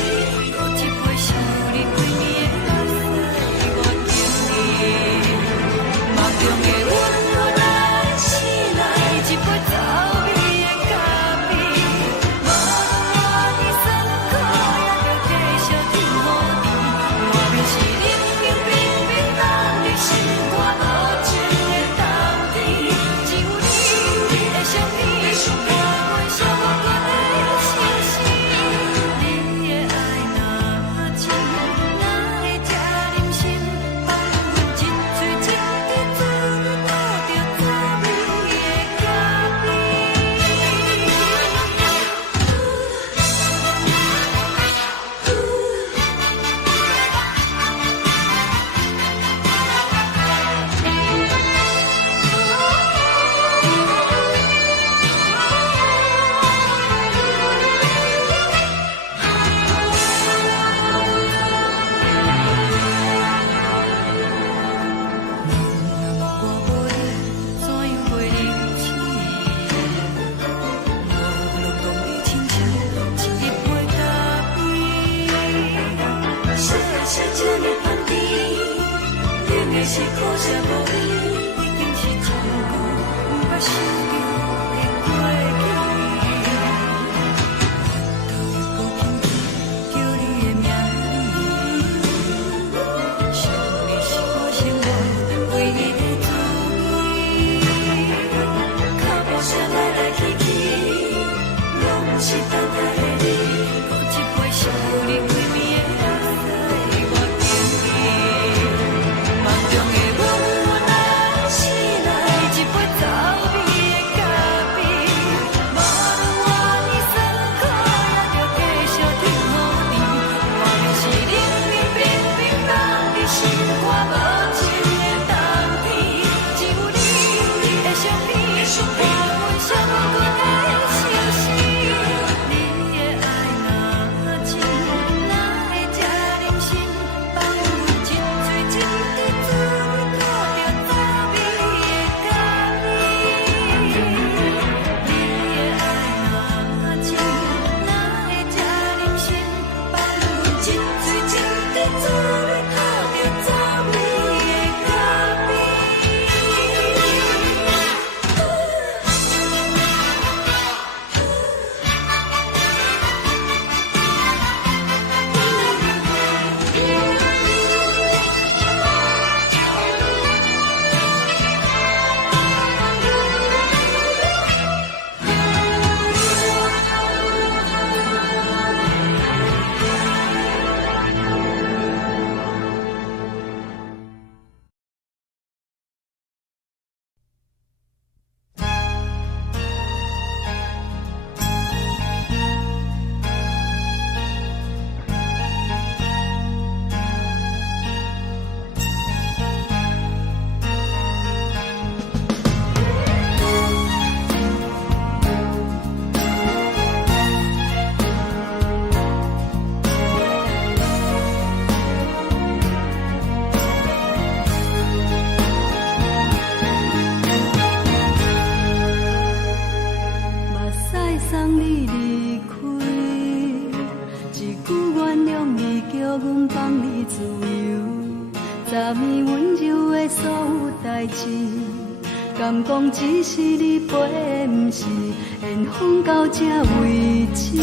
搁一杯想你几年的目屎，我敬你。梦中的阮我来醒来，一杯走味的咖啡，无论我的酸苦，也着继续甜乎甜。外面是冷冰冰冰冷的心肝，无情的冬天，只有你的相片，我阮寂寞过的心事。你的爱若真，哪会这忍心放阮一嘴一滴滋味，倒着滋味的咖啡。我无你，怎样袂离弃？落落冬的亲像一杯咖啡，小的小酒的饭店，饮的是苦涩无味，已经是真久无法想着的过去。头又无轻轻叫你的名字，想的是我生活唯一的滋味。脚步声来来去去，拢不是等待的你，搁一杯想你几暝的目屎，我敬你。梦中的阮我来醒来，一杯走味的咖啡，无论我的酸苦，也着继续甜乎甜。外面是冷冰冰冰冷的心肝，无情的冬天，只有你的相片，我阮寂寞过的心事。你的爱若真，哪会这忍心放阮一嘴一滴滋味，倒着滋味的咖啡。你的爱若真，哪会这忍心放阮一嘴一滴滋味，倒着滋味的咖啡。目屎送你离开，一句原谅你，叫阮放你自由。昨暝温柔的所有代志，敢讲只是你陪，不是缘分到这为止。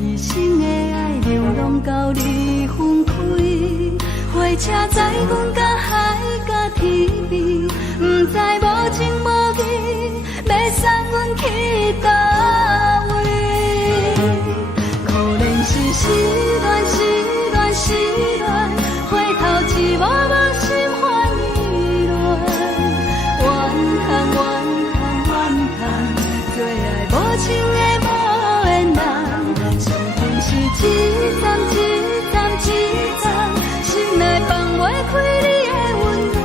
一生的爱流浪到你分开，火车载阮甲海甲天边，不知无情无义，要送阮去倒位？可能是失恋，失恋，失恋，回头一幕幕心烦意乱，怨叹，怨叹，怨叹，最爱无情的无缘人，心情是一站一站一站，心内放袂开你的温暖，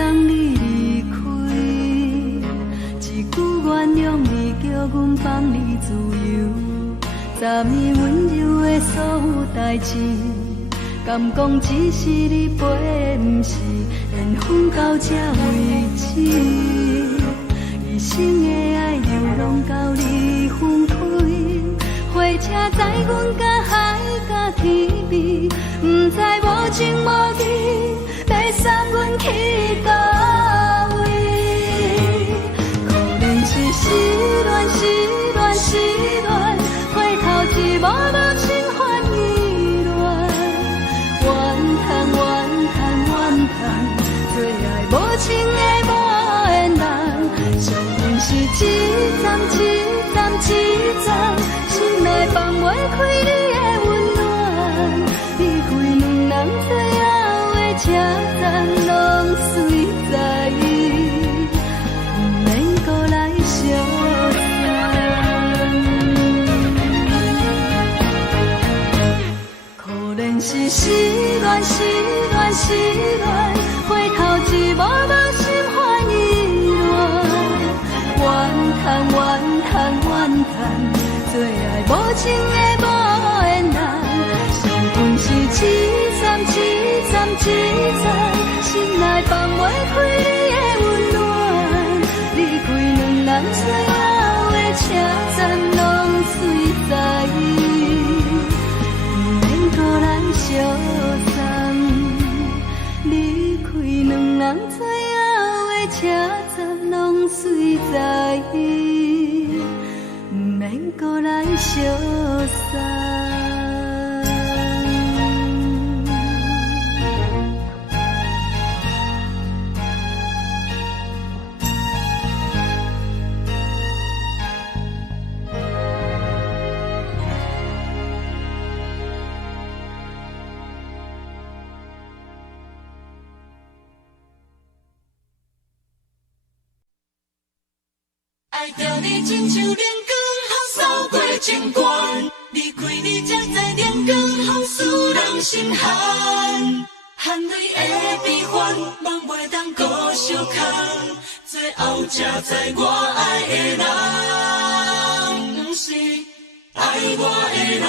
送你离开，一句原谅你叫阮放你自由，昨暝温柔的所有代志，敢讲只是你陪，不是缘分到这为止。一生的爱流浪到你分开，火车载阮甲海甲天边，不知无情无义，要送阮去倒位？可能是失恋，失恋，失恋，回头一幕幕心烦意乱，怨叹，怨叹，怨叹，最爱无情的无缘人，上阮是一站一站一站，心内放袂开你的温暖，离开两人最后的车站，拢随在，不免搁来相送。可能是失恋，失恋，失恋，回头一幕幕心烦意乱，怨叹，怨叹，怨叹，最爱无情的无缘人，上阮是一站一站一站，心内放袂开你的温暖，离开两人最后的车站，拢随在，不免搁来相送，离开两人最后的车站，拢随在，不免搁来相送。爱着你亲像连光风扫过情关，离开你才知连光风使人心寒。含泪的悲欢，望袂当搁相牵，最后才知我爱的人，不是爱我的人。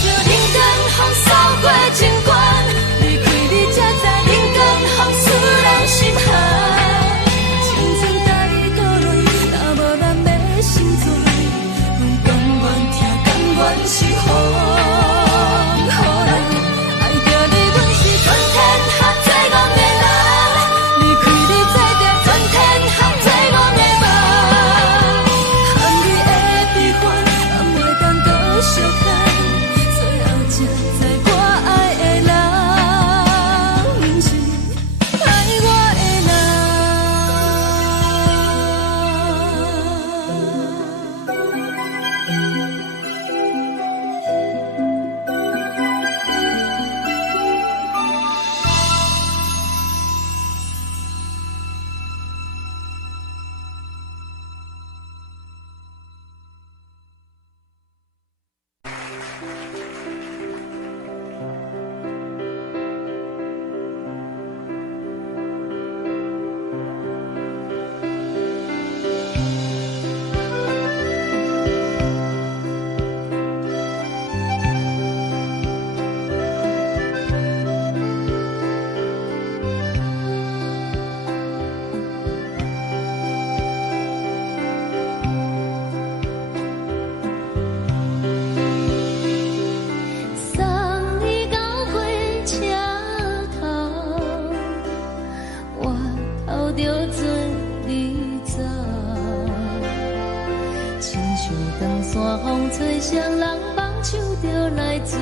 像人间风扫过情关，离开你才知人间风使人心寒。青春带倒落，若无咱要成全，阮甘愿听，甘愿是风雨人。爱着你，阮是全天下最戆的人，离开你做着全天下最戆的梦。含你的悲欢，咱袂当搁相牵。最后才知我爱的人，不是爱我的送你到火车头，我头着做你走，亲像长山风吹双人梦手着来自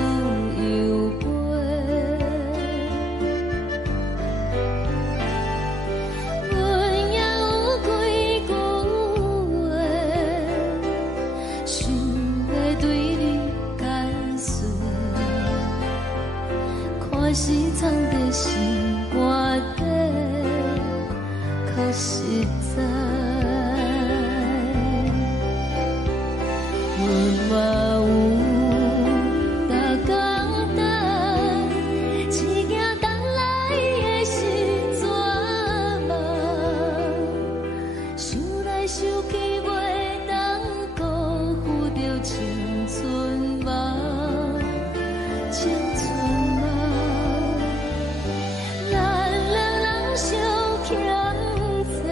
由飞。阮也有几句话，想要对你解说，看是藏在心肝底，较实在。阮嘛有逐工等，一件等来的是绝望，想来想去袂当辜负着青春梦，青春梦。咱两人相欠债，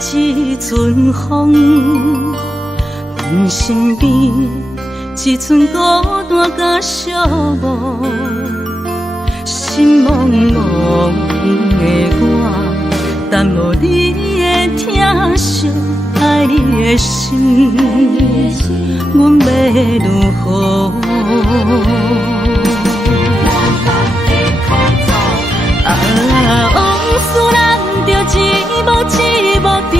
一阵风，阮身边一寸孤单甲寂寞，心茫茫的我，等无你的疼惜，爱你的心，阮要如何？往事人着一幕一幕甜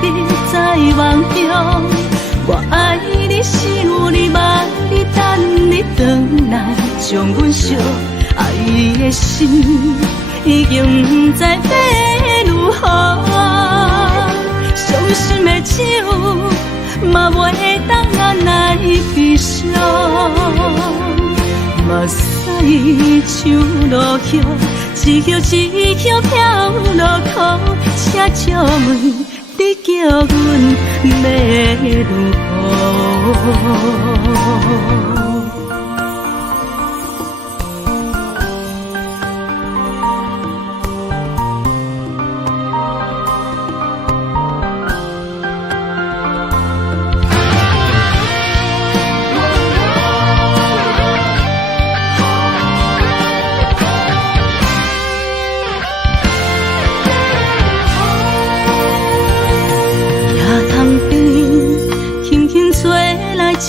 蜜在梦中。我爱你是有你望你等你回来，将阮惜爱你的心已经不知要如何。伤心的手嘛袂当按来悲伤，目屎像落雨。一叶一叶飘落雨，请借问你叫阮要如何？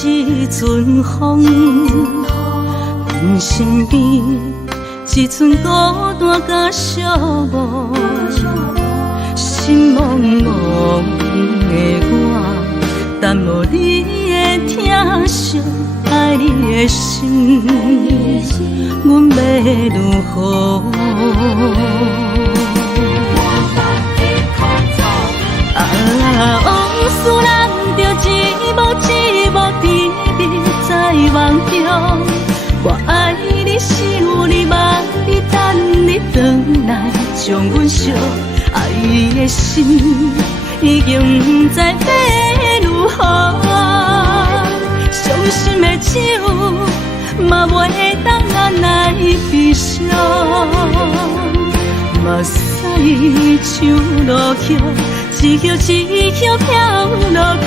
一阵风，阮身边一寸孤单甲寂寞，心茫茫的我，等无你的疼惜，爱你的心，阮要如何？往事人着一幕一幕甜蜜在梦中。我爱你是有你望你等你回来，将阮惜爱你的心已经不知要如何。伤心的手嘛袂当按来悲伤，目屎像落雨。一叶一叶飘落雨，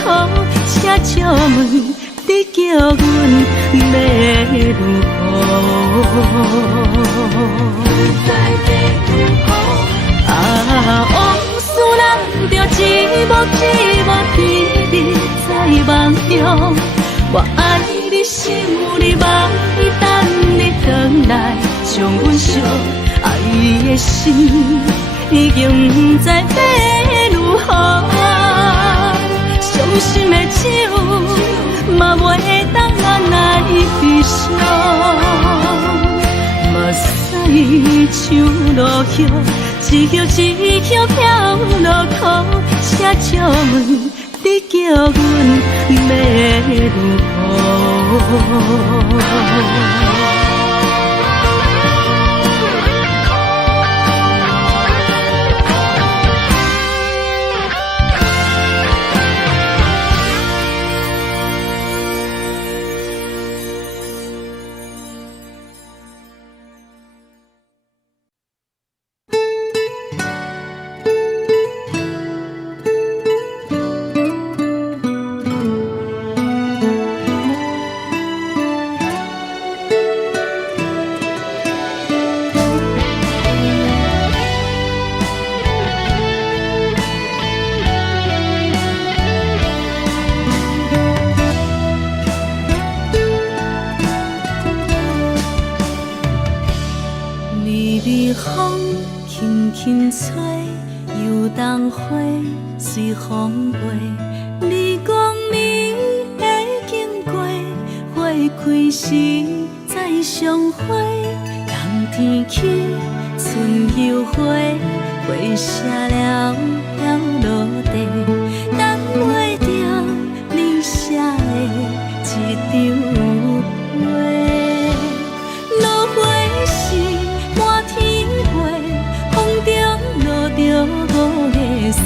请借问你叫阮要如何？往事人着一幕一幕甜蜜在梦中。我爱你是有你望你等你回来，将阮惜爱你的心已经不知要如何。伤心的手嘛袂当按来悲伤，目屎像落雨，一叶一叶飘落雨，请借问你叫阮要如何？风轻轻吹，游动花随风飞。你讲你会经过，花开时再相会。冬天起，春又回，花谢了落地，等袂着你写的一张画。落花时满天花，风中落着五个色，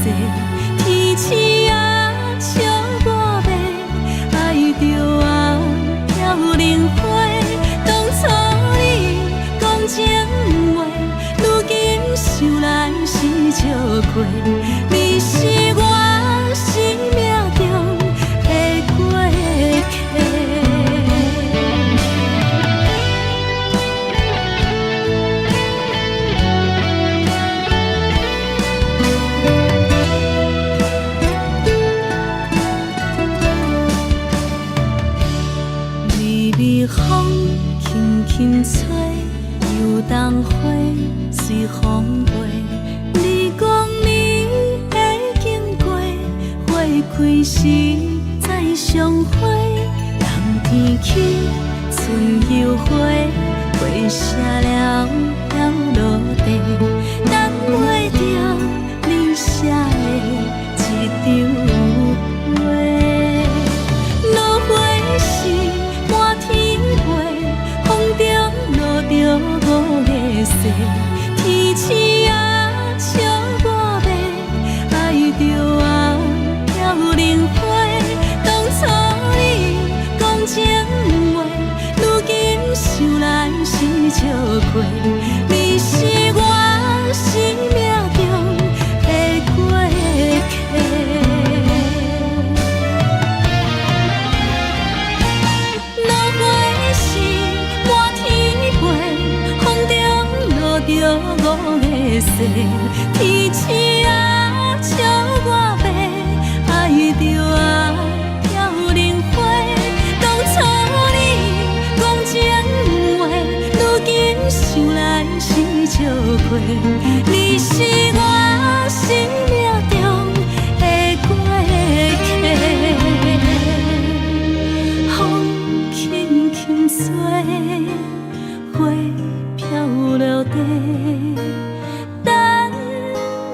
天星啊笑我迷，爱着啊飘零花。当初你讲情话，如今想来是笑亏。随风轻轻吹，游东花随风飞。你讲你会经过，花开时再相会。人天起，春又花，花谢了要落地，等袂着你写的一张话。落花时满天飞，风中落着五个色，天星啊笑我迷，爱着啊飘零花。当初你讲情话，如今想来是笑过。你是我生命中的过客。落花时满天飞，风中落着五个色，天星啊笑我迷，爱着啊飘零花。当初你讲情话，如今想来是笑过。你是我生命中的过客，风轻轻吹，花飘落地，等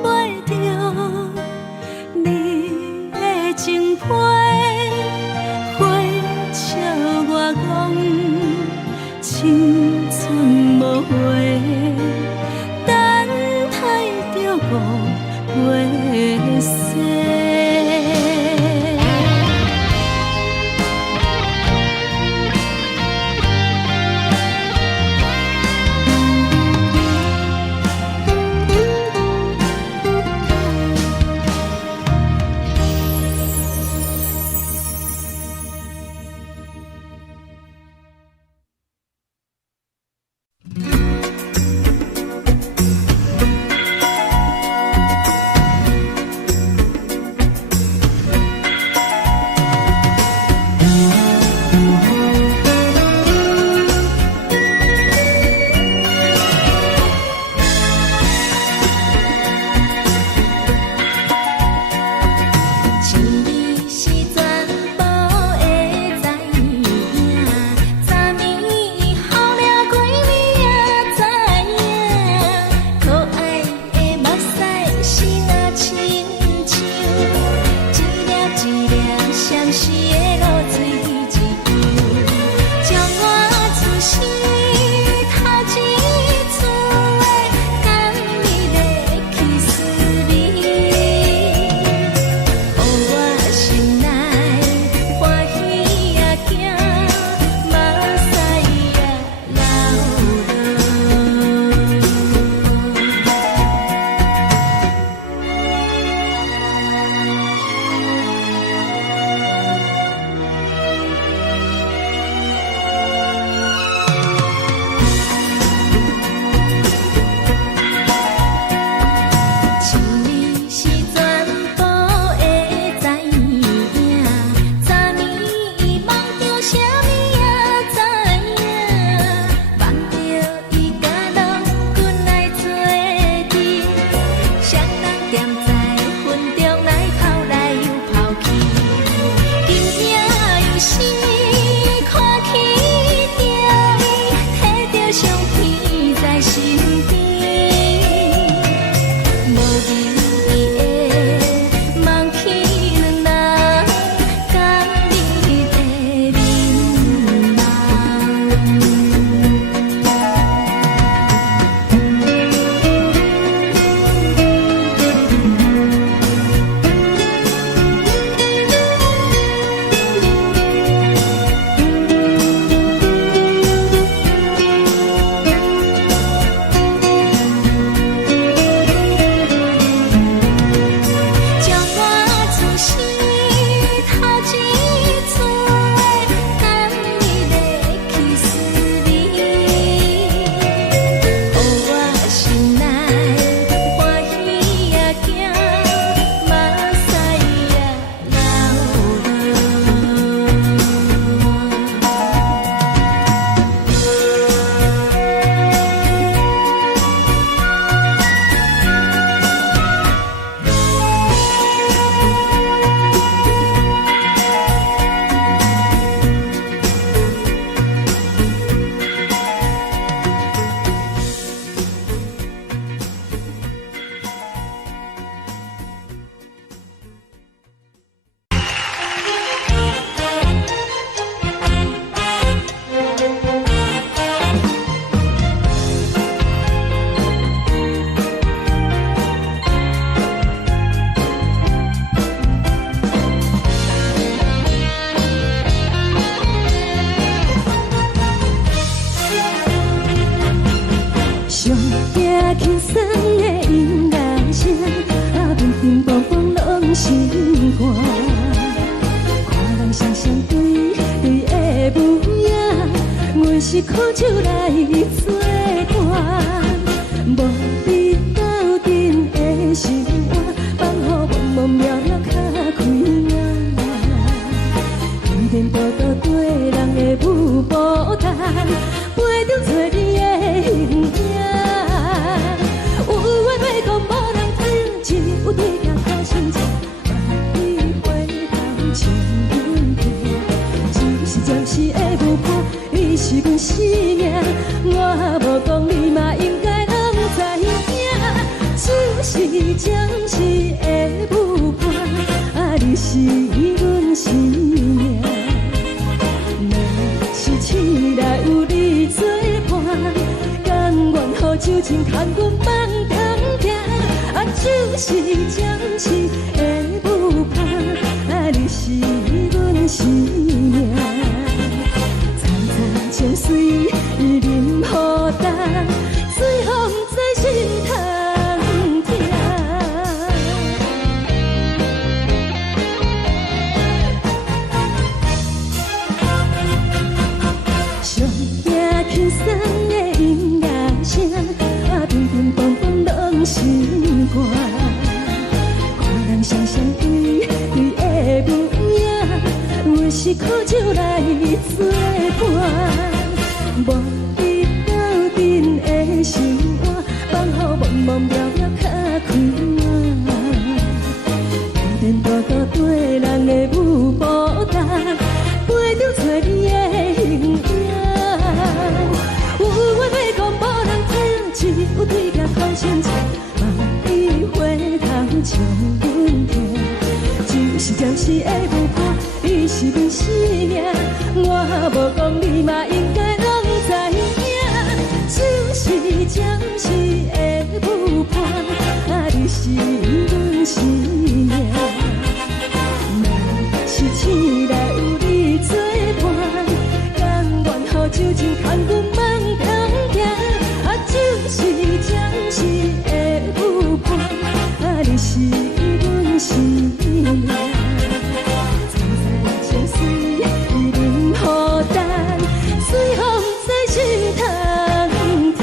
袂着你的情批。花笑我讲青春无话，等待着五月雪。轻松的音乐声，平平淡淡拢心肝。看人双双对的舞影，阮是苦酒来作伴。无你斗阵的生活，放予茫茫渺渺较开眼。天天道道对人的舞步弹，陪着找你的形影。有话要讲无人听，只有对镜头心情，万里回头唱阮听。只是暂时的舞伴，你是阮生命，我无讲你嘛应该拢知影。就是暂时的舞伴，你是阮生命。若是醒来有你作伴，甘愿予酒精牵阮放通行。就是暂时的舞伴，你是阮生命。层层情水任何等，随风在心头。轻松的音乐声，平平淡淡拢心肝。看人双双对的舞影，阮是苦酒来作伴。无你斗阵的生活，放予茫茫渺渺较开眼。天天道道对人的舞步弹，陪着找你的形影。有话要讲无人听，只有对镜头心情，万里回头唱阮听。就是暂时的舞伴，你是阮生命，我无讲你嘛应该拢知影。就是暂时的舞伴，你是阮生命。若是醒来有你作伴，甘愿予酒精牵阮放通行。就是暂时的舞伴，你是阮生命。层层情水任何等，随风在心头听。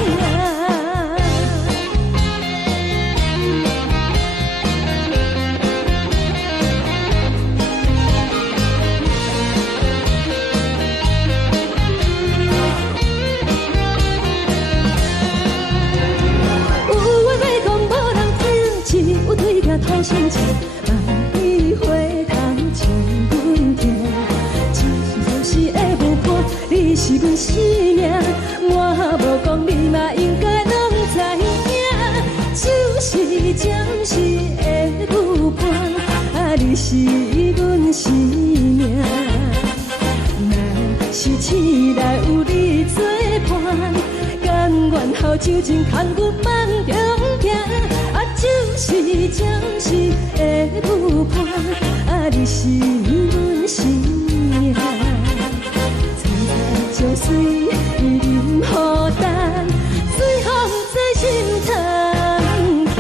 头心情，万里回头唱阮听。就是的舞伴，你是阮生命，我无讲你嘛应该拢知影。就是暂时的舞伴，你是阮生命。若是醒来有你作伴，甘愿予酒精牵阮放中行。就是暂时的舞伴，你是阮生命。层层情水任何等，随风在心头听。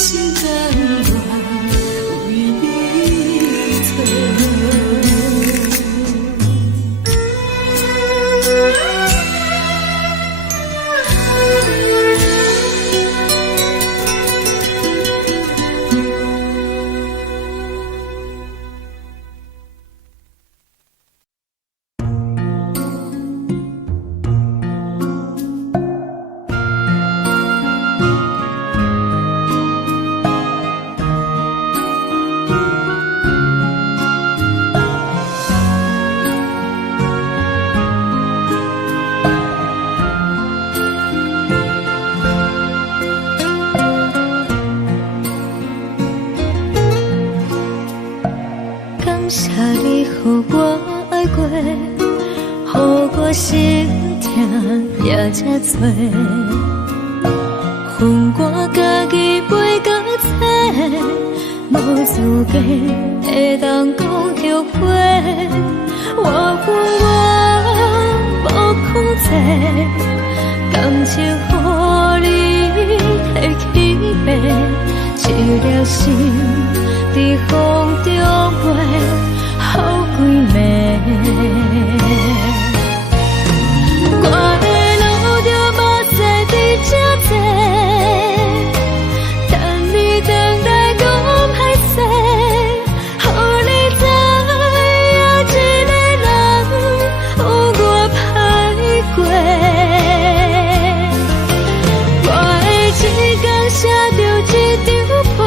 心甘愿为你找。谢你，予我爱过，予我心痛也这多，恨我家己袂到切，无资格会当讲后悔。我无控制，感情予你提起飞，一条心在风中飞。好几暝，我的路就目屎伫这多，等你等待讲歹势，予你知影一个人有我歹过，我的一天写着一张被，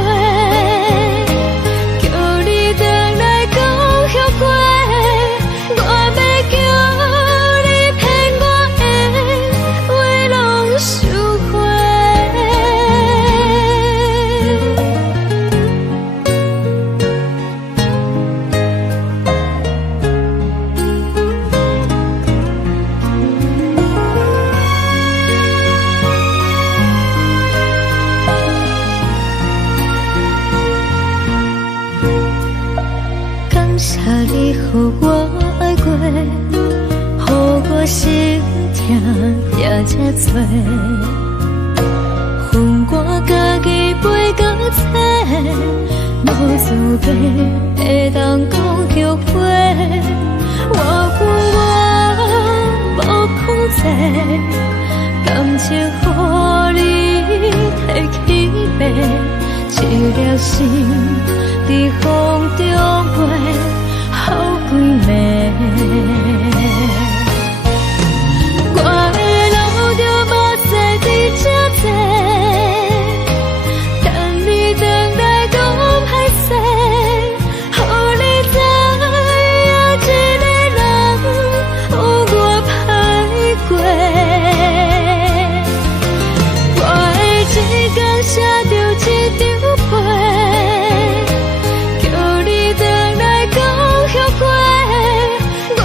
叫你等来讲。谢你，予我爱过，予我心痛也这多，恨我家己袂到切，无资格会当讲后悔。我无控制，感情予你提起飞，一条心在风中飞。好几暝，我的路就目屎伫这多，等你等待讲歹势，予你知影一个人有我歹过，我的一天写着一张被，叫你等来讲。后悔，我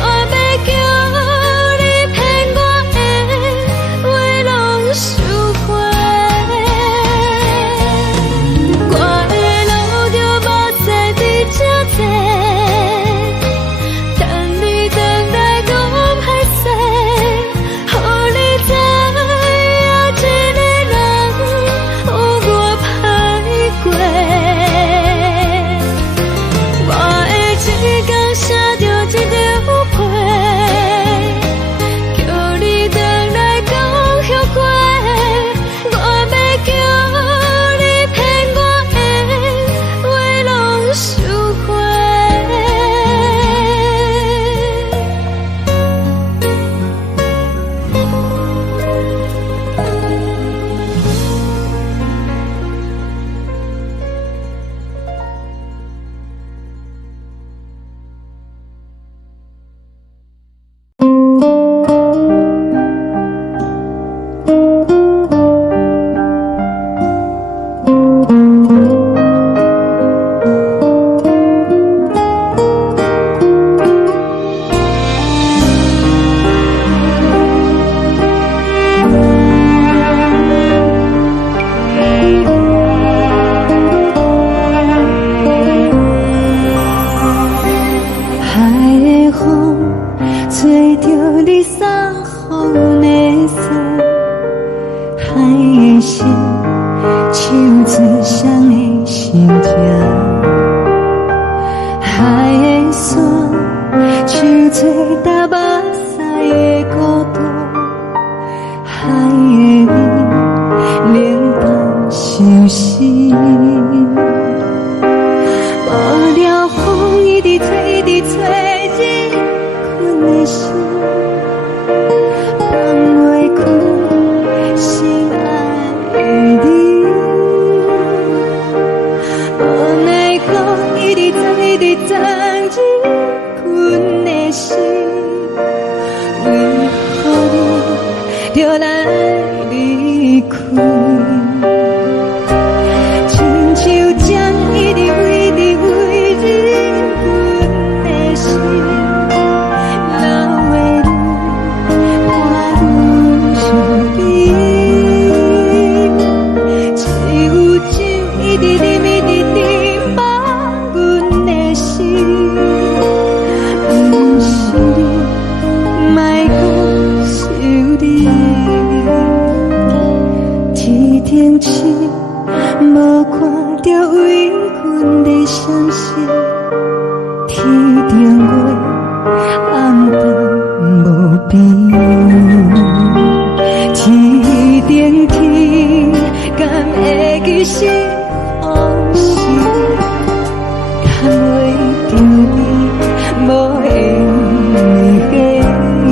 海的山，像做搭目屎的孤单，海的味，冷淡相思。无聊风一直吹，一直吹，日困的心，放袂开心爱的你。无奈讲一直藏，一直藏，日困的心，为何你就来离开？亲像将一直为你为日困的心，老的你看阮像你，只有酒一直啉一直啉饱阮的心，不是你，莫讲想你。天顶星，无看到为阮的相思，天顶月，暗淡无边。天顶天，敢会记是往事？敢袂着你，无缘给你。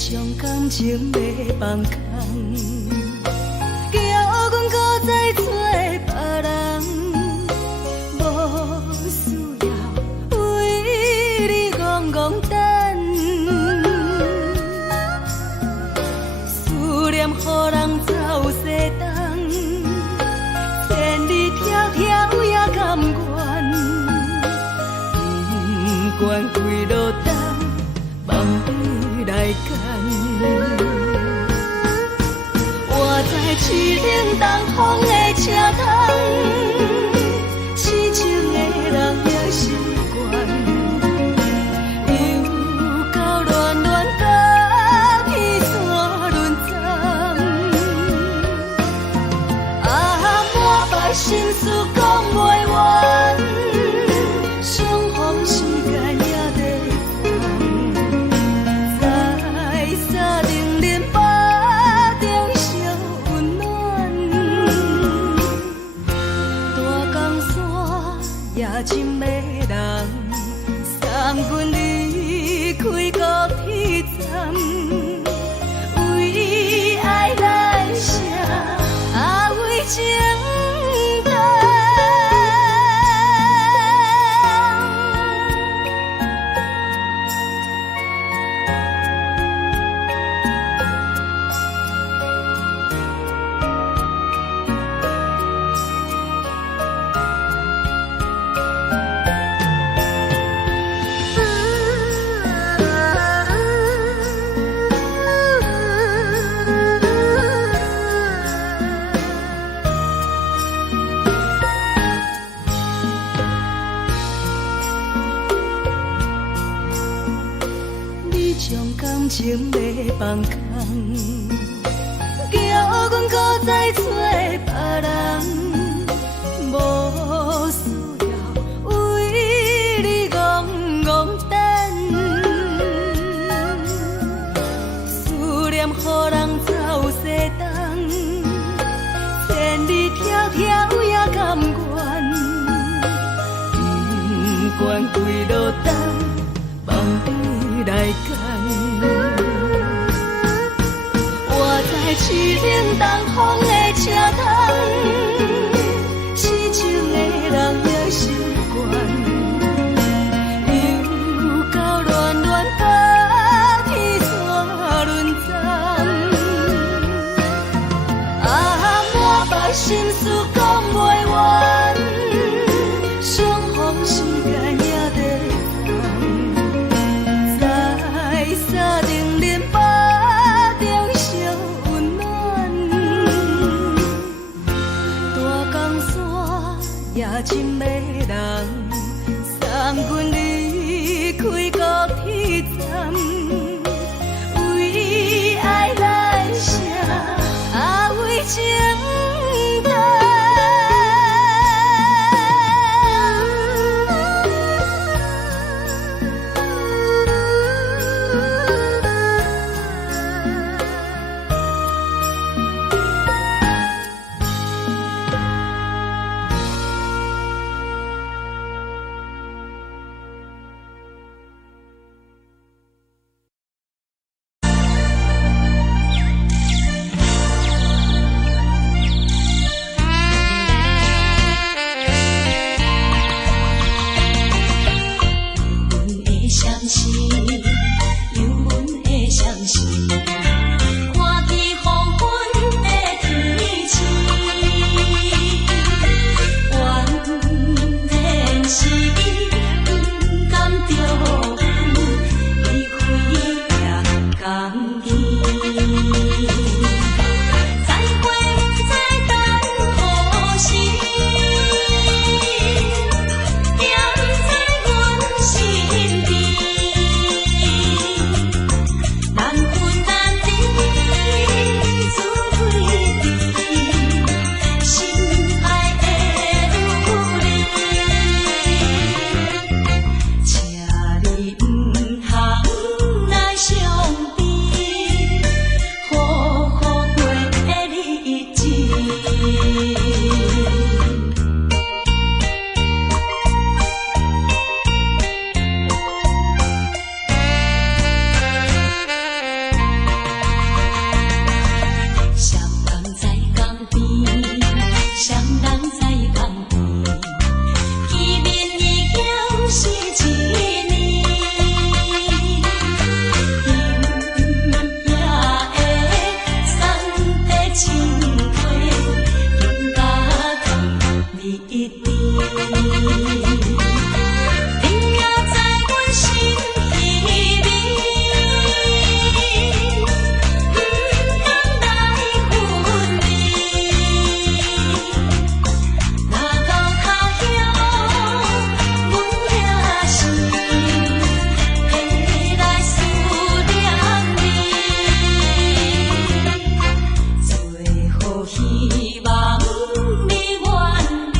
将感情要放空，叫阮搁再找别人，无需要为你戆戆等，思念予人走西东，千里迢迢也甘愿，不管几路灯，梦里来干。我在痴冷东风的车窗，痴情的人也习惯，又到乱乱甲彼山论战。啊，满腹心事讲袂完。也真迷人，送阮离开高铁站，为爱来写为情长。情袂放空，叫阮搁再找别人，无需要为你戆戆等。思念予人走西东，千里迢迢也甘愿，不管几落冬，望你来干。市冷东风的车窗，痴情的人也习惯，又到恋恋把天带轮转。满腹心事讲袂完，相逢时间也在等，在沙定林巴。也真迷人，送阮离开高铁站，为爱来写为情长。希望你原谅。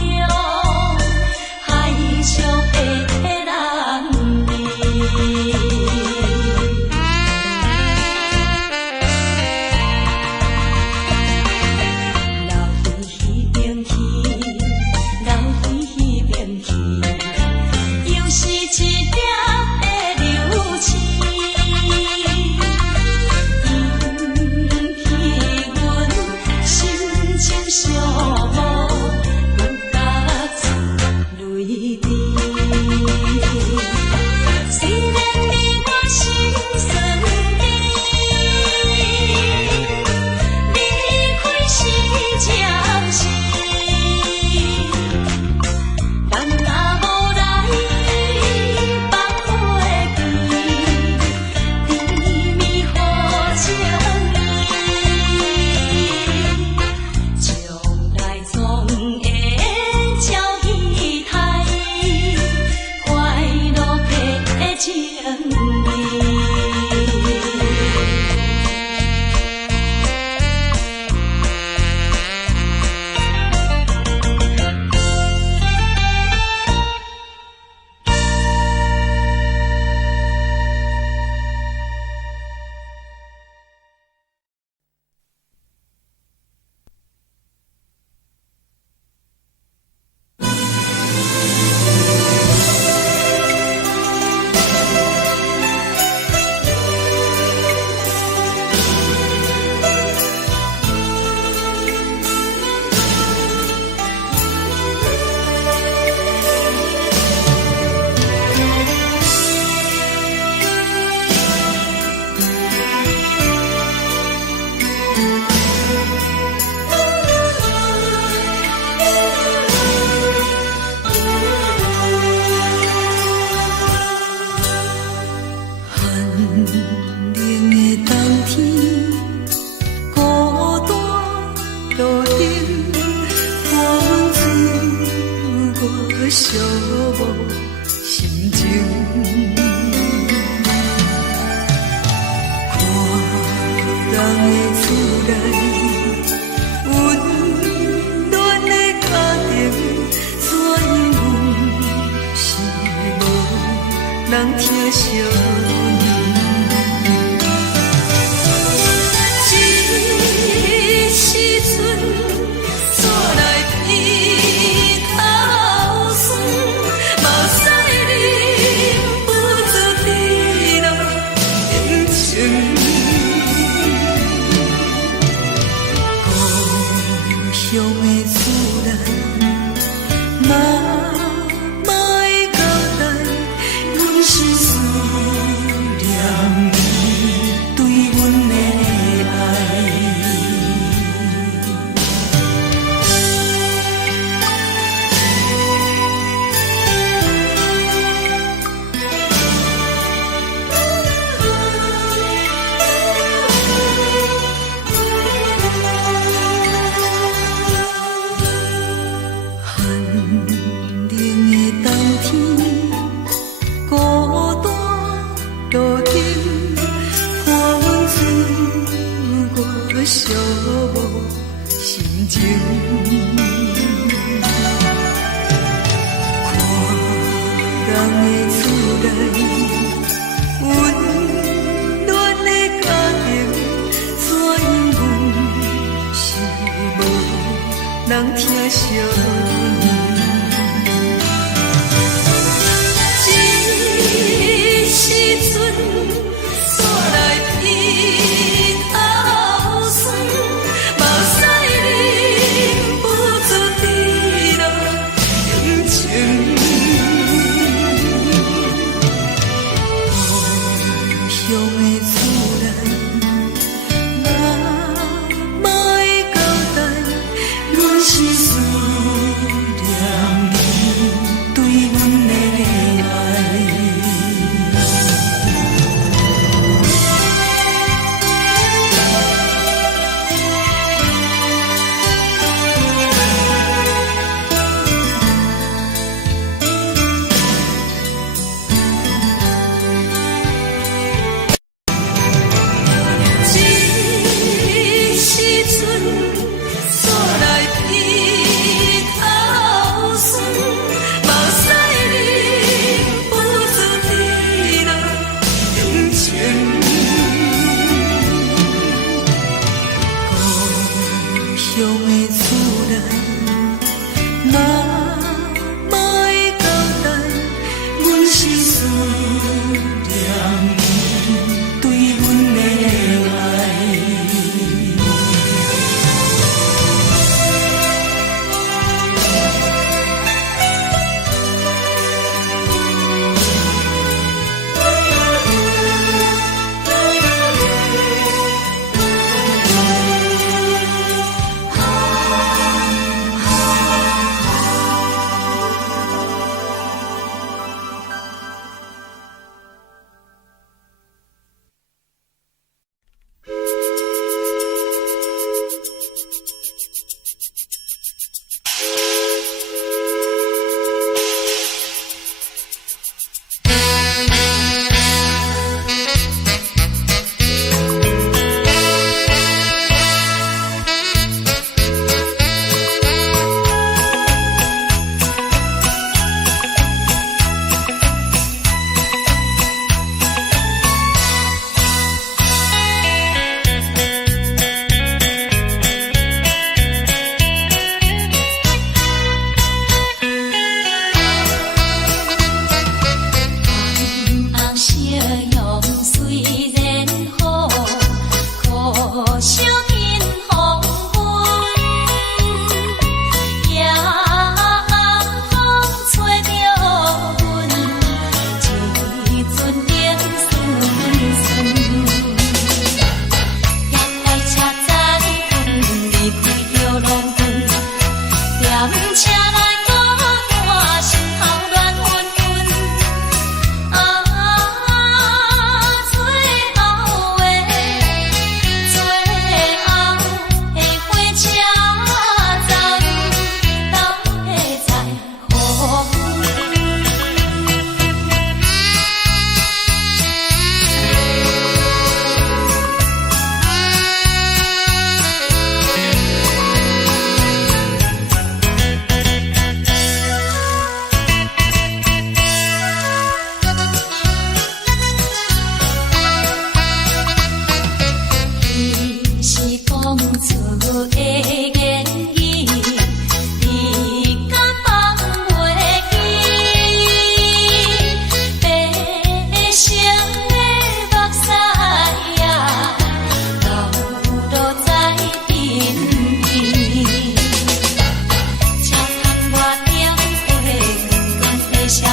寂寞心情。看人的厝内温暖的家庭，怎样是无人疼惜。寂寞心情，看人的厝内温暖的家庭，怎样是无人疼惜。一时阵煞来鼻头酸，目屎忍不住滴落眼睛。故乡的厝内，妈妈的交代，阮是思念你对阮的爱。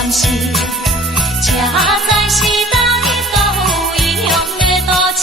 关系，车载时代都异乡的都市。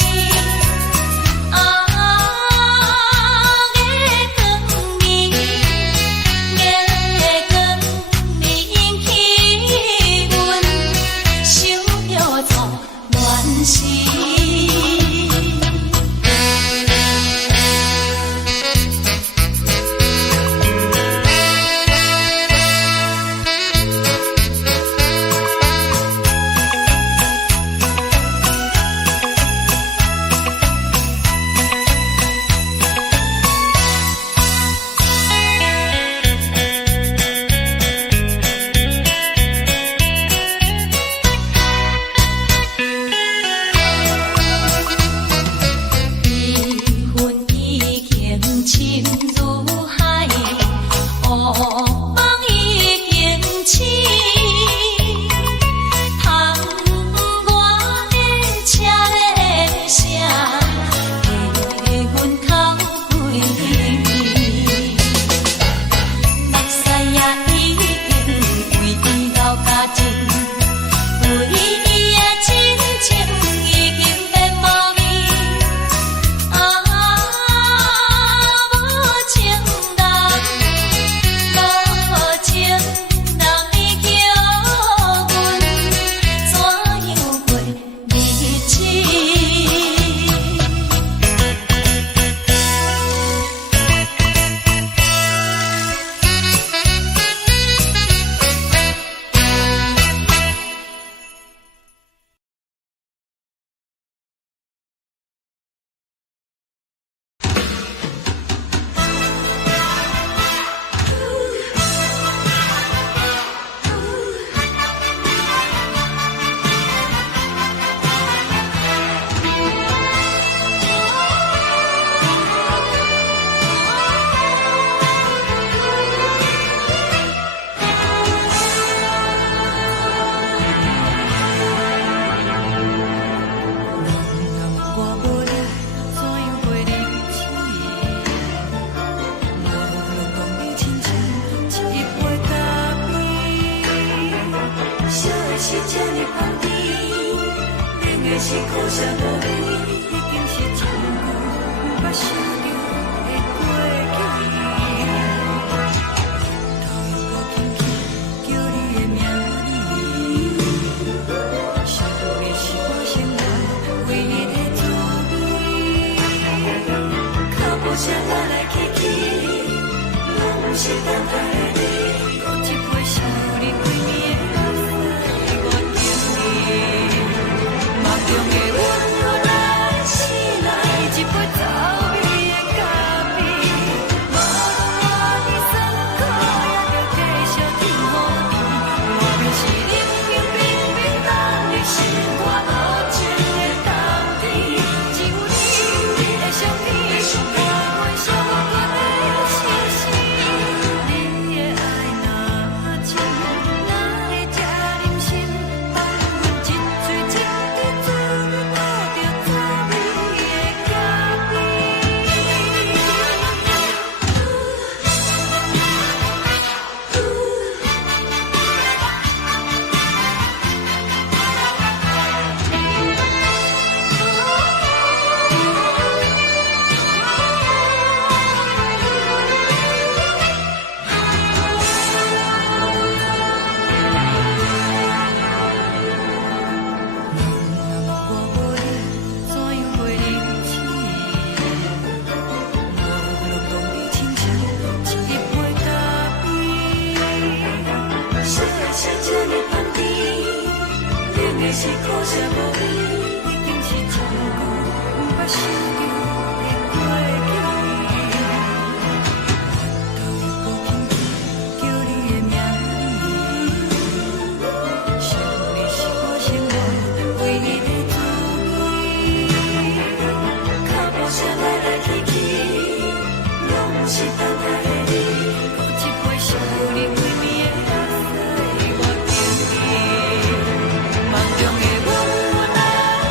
梦中的阮，我来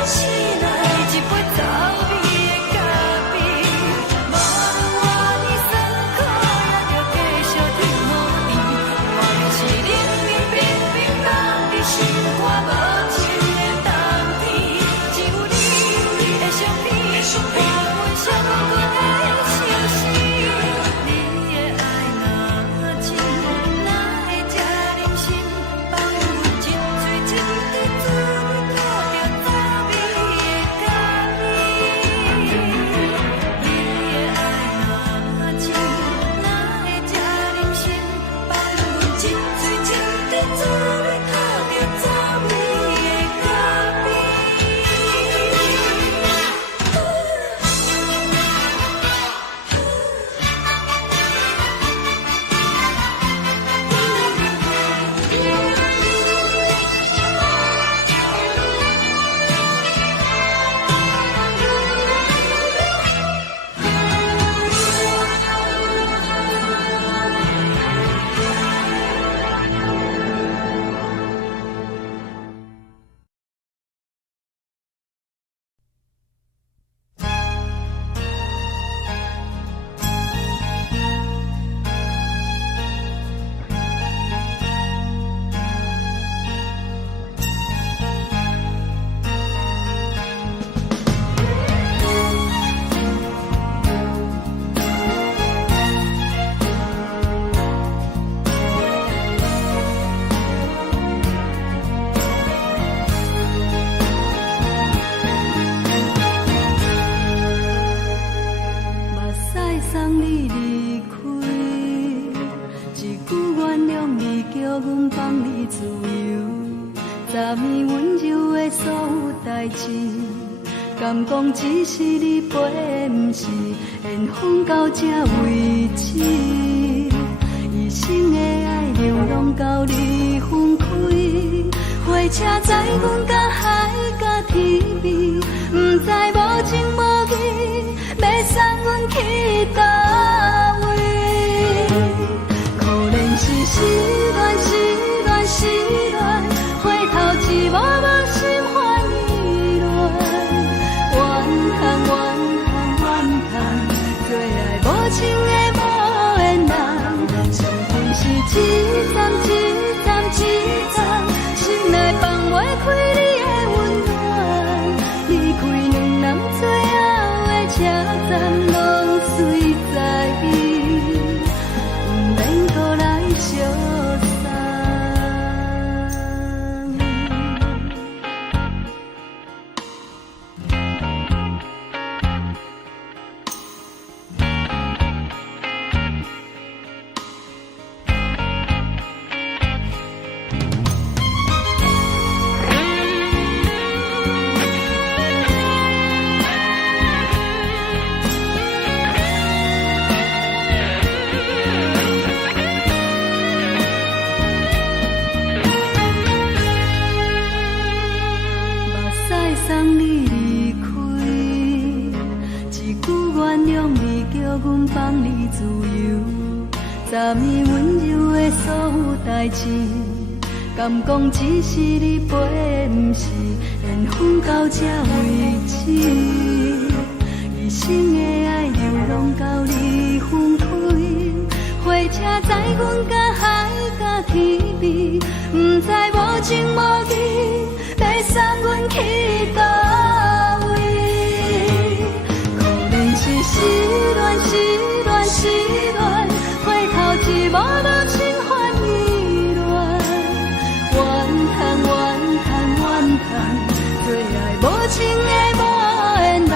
醒来，一杯早味的做伙打拼十年的咖啡。送你离开，一句原谅你，叫阮放你自由。昨暝温柔的所有代志，敢讲只是你陪，不是缘分到这为止。一生的爱流浪到你分开，火车载阮到海角天边，不知无情无义，要送阮去倒位？可怜是失恋，失恋，失恋，回头只无无心欢意乱，怨叹，怨叹，怨叹，最爱无情的无缘人，上恨是一站一站一站，心内放袂开你的温暖，离开两人最后的车站，拢随在伊，不免搁来相送。送你离开，一句原谅你，叫阮放你自由。昨暝温柔的所有代志，敢讲只是你陪，不是缘分到这为止。一生的爱流浪到你分开，火车载阮到海角天边，不知无情无义，要送阮去倒位？可怜是失恋，失恋，失恋，回头只无无心欢意乱，怨叹，怨叹，怨叹，最爱无情的无缘人，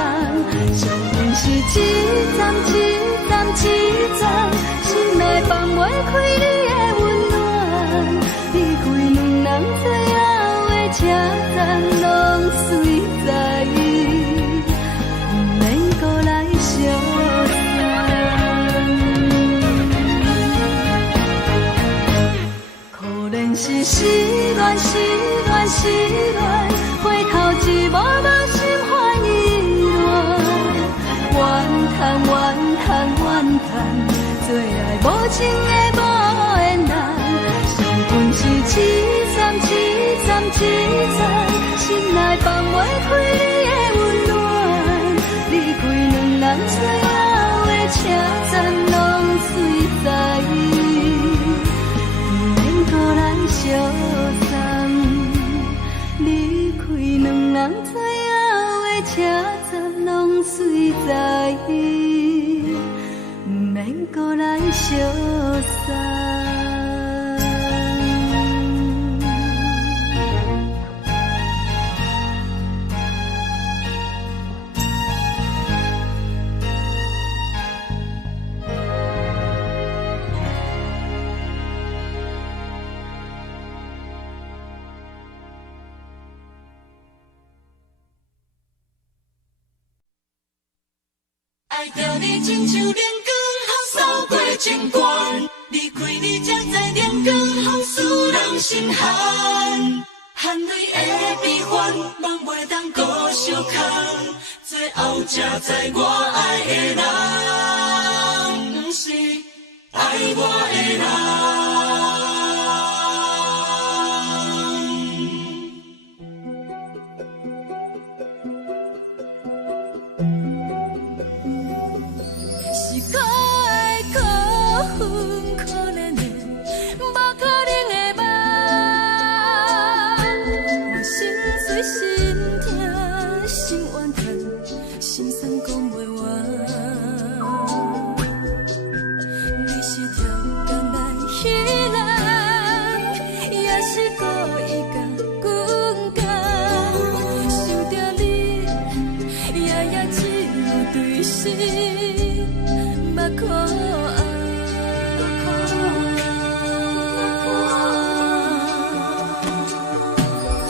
上恨是一站一站一站，心内放袂开你的温暖，离开两人最后的车站，拢随在伊，不免搁来相送。可怜是失恋，失恋，失恋，回头只无无心欢意乱，怨叹，怨叹，怨叹，最爱无情的无缘人，上恨是一站一站一站，心内放袂开你的温暖，离开两人最后的车站，拢随在伊，不免搁来相送。离开两人最后的车站，拢随在伊，不免搁来相送。爱着你亲像连光风扫过情关，离开你才知连光风使人心寒。含泪的悲欢，望袂当搁相牵，最后才知我爱的人，不是爱我的人。是可爱可恨可怜的，无可能的梦。我心碎心痛心怨叹，心酸讲袂完。你是条工来彼人，也是故意甲阮讲，想着你，夜夜只有对视。目眶红，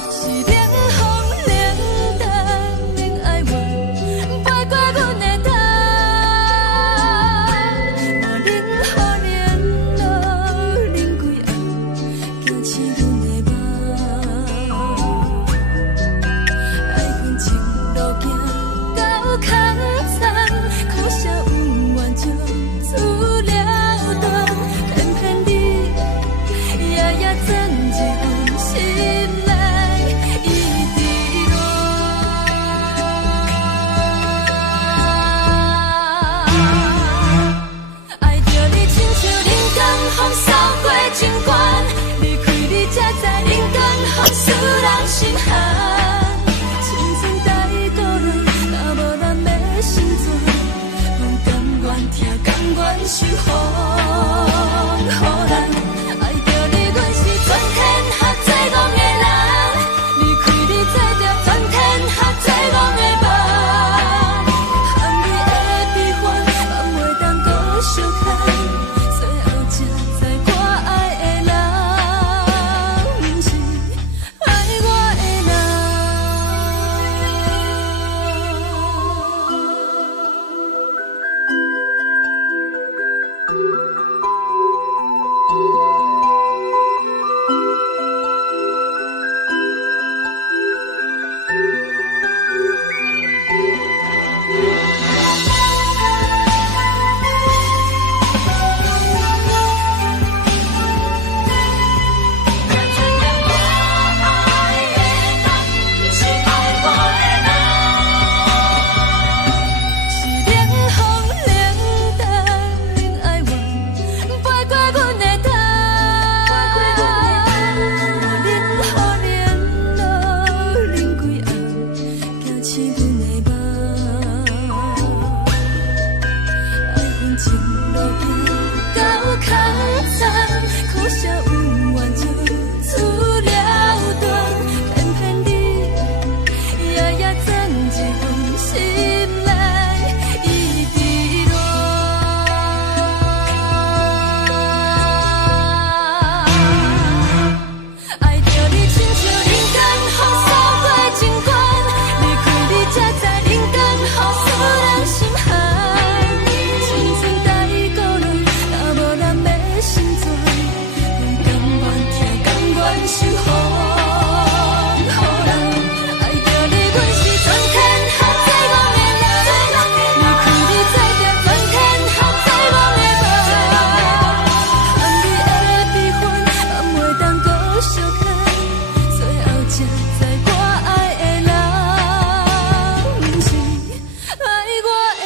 是冷风冷淡免爱我，飞过阮的头，无冷雨连落冷几暗，惊醒阮的梦。爱恨情路行到空残，可惜有缘就出了断，偏偏你夜夜钻入阮心内，一直乱。爱着你亲像冷光风扫过情关，离开你才知冷光风使人心寒。青春带过来，若无咱要心怎？甘愿听，甘愿受风雨人。爱着你，阮是全天下最戆的人，离开你才着全天下最戆的梦。含泪的悲欢，望袂当搁相牵，最后才知我爱的人，不是爱我的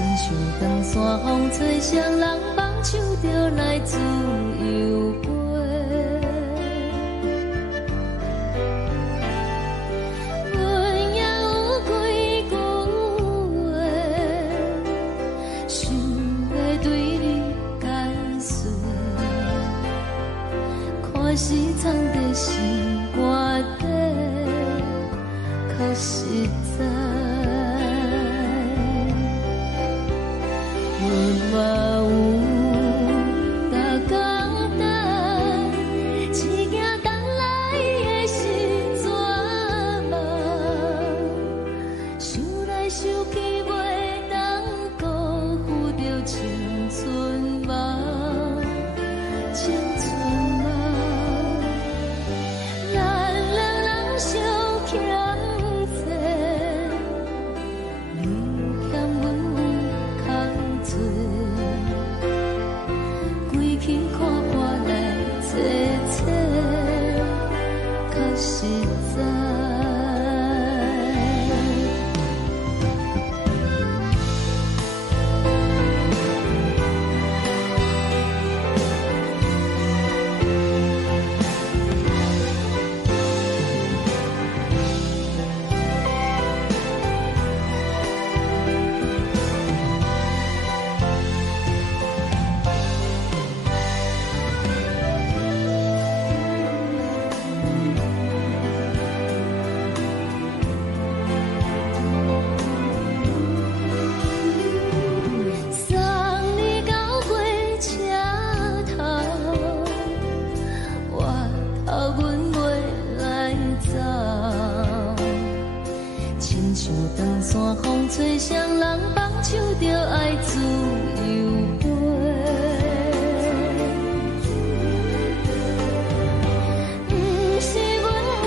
亲像长山风吹双人放手就来自由飞。阮也有几句话，想要对你解说，可是藏在心肝底，较实在。阮嘛有逐工等，只惊等来的是绝望，想来想去袂当辜负着青春梦，青春梦。咱两人相欠债，你欠阮有空做，归去看破来切切，较实在。送你到火车头，我头阮袂来走，亲像长山风吹双人放手就爱自由飞。不是阮不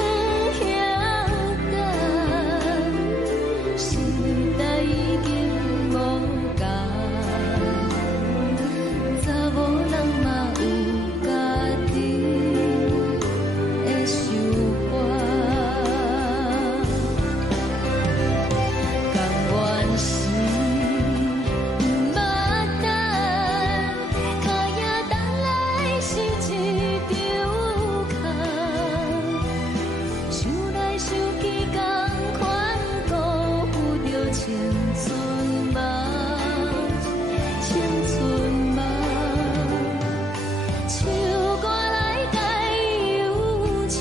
晓得，时代已经无共，查某人嘛有家己的想法，甘愿是毋捌等，脚也等来是一场空，想来想去同款辜负着青春梦，青春梦。唱歌来解忧愁，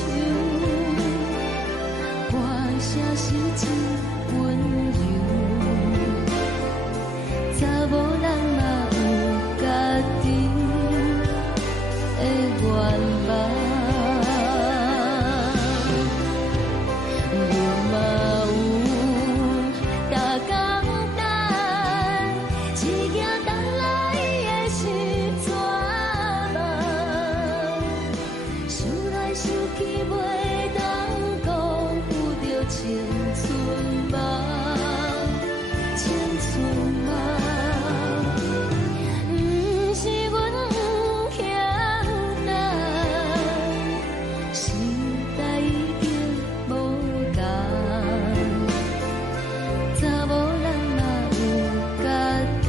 歌声是一温柔，查某人嘛有家己的愿望。阮嘛有逐工等，只惊等来的是绝望，想来想去袂当辜负着青春梦，青春梦。不是阮不晓得，时代已经无共，查某人嘛有家己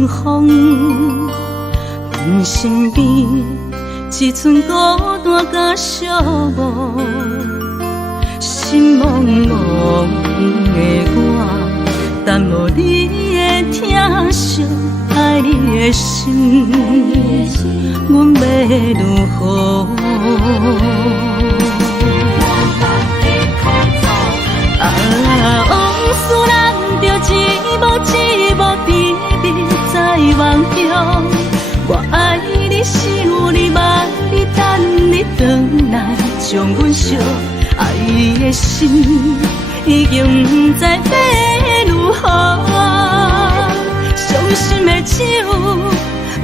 阵风，阮身边一寸孤单甲寂寞，心茫茫的我，等无你的疼惜，爱你的心，阮要如何？往事人着一幕一幕甜蜜在梦中，我爱你想你望你等你回来，将阮惜爱的心已经不知要如何，伤心的手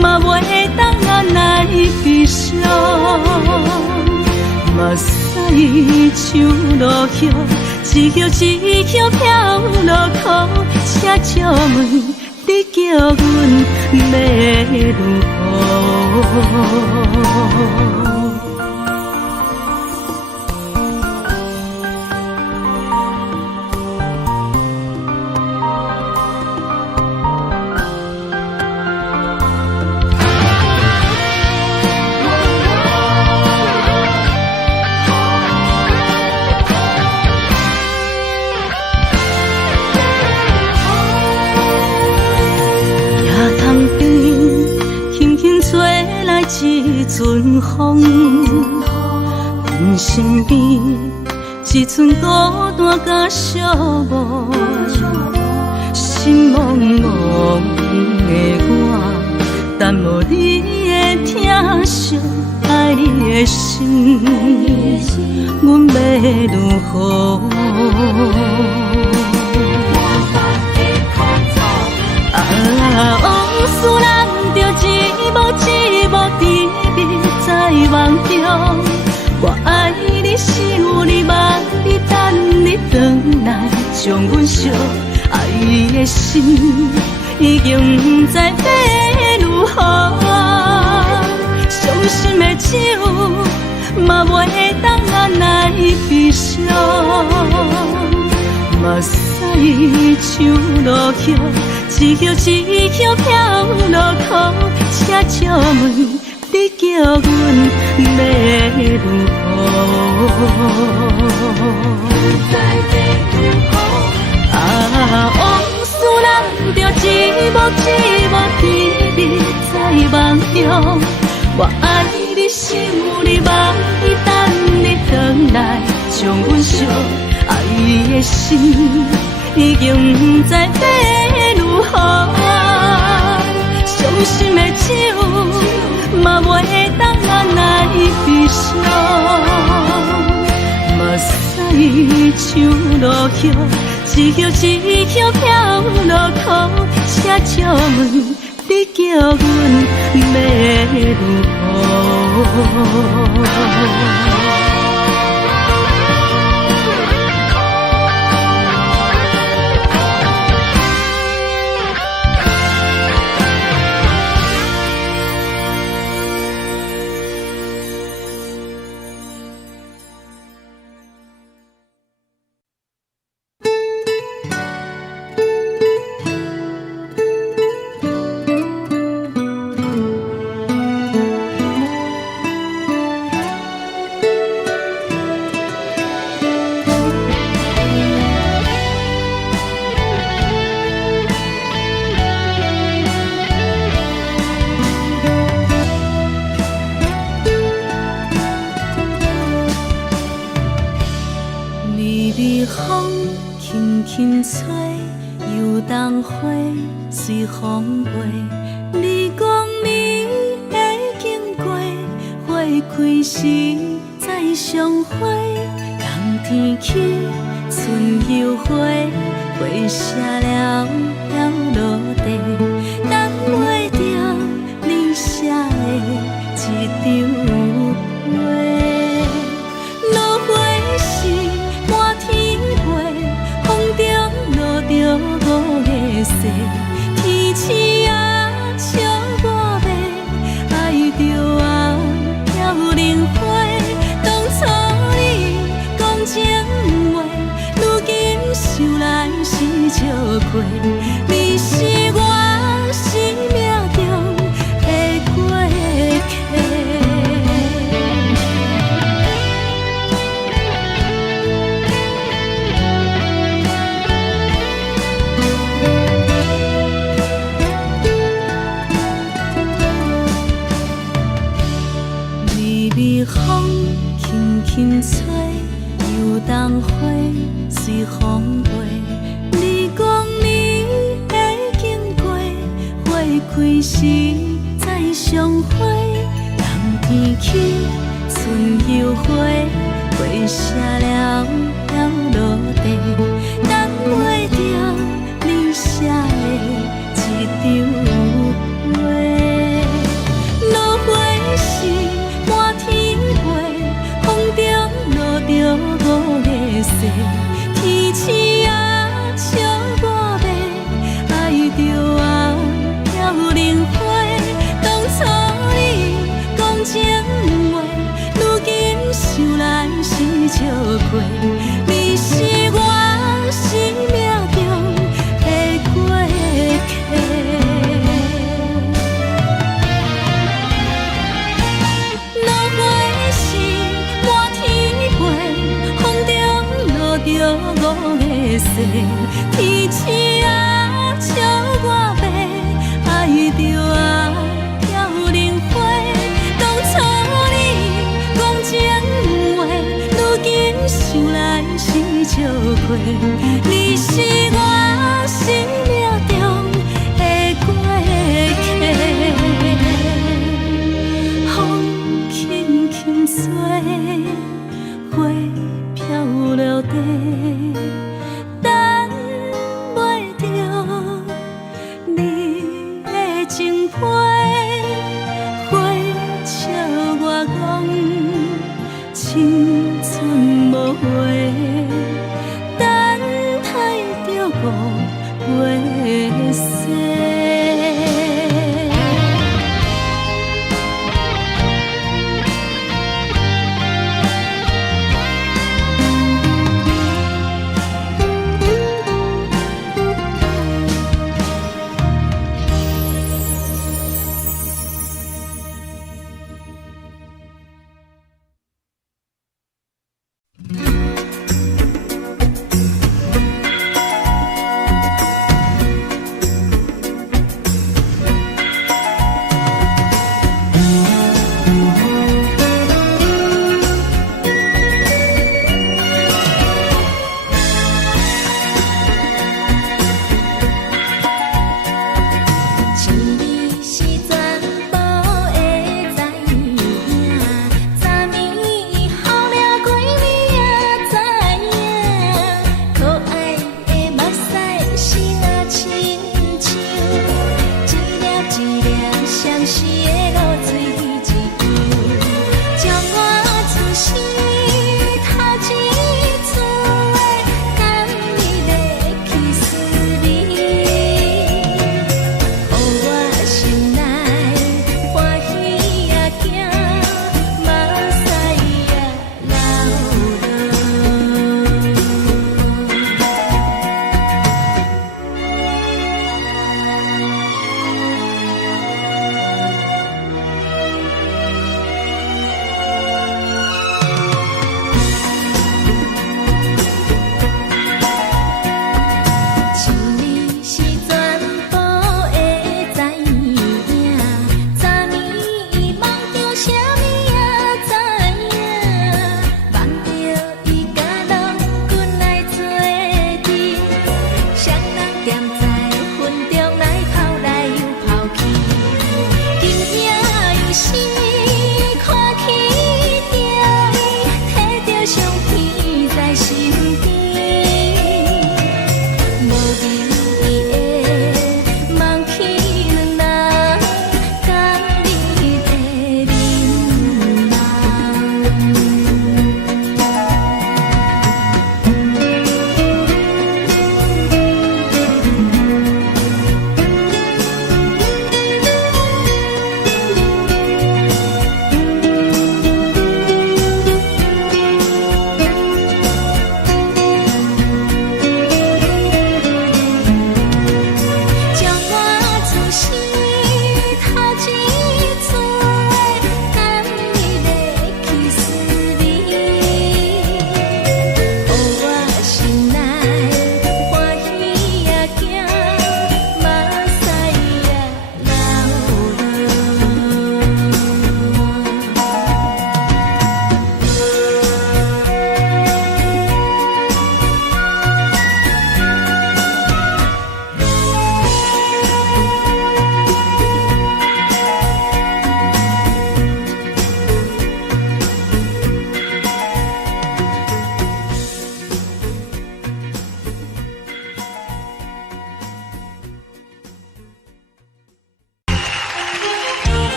嘛袂当按来悲伤。目屎像落雨，一曲一曲飘落雨，请借问你叫阮要如何？一阵风，阮身边一寸孤单甲寂寞，心茫茫的我，等无你的疼惜，爱你的心，阮要如何？往事人着一幕一幕甜蜜在梦中，我爱你想你望你等你回来，将阮惜爱的心已经不知要如何，伤心的手嘛袂当按来悲伤。目屎像落雨，一曲一曲飘落雨，请借问你叫阮要如何？往事人着一幕一幕甜蜜在梦中，我爱你想你望你等你回来，将阮惜爱的心已经不知要如何，伤心的手嘛袂当按来悲伤。目屎像落雨，一曲一曲飘落雨，请借问你叫阮要如何？随风飞，你讲你会经过，花开时再相会。冬天起，春又回，花谢了要落地，等袂着你写的一张画。落花时满天飞，风中落着五个色。天星啊，笑我迷，爱着啊，飘零花。当初你讲情话，如今想来是笑亏。开时再相会，人天起，春又花，花谢了飘落地，等袂着你写的一张画。落花时满天飞，风中落着五个星，天星啊笑我迷，爱着啊飘零花。当初你讲情话，如今想来是笑过，你是我生命中的过客。落花时满天飞，风中落着五个星，天星啊笑我迷，爱着啊飘零花。当初你讲情话，如今想来是笑过，你是我生命中的过客。风轻轻吹，花飘落地，等袂着你的情批。花笑我讲，青春无悔，等待着五月雪。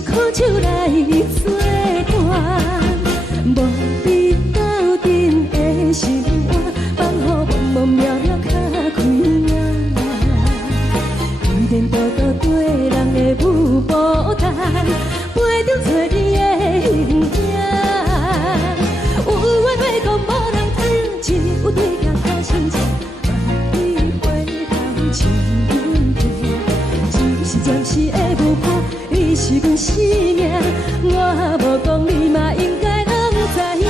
是苦酒来作伴，无你斗阵的心肝，放乎茫茫渺渺较开眼。颠颠倒倒对人的舞步弹，陪着找你的形影。有话要讲无人听，只有对镜头先听，万里回头唱阮听。只是暂时的舞伴，你是阮生命，我无讲你嘛应该拢知影。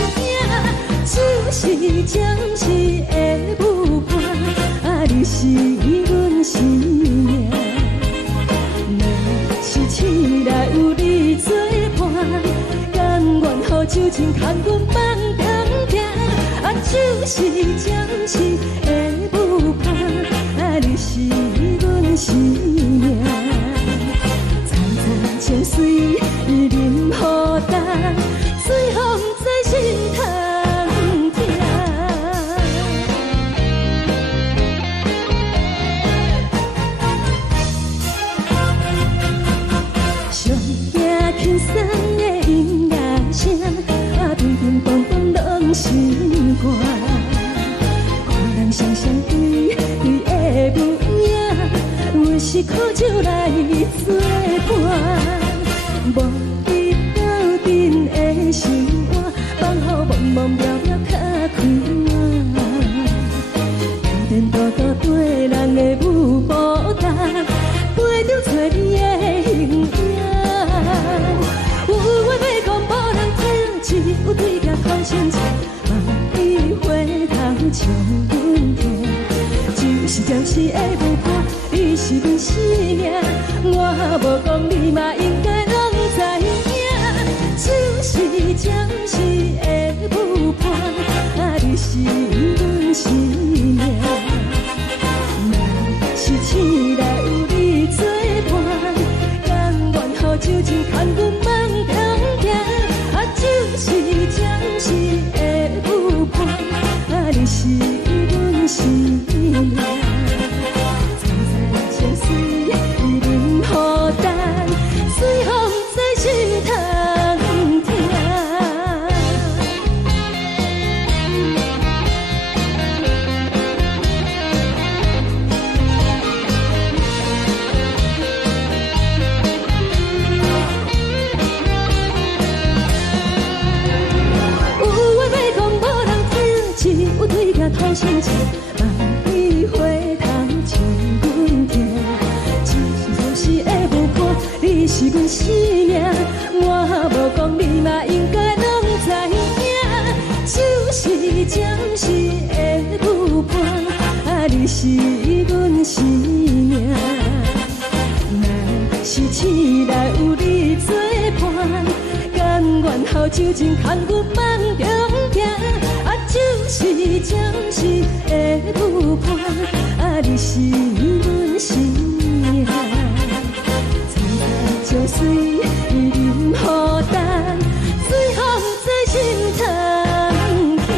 只是暂时的舞伴，你是阮生命。若是醒来有你作伴，甘愿予酒精牵阮放通行。就是暂时的舞伴，你是阮生命。层层清水伊任予淡，水风在心通听。上惊轻松的音乐声，乒乒乓乓拢心肝。看人双双对对的舞影，阮是苦酒来作伴。无你斗阵的心肝，放乎茫茫渺渺较开眼。颠颠倒倒对人的舞步弹，陪着找你的形影。有话要讲无人听，只有对镜头先听，万里回头唱阮听。就是暂时的舞伴，你是阮生命，我无讲你嘛应该拢知影。就是暂时的舞伴，你是阮生命。若是醒来有你作伴，甘愿予酒精牵阮放通行。就是暂时的舞伴，你是阮生命。层层清水伊任予淡，水风在心通听。头先听，万里回头唱阮听。只是暂时的舞伴，你是阮生命，我无讲你嘛应该拢知影。就是暂时的舞伴，你是阮生命。若是醒来有你作伴，甘愿予酒精牵阮放中行。就是暂时的舞伴，你是阮生命。层层清水伊任予淡，水风在心通听。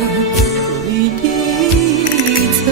为你做。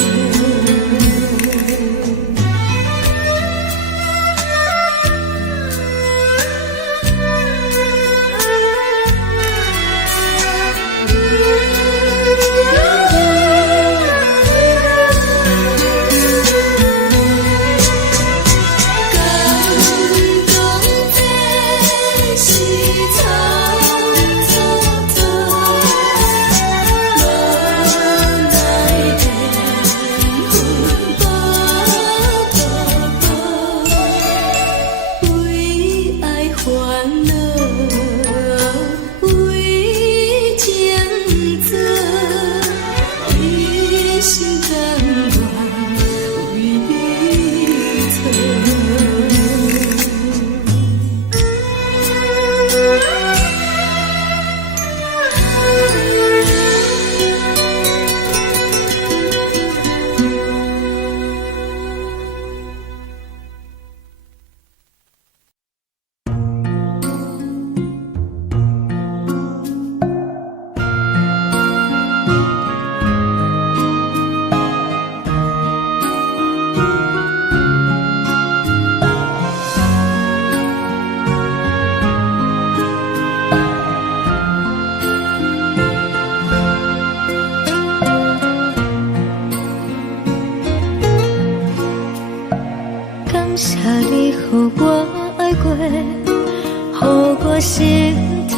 心痛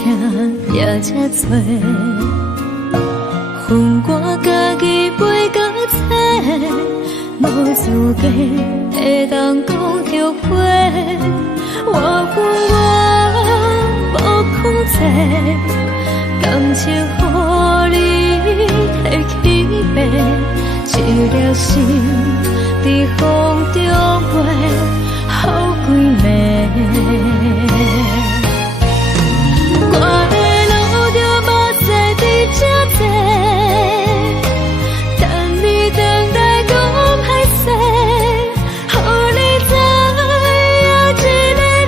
也这多，恨我家己飞到切，无资格会当讲后悔。我恨我无控制，感情予你提起白，一粒心在风中飞，好几暝。我的路就无再伫这多，等你等待讲歹势，予你知影一个人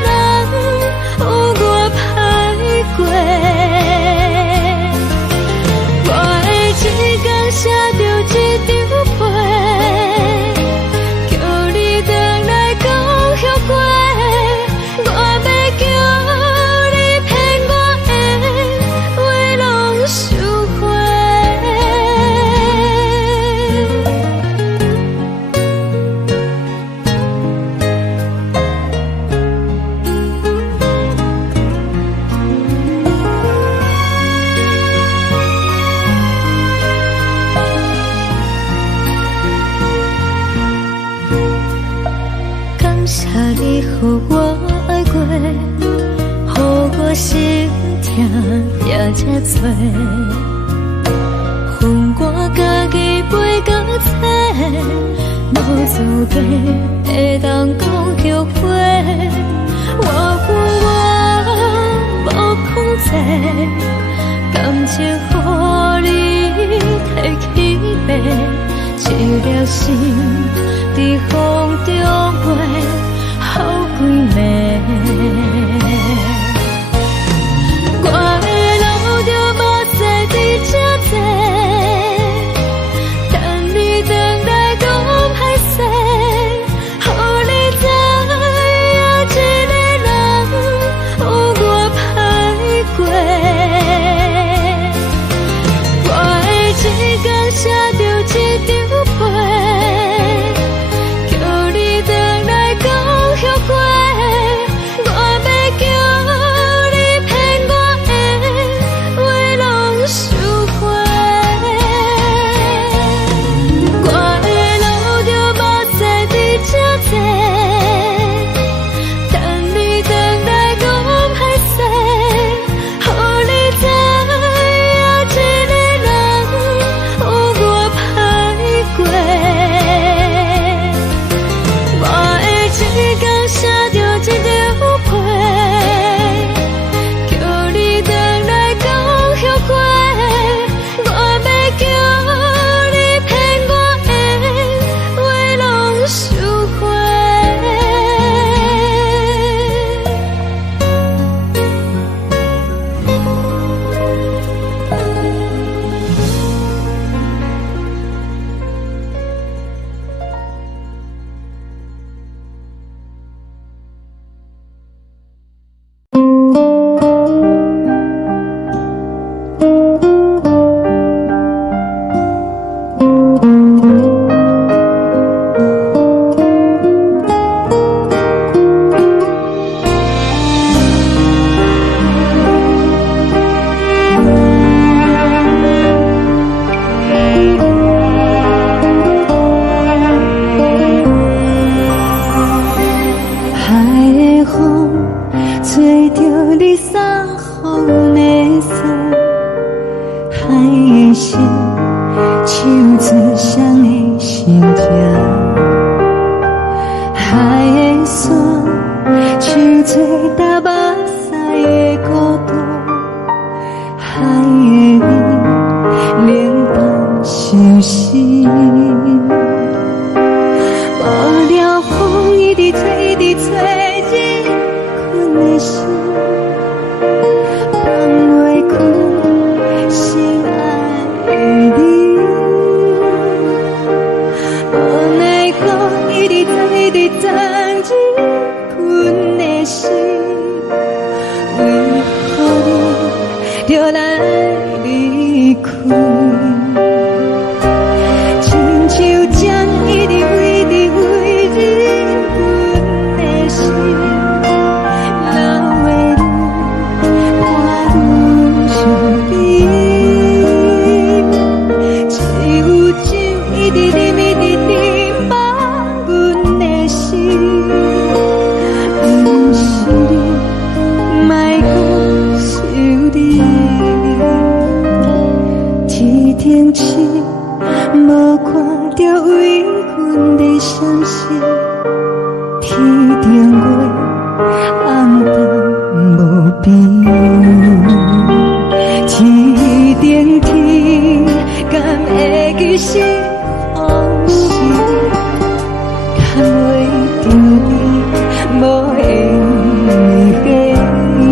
有我歹过。我的一天写着一张被，叫你回来讲后悔。我要叫你予我爱过，予我心痛也这多，恨我家己飞到切，无资格会当讲后悔。我恨我无控制，感情予你提起白，一粒心在风中飞。好几暝，我的路就无再伫这多，等你等待讲歹势，予你知影一个人有我歹过。我的一天写着一张被，叫你回来讲后悔。我要叫你骗我的话拢收回。我的路就无再伫这多，等你等待讲歹势，予你知影一个人有我歹过。我的一天写着一张被，叫你回来讲后悔。我要叫你骗我的话拢收回。的心，手指双的心情，海的山，像做搭目屎的孤独，海的你，冷淡伤心。无聊风一直吹，一直吹，日困的心。就来离开，亲像将一直为日阮的心，老的你看愈伤悲，只有酒一直啉把阮的心，不是你，莫讲想你。天气无看到为阮的伤心，天顶月暗淡无边，天顶天敢会记是往事，敢袂着你无缘给你。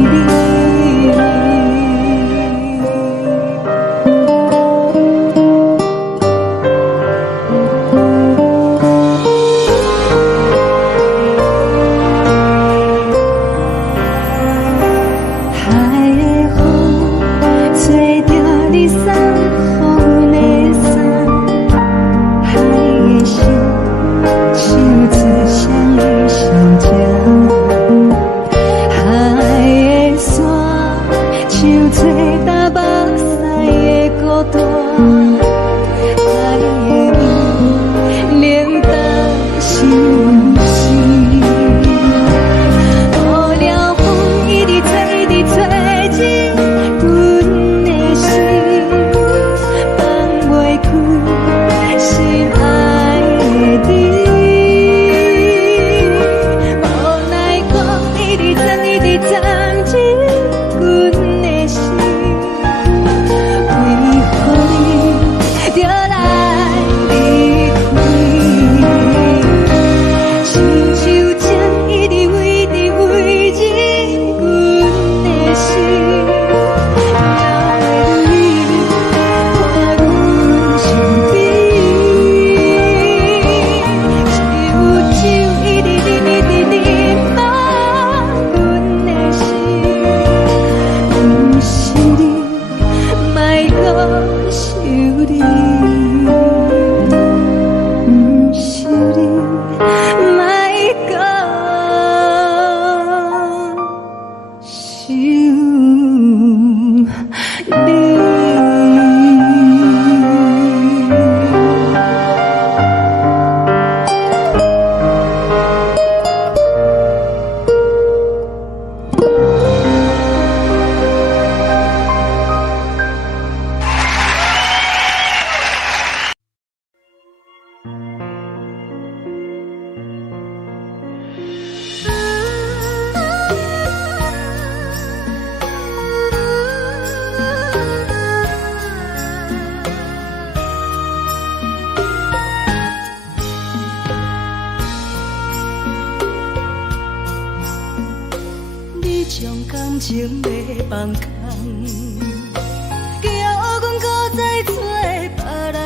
将感情要放空，叫阮搁再找别人，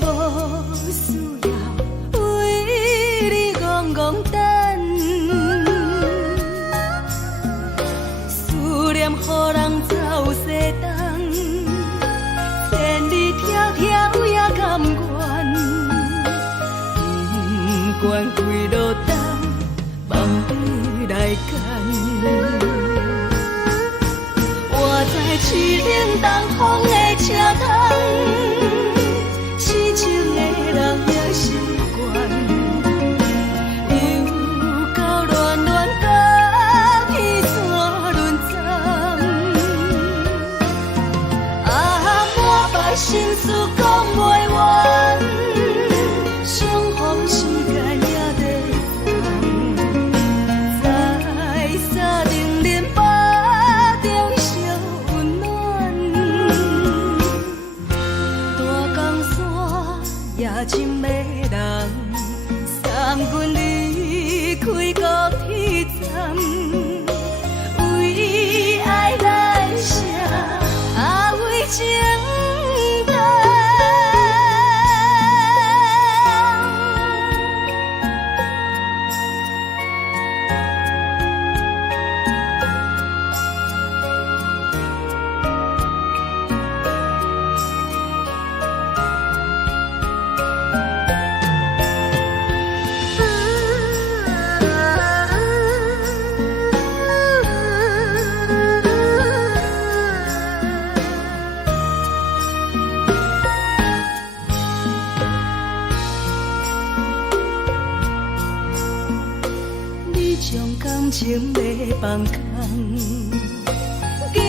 无需要为你戆戆等，思念予人走西东，千里迢迢也甘愿，不管几路灯，梦里来干。我在痴冷东风的车窗，痴情的人也习惯，又到乱乱甲彼山沦陷。心事讲袂完，相逢时间也在等，在沙丁林巴中相温暖。大江山也真迷人，送阮离开高铁站，为爱来写，为情等。将感情卖放空，叫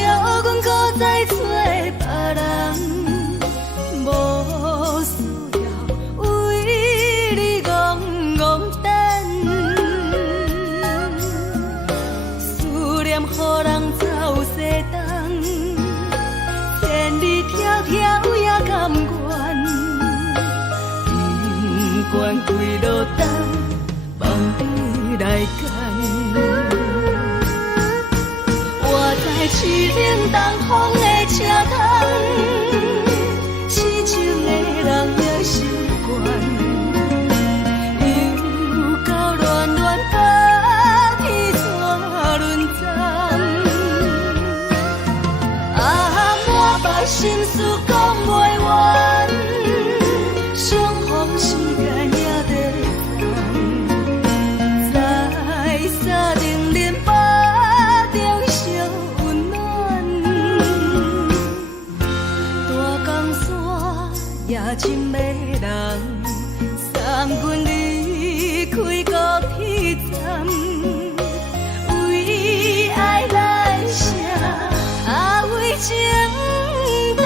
阮搁再找别人，无需要为你戆戆等。思念予人走西东，千里迢迢也甘愿，不管几路灯，望你来干。我在痴冷东风的车窗，痴情的人也习惯，又到恋恋把天带轮转。满腹心事讲袂完，相逢时间也在等，在沙丁林巴中相温暖。大江山也真迷人，送阮离开高铁站，为爱来写，为情等。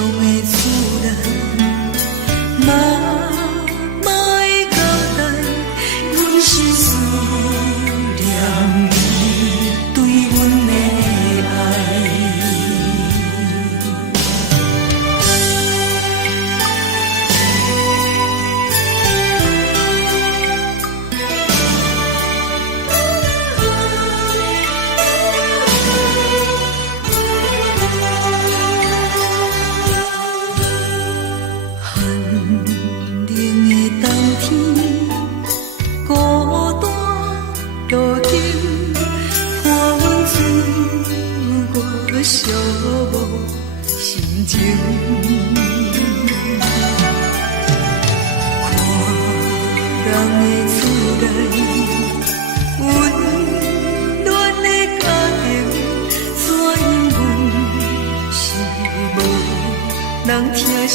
的厝内，嘛会交代，阮是思念你对阮的爱。寂寞心情，看人的厝内温暖的家庭，怎因阮是无人疼惜？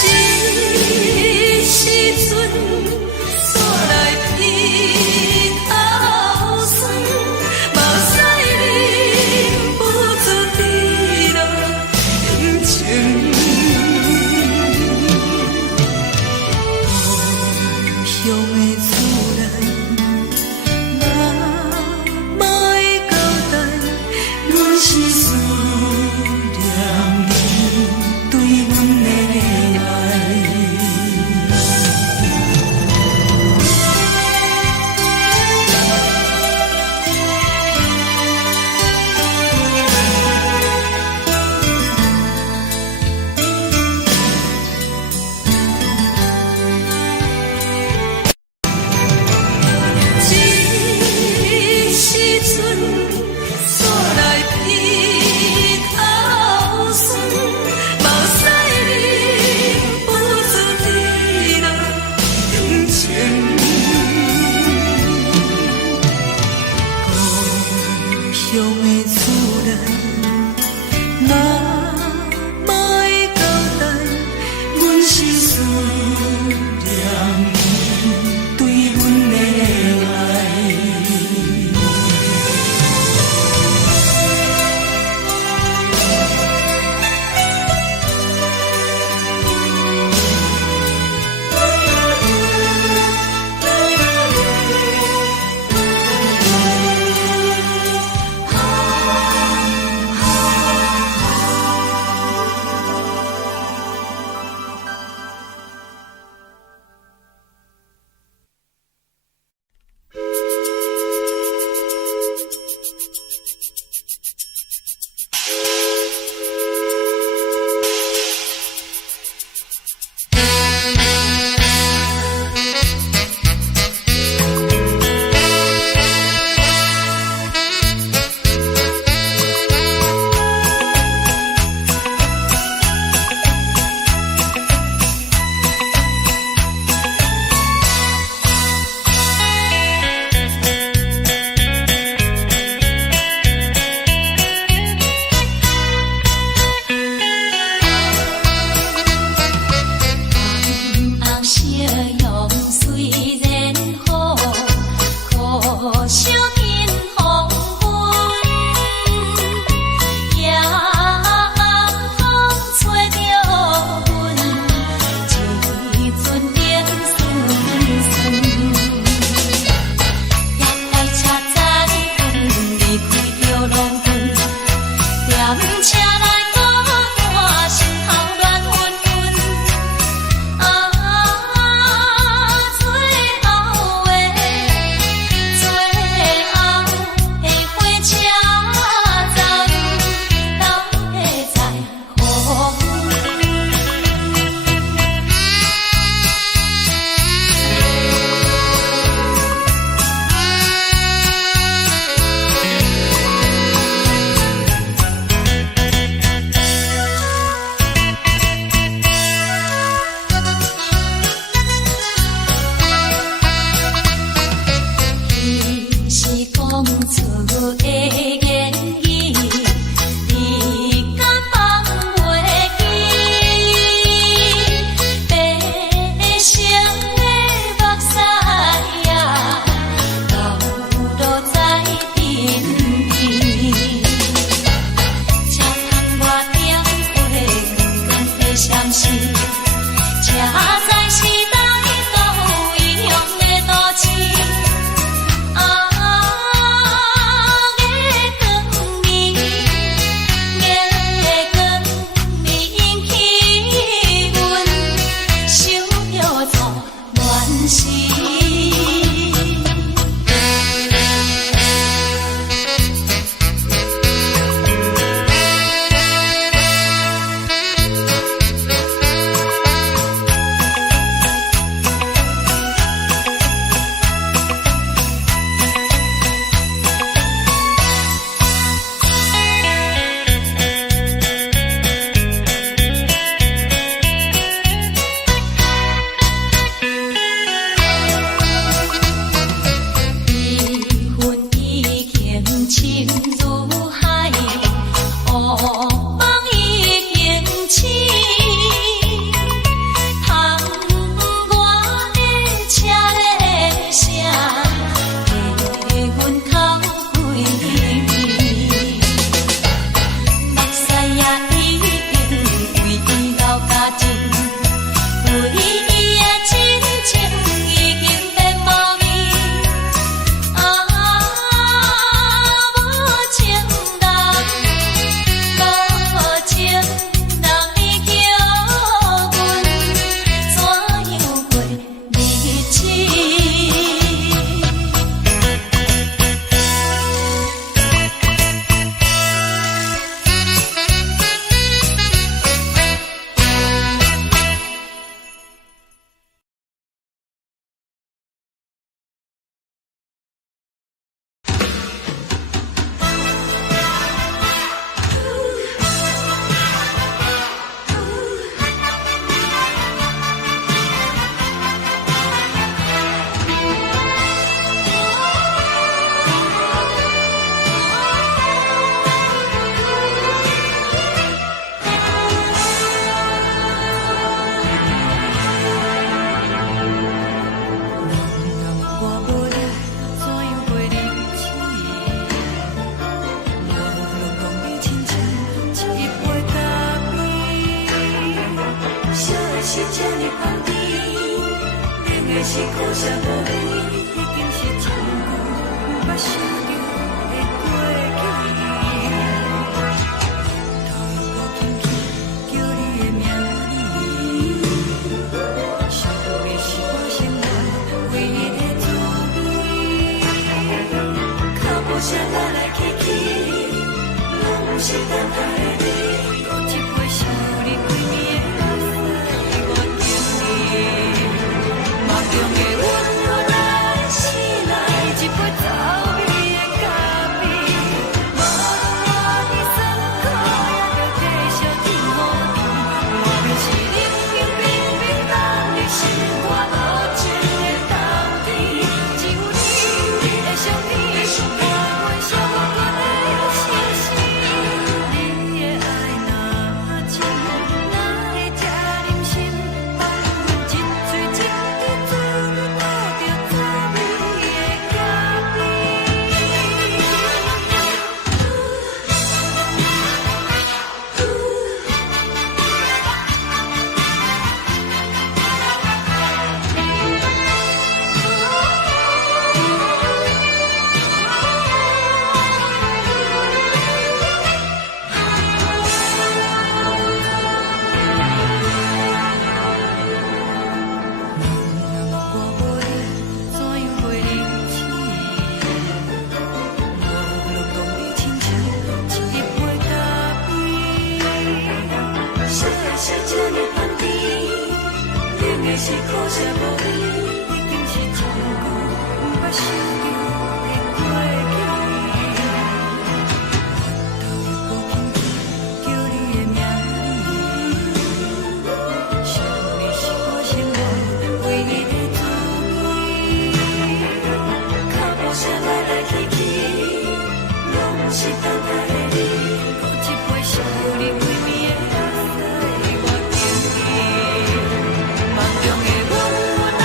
这时阵煞来鼻头酸，目屎忍不住滴落眼睛。故乡的厝内，嘛会交代，阮是思念你对阮的爱。梦已经醒，窗外的车的声，在阮头回味。目屎也已经为老家情，为伊的真情已经变无味。无情人，无情人，你叫阮怎样过日子？是这呢放甜，冷的是苦涩无味，已经是真久捌想着的过去。头又搁轻轻叫你的名字，想的是我生活唯一的滋味。脚步声来来去去，拢是等待的你，多一回想你几年的目屎。梦中的阮，我来醒来，一杯走味的咖啡，无论我的酸苦，也着继续甜予你。莫名是冷冰冰冰冷的心肝，无情的冬天，只有你的相片，伴阮相关的心事。你的爱若真，哪会这忍心放阮一嘴一滴珠，倒着滋味的咖啡。我无你怎样过日子？无路讲你亲像一杯咖啡，烧的是这呢放甜，冷的是苦涩无味，已经是真久捌想着的过去。头又搁轻轻叫你的名字，想的是我生活唯一的滋味。脚步声来来去去，拢是等待的你，多一杯想你几暝的目屎，我等你。梦中的阮，我来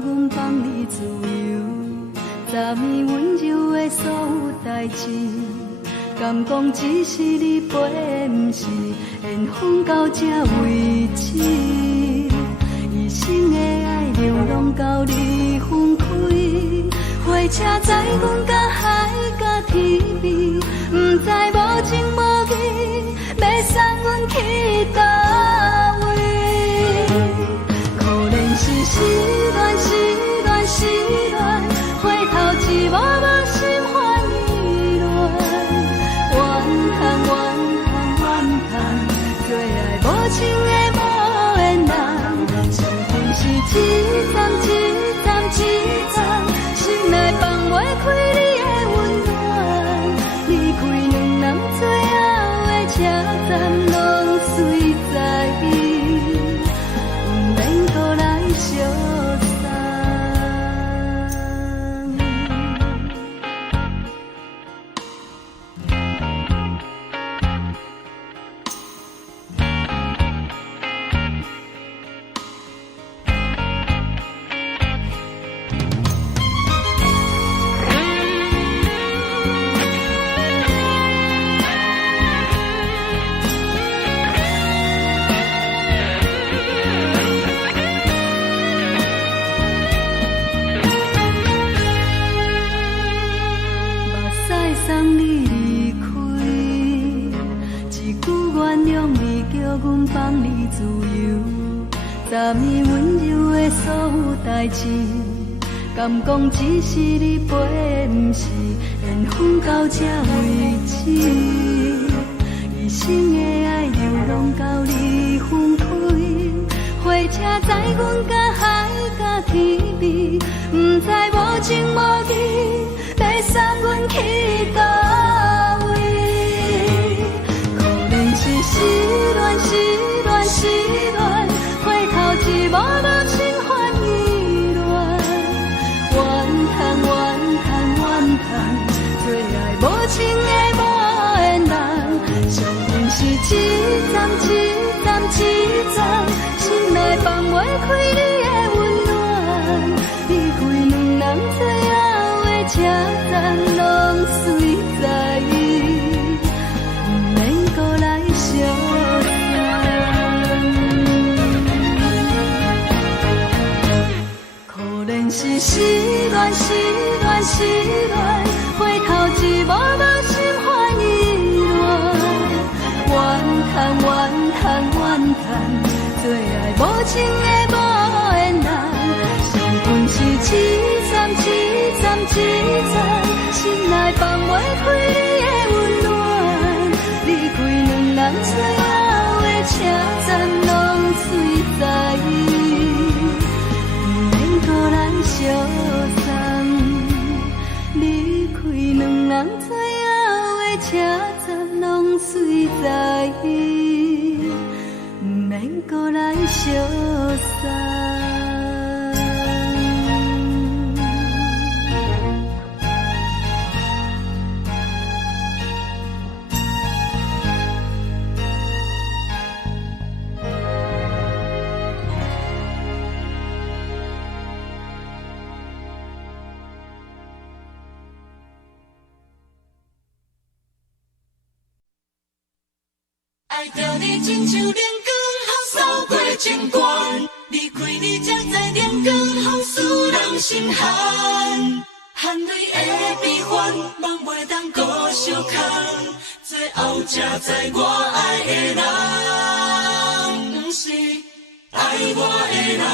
阮放你自由，昨暝温柔的所有代志，敢讲只是你陪，不是缘分到这为止。一生的爱流浪到你分开，火车载阮到海甲天边，不知无情无义，要送阮去倒位？可能是失恋，失恋，失恋，回头一幕幕心烦意乱，怨叹，怨叹，怨叹，最爱无情的无缘人，生命是一站一站一站，心内放袂开你的温暖，离开两人最后的车站，拢随在不免搁来相送。送你离开，一句原谅你，叫阮放你自由。昨暝温柔的所有代志，敢讲只是你陪，不是缘分到这为止。一生的爱流浪到你分开，火车载阮到海甲天边，不知无情无义，要送阮去倒位？可能是失恋，失恋，失恋，回头一幕幕心烦意乱，怨叹，怨叹，怨叹，最爱无情的无缘人，生命是一站一站一站，心内放袂开你的温暖，离开两人最后的车站，拢随在不免搁来相送。可能是失恋，失恋，失恋，回头一幕幕心烦意乱，怨叹，怨叹，怨叹，最爱无情的无缘人，生命是一站一站一站，心内放袂开你的温暖，离开两人最后的车站，拢随在不免搁来相送。离开两人最后的车站，拢随在不免搁来相送。爱着你亲像连光风扫过情关，离开你才知连光风使人心寒。含泪的悲欢，望袂当搁相牵，最后才知我爱的人，不是爱我的人。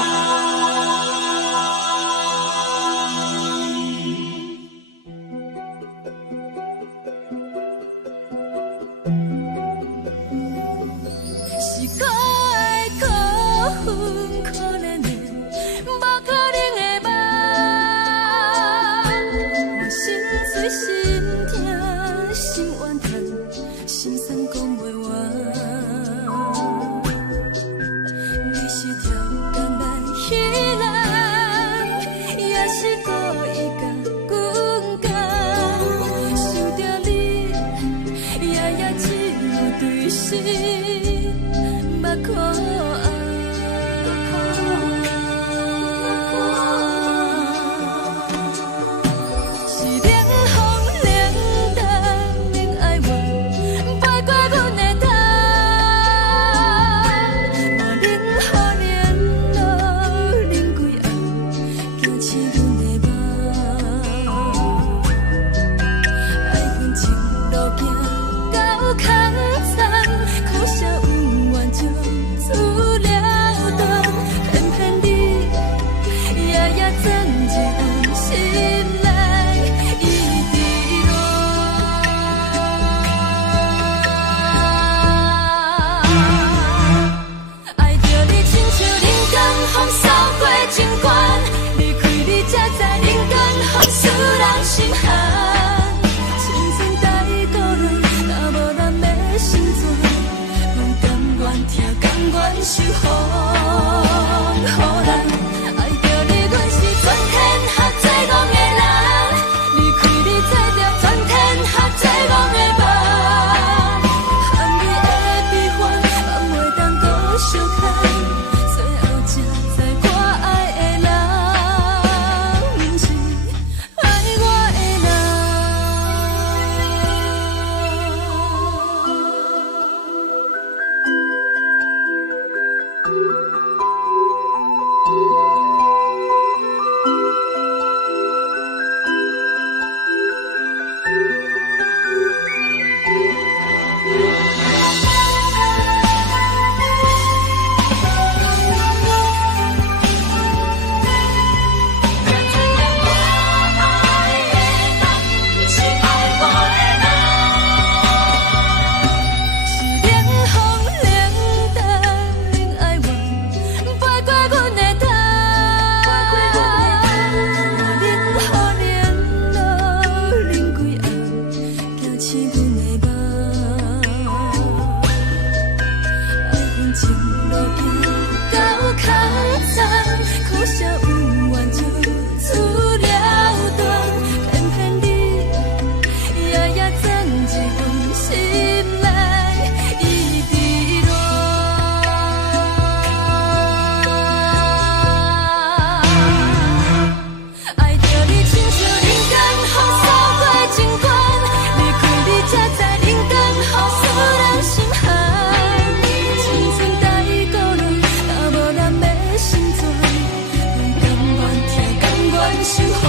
守护。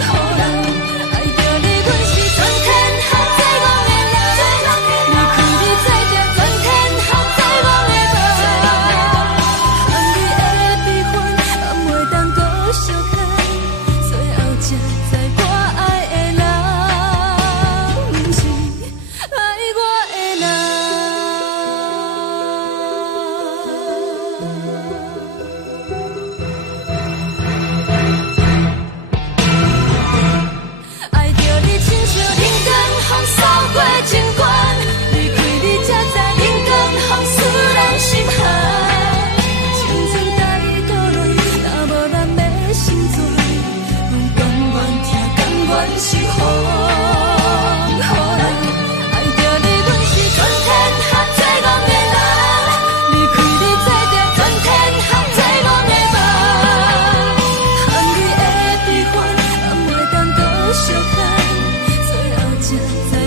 好人爱着你，阮是全天下最戆的人。离开你做着全天下最戆的梦。含你的悲欢，也袂当搁相牵。最后才知我爱的人，不是爱我的人。爱着你亲像冷光风扫过情关，离开你才知冷光风使人心寒。青春待倒落，若无咱要成全，阮甘愿听，甘愿守护。好人爱着你，阮是全天下最戆的人。离开你做着全天下最戆的梦。含你的悲欢，也袂当搁相牵。最后才知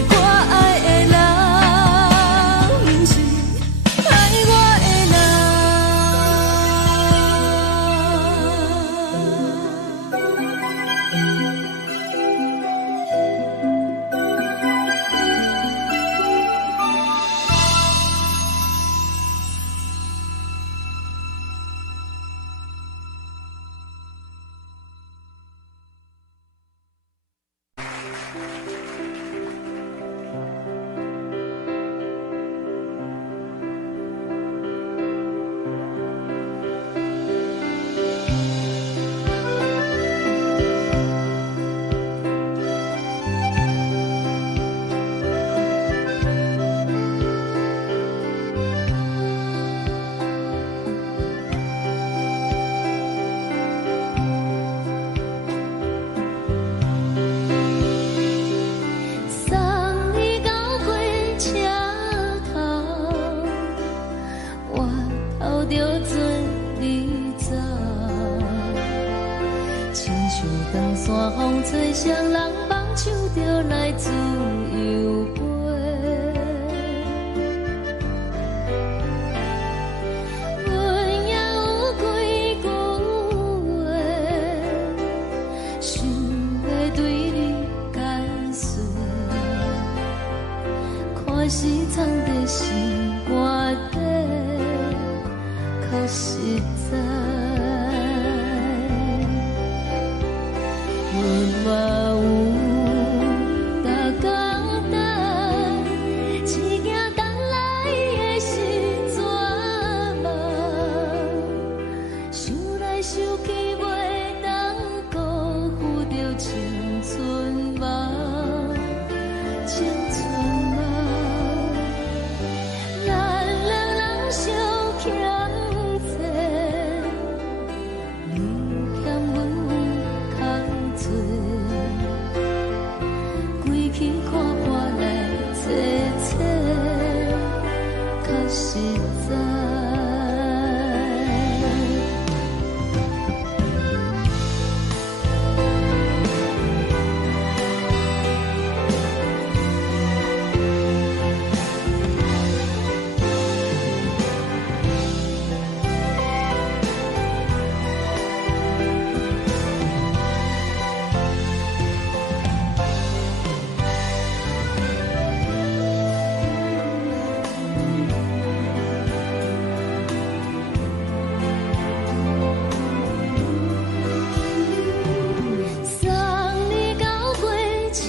我爱的人，不是爱我的人。送你到过车头，我头着做你走，亲像长山风吹双人放手着来自由飞。阮也有几句话，想要对你解说，可是藏在心肝底，较实在。阮嘛有逐工等，一件等来的是怎梦？想来想去袂当辜负着青春梦，青春梦。咱两人相欠债，你欠阮空做，归去看破来切切，较实在。送你到过车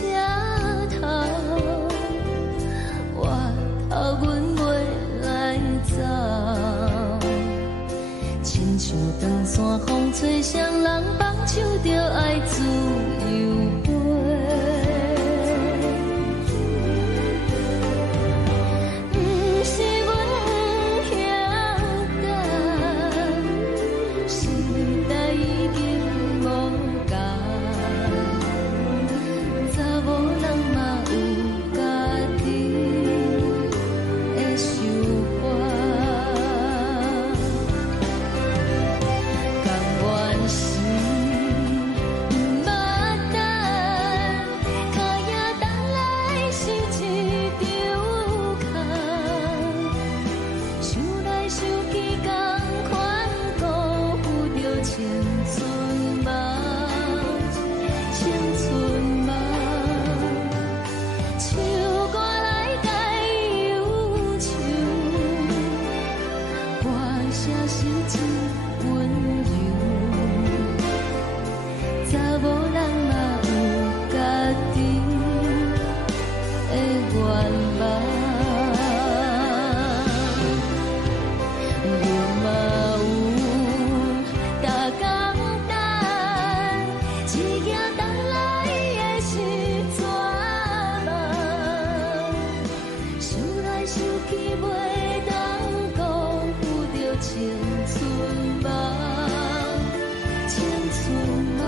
头，我头阮袂来走，亲像长山风吹双人放手着爱自由飞。不是阮不晓得，时代已经无共，查某人嘛有家己的想法，甘愿是温柔，查某人嘛有家己的愿望，你嘛有大工等，一件等来的是怎么？想来想去袂当辜负着青春梦，青春梦。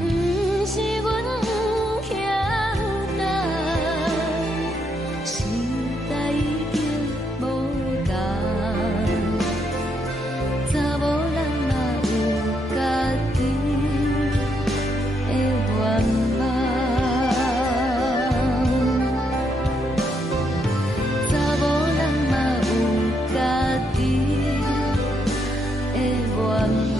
不是阮有欠等，时代已经无同，查某人嘛有家己的愿望。查某人嘛有家己的愿望。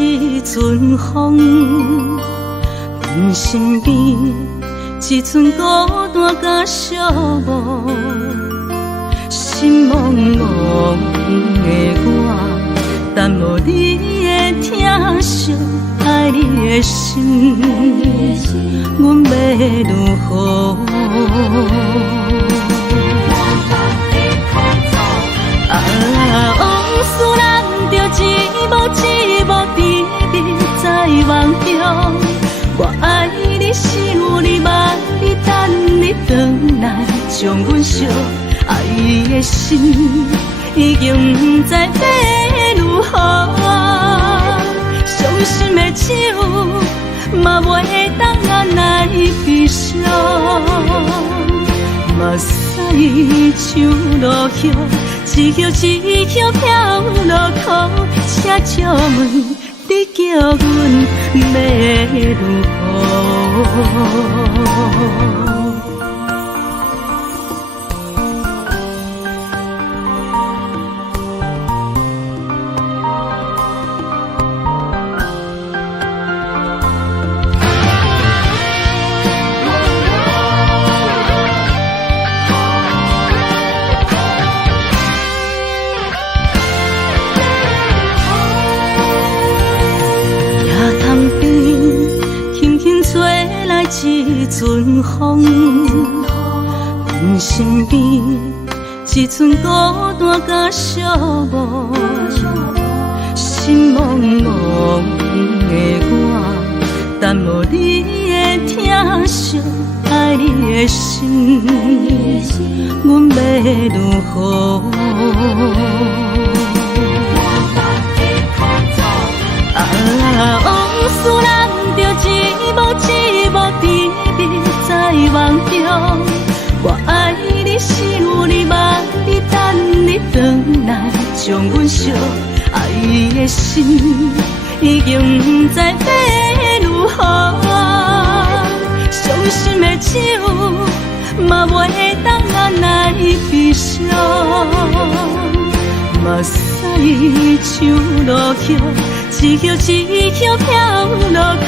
一阵风，阮身边一阵孤单甲寂寞，心茫茫的我，等无你的疼惜，爱你的心，阮要如何？往事人着一幕一幕甜蜜在梦中，我爱你是有你望你等你回来，将阮惜爱的心已经不知要如何，伤心的手嘛袂当按来悲伤，目屎像落叶。一叶一叶飘落雨，车照问你叫阮要如何？一阵风，阮身边一阵孤单甲寂寞，心茫茫的我，等无你的疼惜，爱你的心，阮要如何？往事人着一幕一幕甜蜜在梦中，我爱你是有你望你等你回来，将阮惜爱的心已经不知要如何，伤心的手嘛袂当按来悲伤，目屎像落叶。一叶一叶飘落雨，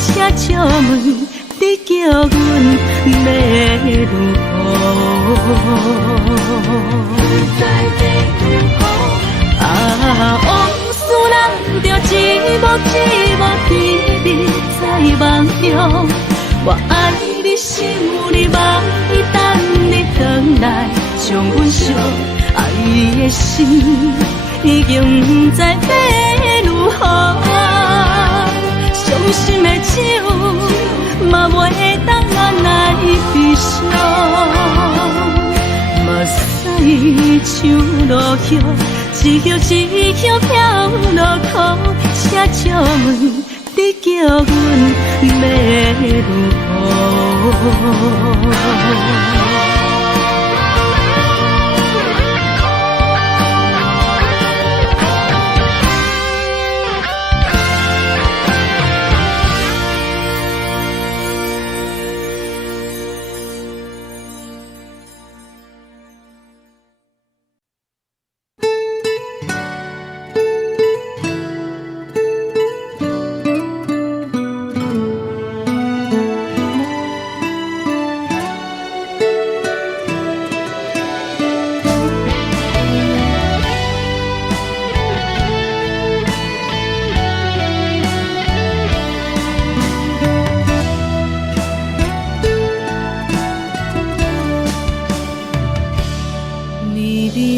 车照问你叫阮要如何？不知要如何？往事人着一幕一幕甜蜜在梦中。我爱你，想你，梦伊等你回来，将阮惜爱的心已经不知要如何。伤心的酒，嘛袂当咱来悲伤。目屎像落雨，一曲一曲飘落雨，车借问你叫阮要如何？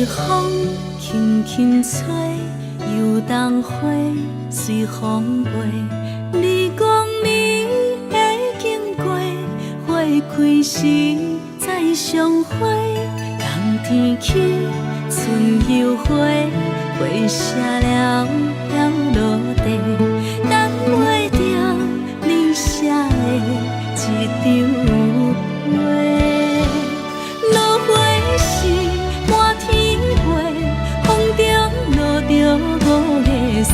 风轻轻吹，游动花随风飞。你讲你会经过，花开时再相会。冬天起，春又花，花谢了落地，等袂着你写的一张画。落花时满天飞，风中落着五个色，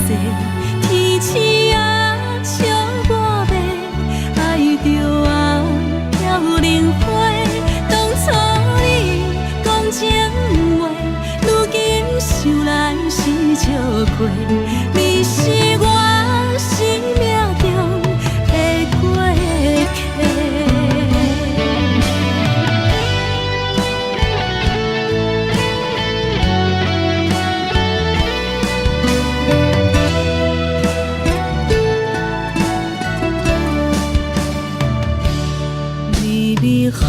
天星啊笑我迷，爱着啊飘零花。当初你讲情话，如今想来是笑过，你是我生命中的过客。微微风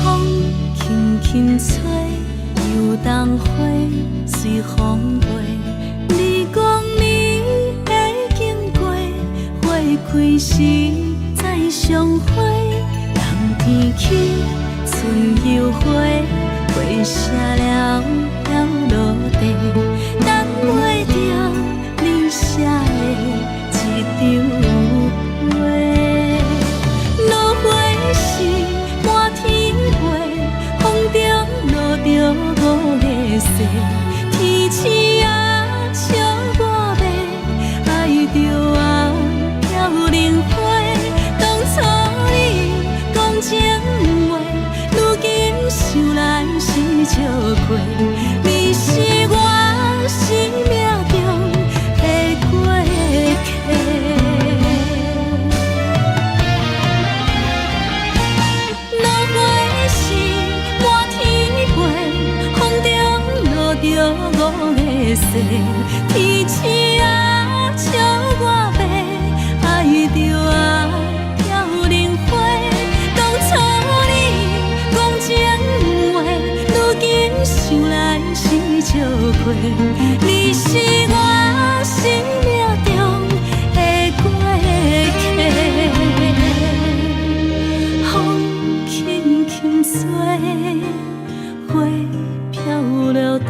轻轻吹，游动花随风飞。你讲你会经过，花开时再相会。冬天起，春又花，花谢了落地，等袂着你写的一张画。落花时满天飞，风中落着五个色，天星啊笑我迷，爱着啊飘零花。当初你讲情话，如今想来是笑过，你是我生命中的过客。落花时满天飞，风中落着五个色，天星啊笑我迷，爱着啊飘零花。当初你讲情话，如今想来是笑过，你是我生命中的过客。风轻轻吹，花飘落地，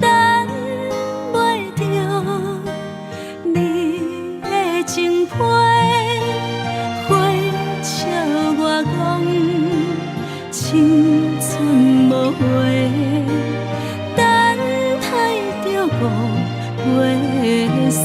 等袂着你的情批。花笑我讲青春无回，等待着五月色。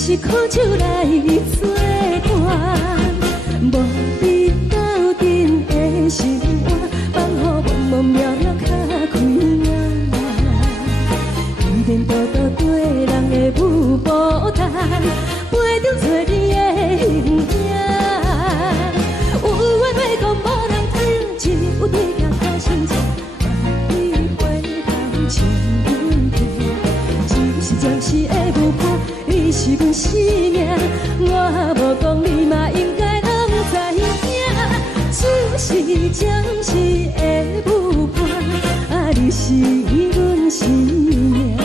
是苦酒来作伴，无你斗阵的心肝，放予茫茫渺渺较开眼。颠颠倒倒对人的舞步弹，陪着做你的形影。有话要讲无人知，只有对镜看心情。万里回头情远近，就是暂时的舞伴。你是阮生命，我无讲你嘛应该通知影。就是暂时的舞伴，啊，你是阮生命。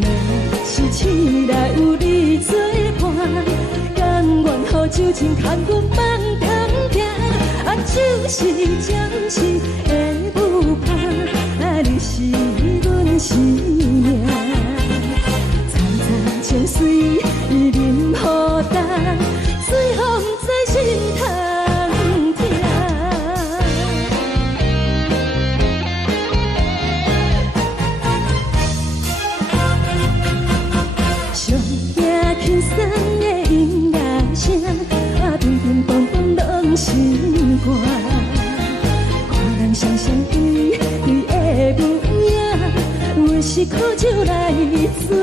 若是醒来有你作伴，甘愿予酒精牵阮放空行。啊，就是暂时的舞伴，啊，你是阮生命。情水已淋雨淡，水风在心通听。上惊轻松的音乐声，啊，乒乒乓乓拢心肝。是苦酒来作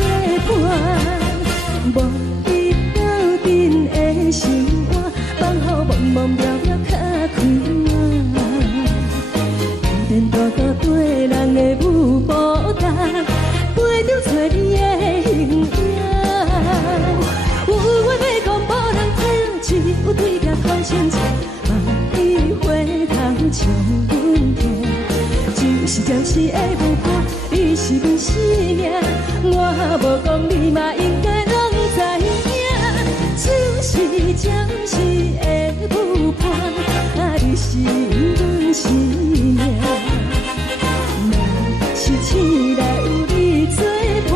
伴。无伊斗阵的心肝，放乎茫茫渺渺较开满。颠颠倒倒对人的舞步单，陪着找你的形影。有话要讲无人听，只有对镜看心情，万里花香将阮听。就是暂时的舞伴，你是阮生命，我无讲你嘛应该拢知影。就是暂时的舞伴，你是阮生命。若是醒来有你作伴，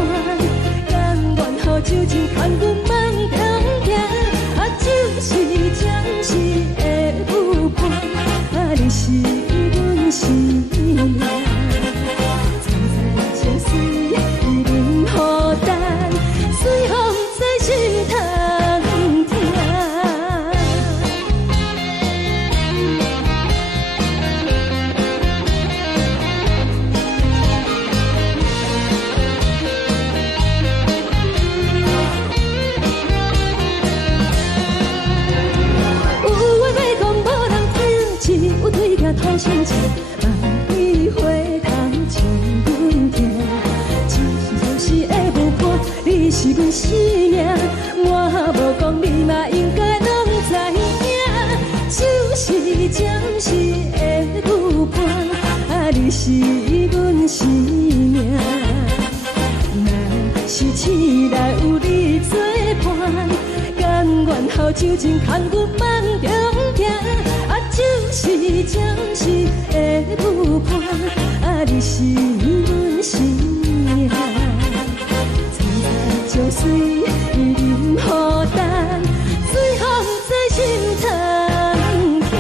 甘愿予酒精牵阮慢通行。就是暂时的舞伴，你是阮生命。随风在心通听。有话要讲无人听，只有对镜讨心情，万里花香将阮听。是的舞伴，你是阮生命，我无讲你嘛应该拢知影。就是暂时的舞伴，你是阮生命。若是醒来有你作伴，甘愿予酒精牵阮慢中行。就是暂时的舞伴，你是阮生命。就随伊任何等，随风在心通听。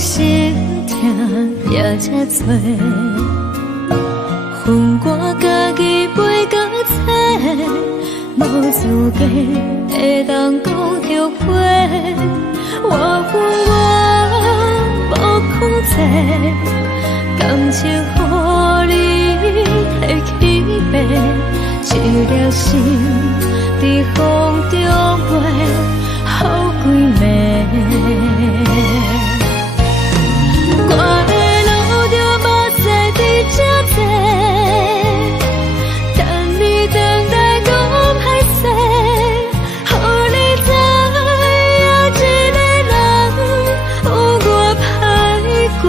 心痛也这多，恨我家己袂到切，无资格会当讲后悔。我恨我无控制，感情予你提起白，一粒心在风中飞，好几暝。我的路就无西伫这多，等你等待讲歹势，予你知影一个人有我歹过。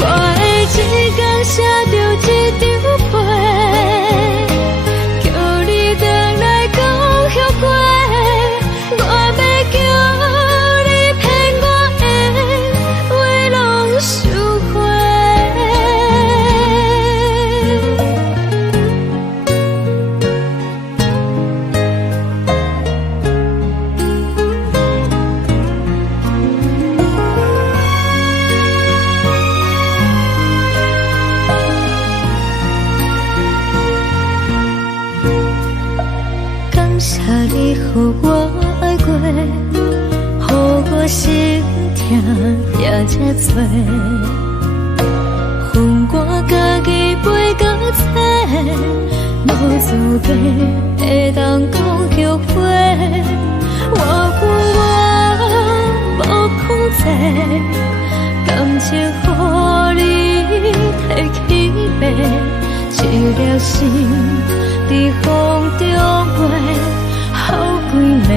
我的一天写着一张被，叫你回来讲后悔。我要叫你骗我的话拢收回。感谢你予我爱过，予我心痛也这多，恨我家己袂到切，无资格会当讲后悔。我恨我无控制，感情予你提起白，一粒心在风中飞，好几暝。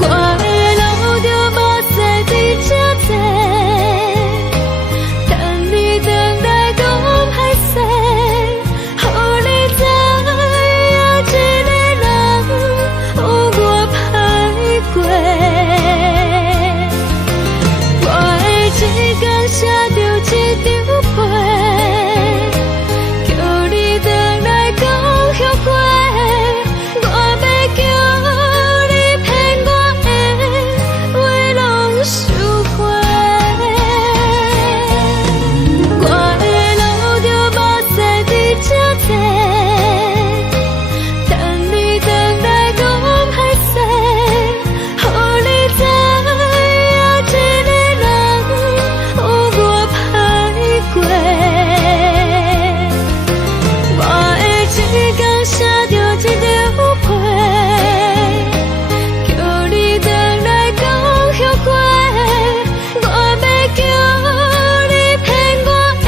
我的路就无西伫这多，等你等待讲歹势，予你知影一个人有我歹过。我的一天写着一张被，叫你回来讲后悔。我要叫你骗我的话拢收回。我的路就无西伫这多，等你等待讲歹势，予你知影一个人有我歹过。我的一天写着一张被，叫你回来讲后悔。我要叫你骗我的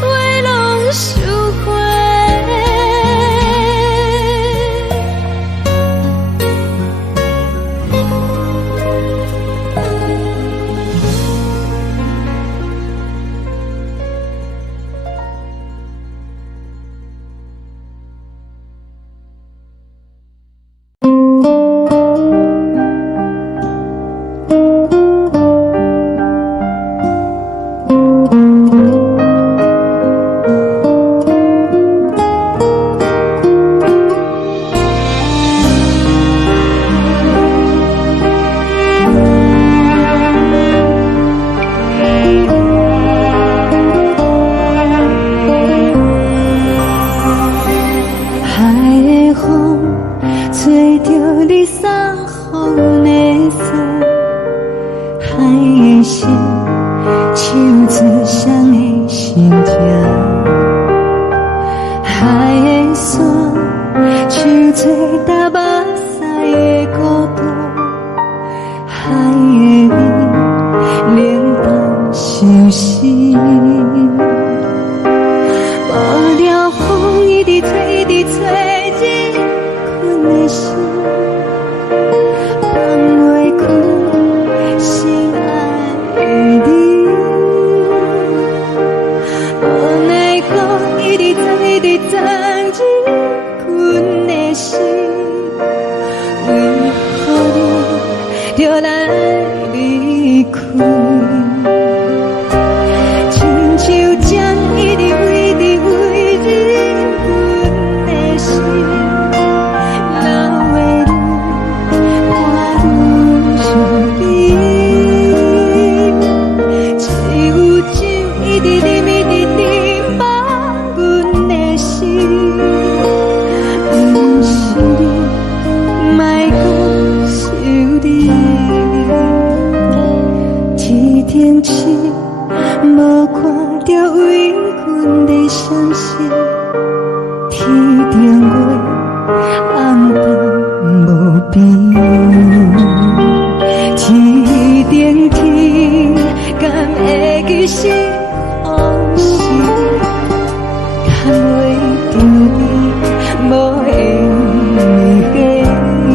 话拢收回。海的风吹着你送予的伞，海的心唱出双的心痛，海的山唱出搭目屎的孤独，海的你冷淡伤心。无聊风一直吹，一直吹，一困的心放袂开，心爱你。无奈何一直藏，一直藏，一困的心，为何你就来离开？亲像针一直围，一直围着阮的心，流的泪边，天顶天，敢会记是往事，敢袂着你，无缘给你。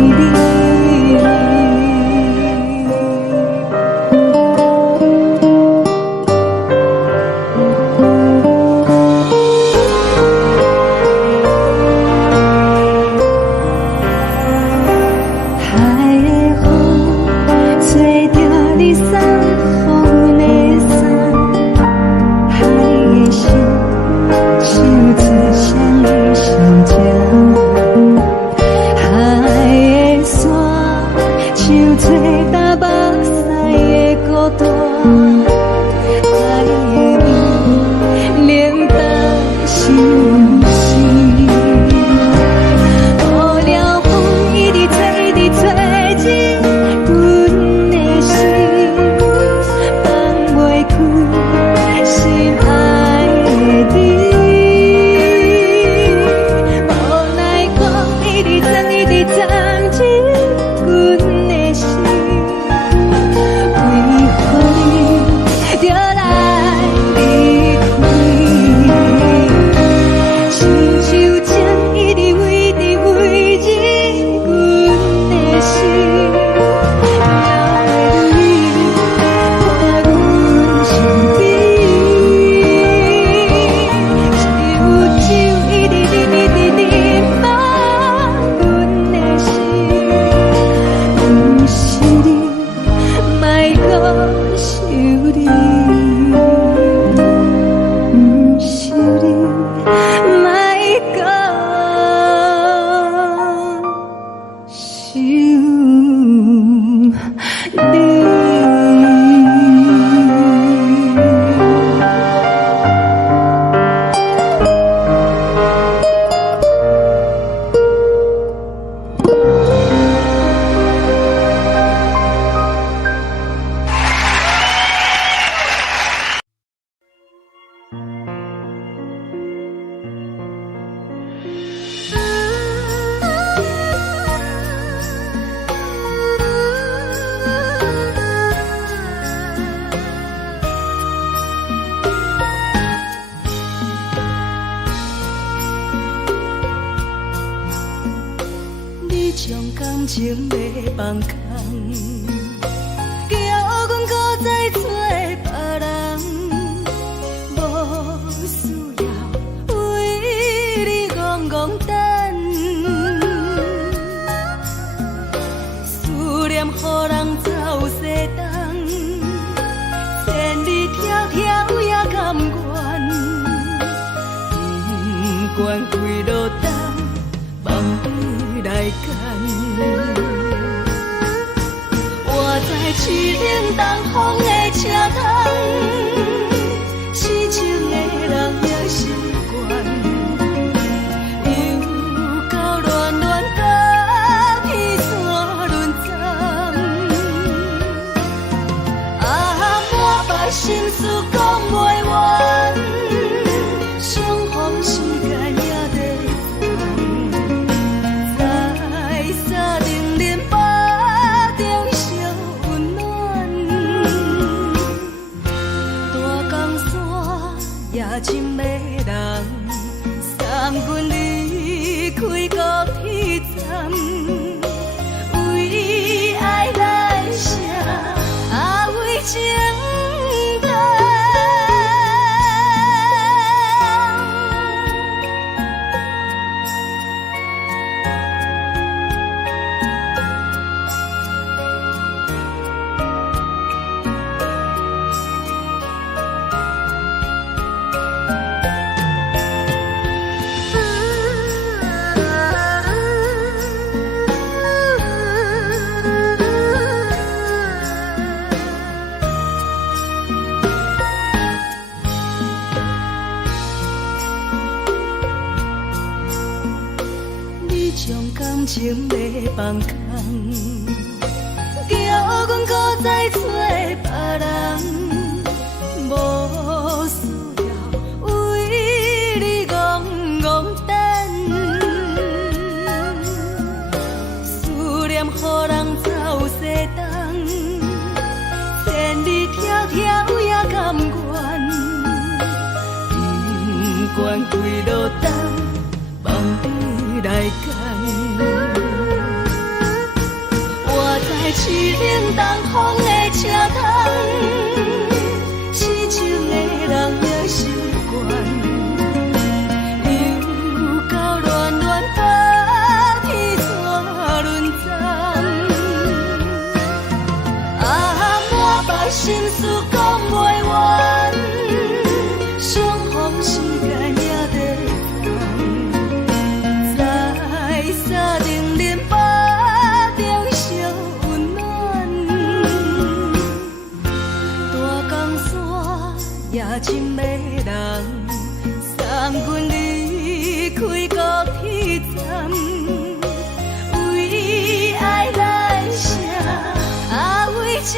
情袂放空，叫阮搁再找别人，无需要为你戆戆等，思念予人走西东，千里迢迢也甘愿，不管开路灯，梦里来干。我在市顶东风的车窗，痴情的人也习惯，又到乱乱甲彼山论战。啊，满腹心事讲袂完，相逢时间也在等，在沙定林巴中相温暖。大江山也深的人，送阮离开高铁站，为爱来写，啊为情。感情袂放空，叫阮搁再找别人，无需要为你戆戆等，思念念，予人走西东，千里迢迢也甘愿，不管几路灯，梦你来赶。我在市岭东风的车头，痴情的人也心倦。心事讲袂完，相逢时间也在等，在沙丁林巴中相温暖。大江山也深的人，送阮离开高铁站，为爱来写，为情。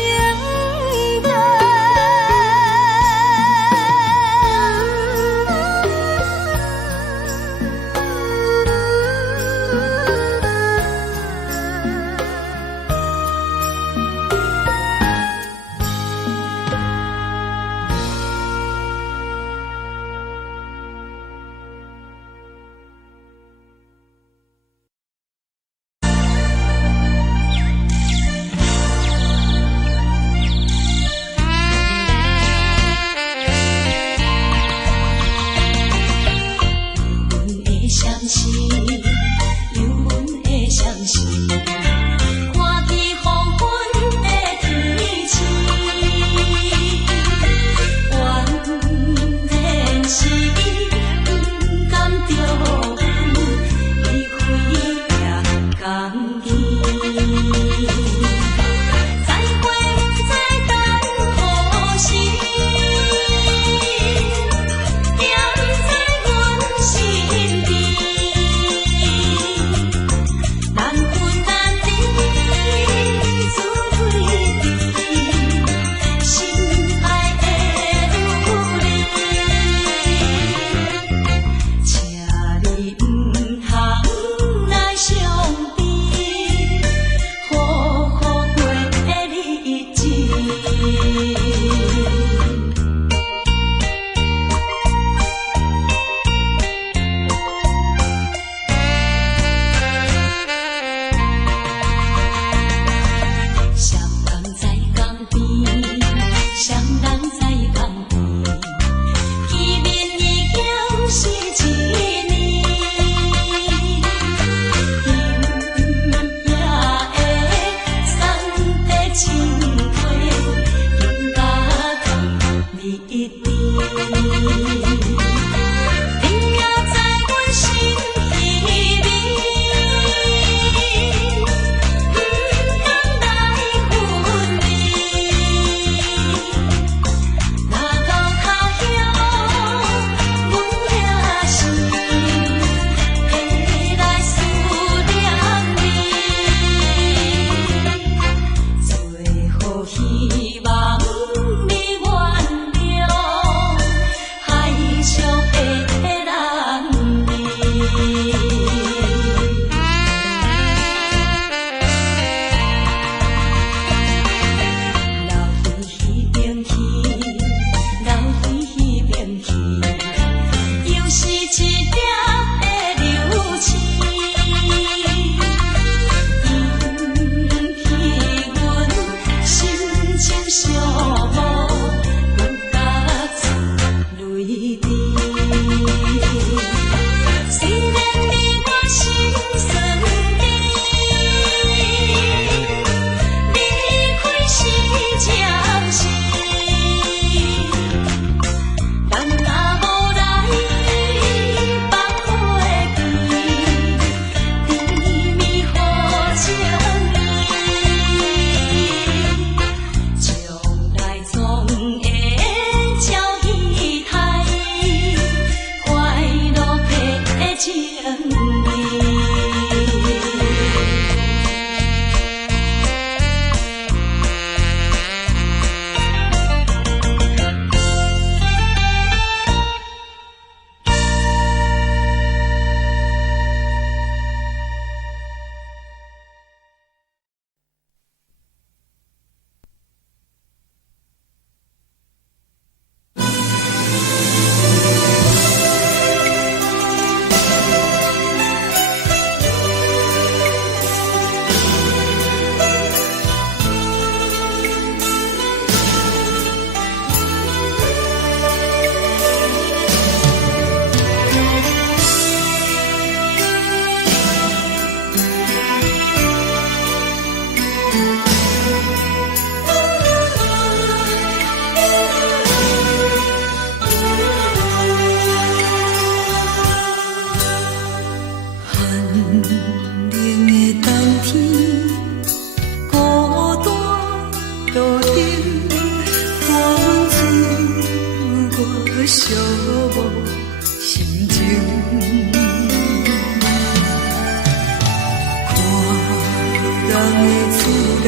人的厝内，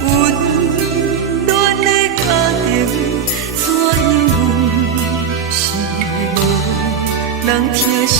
温暖的家庭，怎样是无人疼惜。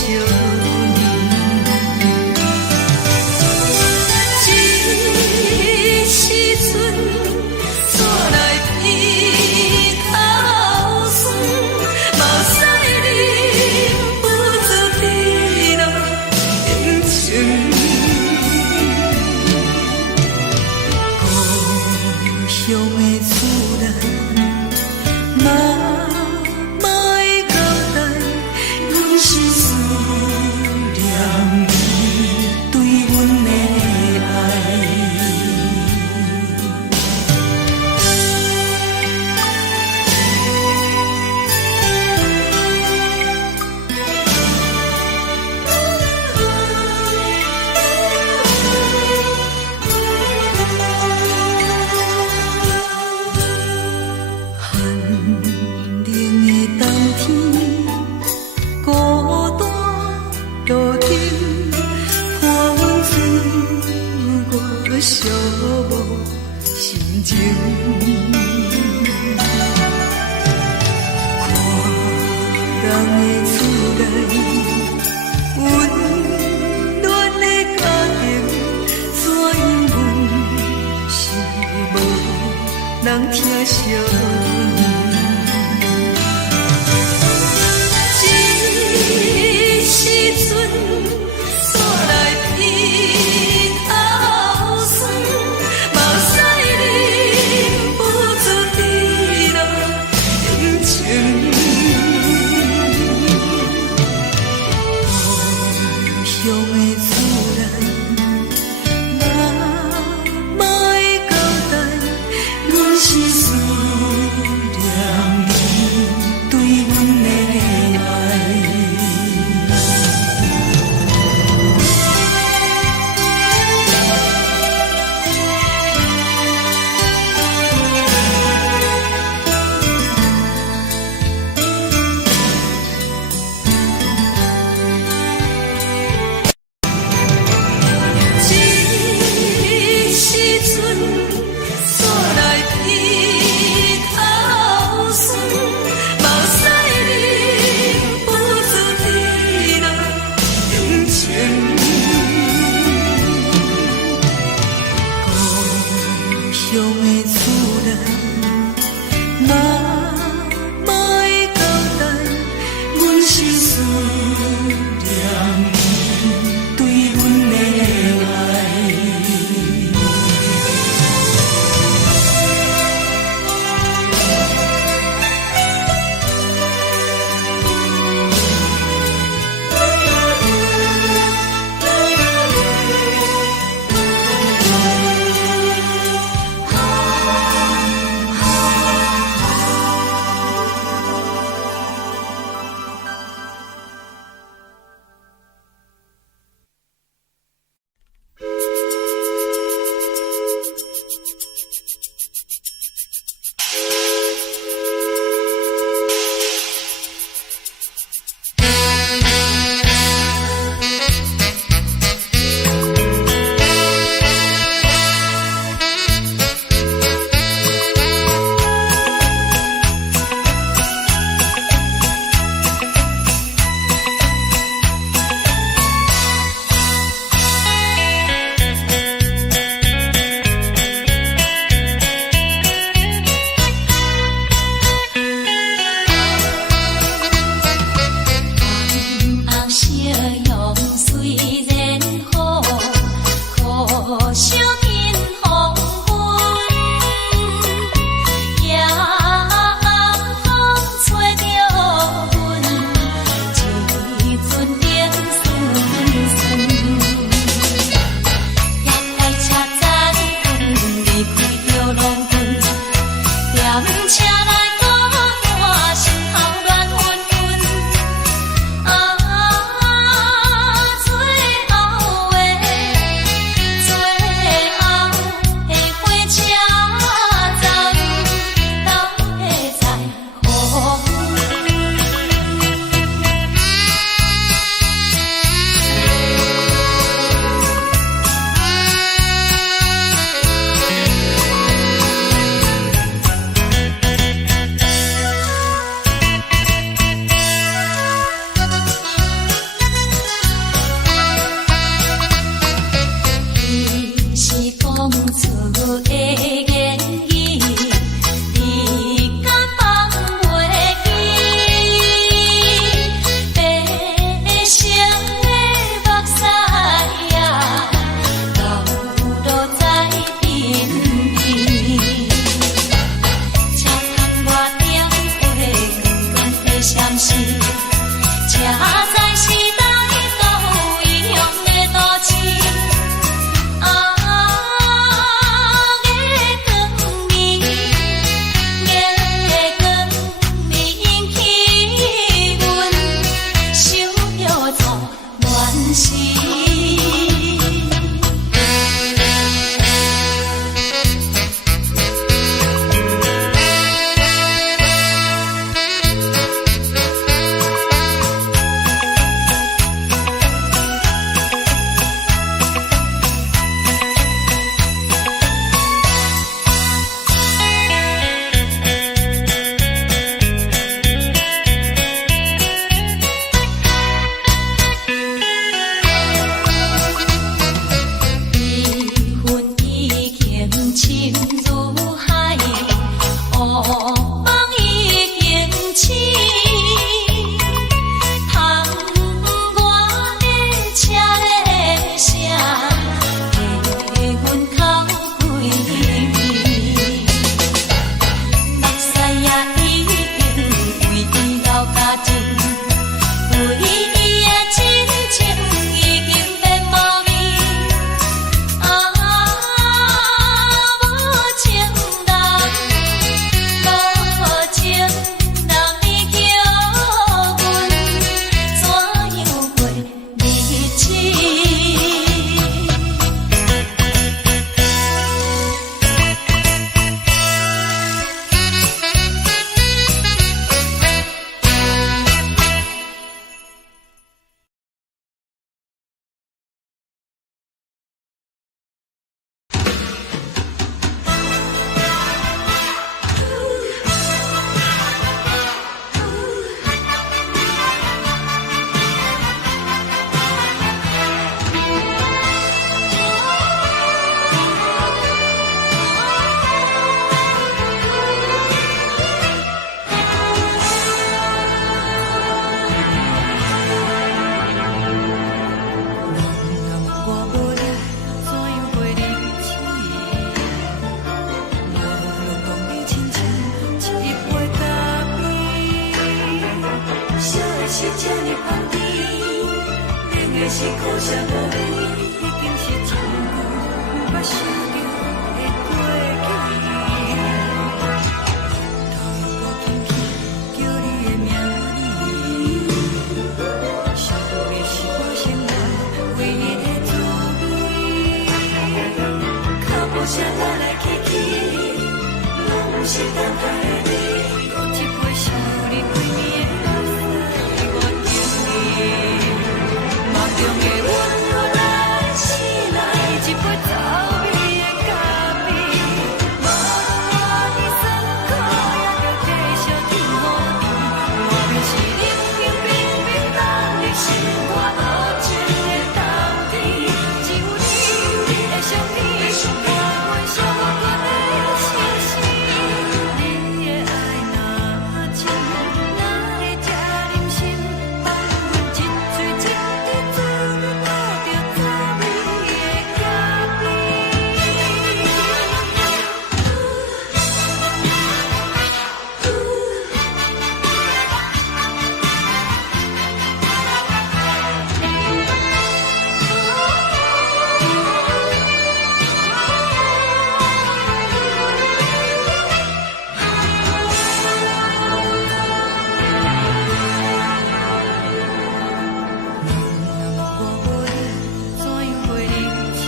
寂寞心情，看人的厝内，温暖的家庭，怎样是无人疼惜？这时阵煞来鼻头酸，目屎忍不住滴落眼睛。故乡的厝内，妈妈的交代，阮是思是讲出的言语，你敢放袂记？白色的目屎啊，流落在鬓边，车窗外点火，光光的闪烁，车载时代都异样的都市。是苦涩无味，已经是一句无法想着的过去。头又搁轻轻叫你的名字，想的是我心内唯一的滋味。脚步声来来去去，拢不是等待的你，搁一杯想你几年的泪水，我敬你。梦中的阮，后来醒来，一杯走味的咖啡，无论我的酸苦，也着继续甜予你。我便是冷冷冰冰冷的心，我无情的冬天，只有你的相片，我阮寂寞过的心事。你的爱若深，哪会这忍心放阮一嘴一滴酒，倒着滋味的咖啡。我无你，怎样袂忍起？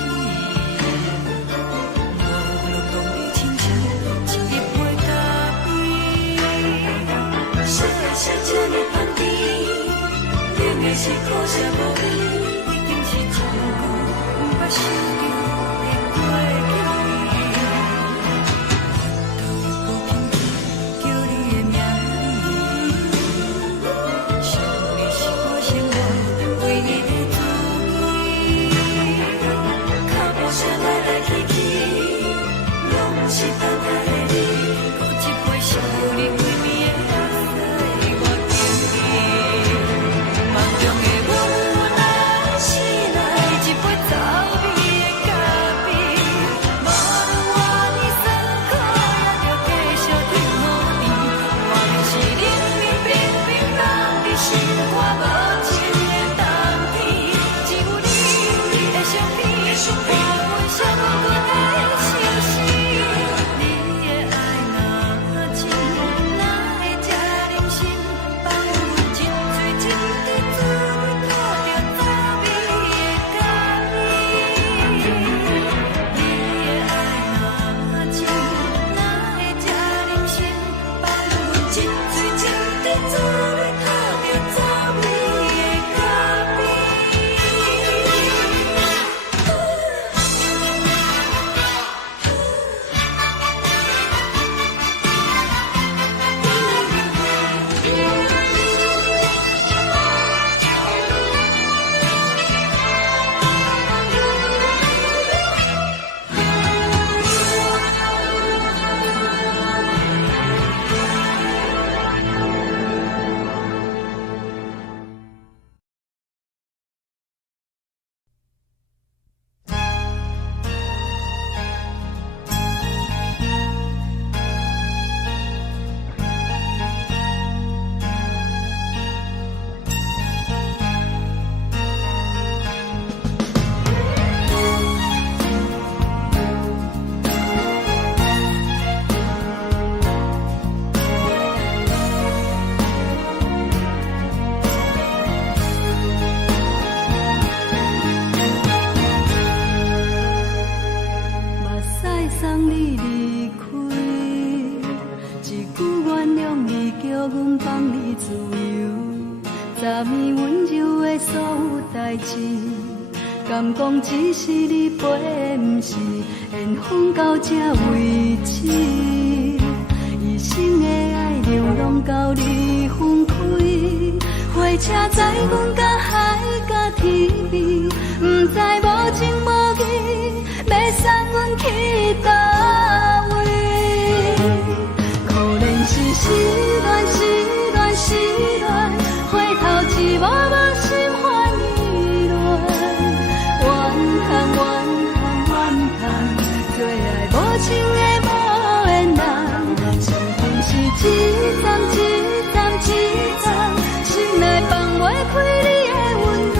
无路讲你亲像一杯咖啡，烧的是这么香甜，冷的是苦涩无味，已经是一句无法想着的过去。头又搁轻轻叫你的名字，想你是我生活唯一的滋味。脚步声来来去送你离开，一句原谅你，叫阮放你自由。昨暝温柔的所有代志，敢讲只是你陪，不是缘分到这为止。一生的爱流浪到你分开，火车载阮到海甲天边，不知无情无义，要送阮去倒位？可怜是失恋，失恋，失恋，回头一幕幕心烦意乱，怨叹，怨叹，怨叹，最爱无情的无缘人，上恨是一站一站一站，心内放袂开你的温暖，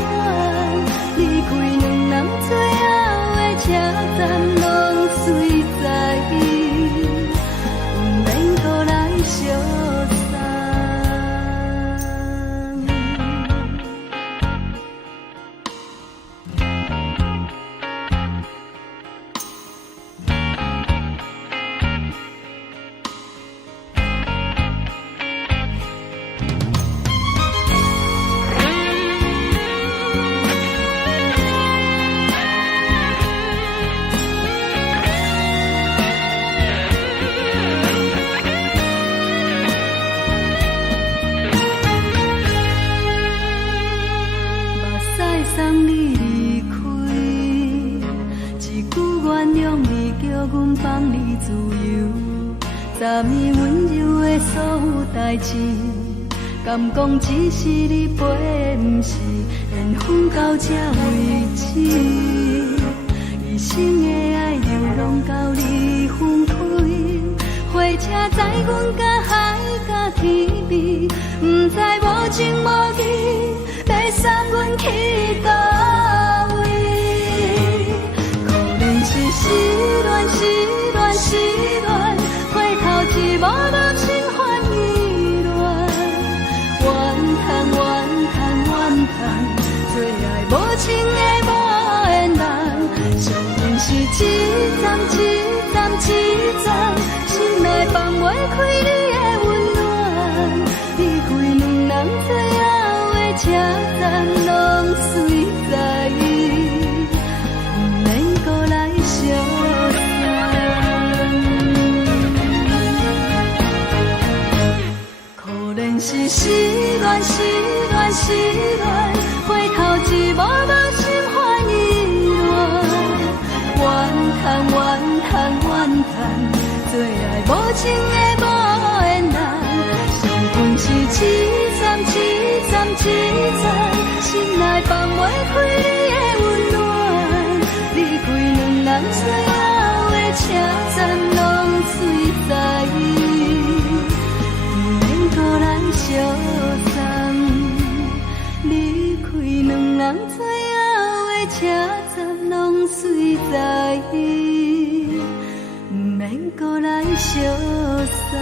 离开两人最后的车站，拢随在意，不免搁来相送。送你离开，一句原谅你，叫阮放你自由。昨暝温柔的所有代志，敢讲只是你陪，不是缘分到这为止。一生的爱流浪到你分开，火车载阮到海甲天边，不知无情无义，要送阮去倒位？可怜是失恋，失恋，失恋，回头一幕幕心烦意乱，怨叹，怨叹，怨叹，最爱无情的无缘人，上恨是一站一站一站，心内放袂开你的温暖，离开两人最后的车站，拢随在意，不免搁来相送。可怜是失恋，失恋，失恋，回头一幕幕心烦意乱，怨叹，怨叹，怨叹，最爱无情的无缘人，上恨是一站一站一站，心内放袂开你的温暖，离开两人最后的车站，拢随在意，不免搁来相送。离开两人最后的车站，拢随在意，不免搁来相送。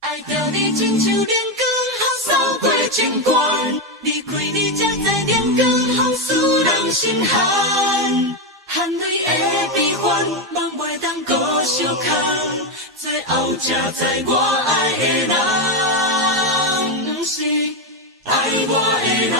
爱着你亲像阳光扫过情关，离开你才知阳光风使人心寒。含泪的悲欢，望袂当搁相牵，最后才知我爱的人，不是爱我的人。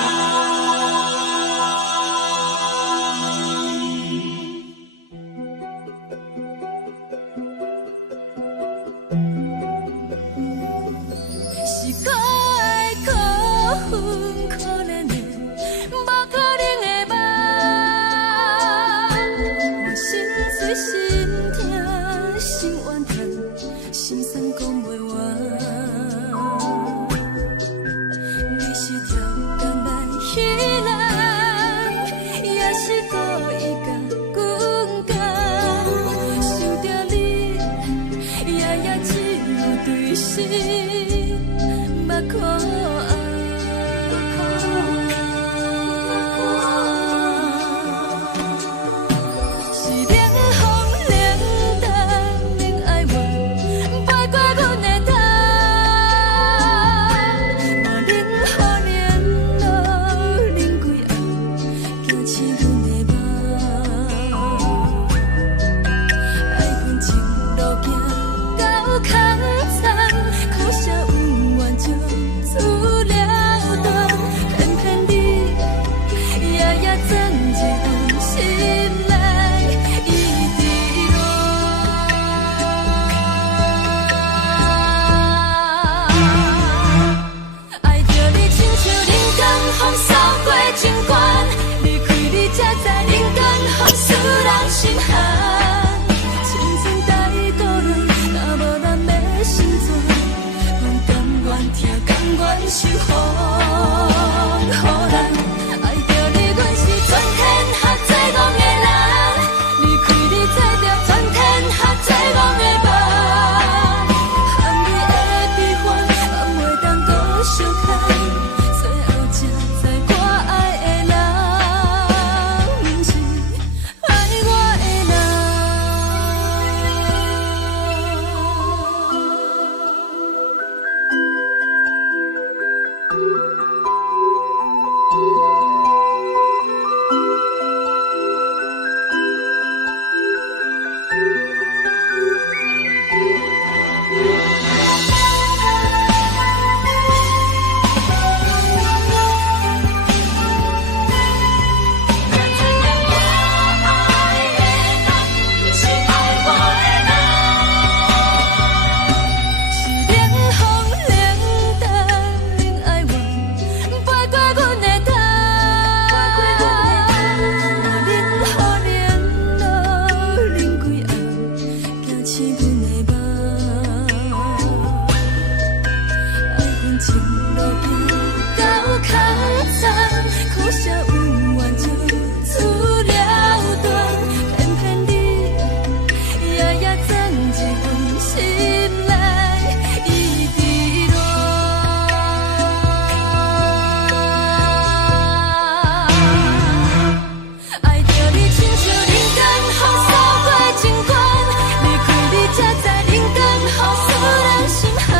才知人间好使人心寒，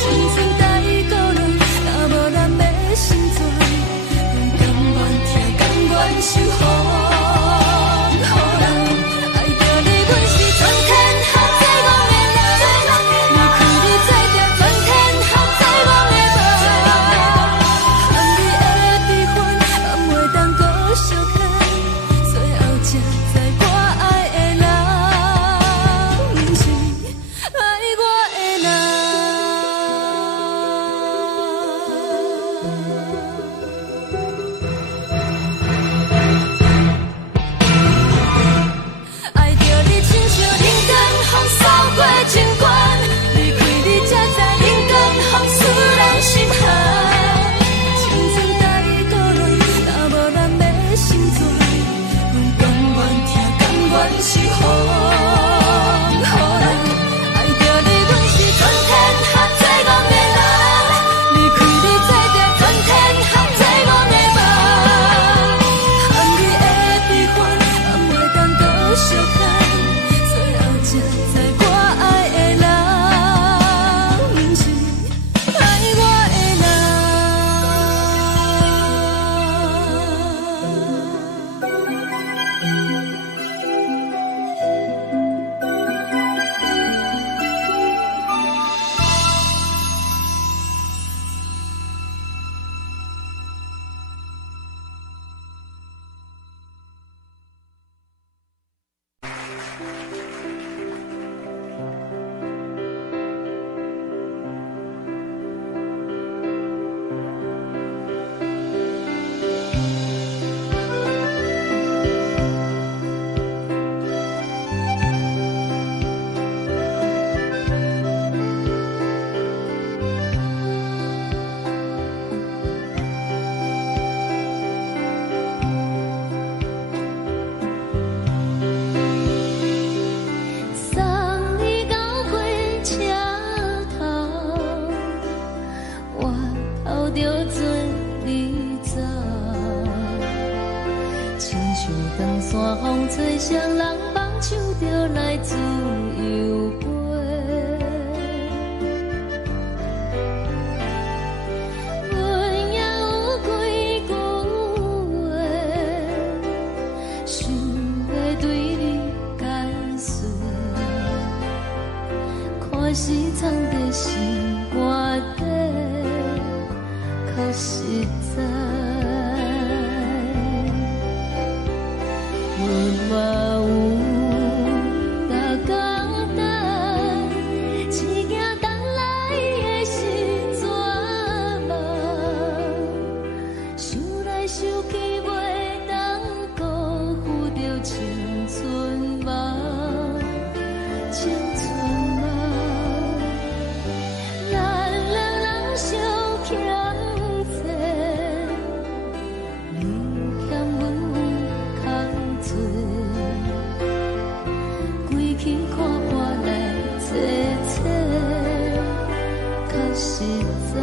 深深双人放手就来自由飞。阮也有几句话，想要对你解释，可是藏在心肝底，较实在。阮嘛有逐工等，只惊等来的是绝望，想来想去袂当辜负着青春梦，青春梦。咱两人相欠债，你欠阮空做，归去看破来坐坐，较实在。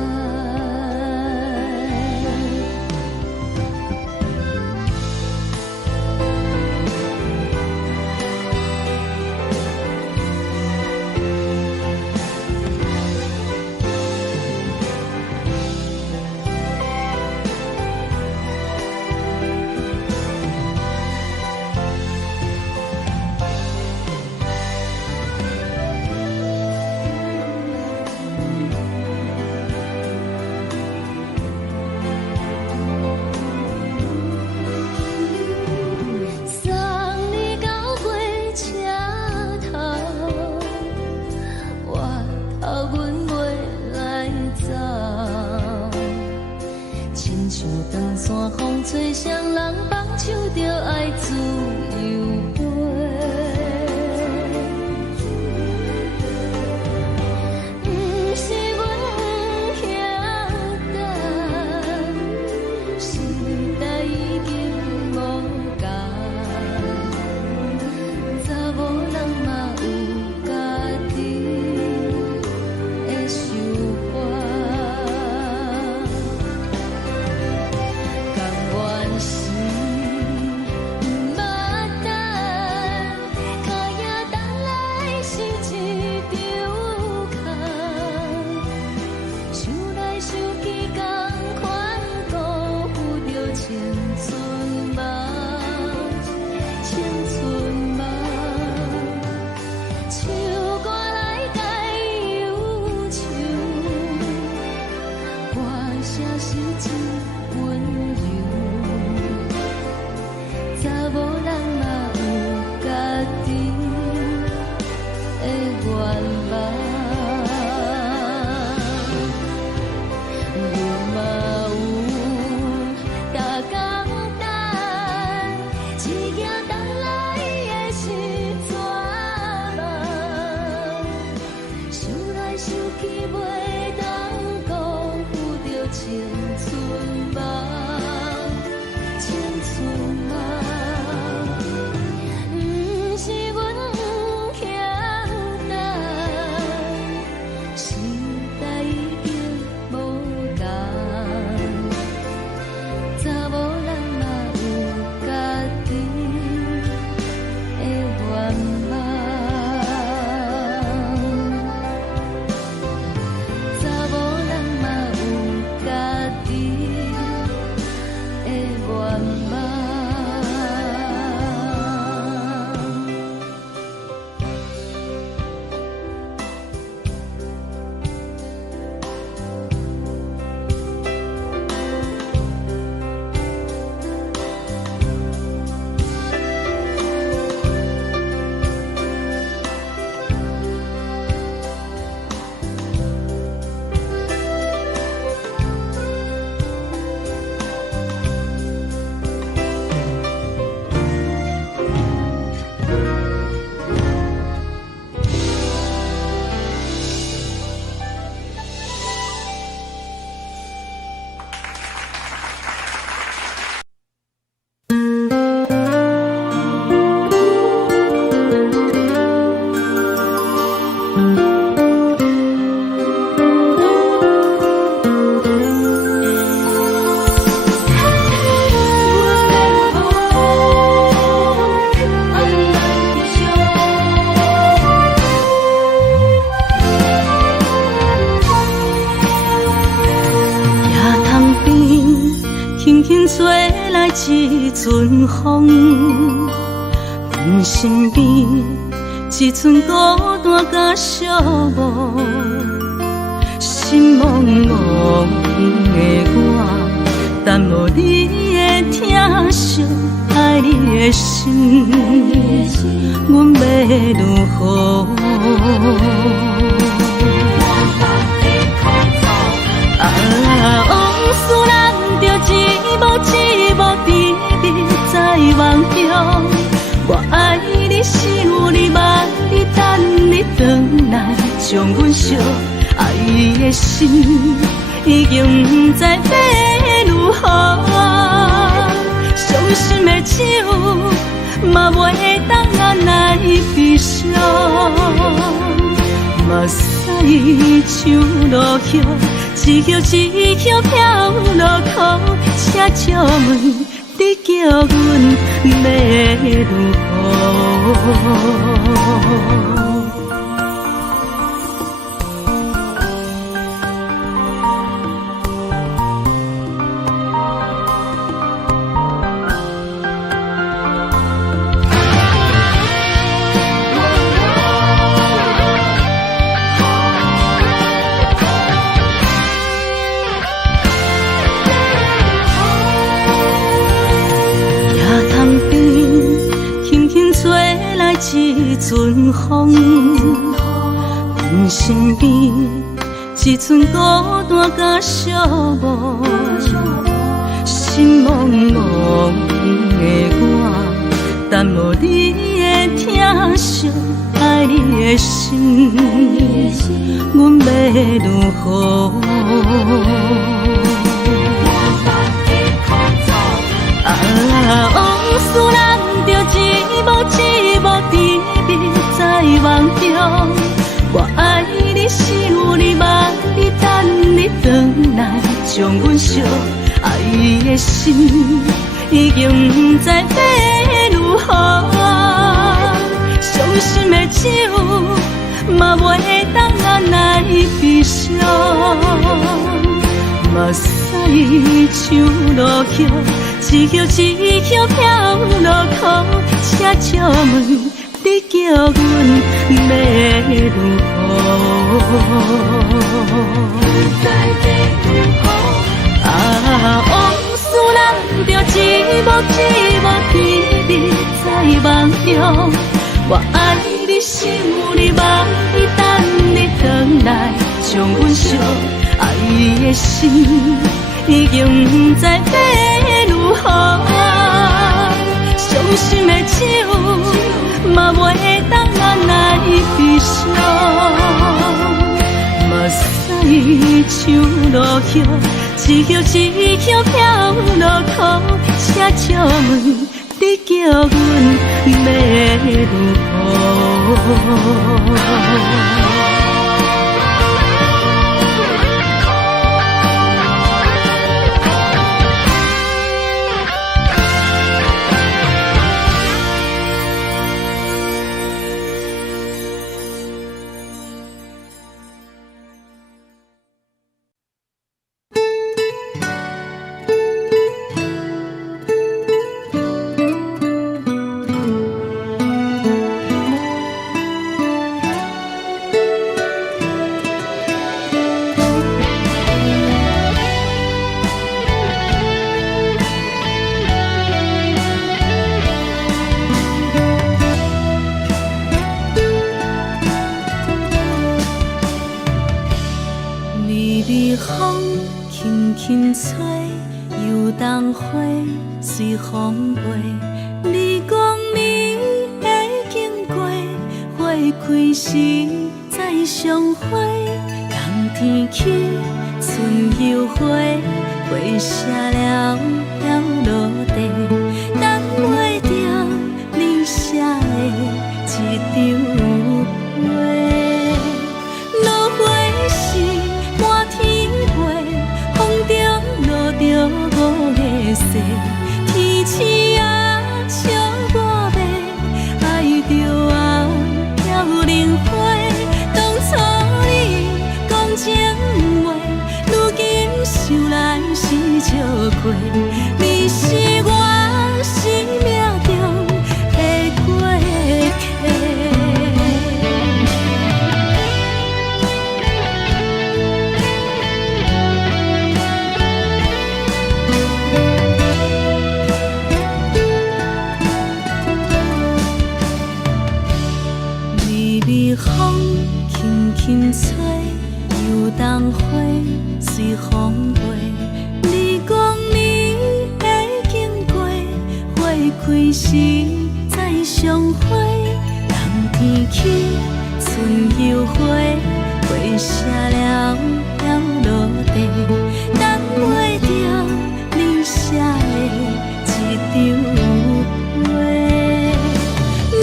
送你到火车头，我头阮袂来走，亲像长线风吹双人放手就爱自由飞。不是阮不晓得，时代已经无共，查某人嘛有家己的想法，甘愿是毋捌等，脚也等来是一场空，想来想去同款辜负着青春梦，青春梦。唱歌来解忧愁，歌声是一温柔，查某人嘛有家己的愿望。阮嘛有逐工等，只惊等来的是绝望，想来想去袂当辜负着青春轻吹来一阵风，阮身边一寸孤单甲寂寞，心茫茫的我，等无你的疼惜，爱你的心，阮要如何？往事人着一幕甜蜜在梦中。我爱你是有你望你等你回来，将阮惜爱的心已经不知要如何。伤心的手嘛袂当按来悲伤，目屎像落叶。一叶一叶飘落雨，请借问你叫阮要如何？一阵风，阮身边一寸孤单甲寂寞，心茫茫的我，等无你的疼惜，爱你的心，阮要如何？往事人着一幕甜蜜在梦中。我爱你是有你望你等你回来，将阮惜爱的心已经不知要如何。伤心的手嘛袂当按来悲伤，目屎像落叶。一叶一叶飘落雨，请借问你叫阮要如何？往事人着一幕甜蜜在梦中。我爱你是有你望你等你回来，将阮惜爱的心已经不知要如何。伤心的手嘛袂当按来悲伤，目屎像落叶，一叶一叶飘落雨，请借问你叫阮要如何？随风飞，你讲你会经过，花开时再相会。冬天起，春又回，花谢了飘落地，等袂着你写的一张画。落花时满天飞，风中落着五个色。天星啊，笑我迷，爱着啊飘零花。当初你讲情话，如今想来是笑过。随风飞。你讲你会经过，花开时再相会。人天起，春又花，花谢了了落地，等袂着你写的一张话。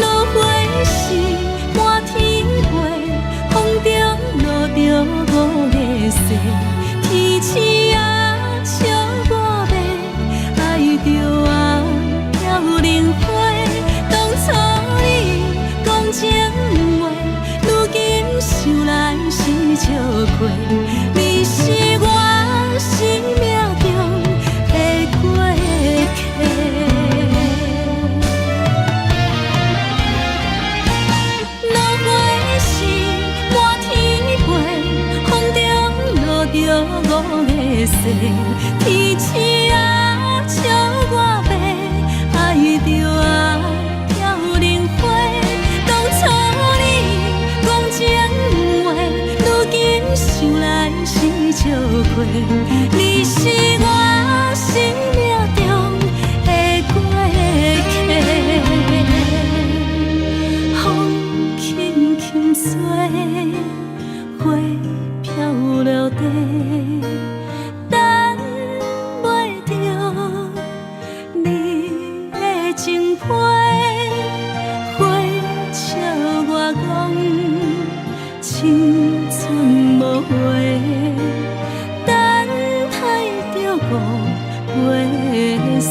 落花时满天飞，风中落着五个色。天星啊，笑我迷，爱着我飘零花。当初你讲情话，如今想来是笑过。你是我生命中的过客。落花时满天飞，风中落着五个色。天星啊，笑我迷，爱着我飘零花。当初你讲情话，如今想来是笑过。你是我生命中的过客。风轻轻吹，花飘落地，等袂着你的情批。花笑我讲青春无悔，等待着五月雪。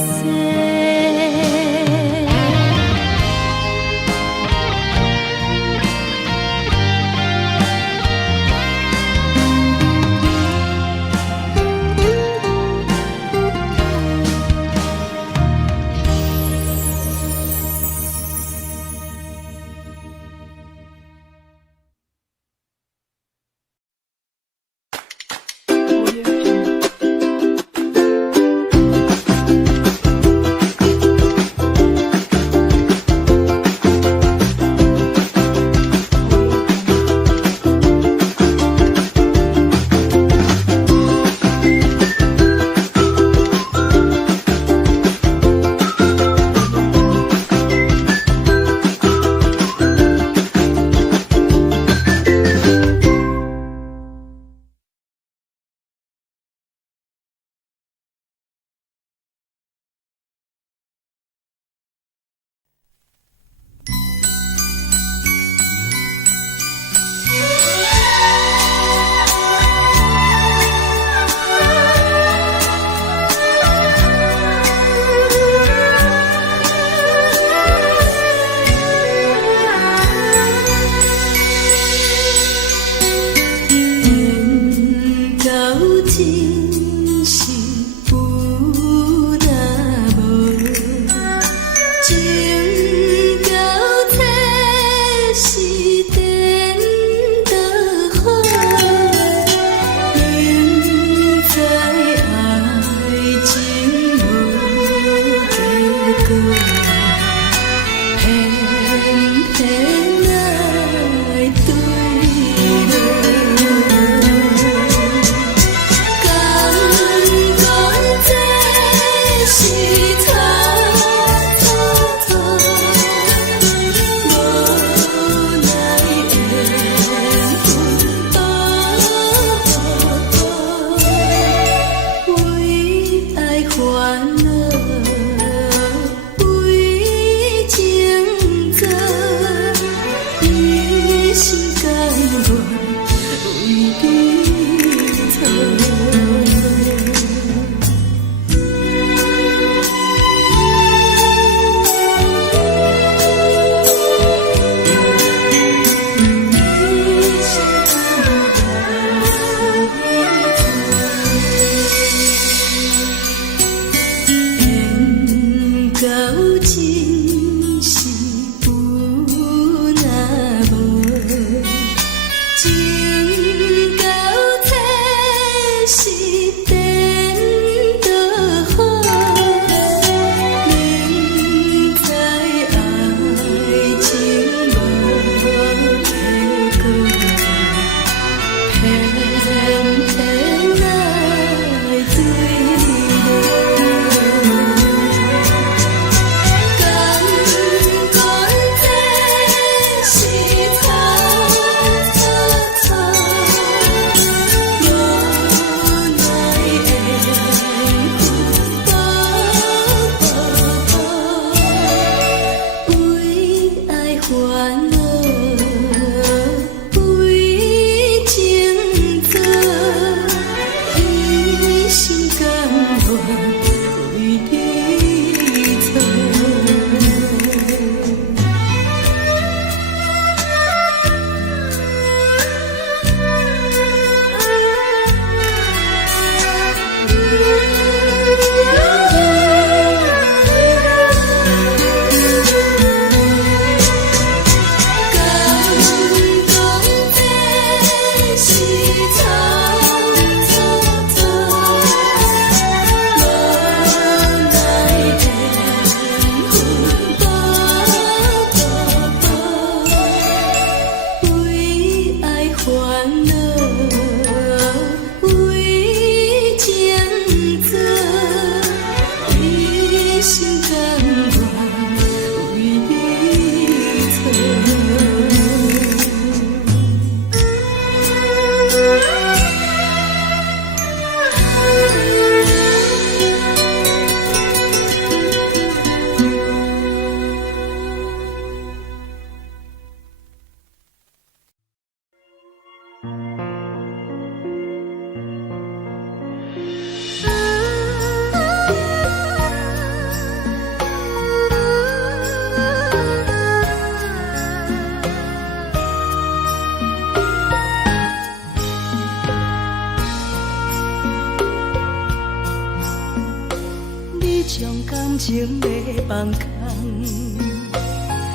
将感情要放空，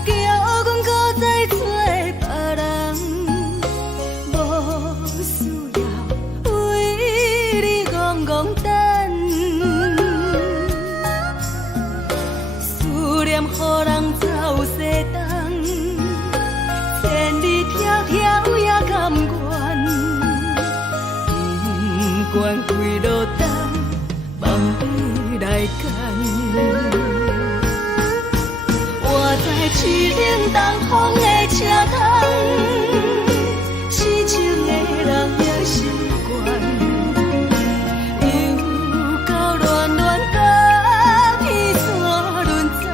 叫阮搁再找别人，无需要为你戆戆等，思念予人走西东，千里迢迢也甘愿，不管几路灯，梦伊来干。我在去冷东风的车窗，痴情的人也习惯，又到乱乱甲彼山论战。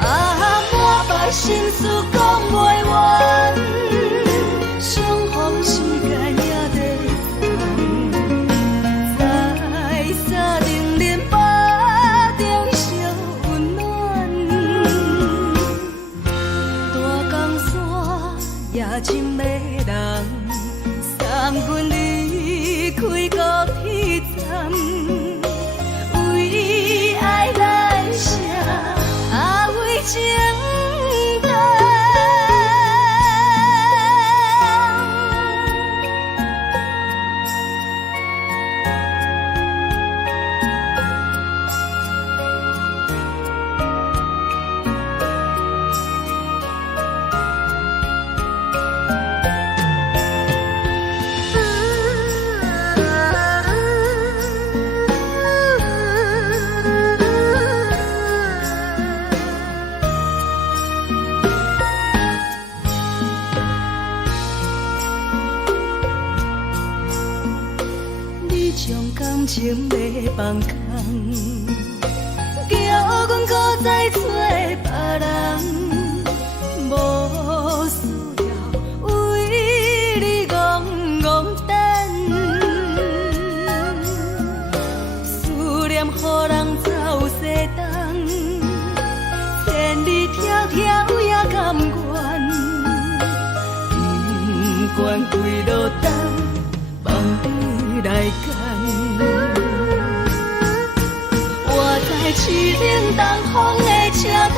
啊，满腹心事讲袂完，相逢时间也在长，在沙定连巴中烧温暖。大江山也深的人，送阮离开高铁站，为爱来写为情长。你将感情要放空，叫阮搁再找别人，无需要为你戆戆等，思念予人走西东，千里迢迢也甘愿，不管几路灯，梦伊来干。我在去冷东风的车窗。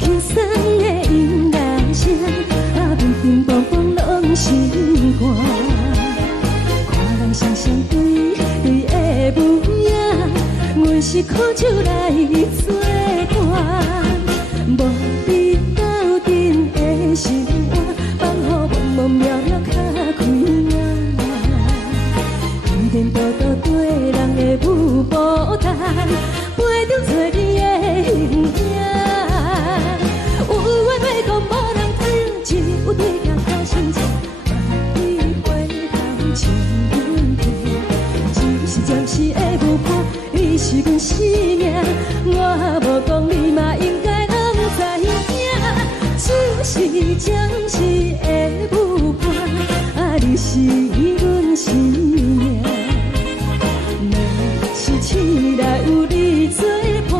轻松的音乐声，乒乒乓乓拢心肝。看人双双对对的舞影，阮是苦酒来作伴。无你斗阵的心肝，放乎茫茫渺渺较开眼。颠颠倒倒对人的舞步弹，陪着做你的形影。有话要讲无人听，只有对镜头心切，万里回头唱阮听。只是暂时的舞伴，你是阮生命，我无讲你嘛应该拢知影。就是暂时的舞伴，你是阮生命。若是醒来有你作伴，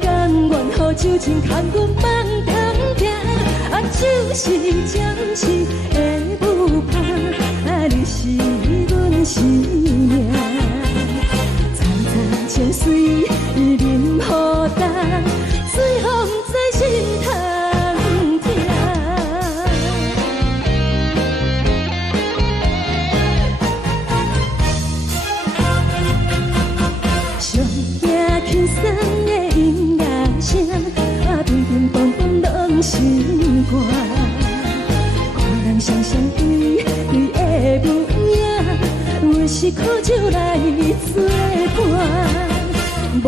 甘愿予酒精牵阮放通行。就是暂时的舞伴，你是阮生命。层层泉水任何淡，水风在心头。轻松的音乐声，乒乒乓乓拢心肝。看人双双对对的舞影，阮是苦酒来作伴。无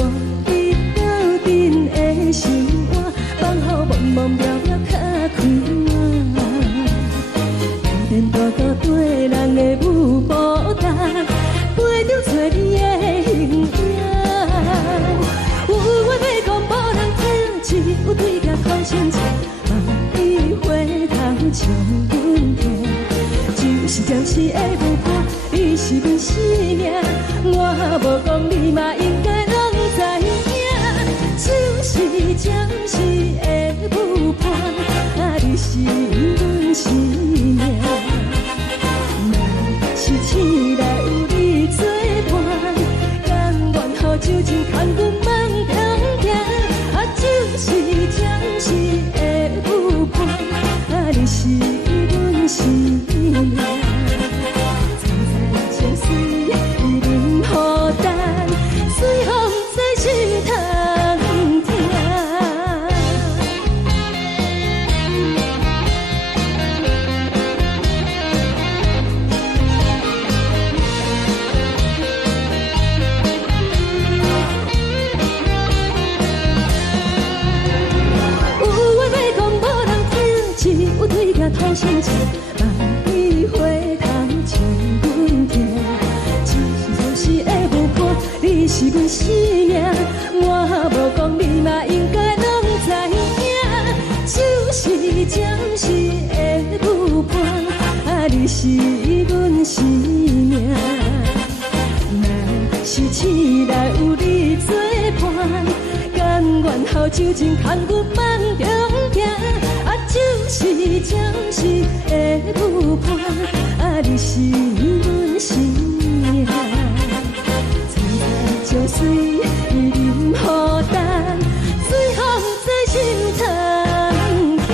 你斗阵的心肝，放乎茫茫渺渺较开眼。颠颠倒倒对人的舞步弹，陪着做你的形影。有话要讲无人听，只有对镜头心切，万里回头唱阮听。就是暂时的舞伴，你是阮生命，我无讲你嘛应该拢知影。就是暂时的舞伴，你是阮生命。若是醒来有你作伴，甘愿予酒精牵阮放通行。就是暂时的舞伴，你是阮生命。层层泉水任何淡，水风在心头听。有对镜头心切，万里回头唱阮听。只是暂时的舞伴，你是阮生命，我无讲你嘛应该拢知影。就是暂时的舞伴，你是阮生命。若是醒来有你作伴，甘愿予酒精牵阮放中行。就是暂时的舞伴，你是阮生命。层层泉水任何淡，水风在心头听。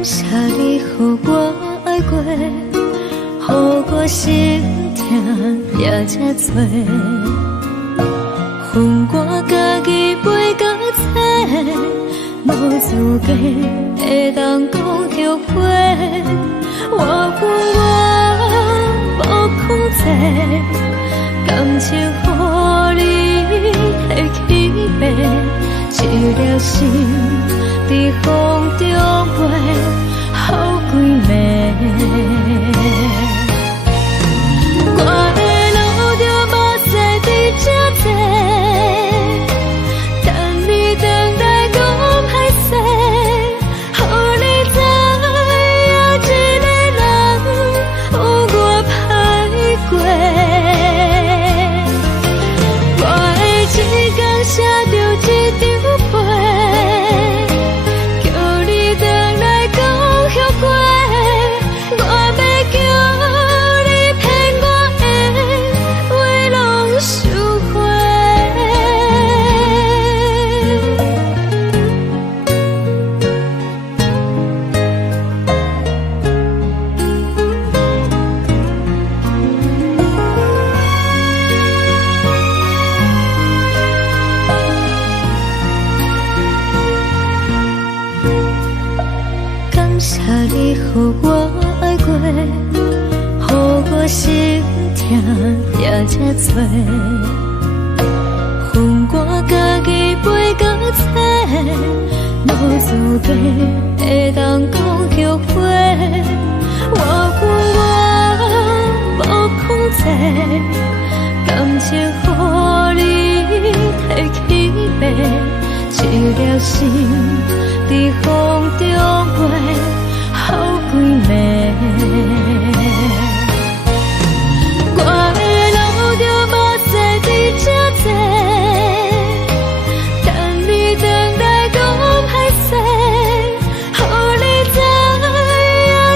谢你予我爱过，予我心痛也这多，恨我家己袂到切，无资格会当讲后悔。我无控制，感情予你会起飞，一粒心在风中飞。好几暝，谢你，予我爱过，予我心痛也这多。恨我家己袂到切，无资格会当讲后悔。我怨我无控制，感情予你摕去卖，一粒心伫风中飞，好几暝。我的路就无细伫这多，等你回来讲歹势，予你知影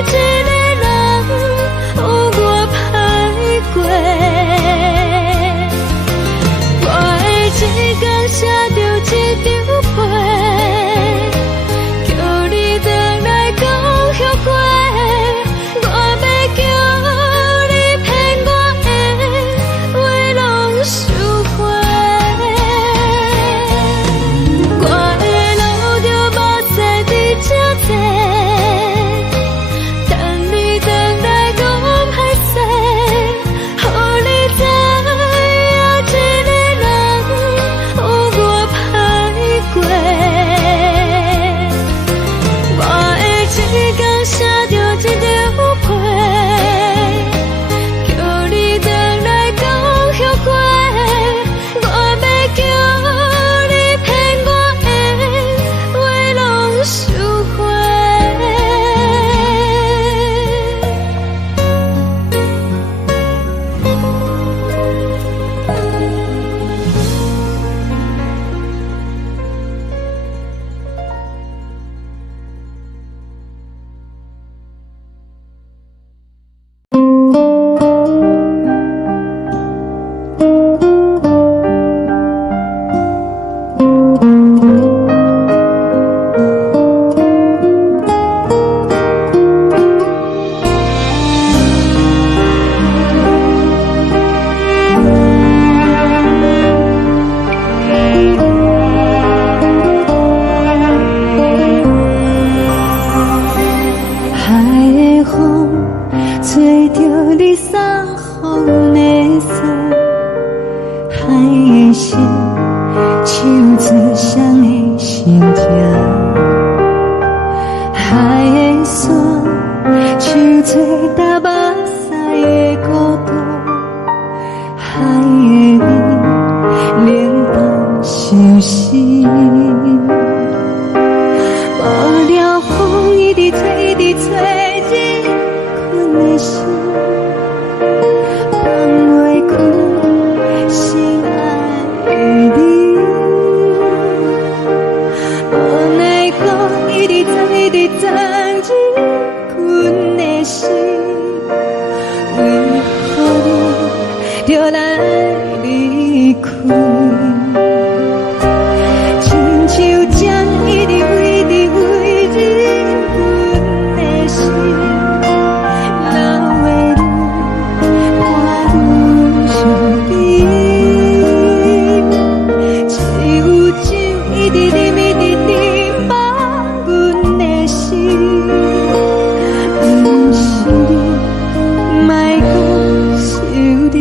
一个人有我歹过。我的一天写着一张被，叫你回来讲后悔。我要叫你骗我的话拢收回。我的路就无细伫这多，等你回来讲歹势，予你知影一个人有我歹过。我的一天写着一张被，叫你回来讲后悔。我要叫你骗我的话拢收回。海的风吹着你送风的伞，海的心手指双的心情，海的山手吹打目屎的孤独，海的你冷淡伤心。无聊风一直吹，一直吹，日困的心，放袂开心爱你。无奈何一直藏，一直藏，日困的心，为何你就来离开？亲像针一直为你为日困的心，流的泪看愈伤悲。只有酒一直啉，一直啉，放阮的心。不是你，莫讲想你。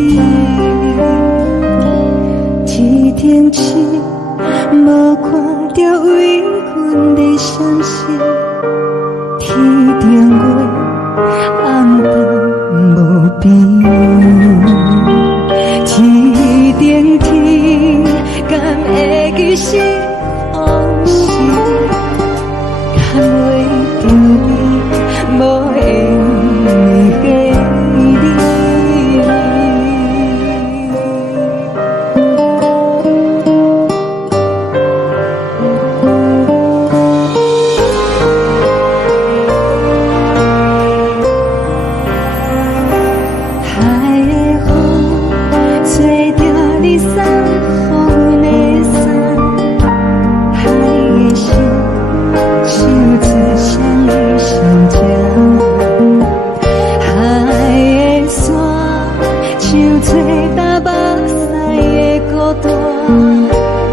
一天起，无看着为阮的闪烁，天顶月暗淡无边，天顶天敢会记是往事，敢袂着你无缘给你。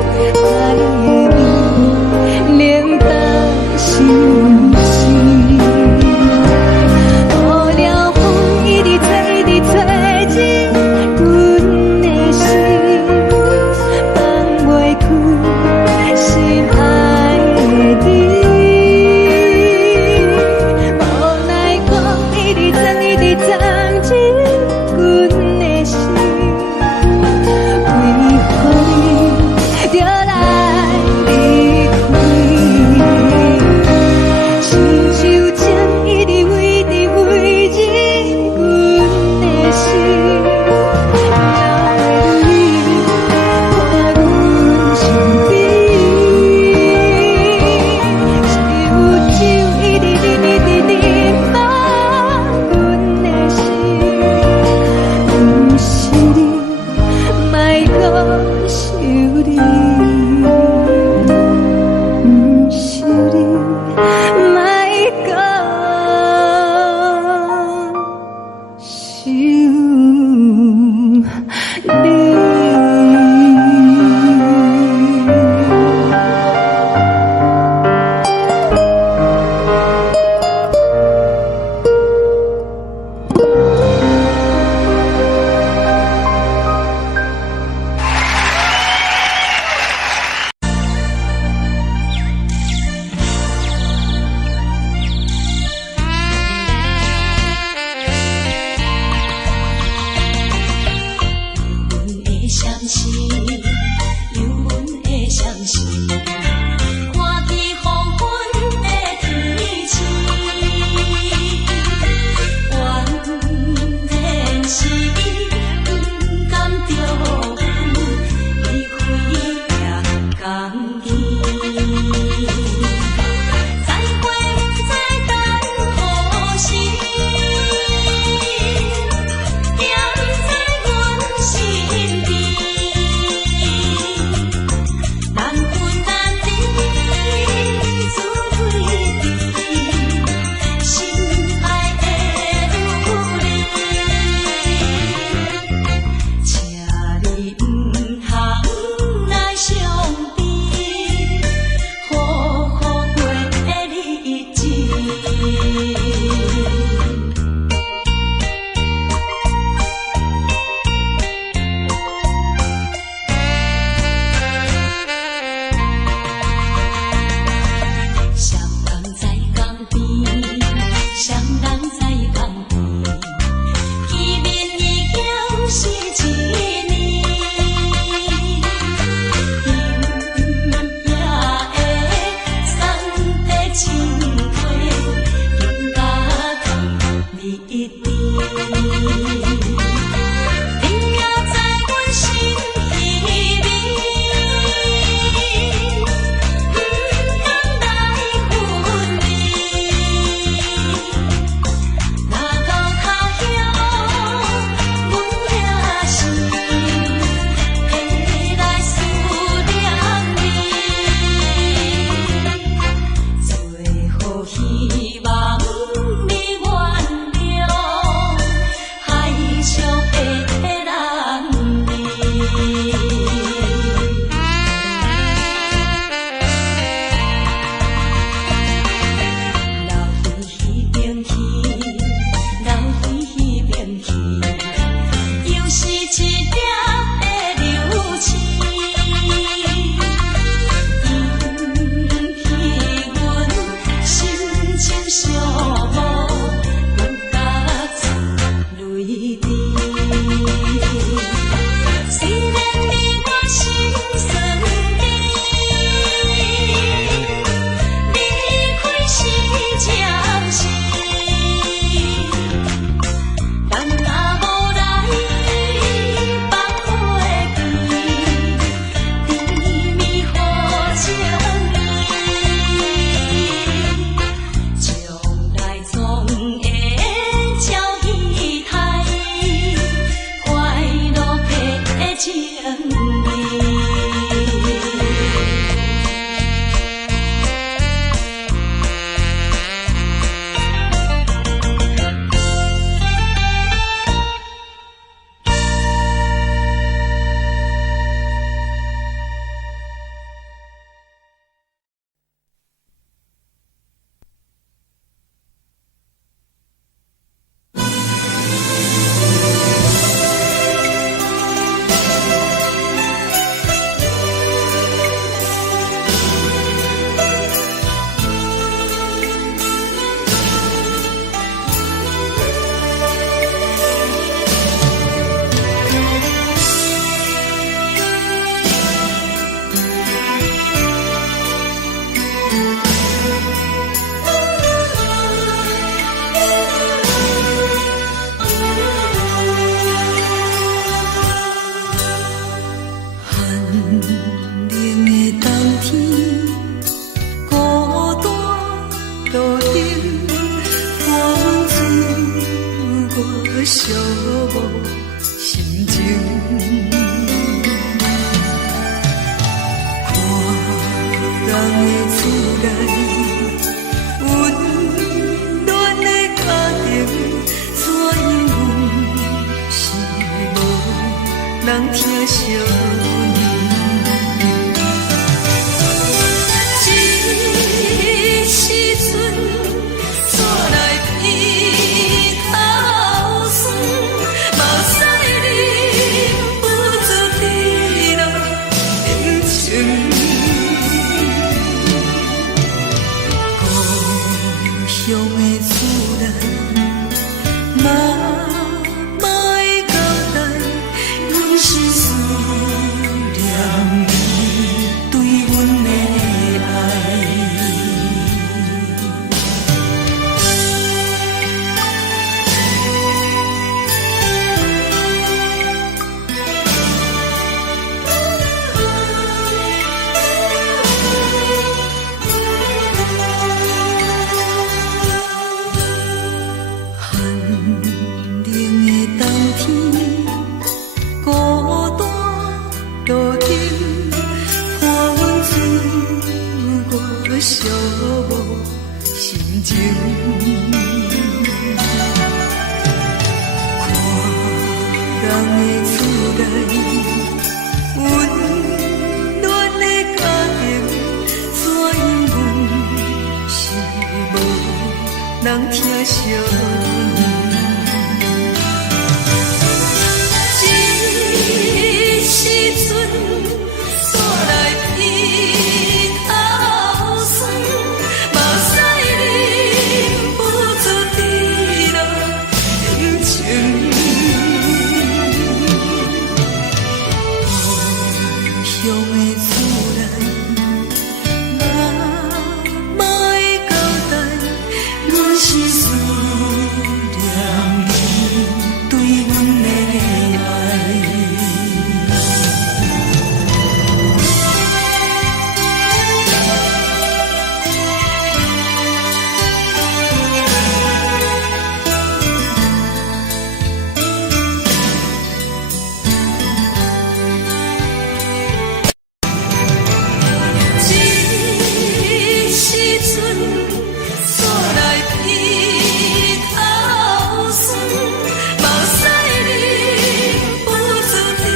爱的你，冷淡伤心。风雨我寂寞心情。人的厝内，温暖的家庭，怎样是无人疼惜你？这时阵，怎来鼻头酸？目屎忍不住滴落眼睛。乡的厝内，妈妈的交代，阮是思念你对阮的爱。寂寞心情，看人的厝内，温暖的家庭，怎样是无人疼惜你？这时阵，怎来鼻头酸？目屎忍不住滴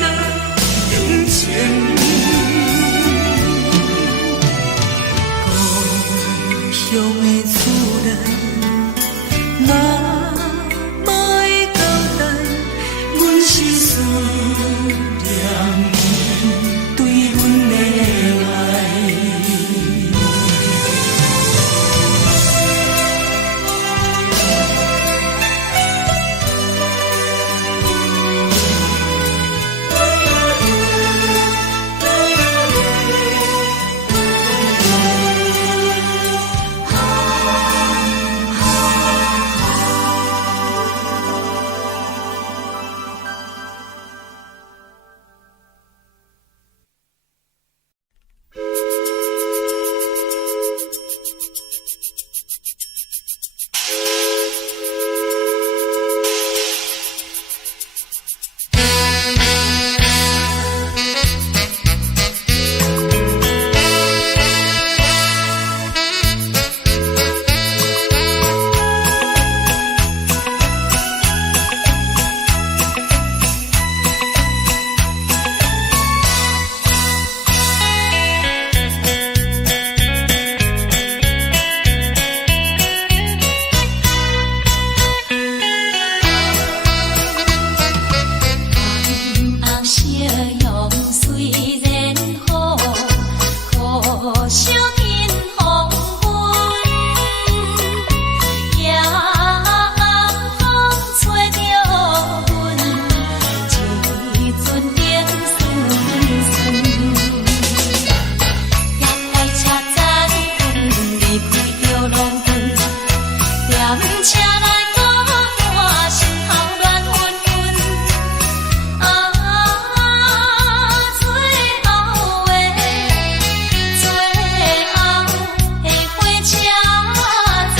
落眼睛。故乡的厝内，妈妈的交代，阮是思念你对阮的爱。在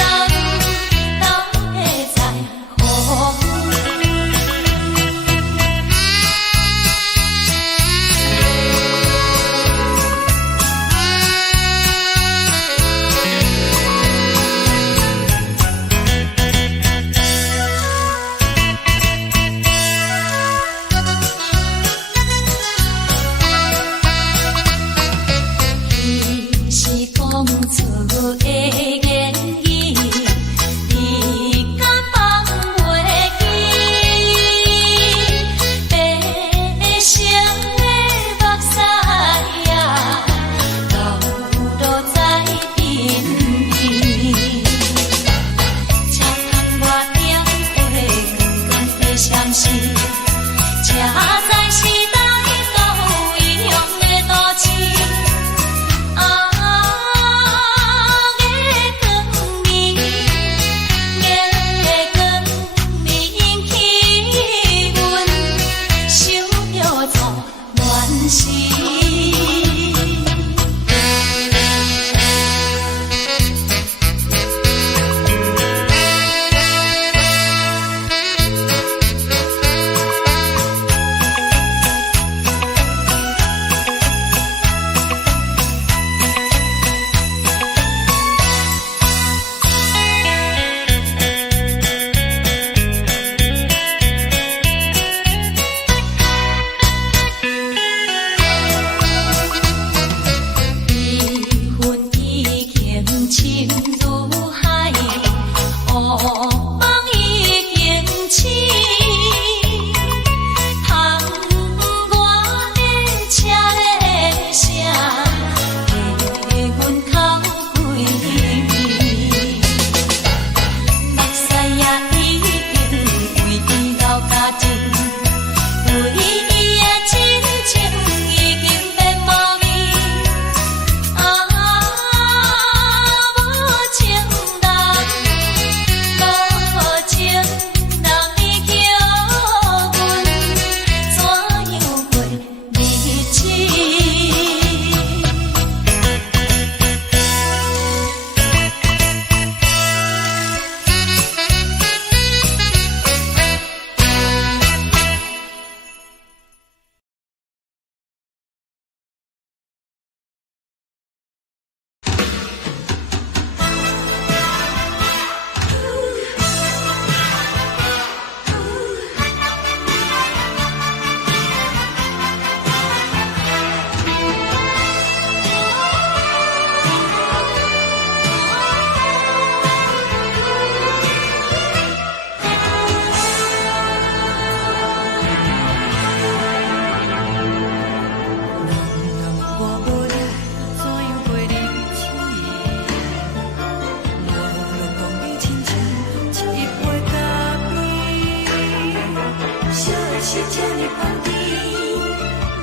这呢放甜，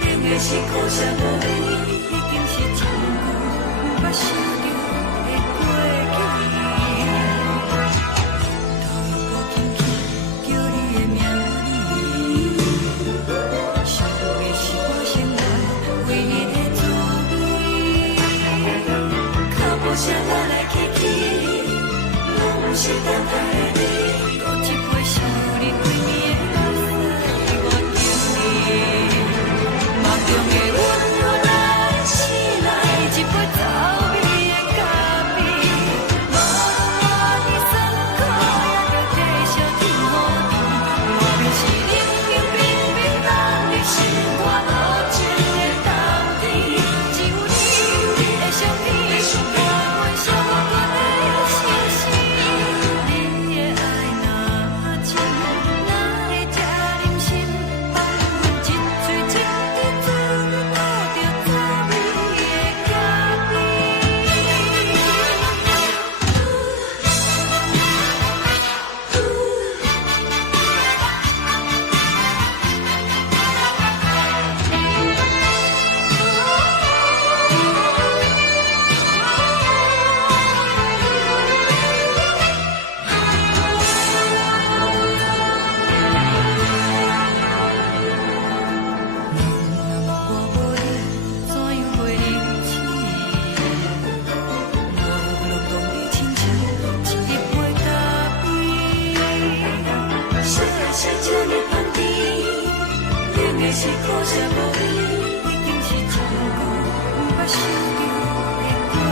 冷的是苦涩无味，已经是真久捌想着的过去。头又搁轻轻叫你的名字，想的是我生来唯一的滋味。脚步声来来去去，拢不是等待的你，搁一杯想你归暝的目屎，我敬你。梦中的阮何来醒来，一杯走味的咖啡，无论我的酸苦，也着继续甜予你。外面是冷冷冰冰冷的心肝，无情的冬天，只有你的相片，伴阮寂寞过的相思。你的爱若真，哪会这忍心放阮一嘴一滴滋味，吐着滋味的咖啡。我无你，怎样袂忍起？无论讲你亲像一杯咖啡，烧的是这呢放甜，冷的是苦涩无味，已经是真久捌想着的过去。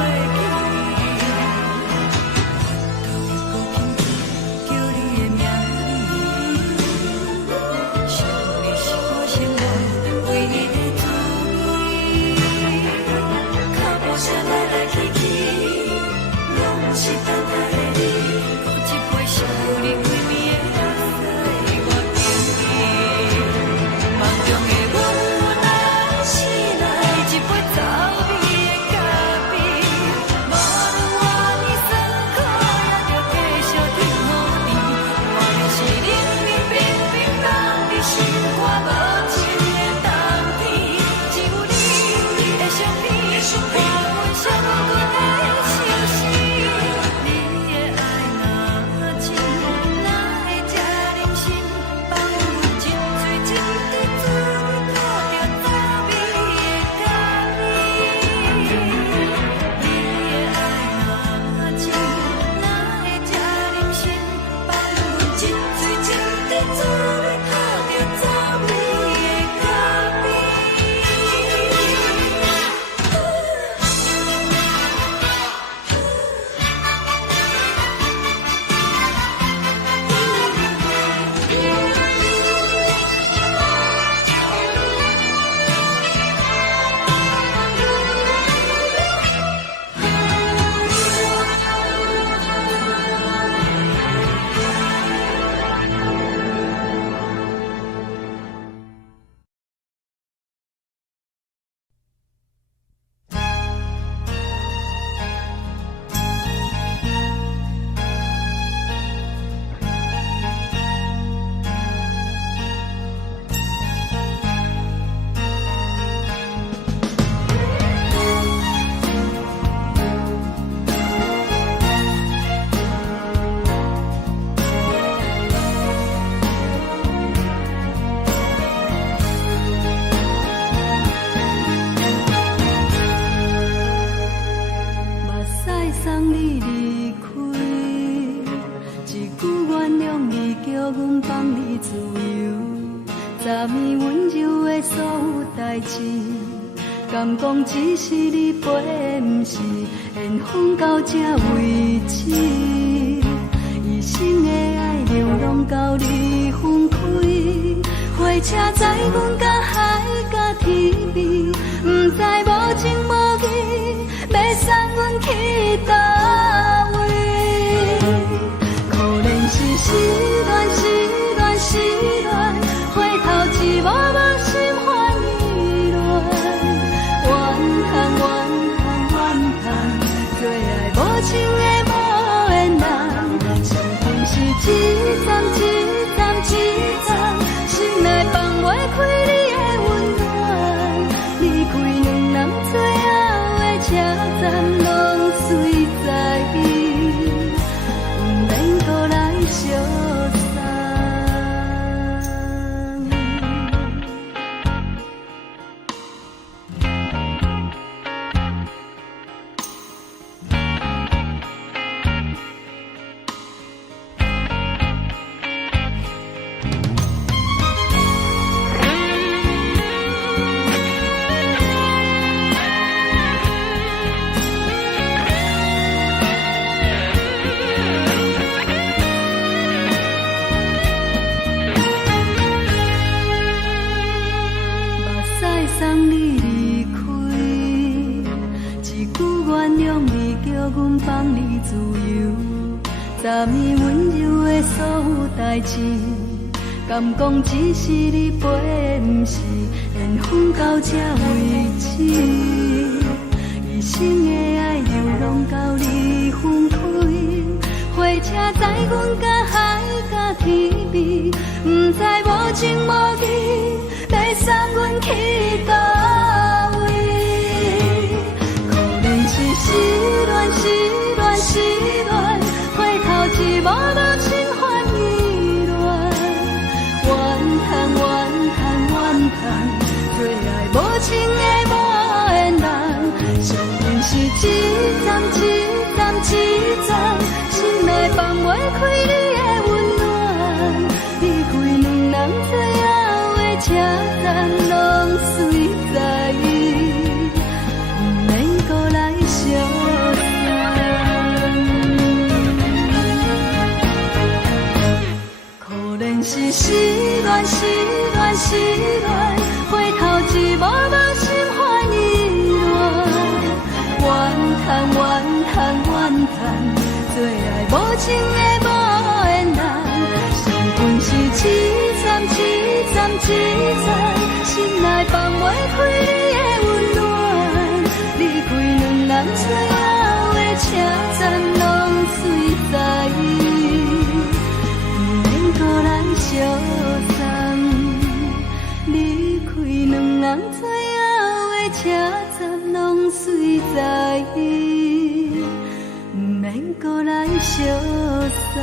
头又搁轻轻叫你的名字，想的是我生来唯一的滋味。脚步声来来去去，拢不是等待的你，搁一杯想你归暝的目屎，我敬你。梦中的阮原来醒来，一杯走味的咖啡，无论我的酸苦，也着继续甜予你。外面是冷冷冰冰冷的心肝，无情的冬天，只有你的相片，伴阮寂寞过的相思。你的爱若真，哪会这忍心放阮一嘴一滴滋味，吐着滋味的咖啡。你的爱若真，哪会这忍心放阮一嘴一滴滋味，吐着滋味的咖啡。目屎送你离开，一句原谅你，叫阮放你自由。昨暝温柔的所有代志，敢讲只是你陪，不是缘分到这为止。一生的爱流浪到你分开，火车载阮甲海甲天边，不知无情无义，要送阮去倒位？可能是失恋，失恋，失恋，回头一幕幕心烦意乱，怨叹，怨叹，怨叹，最爱无情的无缘人，情份是一站一站一站，心内放袂相送。送你离开，一句原谅你，叫阮放你自由。昨暝温柔的所有代志，敢讲只是你陪，不是缘分到这为止。一生的爱流浪到你分开，火车载阮甲海甲天边，不知无情无义。要送阮去倒位？可能是失恋，失恋，失恋，回头一幕幕心烦意乱，怨叹，怨叹，怨叹，最爱无情的无缘人，上天是一站，一站，一站，心内放袂开你的温暖，离开两人最后的车站。拢随在，不免搁来相送。可能是失恋，失恋，失恋，回头一幕幕心烦意乱，怨叹，怨叹，怨叹，最爱无情的无缘人，上分是一站，一站，一站。心内放袂开你的温暖，离开两人最后的车站拢随在，不免搁来相送。离开两人最后的车站拢随在，不免搁来相送。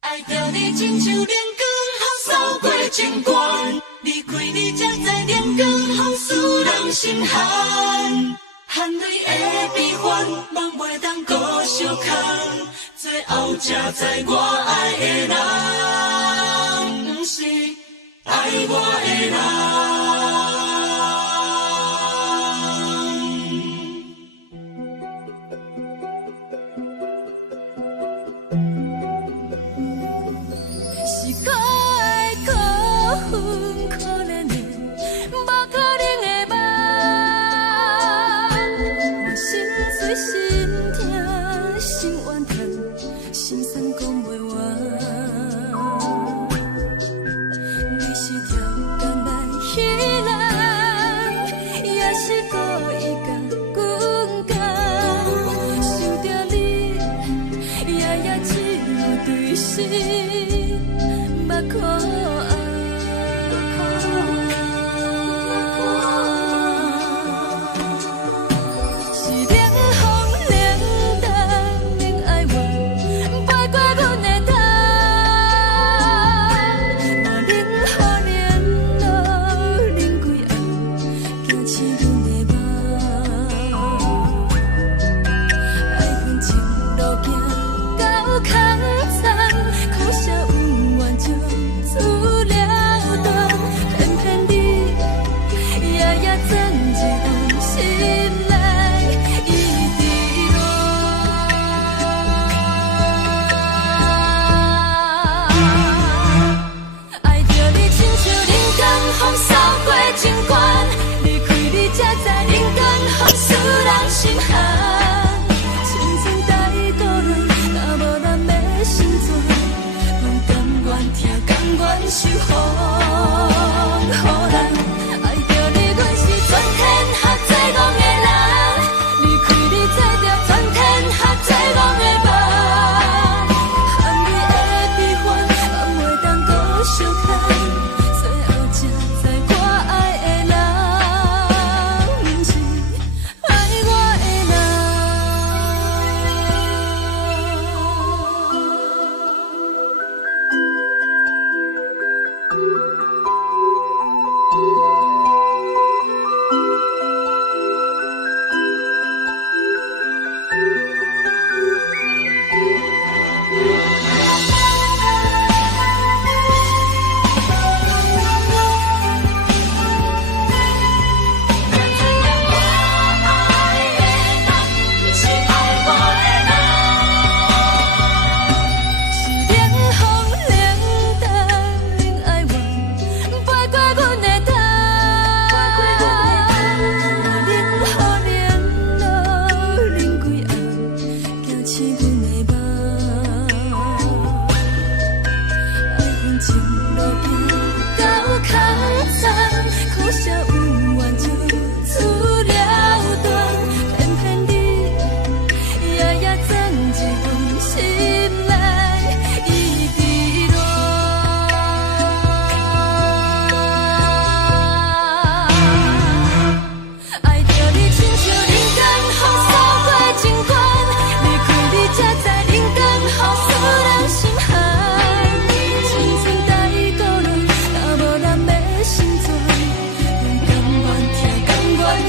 爱着你亲像阳光扫过情关，离开你才知阳光风使人心寒。含泪的悲欢，望袂当搁相牵，最后才知我爱的人，不是爱我的人。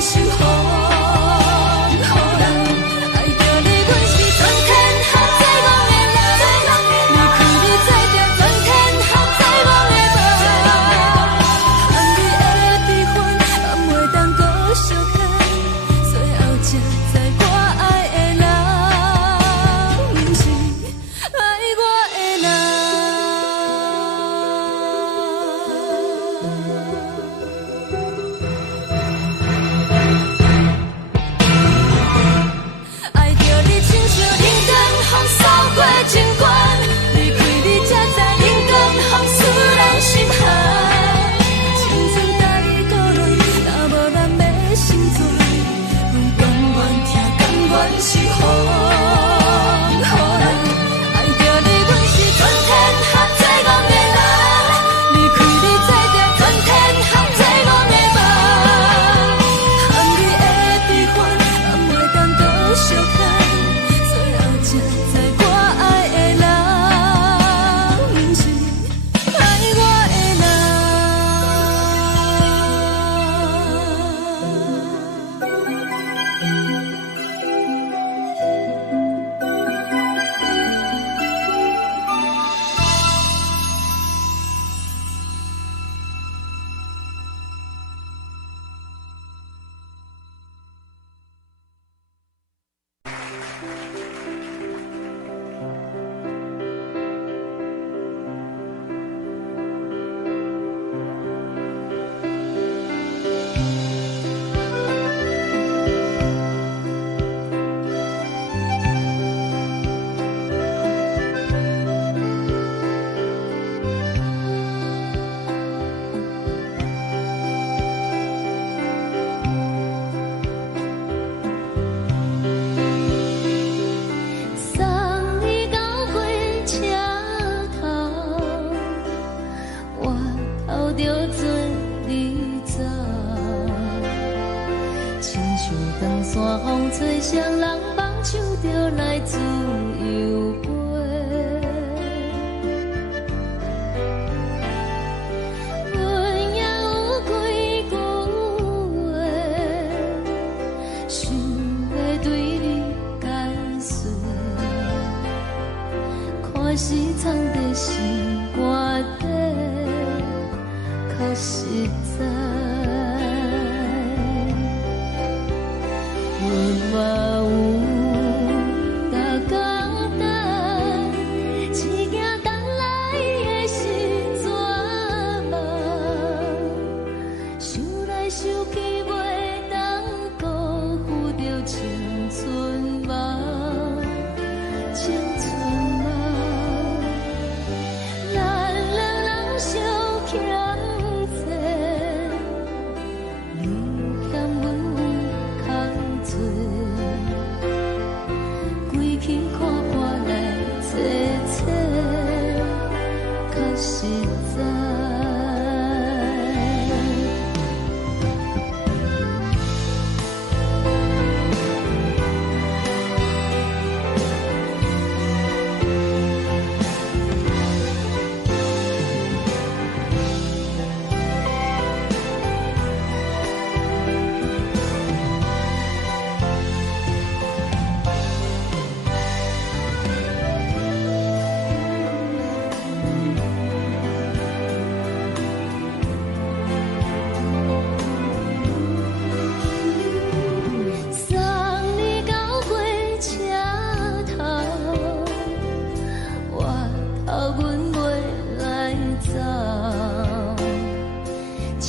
守护。予爱着你，阮是全天下最戆的人。离开你，做着全天下最戆的梦。含你的悲欢，也袂当搁相牵，最后才知我爱的人，毋是爱我的人。爱着你，亲像冷光风扫过情关，离开你才知冷光风使人心寒。青春带你倒落，若无咱要心醉，阮甘愿听，甘愿是予人。爱着你，阮是全天下最戆的人。离开你，做着全天下最戆的梦。含你的悲欢，也袂当搁相牵，最后才知我爱的人，毋是爱我的人。送你到火车头，我头着做你走，亲像长山风吹双人放手着来自由飞。阮也有几句话，想要对你解说。看是藏在心肝底，较实在。阮嘛